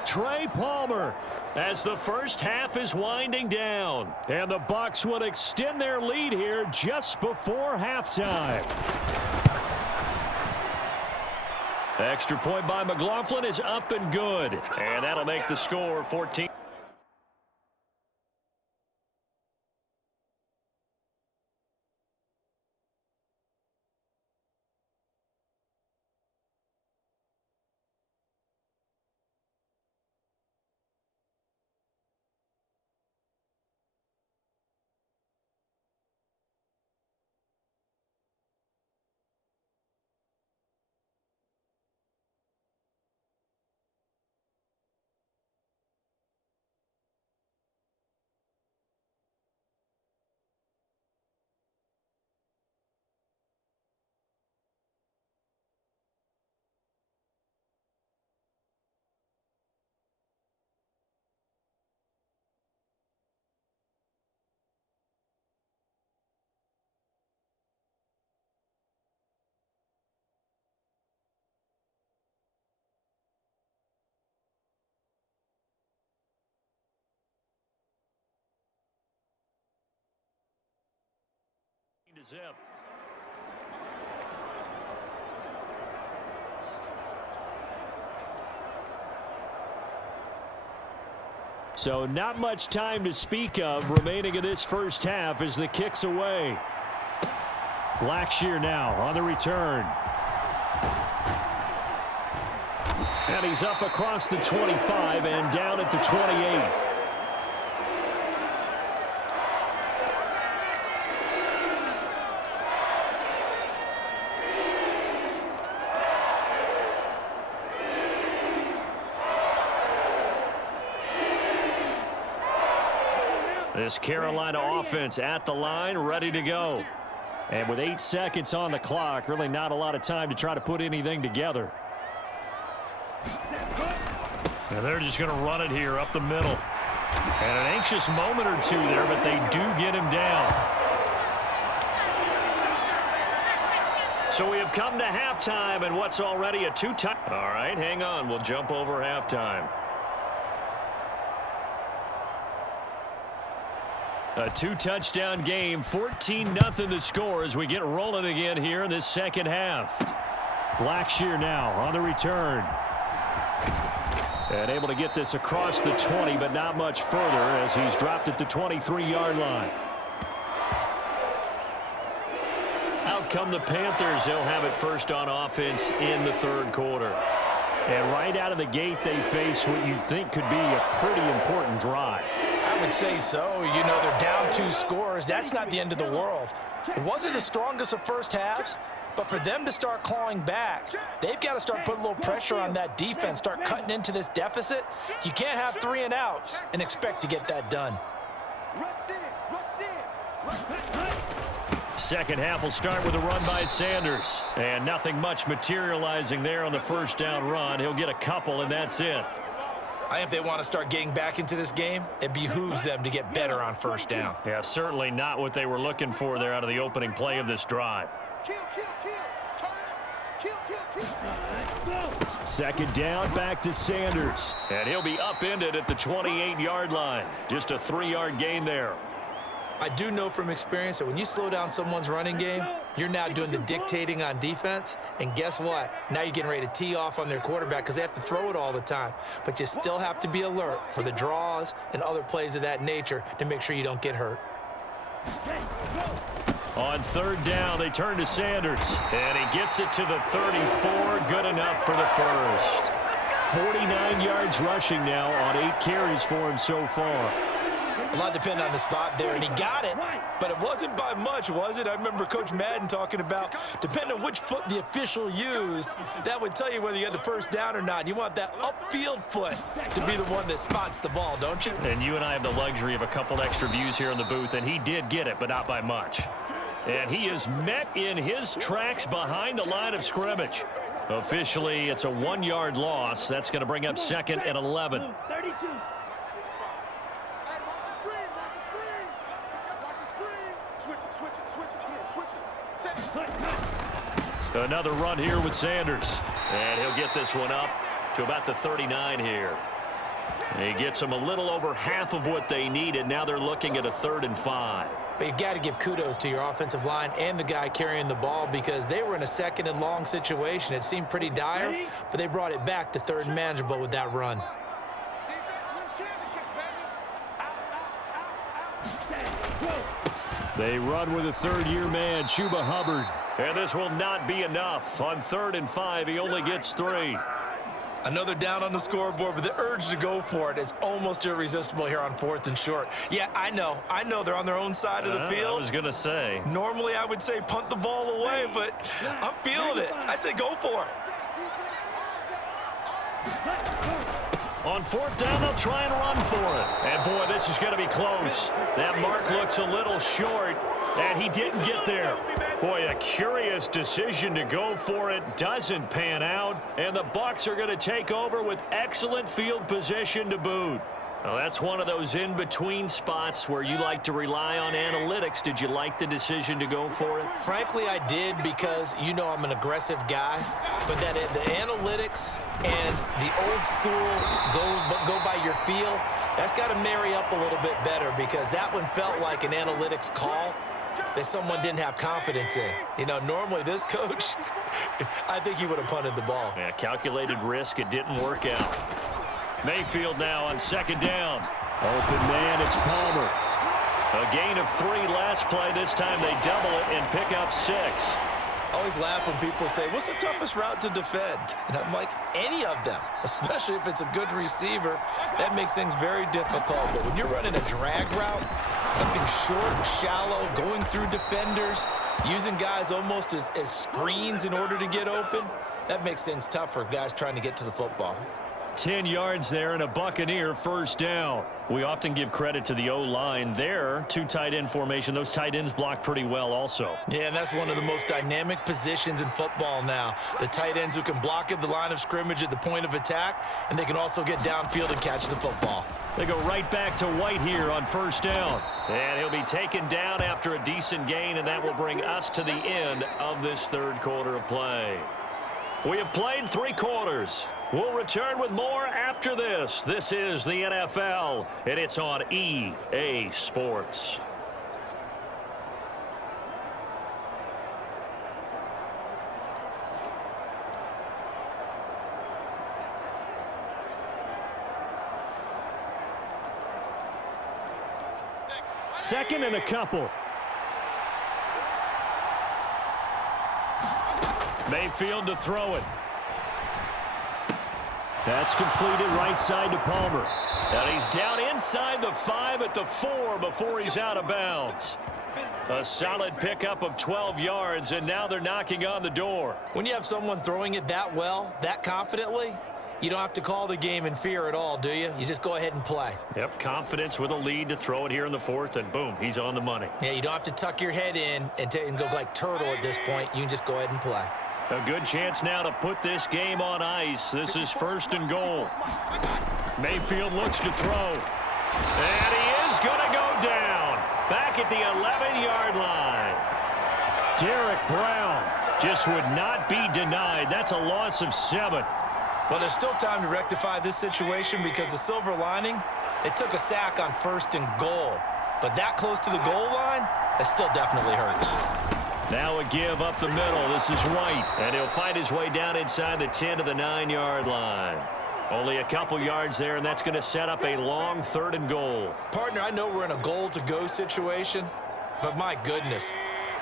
Trey Palmer. As the first half is winding down. And the Bucs will extend their lead here just before halftime. Extra point by McLaughlin is up and good. And that'll make the score 14. Zip. So not much time to speak of remaining in this first half as the kick's away. Blackshear now on the return. And he's up across the 25 and down at the 28. This Carolina offense at the line, ready to go. And with 8 seconds on the clock, really not a lot of time to try to put anything together. And they're just going to run it here up the middle. And an anxious moment or two there, but they do get him down. So we have come to halftime, and what's already a two-time. All right, hang on. We'll jump over halftime. A two-touchdown game, 14-0 the score as we get rolling again here in this second half. Blackshear now on the return. And able to get this across the 20, but not much further as he's dropped at the 23-yard line. Out come the Panthers. They'll have it first on offense in the third quarter. And right out of the gate, they face what you think could be a pretty important drive. I would say so. You know, they're down 2 scores. That's not the end of the world. It wasn't the strongest of first halves, but for them to start clawing back, they've got to start putting a little pressure on that defense, start cutting into this deficit. You can't have 3 and outs and expect to get that done. Second half will start with a run by Sanders. And nothing much materializing there on the first down run. He'll get a couple, and that's it. I think if they want to start getting back into this game, it behooves them to get better on first down. Yeah, certainly not what they were looking for there out of the opening play of this drive. Second down, back to Sanders. And he'll be upended at the 28-yard line. Just a 3-yard gain there. I do know from experience that when you slow down someone's running game, you're now doing the dictating on defense. And guess what? Now you're getting ready to tee off on their quarterback because they have to throw it all the time. But you still have to be alert for the draws and other plays of that nature to make sure you don't get hurt. On third down, they turn to Sanders. And he gets it to the 34. Good enough for the first. 49 yards rushing now on 8 carries for him so far. A lot depending on the spot there, and he got it, but it wasn't by much, was it? I remember Coach Madden talking about, depending on which foot the official used, that would tell you whether you had the first down or not. You want that upfield foot to be the one that spots the ball, don't you? And you and I have the luxury of a couple extra views here in the booth, and he did get it, but not by much. And he is met in his tracks behind the line of scrimmage. Officially, it's a 1-yard loss. That's going to bring up 2nd and 11. 32. Another run here with Sanders. And he'll get this one up to about the 39 here. He gets them a little over half of what they needed. Now they're looking at a 3rd and 5. But you got to give kudos to your offensive line and the guy carrying the ball because they were in a 2nd and long situation. It seemed pretty dire, but they brought it back to 3rd and manageable with that run. They run with a 3rd-year man, Chuba Hubbard. And this will not be enough. On 3rd and 5, he only gets 3. Another down on the scoreboard, but the urge to go for it is almost irresistible here on 4th and short. Yeah, I know they're on their own side of the field. I was going to say. Normally, I would say punt the ball away, but I'm feeling it. I say go for it. On 4th down, they'll try and run for it. And, boy, this is going to be close. That mark looks a little short, and he didn't get there. Boy, a curious decision to go for it doesn't pan out, and the Bucs are going to take over with excellent field position to boot. Well, that's one of those in-between spots where you like to rely on analytics. Did you like the decision to go for it? Frankly, I did because, you know, I'm an aggressive guy. But that the analytics and the old school go by your feel, that's got to marry up a little bit better because that one felt like an analytics call that someone didn't have confidence in. You know, normally this coach, I think he would have punted the ball. Yeah, calculated risk. It didn't work out. Mayfield now on 2nd down. Open man, it's Palmer. A gain of 3 last play. This time they double it and pick up 6. I always laugh when people say, what's the toughest route to defend? And I'm like, any of them, especially if it's a good receiver. That makes things very difficult. But when you're running a drag route, something short, shallow, going through defenders, using guys almost as screens in order to get open, that makes things tough for guys trying to get to the football. 10 yards there and a Buccaneer first down. We often give credit to the O-line there. Two tight end formation. Those tight ends block pretty well also. Yeah, and that's one of the most dynamic positions in football now. The tight ends who can block at the line of scrimmage at the point of attack, and they can also get downfield and catch the football. They go right back to White here on first down. And he'll be taken down after a decent gain, and that will bring us to the end of this third quarter of play. We have played 3 quarters. We'll return with more after this. This is the NFL, and it's on EA Sports. Second and a couple. Mayfield to throw it. That's completed right side to Palmer. And he's down inside the 5 at the 4 before he's out of bounds. A solid pickup of 12 yards, and now they're knocking on the door. When you have someone throwing it that well, that confidently, you don't have to call the game in fear at all, do you? You just go ahead and play. Yep, confidence with a lead to throw it here in the 4th, and boom, he's on the money. Yeah, you don't have to tuck your head in and go like turtle at this point. You can just go ahead and play. A good chance now to put this game on ice. This is 1st and goal. Mayfield looks to throw. And he is going to go down. Back at the 11-yard line. Derek Brown Just would not be denied. That's a loss of 7. Well, there's still time to rectify this situation because the silver lining, they took a sack on 1st and goal. But that close to the goal line, that still definitely hurts. Now a give up the middle. This is White, and he'll find his way down inside the 10 to the 9-yard line. Only a couple yards there, and that's going to set up a long 3rd and goal. Partner, I know we're in a goal-to-go situation, but my goodness,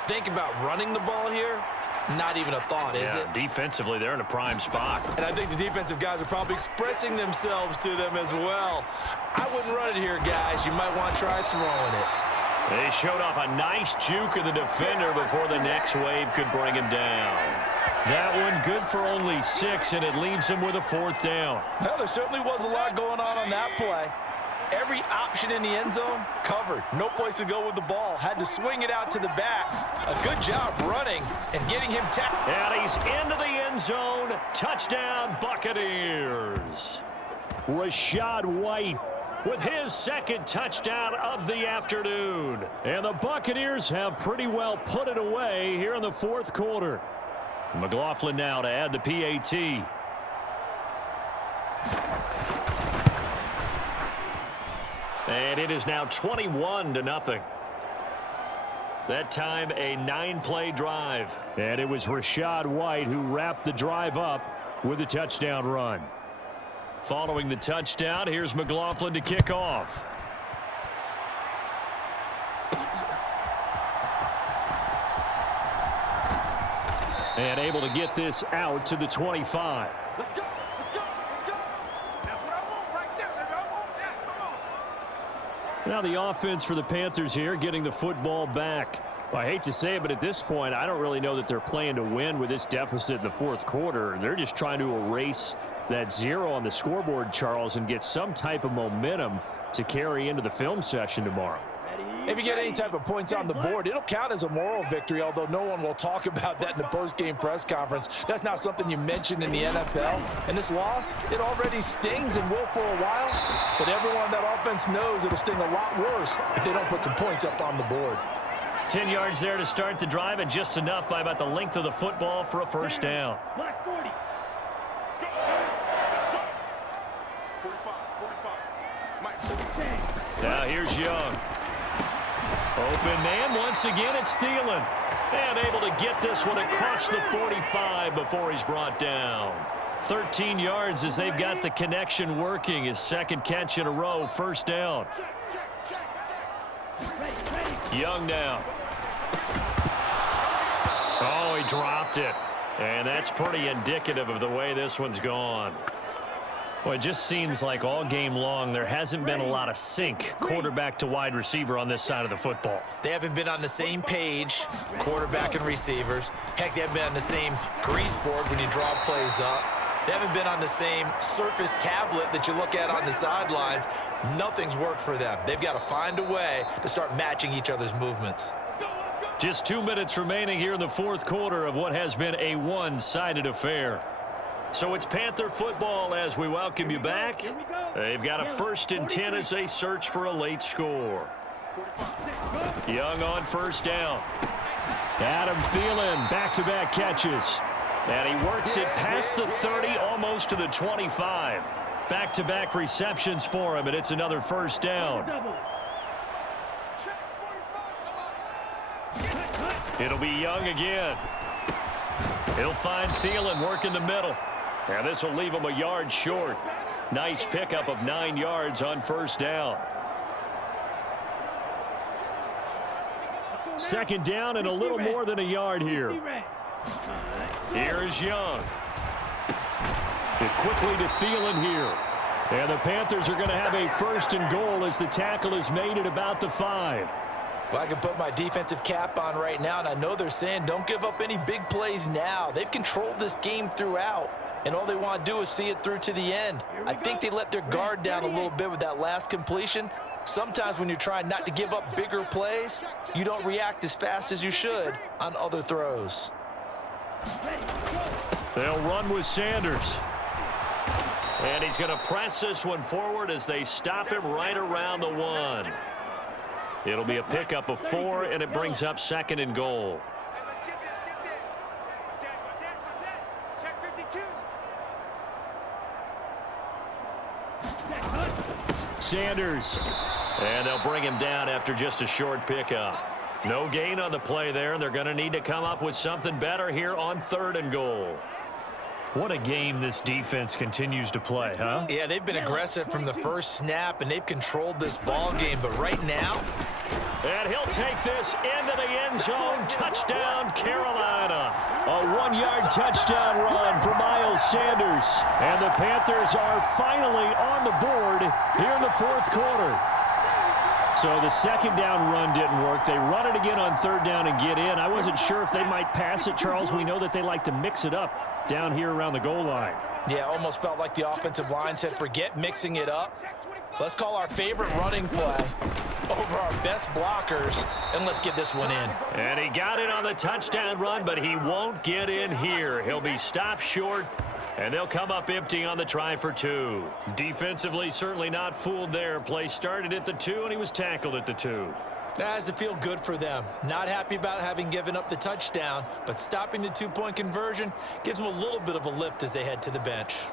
think about running the ball here. Not even a thought, is it? Defensively, they're in a prime spot. And I think the defensive guys are probably expressing themselves to them as well. I wouldn't run it here, guys. You might want to try throwing it. They showed off a nice juke of the defender before the next wave could bring him down. That one good for only 6, and it leaves him with a 4th down. Well, there certainly was a lot going on that play. Every option in the end zone covered. No place to go with the ball. Had to swing it out to the back. A good job running and getting him tackled. And he's into the end zone. Touchdown, Buccaneers. Rachaad White with his 2nd touchdown of the afternoon. And the Buccaneers have pretty well put it away here in the 4th quarter. McLaughlin now to add the PAT. And it is now 21-0. That time a 9-play drive. And it was Rachaad White who wrapped the drive up with a touchdown run. Following the touchdown, here's McLaughlin to kick off. And able to get this out to the 25. Let's go. Let's go. Let's go. That's what I want right there, baby. I want that. Come on. Now the offense for the Panthers here getting the football back. Well, I hate to say it, but at this point, I don't really know that they're playing to win with this deficit in the 4th quarter. They're just trying to erase that 0 on the scoreboard, Charles, and get some type of momentum to carry into the film session tomorrow. If you get any type of points on the board, it'll count as a moral victory, although no one will talk about that in the post-game press conference. That's not something you mention in the NFL. And this loss, it already stings and will for a while, but everyone on that offense knows it'll sting a lot worse if they don't put some points up on the board. 10 yards there to start the drive, and just enough by about the length of the football for a 1st down. Black 40. 45. Mike. Now here's Young. Open man once again, it's Thielen. And able to get this one across the 45 before he's brought down. 13 yards as they've got the connection working. His 2nd catch in a row, 1st down. Young now. Oh, he dropped it. And that's pretty indicative of the way this one's gone. Well, it just seems like all game long there hasn't been a lot of sync quarterback to wide receiver on this side of the football. They haven't been on the same page, quarterback and receivers. Heck, they haven't been on the same grease board when you draw plays up. They haven't been on the same surface tablet that you look at on the sidelines. Nothing's worked for them. They've got to find a way to start matching each other's movements. Just 2 minutes remaining here in the fourth quarter of what has been a one-sided affair. So it's Panther football as we welcome you back. They've got a 1st and 10 as they search for a late score. Young on first down. Adam Thielen, back-to-back catches. And he works it past the 30, almost to the 25. Back-to-back receptions for him, and it's another first down. It'll be Young again. He'll find Thielen working the middle. And this will leave him a yard short. Nice pickup of 9 yards on first down. Second down and a little more than a yard here. Here's Young. It quickly to Thielen here. And the Panthers are going to have a 1st and goal as the tackle is made at about the 5. Well, I can put my defensive cap on right now, and I know they're saying don't give up any big plays now. They've controlled this game throughout, and all they want to do is see it through to the end. I think they let their guard down a little bit with that last completion. Sometimes when you're trying not to give up bigger plays, you don't react as fast as you should on other throws. They'll run with Sanders. And he's going to press this one forward as they stop him right around the 1. It'll be a pickup of 4, and it brings up 2nd and goal. Let's get this. Check 52. Sanders. And they'll bring him down after just a short pickup. No gain on the play there. They're going to need to come up with something better here on 3rd and goal. What a game this defense continues to play, huh? Yeah, they've been aggressive from the first snap, and they've controlled this ball game. But right now, and he'll take this into the end zone. Touchdown, Carolina. A 1-yard touchdown run for Miles Sanders. And the Panthers are finally on the board here in the fourth quarter. So the second down run didn't work. They run it again on 3rd down and get in. I wasn't sure if they might pass it, Charles. We know that they like to mix it up down here around the goal line. Yeah, almost felt like the offensive line said, forget mixing it up. Let's call our favorite running play over our best blockers, and let's get this one in. And he got it on the touchdown run, but he won't get in here. He'll be stopped short, and they'll come up empty on the try for 2. Defensively, certainly not fooled there. Play started at the 2, and he was tackled at the 2. that has to feel good for them. Not happy about having given up the touchdown, but stopping the 2-point conversion gives them a little bit of a lift as they head to the bench.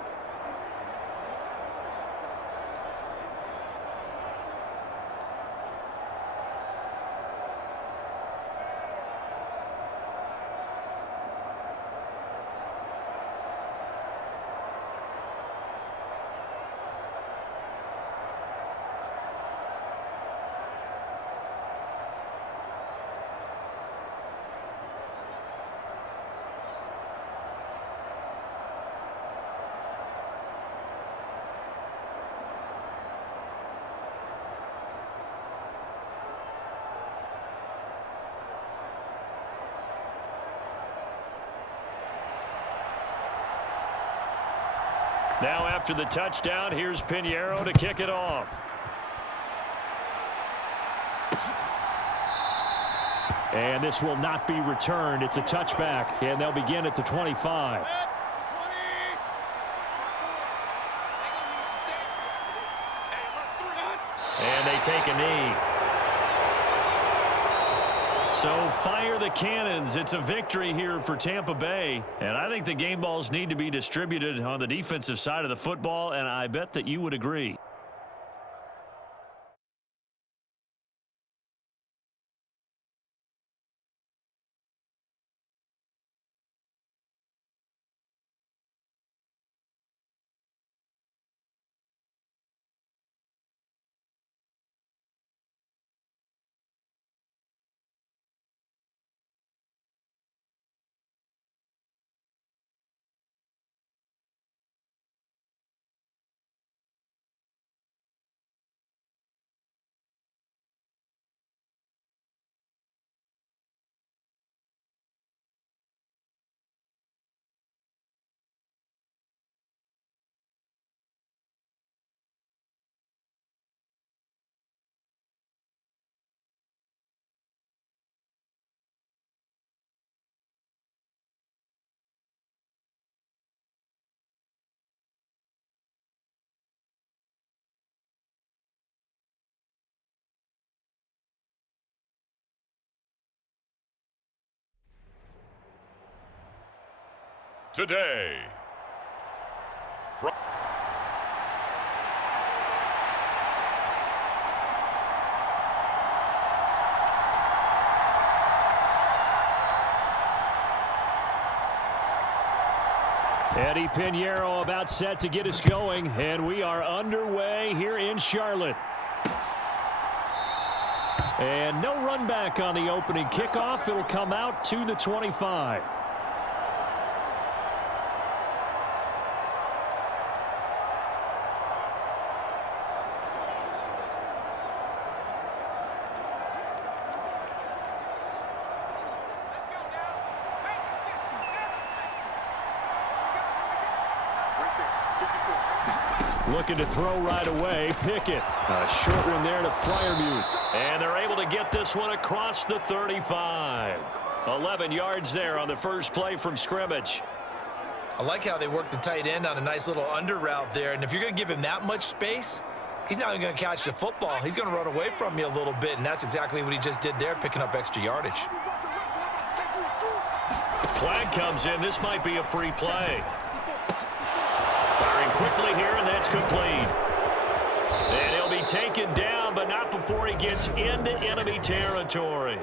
Now after the touchdown, here's Pinheiro to kick it off. And this will not be returned. It's a touchback, and they'll begin at the 25. And they take a knee. So fire the cannons. It's a victory here for Tampa Bay. And I think the game balls need to be distributed on the defensive side of the football, and I bet that you would agree. today. Eddie Pinheiro about set to get us going, and we are underway here in Charlotte. And no run back on the opening kickoff. It'll come out to the 25. Looking to throw right away. Pickett. A short one there to Freiermuth. And they're able to get this one across the 35. 11 yards there on the first play from scrimmage. I like how they work the tight end on a nice little under route there. And if you're going to give him that much space, he's not even going to catch the football. He's going to run away from you a little bit, and that's exactly what he just did there, picking up extra yardage. Flag comes in. This might be a free play. Firing quickly here, and that's complete. And he'll be taken down, but not before he gets into enemy territory.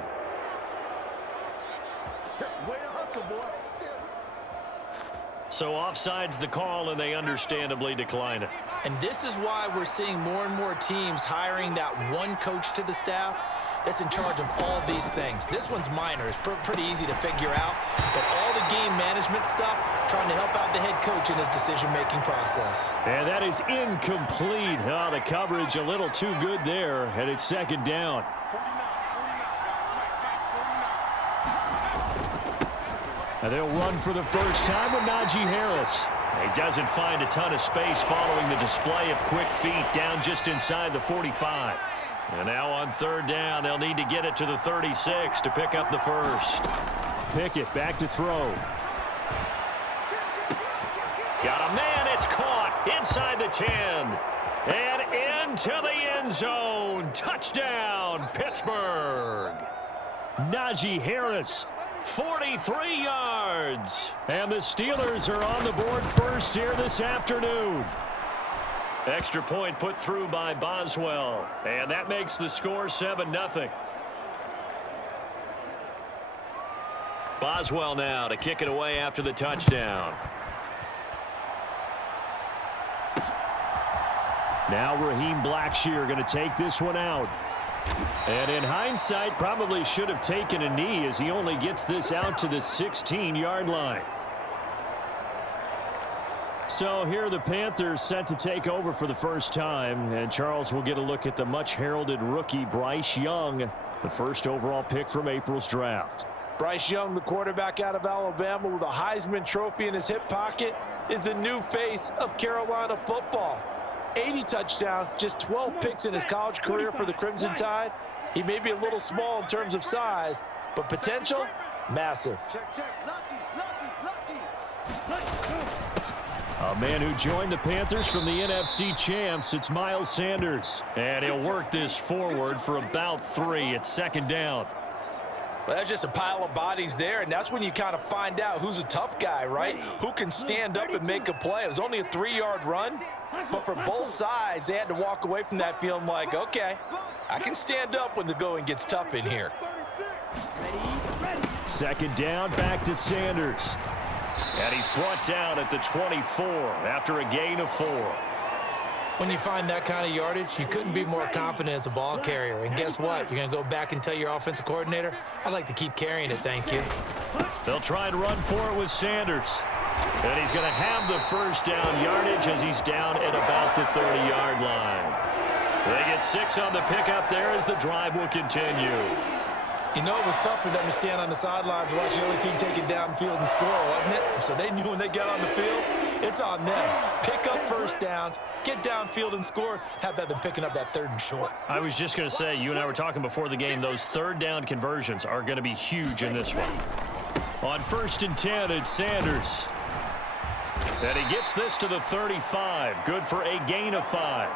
So offside's the call, and they understandably decline it. And this is why we're seeing more and more teams hiring that one coach to the staff that's in charge of all these things. This one's minor. It's pretty easy to figure out. But all the game management stuff, trying to help out the head coach in his decision-making process. And that is incomplete. Oh, the coverage a little too good there, and it's second down. And they'll run for the first time with Najee Harris. He doesn't find a ton of space following the display of quick feet down just inside the 45. And now on third down, they'll need to get it to the 36 to pick up the first. Pickett back to throw. Got a man, it's caught inside the 10. And into the end zone. Touchdown, Pittsburgh. Najee Harris, 43 yards. And the Steelers are on the board first here this afternoon. Extra point put through by Boswell. And that makes the score 7-0. Boswell now to kick it away after the touchdown. Now Raheem Blackshear going to take this one out. And in hindsight, probably should have taken a knee as he only gets this out to the 16-yard line. So here are the Panthers set to take over for the first time. And Charles will get a look at the much-heralded rookie Bryce Young, the first overall pick from April's draft. Bryce Young, the quarterback out of Alabama with a Heisman Trophy in his hip pocket, is the new face of Carolina football. 80 touchdowns, just 12 picks in his college career for the Crimson Tide. He may be a little small in terms of size, but potential, massive. A man who joined the Panthers from the NFC champs, it's Miles Sanders. And he'll work this forward for about 3 at second down. Well, that's just a pile of bodies there, and that's when you kind of find out who's a tough guy, right? Who can stand up and make a play. It was only a 3-yard run, but for both sides, they had to walk away from that feeling like, okay, I can stand up when the going gets tough in here. Second down, back to Sanders. And he's brought down at the 24 after a gain of 4. When you find that kind of yardage, you couldn't be more confident as a ball carrier. And guess what? You're going to go back and tell your offensive coordinator, I'd like to keep carrying it, thank you. They'll try and run for it with Sanders. And he's going to have the first down yardage as he's down at about the 30-yard line. They get 6 on the pickup there as the drive will continue. You know, it was tough for them to stand on the sidelines and watch the other team take it downfield and score, wasn't it? So they knew when they got on the field, it's on them. Pick up first downs, get downfield and score. How about them picking up that 3rd and short? I was just going to say, you and I were talking before the game, those 3rd down conversions are going to be huge in this one. On 1st and 10, it's Sanders. And he gets this to the 35. Good for a gain of 5.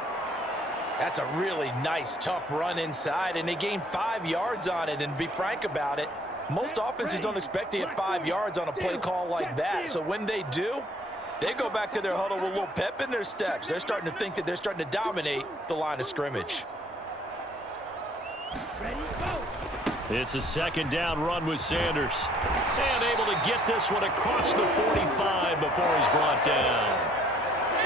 That's a really nice, tough run inside, and they gained 5 yards on it. And to be frank about it, Most offenses don't expect to get 5 yards on a play call like that. So when they do, they go back to their huddle with a little pep in their steps. They're starting to think that they're starting to dominate the line of scrimmage. It's a second down run with Sanders. And able to get this one across the 45 before he's brought down.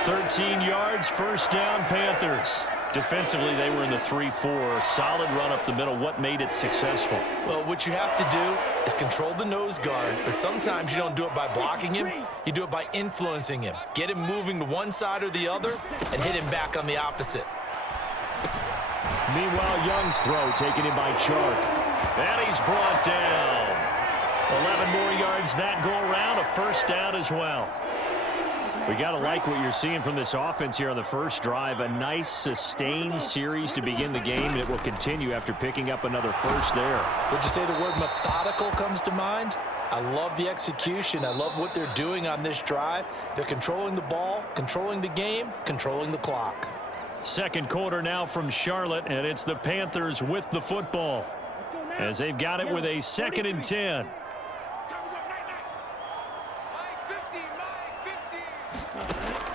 13 yards, first down, Panthers. Defensively, they were in the 3-4. Solid run up the middle. What made it successful? Well, what you have to do is control the nose guard, but sometimes you don't do it by blocking him. You do it by influencing him. Get him moving to one side or the other and hit him back on the opposite. Meanwhile, Young's throw taken in by Chark. And he's brought down. 11 more yards that go around. A first down as well. We got to like what you're seeing from this offense here on the first drive. A nice, sustained series to begin the game, and it will continue after picking up another first there. Would you say the word methodical comes to mind? I love the execution. I love what they're doing on this drive. They're controlling the ball, controlling the game, controlling the clock. Second quarter now from Charlotte, and it's the Panthers with the football as they've got it with a 2nd and 10.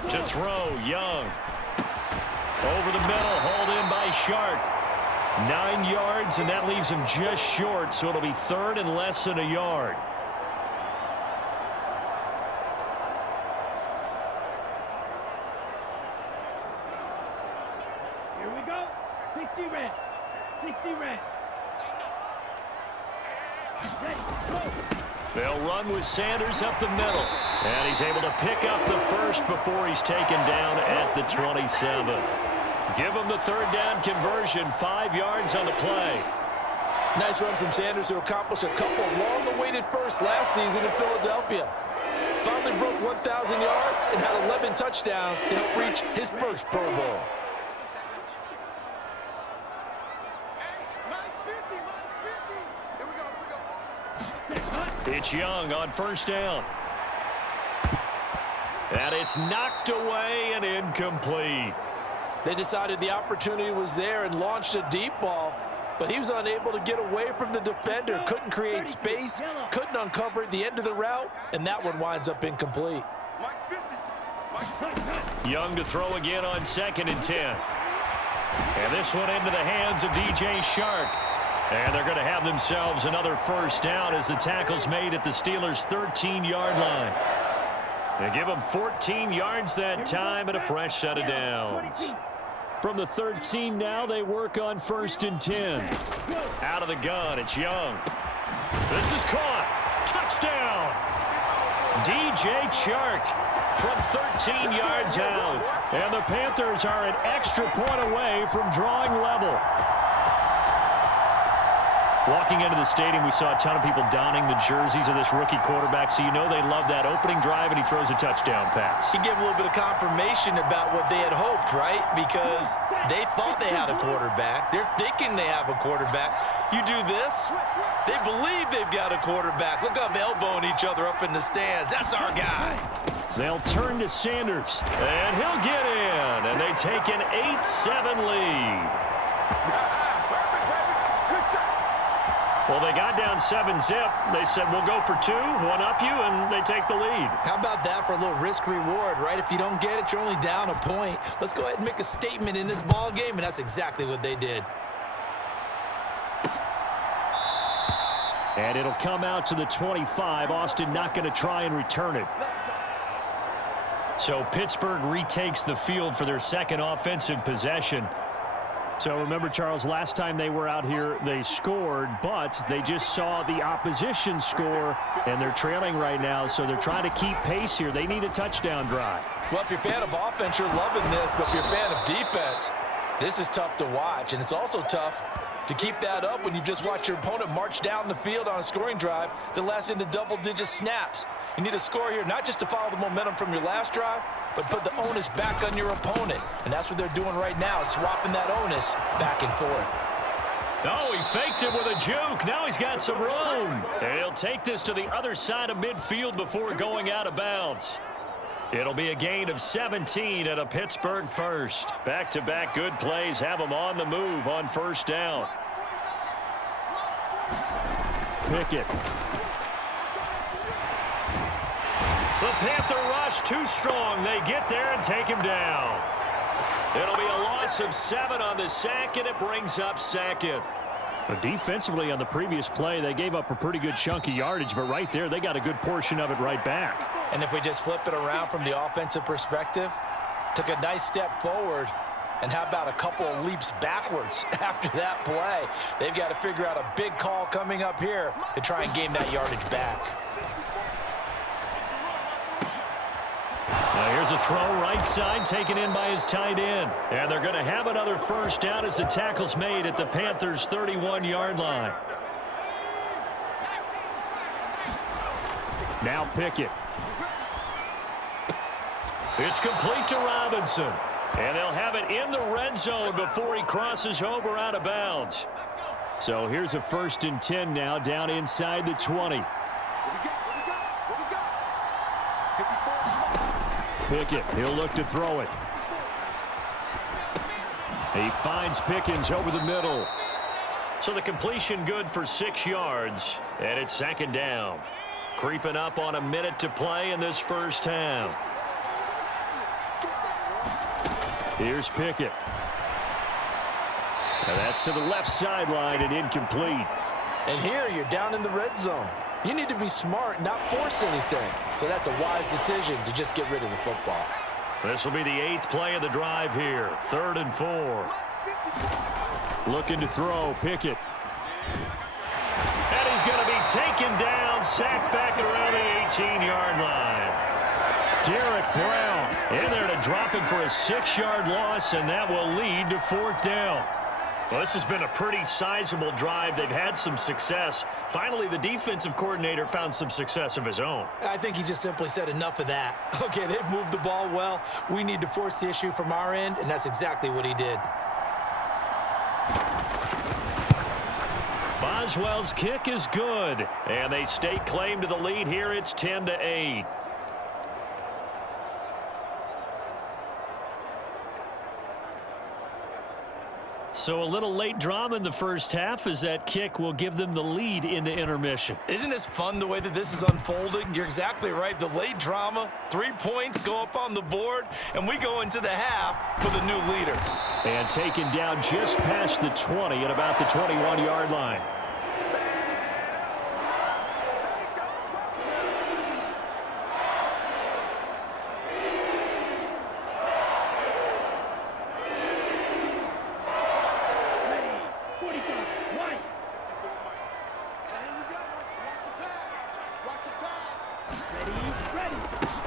To throw, Young. Over the middle, hauled in by Shark. 9 yards, and that leaves him just short, so it'll be 3rd and less than a yard. Here we go. 60 red. 60 red. Ready, go. They'll run with Sanders up the middle. And he's able to pick up the first before he's taken down at the 27. Give him the 3rd down conversion. 5 yards on the play. Nice run from Sanders to accomplish a couple of long-awaited firsts last season in Philadelphia. Finally broke 1,000 yards and had 11 touchdowns to help reach his first Pro Bowl. It's Young on first down. And it's knocked away and incomplete. They decided the opportunity was there and launched a deep ball, but he was unable to get away from the defender, couldn't create space, couldn't uncover at the end of the route, and that one winds up incomplete. Young to throw again on 2nd and 10. And this one into the hands of DJ Shark. And they're going to have themselves another first down as the tackle's made at the Steelers' 13-yard line. They give them 14 yards that time and a fresh set of downs. From the 13 now, they work on 1st and 10. Out of the gun, it's Young. This is caught. Touchdown! DJ Chark from 13 yards out. And the Panthers are an extra point away from drawing level. Walking into the stadium, we saw a ton of people donning the jerseys of this rookie quarterback, so you know they love that opening drive, and he throws a touchdown pass. He gave a little bit of confirmation about what they had hoped, right? Because they thought they had a quarterback. They're thinking they have a quarterback. You do this, they believe they've got a quarterback. Look up, elbowing each other up in the stands. That's our guy. They'll turn to Sanders. And he'll get in, and they take an 8-7 lead. Well, they got down 7-zip. They said, we'll go for 2, one up you, and they take the lead. How about that for a little risk-reward, right? If you don't get it, you're only down a point. Let's go ahead and make a statement in this ball game, and that's exactly what they did. And it'll come out to the 25. Austin not going to try and return it. So Pittsburgh retakes the field for their second offensive possession. So remember, Charles, last time they were out here, they scored, but they just saw the opposition score, and they're trailing right now, so they're trying to keep pace here. They need a touchdown drive. Well, if you're a fan of offense, you're loving this, but if you're a fan of defense, this is tough to watch, and it's also tough to keep that up when you just watch your opponent march down the field on a scoring drive that lasts into double-digit snaps. You need a score here, not just to follow the momentum from your last drive, but put the onus back on your opponent. And that's what they're doing right now, swapping that onus back and forth. Oh, he faked it with a juke. Now he's got some room. And he'll take this to the other side of midfield before going out of bounds. It'll be a gain of 17 at a Pittsburgh first. Back-to-back good plays have them on the move on first down. Pickett. The Panther rush too strong. They get there and take him down. It'll be a loss of 7 on the sack, and it brings up second. Defensively on the previous play, they gave up a pretty good chunk of yardage, but right there, they got a good portion of it right back. And if we just flip it around from the offensive perspective, took a nice step forward, and how about a couple of leaps backwards after that play? They've got to figure out a big call coming up here to try and gain that yardage back. Now here's a throw right side taken in by his tight end. And they're going to have another first down as the tackle's made at the Panthers' 31-yard line. Now Pickett. It's complete to Robinson. And they'll have it in the red zone before he crosses over out of bounds. So here's a 1st and 10 now down inside the 20. Pickett, he'll look to throw it. He finds Pickens over the middle. So the completion good for 6 yards, and it's 2nd down. Creeping up on a minute to play in this first half. Here's Pickett. And that's to the left sideline and incomplete. And here you're down in the red zone. You need to be smart and not force anything. So that's a wise decision to just get rid of the football. This will be the 8th play of the drive here. 3rd and 4. Looking to throw, Pickett. And he's going to be taken down, sacked back at around the 18-yard line. Derek Brown In there to drop him for a 6-yard loss, and that will lead to 4th down. Well, this has been a pretty sizable drive. They've had some success. Finally, the defensive coordinator found some success of his own. I think he just simply said enough of that. Okay, they've moved the ball well. We need to force the issue from our end, and that's exactly what he did. Boswell's kick is good, and they stake claim to the lead here. It's 10-8. So a little late drama in the first half as that kick will give them the lead into intermission. Isn't this fun the way that this is unfolding? You're exactly right. The late drama, 3 points go up on the board, and we go into the half with a new leader. And taken down just past the 20 at about the 21-yard line.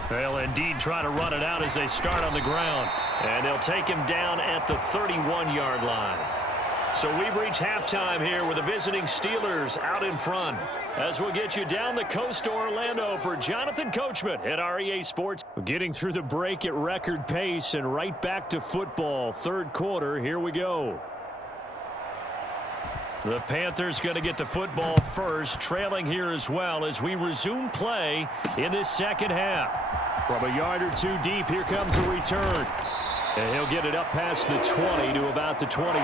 They'll indeed try to run it out as they start on the ground. And they'll take him down at the 31-yard line. So we've reached halftime here with the visiting Steelers out in front. As we'll get you down the coast to Orlando for Jonathan Coachman at REA Sports. Getting through the break at record pace and right back to football. 3rd quarter, here we go. The Panthers going to get the football first, trailing here as well as we resume play in this second half. From a yard or two deep, here comes a return. And he'll get it up past the 20 to about the 22.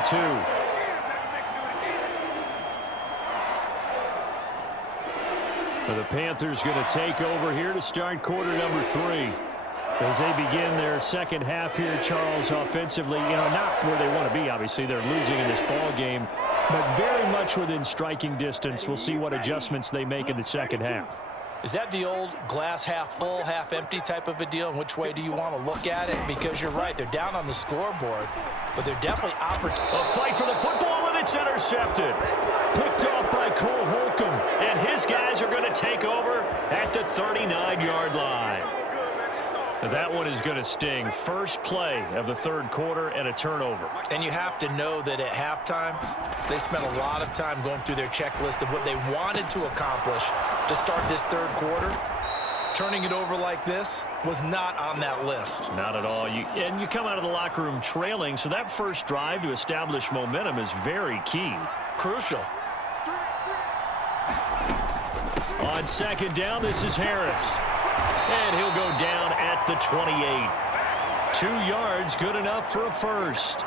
The Panthers going to take over here to start quarter number 3. As they begin their second half here, Charles, offensively, not where they want to be, obviously. They're losing in this ball game, but very much within striking distance. We'll see what adjustments they make in the second half. Is that the old glass half full, half empty type of a deal? And which way do you want to look at it? Because you're right, they're down on the scoreboard, but they're definitely a fight for the football, and it's intercepted. Picked off by Cole Holcomb. And his guys are going to take over at the 39-yard line. That one is going to sting. First play of the 3rd quarter and a turnover. And you have to know that at halftime, they spent a lot of time going through their checklist of what they wanted to accomplish to start this 3rd quarter. Turning it over like this was not on that list. Not at all. And you come out of the locker room trailing, so that first drive to establish momentum is very key. Crucial. On 2nd down, this is Harris. And he'll go down at the 28. 2 yards, good enough for a first.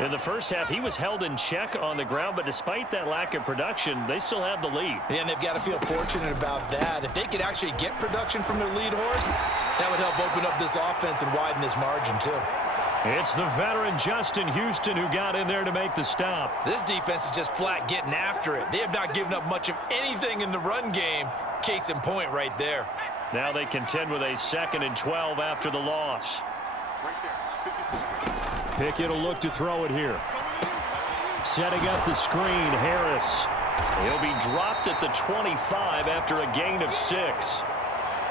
In the first half, he was held in check on the ground, but despite that lack of production, they still have the lead. Yeah, and they've got to feel fortunate about that. If they could actually get production from their lead horse, that would help open up this offense and widen this margin, too. It's the veteran Justin Houston who got in there to make the stop. This defense is just flat getting after it. They have not given up much of anything in the run game. Case in point right there. Now they contend with a 2nd and 12 after the loss. Pickett will look to throw it here. Setting up the screen, Harris. He'll be dropped at the 25 after a gain of 6.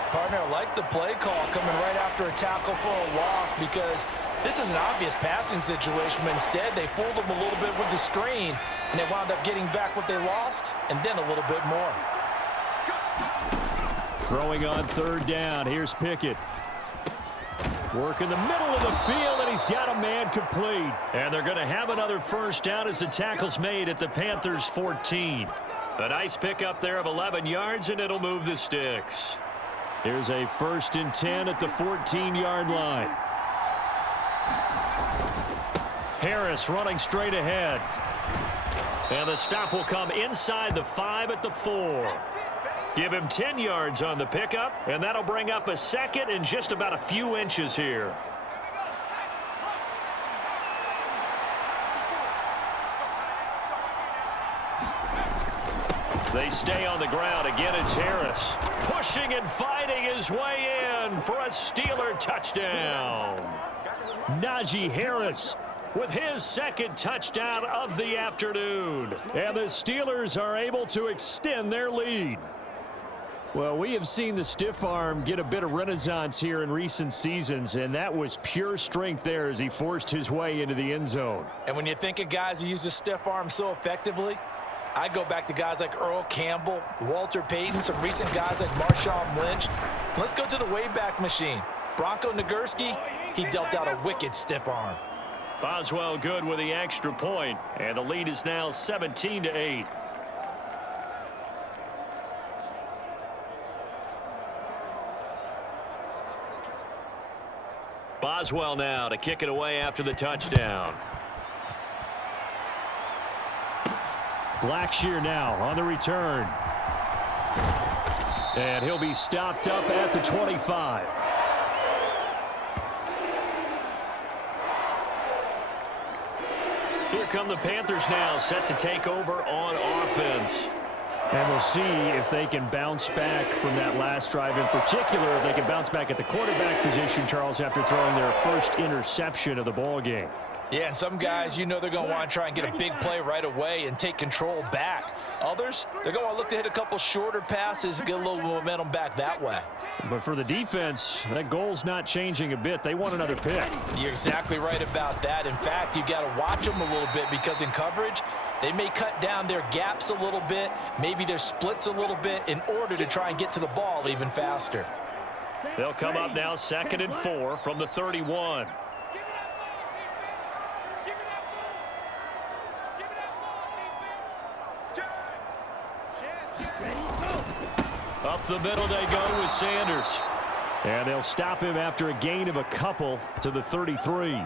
Partner, I like the play call coming right after a tackle for a loss because this is an obvious passing situation, but instead they fooled them a little bit with the screen, and they wound up getting back what they lost and then a little bit more. Throwing on 3rd down. Here's Pickett. Work in the middle of the field, and he's got a man complete. And they're going to have another 1st down as the tackle's made at the Panthers' 14. A nice pickup there of 11 yards, and it'll move the sticks. Here's a 1st and 10 at the 14-yard line. Harris running straight ahead. And the stop will come inside the 5 at the 4. Give him 10 yards on the pickup, and that'll bring up a 2nd and just about a few inches here. They stay on the ground. Again, it's Harris. Pushing and fighting his way in for a Steeler touchdown. Najee Harris with his 2nd touchdown of the afternoon. And the Steelers are able to extend their lead. Well, we have seen the stiff arm get a bit of renaissance here in recent seasons, and that was pure strength there as he forced his way into the end zone. And when you think of guys who use the stiff arm so effectively, I go back to guys like Earl Campbell, Walter Payton, some recent guys like Marshawn Lynch. Let's go to the Wayback Machine. Bronco Nagurski, he dealt out a wicked stiff arm. Boswell good with the extra point, and the lead is now 17-8. Boswell now to kick it away after the touchdown. Blackshear now on the return. And he'll be stopped up at the 25. Here come the Panthers now, set to take over on offense. And we'll see if they can bounce back from that last drive. In particular, if they can bounce back at the quarterback position, Charles, after throwing their first interception of the ball game. Yeah, and some guys, you know they're going to want to try and get a big play right away and take control back. Others, they're going to look to hit a couple shorter passes, get a little momentum back that way. But for the defense, that goal's not changing a bit. They want another pick. You're exactly right about that. In fact, you've got to watch them a little bit because in coverage, they may cut down their gaps a little bit, maybe their splits a little bit in order to try and get to the ball even faster. They'll come up now 2nd and 4 from the 31. Up the middle they go with Sanders. And they'll stop him after a gain of a couple to the 33.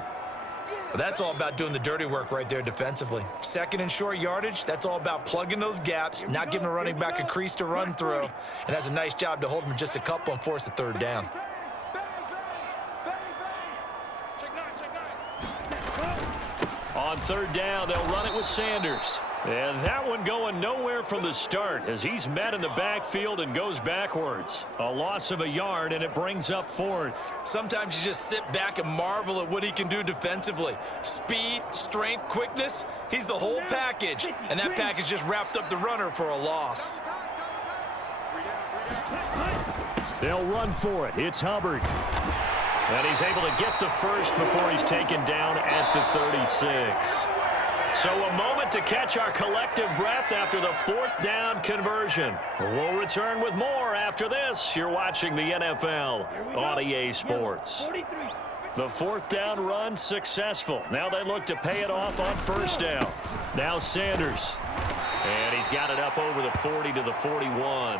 That's all about doing the dirty work right there defensively. 2nd and short yardage, that's all about plugging those gaps, not giving a running back a crease to run through, and has a nice job to hold him just a couple and force a 3rd down. On 3rd down, they'll run it with Sanders. And that one going nowhere from the start as he's met in the backfield and goes backwards. A loss of a yard, and it brings up 4th. Sometimes you just sit back and marvel at what he can do defensively. Speed, strength, quickness, he's the whole package. And that package just wrapped up the runner for a loss. They'll run for it. It's Hubbard. And he's able to get the first before he's taken down at the 36. So a moment to catch our collective breath after the 4th down conversion. We'll return with more after this. You're watching the NFL on EA Sports. The 4th down run successful. Now they look to pay it off on 1st down. Now Sanders. And he's got it up over the 40 to the 41.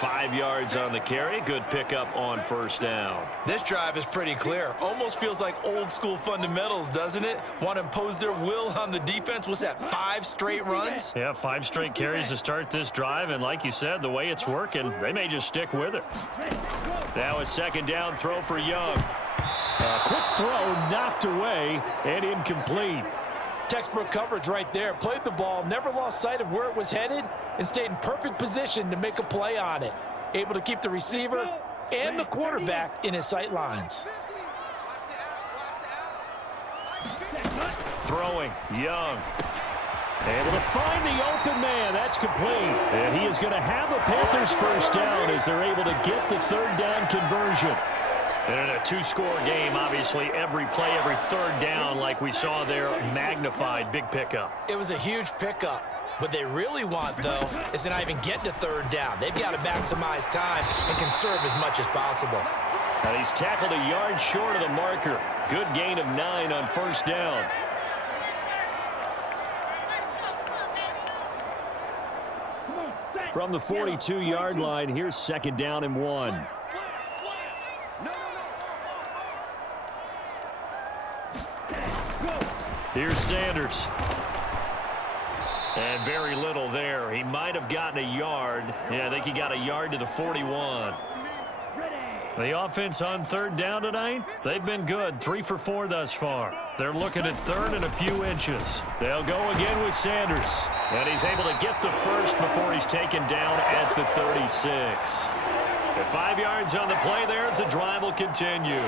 5 yards on the carry. Good pickup on first down. This drive is pretty clear. Almost feels like old school fundamentals, doesn't it? Want to impose their will on the defense. What's that, 5 straight runs? Yeah, 5 straight carries to start this drive, and like you said, the way it's working, they may just stick with it. Now a second down throw for Young. A quick throw knocked away and incomplete. Textbook coverage right there. Played the ball, never lost sight of where it was headed, and stayed in perfect position to make a play on it. Able to keep the receiver and the quarterback in his sight lines. Throwing, Young. Able to find the open man. That's complete. And he is going to have a Panthers first down as they're able to get the third down conversion. And in a 2-score game, obviously, every play, every third down, like we saw there, magnified. Big pickup. It was a huge pickup. What they really want, though, is to not even get to third down. They've got to maximize time and conserve as much as possible. And he's tackled a yard short of the marker. Good gain of 9 on first down. From the 42-yard line, here's second down and 1. Here's Sanders. And very little there. He might have gotten a yard. Yeah, I think he got a yard to the 41. The offense on third down tonight, they've been good. 3 for 4 thus far. They're looking at third and a few inches. They'll go again with Sanders. And he's able to get the first before he's taken down at the 36. At 5 yards on the play there, as the drive will continue.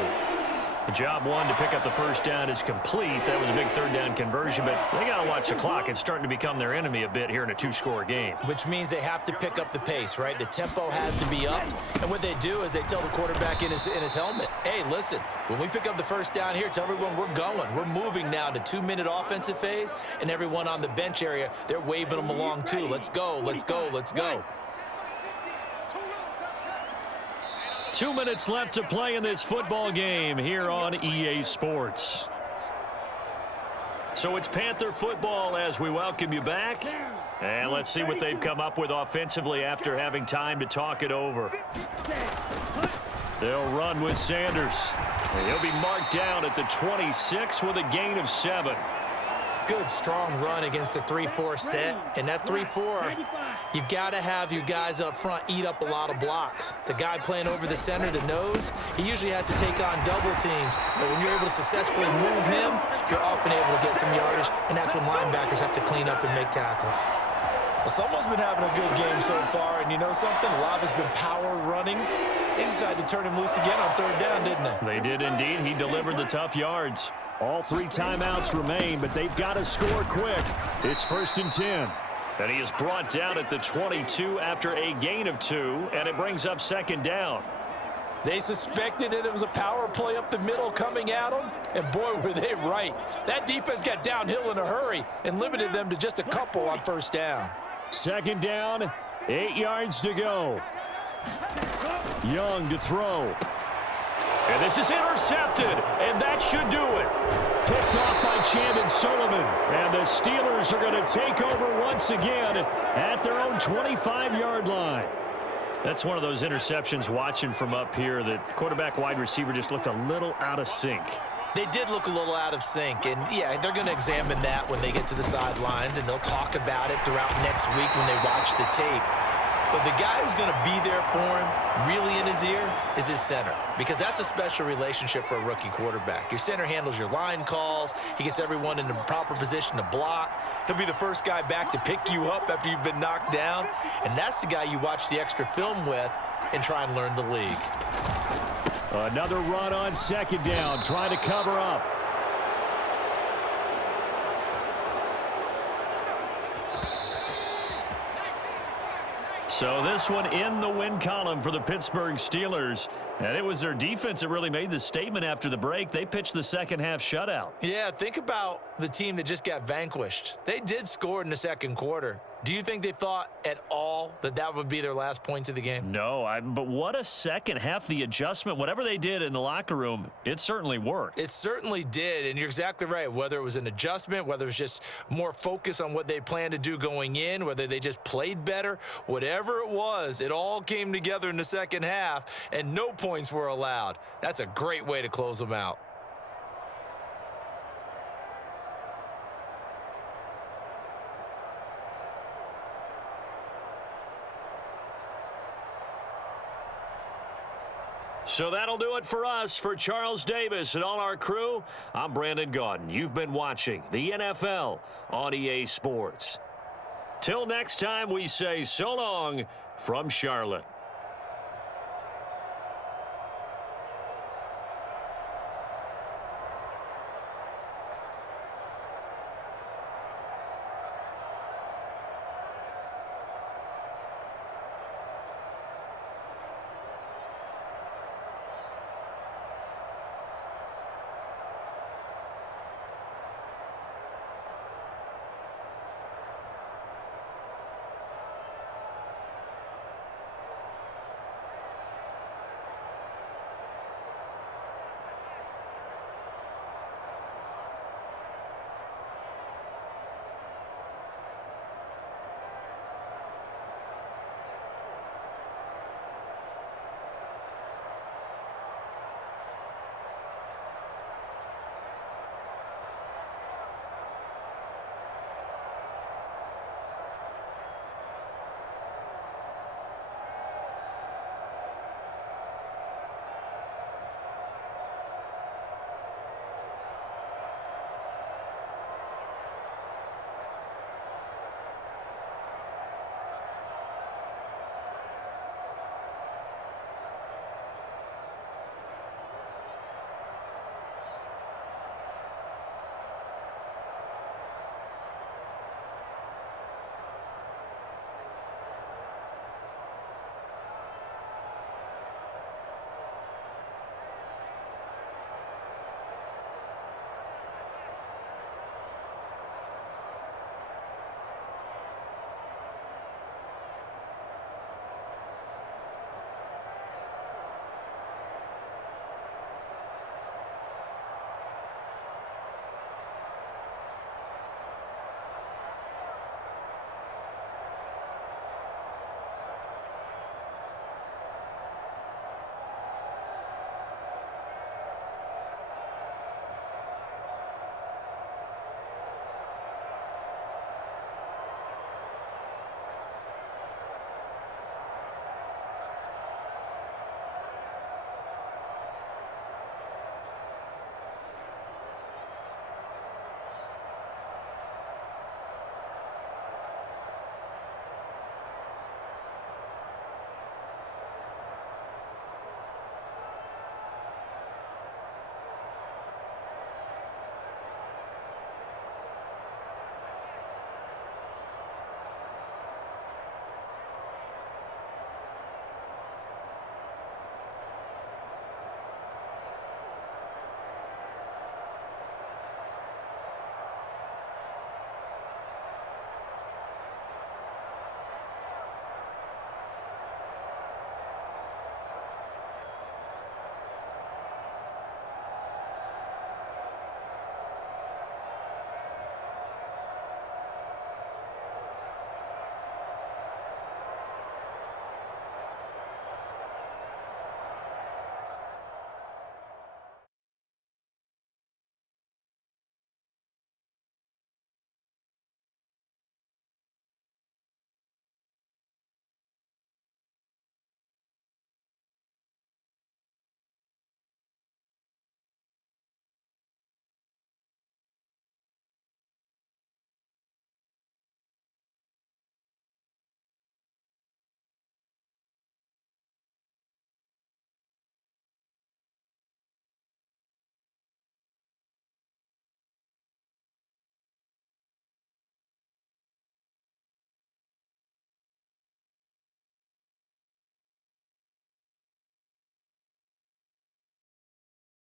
Job 1 to pick up the first down is complete. That was a big third down conversion, but they got to watch the clock. It's starting to become their enemy a bit here in a 2-score game. Which means they have to pick up the pace, right? The tempo has to be up. And what they do is they tell the quarterback in his helmet, hey, listen, when we pick up the first down here, tell everyone we're going. We're moving now to 2-minute offensive phase, and everyone on the bench area, they're waving them along too. Let's go, let's go, let's go. 2 minutes left to play in this football game here on EA Sports. So it's Panther football as we welcome you back. And let's see what they've come up with offensively after having time to talk it over. They'll run with Sanders. And he'll be marked down at the 26 with a gain of 7. Good, strong run against the 3-4 set. And that 3-4, you've got to have your guys up front eat up a lot of blocks. The guy playing over the center, the nose, he usually has to take on double teams. But when you're able to successfully move him, you're often able to get some yardage, and that's when linebackers have to clean up and make tackles. Well, someone's been having a good game so far, and you know something? A lot of it's been power running. They decided to turn him loose again on third down, didn't they? They did indeed. He delivered the tough yards. All 3 timeouts remain, but they've got to score quick. It's 1st and 10. And he is brought down at the 22 after a gain of 2, and it brings up second down. They suspected that it was a power play up the middle coming at them, and boy, were they right. That defense got downhill in a hurry and limited them to just a couple on first down. Second down, 8 yards to go. Young to throw. And this is intercepted, and that should do it. Picked off by Chandon Sullivan. And the Steelers are going to take over once again at their own 25-yard line. That's one of those interceptions watching from up here that quarterback wide receiver just looked a little out of sync. They did look a little out of sync, and yeah, they're going to examine that when they get to the sidelines, and they'll talk about it throughout next week when they watch the tape. But the guy who's going to be there for him, really in his ear, is his center. Because that's a special relationship for a rookie quarterback. Your center handles your line calls. He gets everyone in the proper position to block. He'll be the first guy back to pick you up after you've been knocked down. And that's the guy you watch the extra film with and try and learn the league. Another run on second down, trying to cover up. So this one in the win column for the Pittsburgh Steelers. And it was their defense that really made the statement after the break. They pitched the second half shutout. Yeah, think about the team that just got vanquished. They did score in the second quarter, Do you think they thought at all that that would be their last points of the game? No, but what a second half. The adjustment, whatever they did in the locker room, it certainly worked. It certainly did, and you're exactly right. Whether it was an adjustment, whether it was just more focus on what they planned to do going in, whether they just played better, whatever it was, it all came together in the second half, and no points were allowed. That's a great way to close them out. So that'll do it for us. For Charles Davis and all our crew, I'm Brandon Gaudin. You've been watching the NFL on EA Sports. Till next time, we say so long from Charlotte.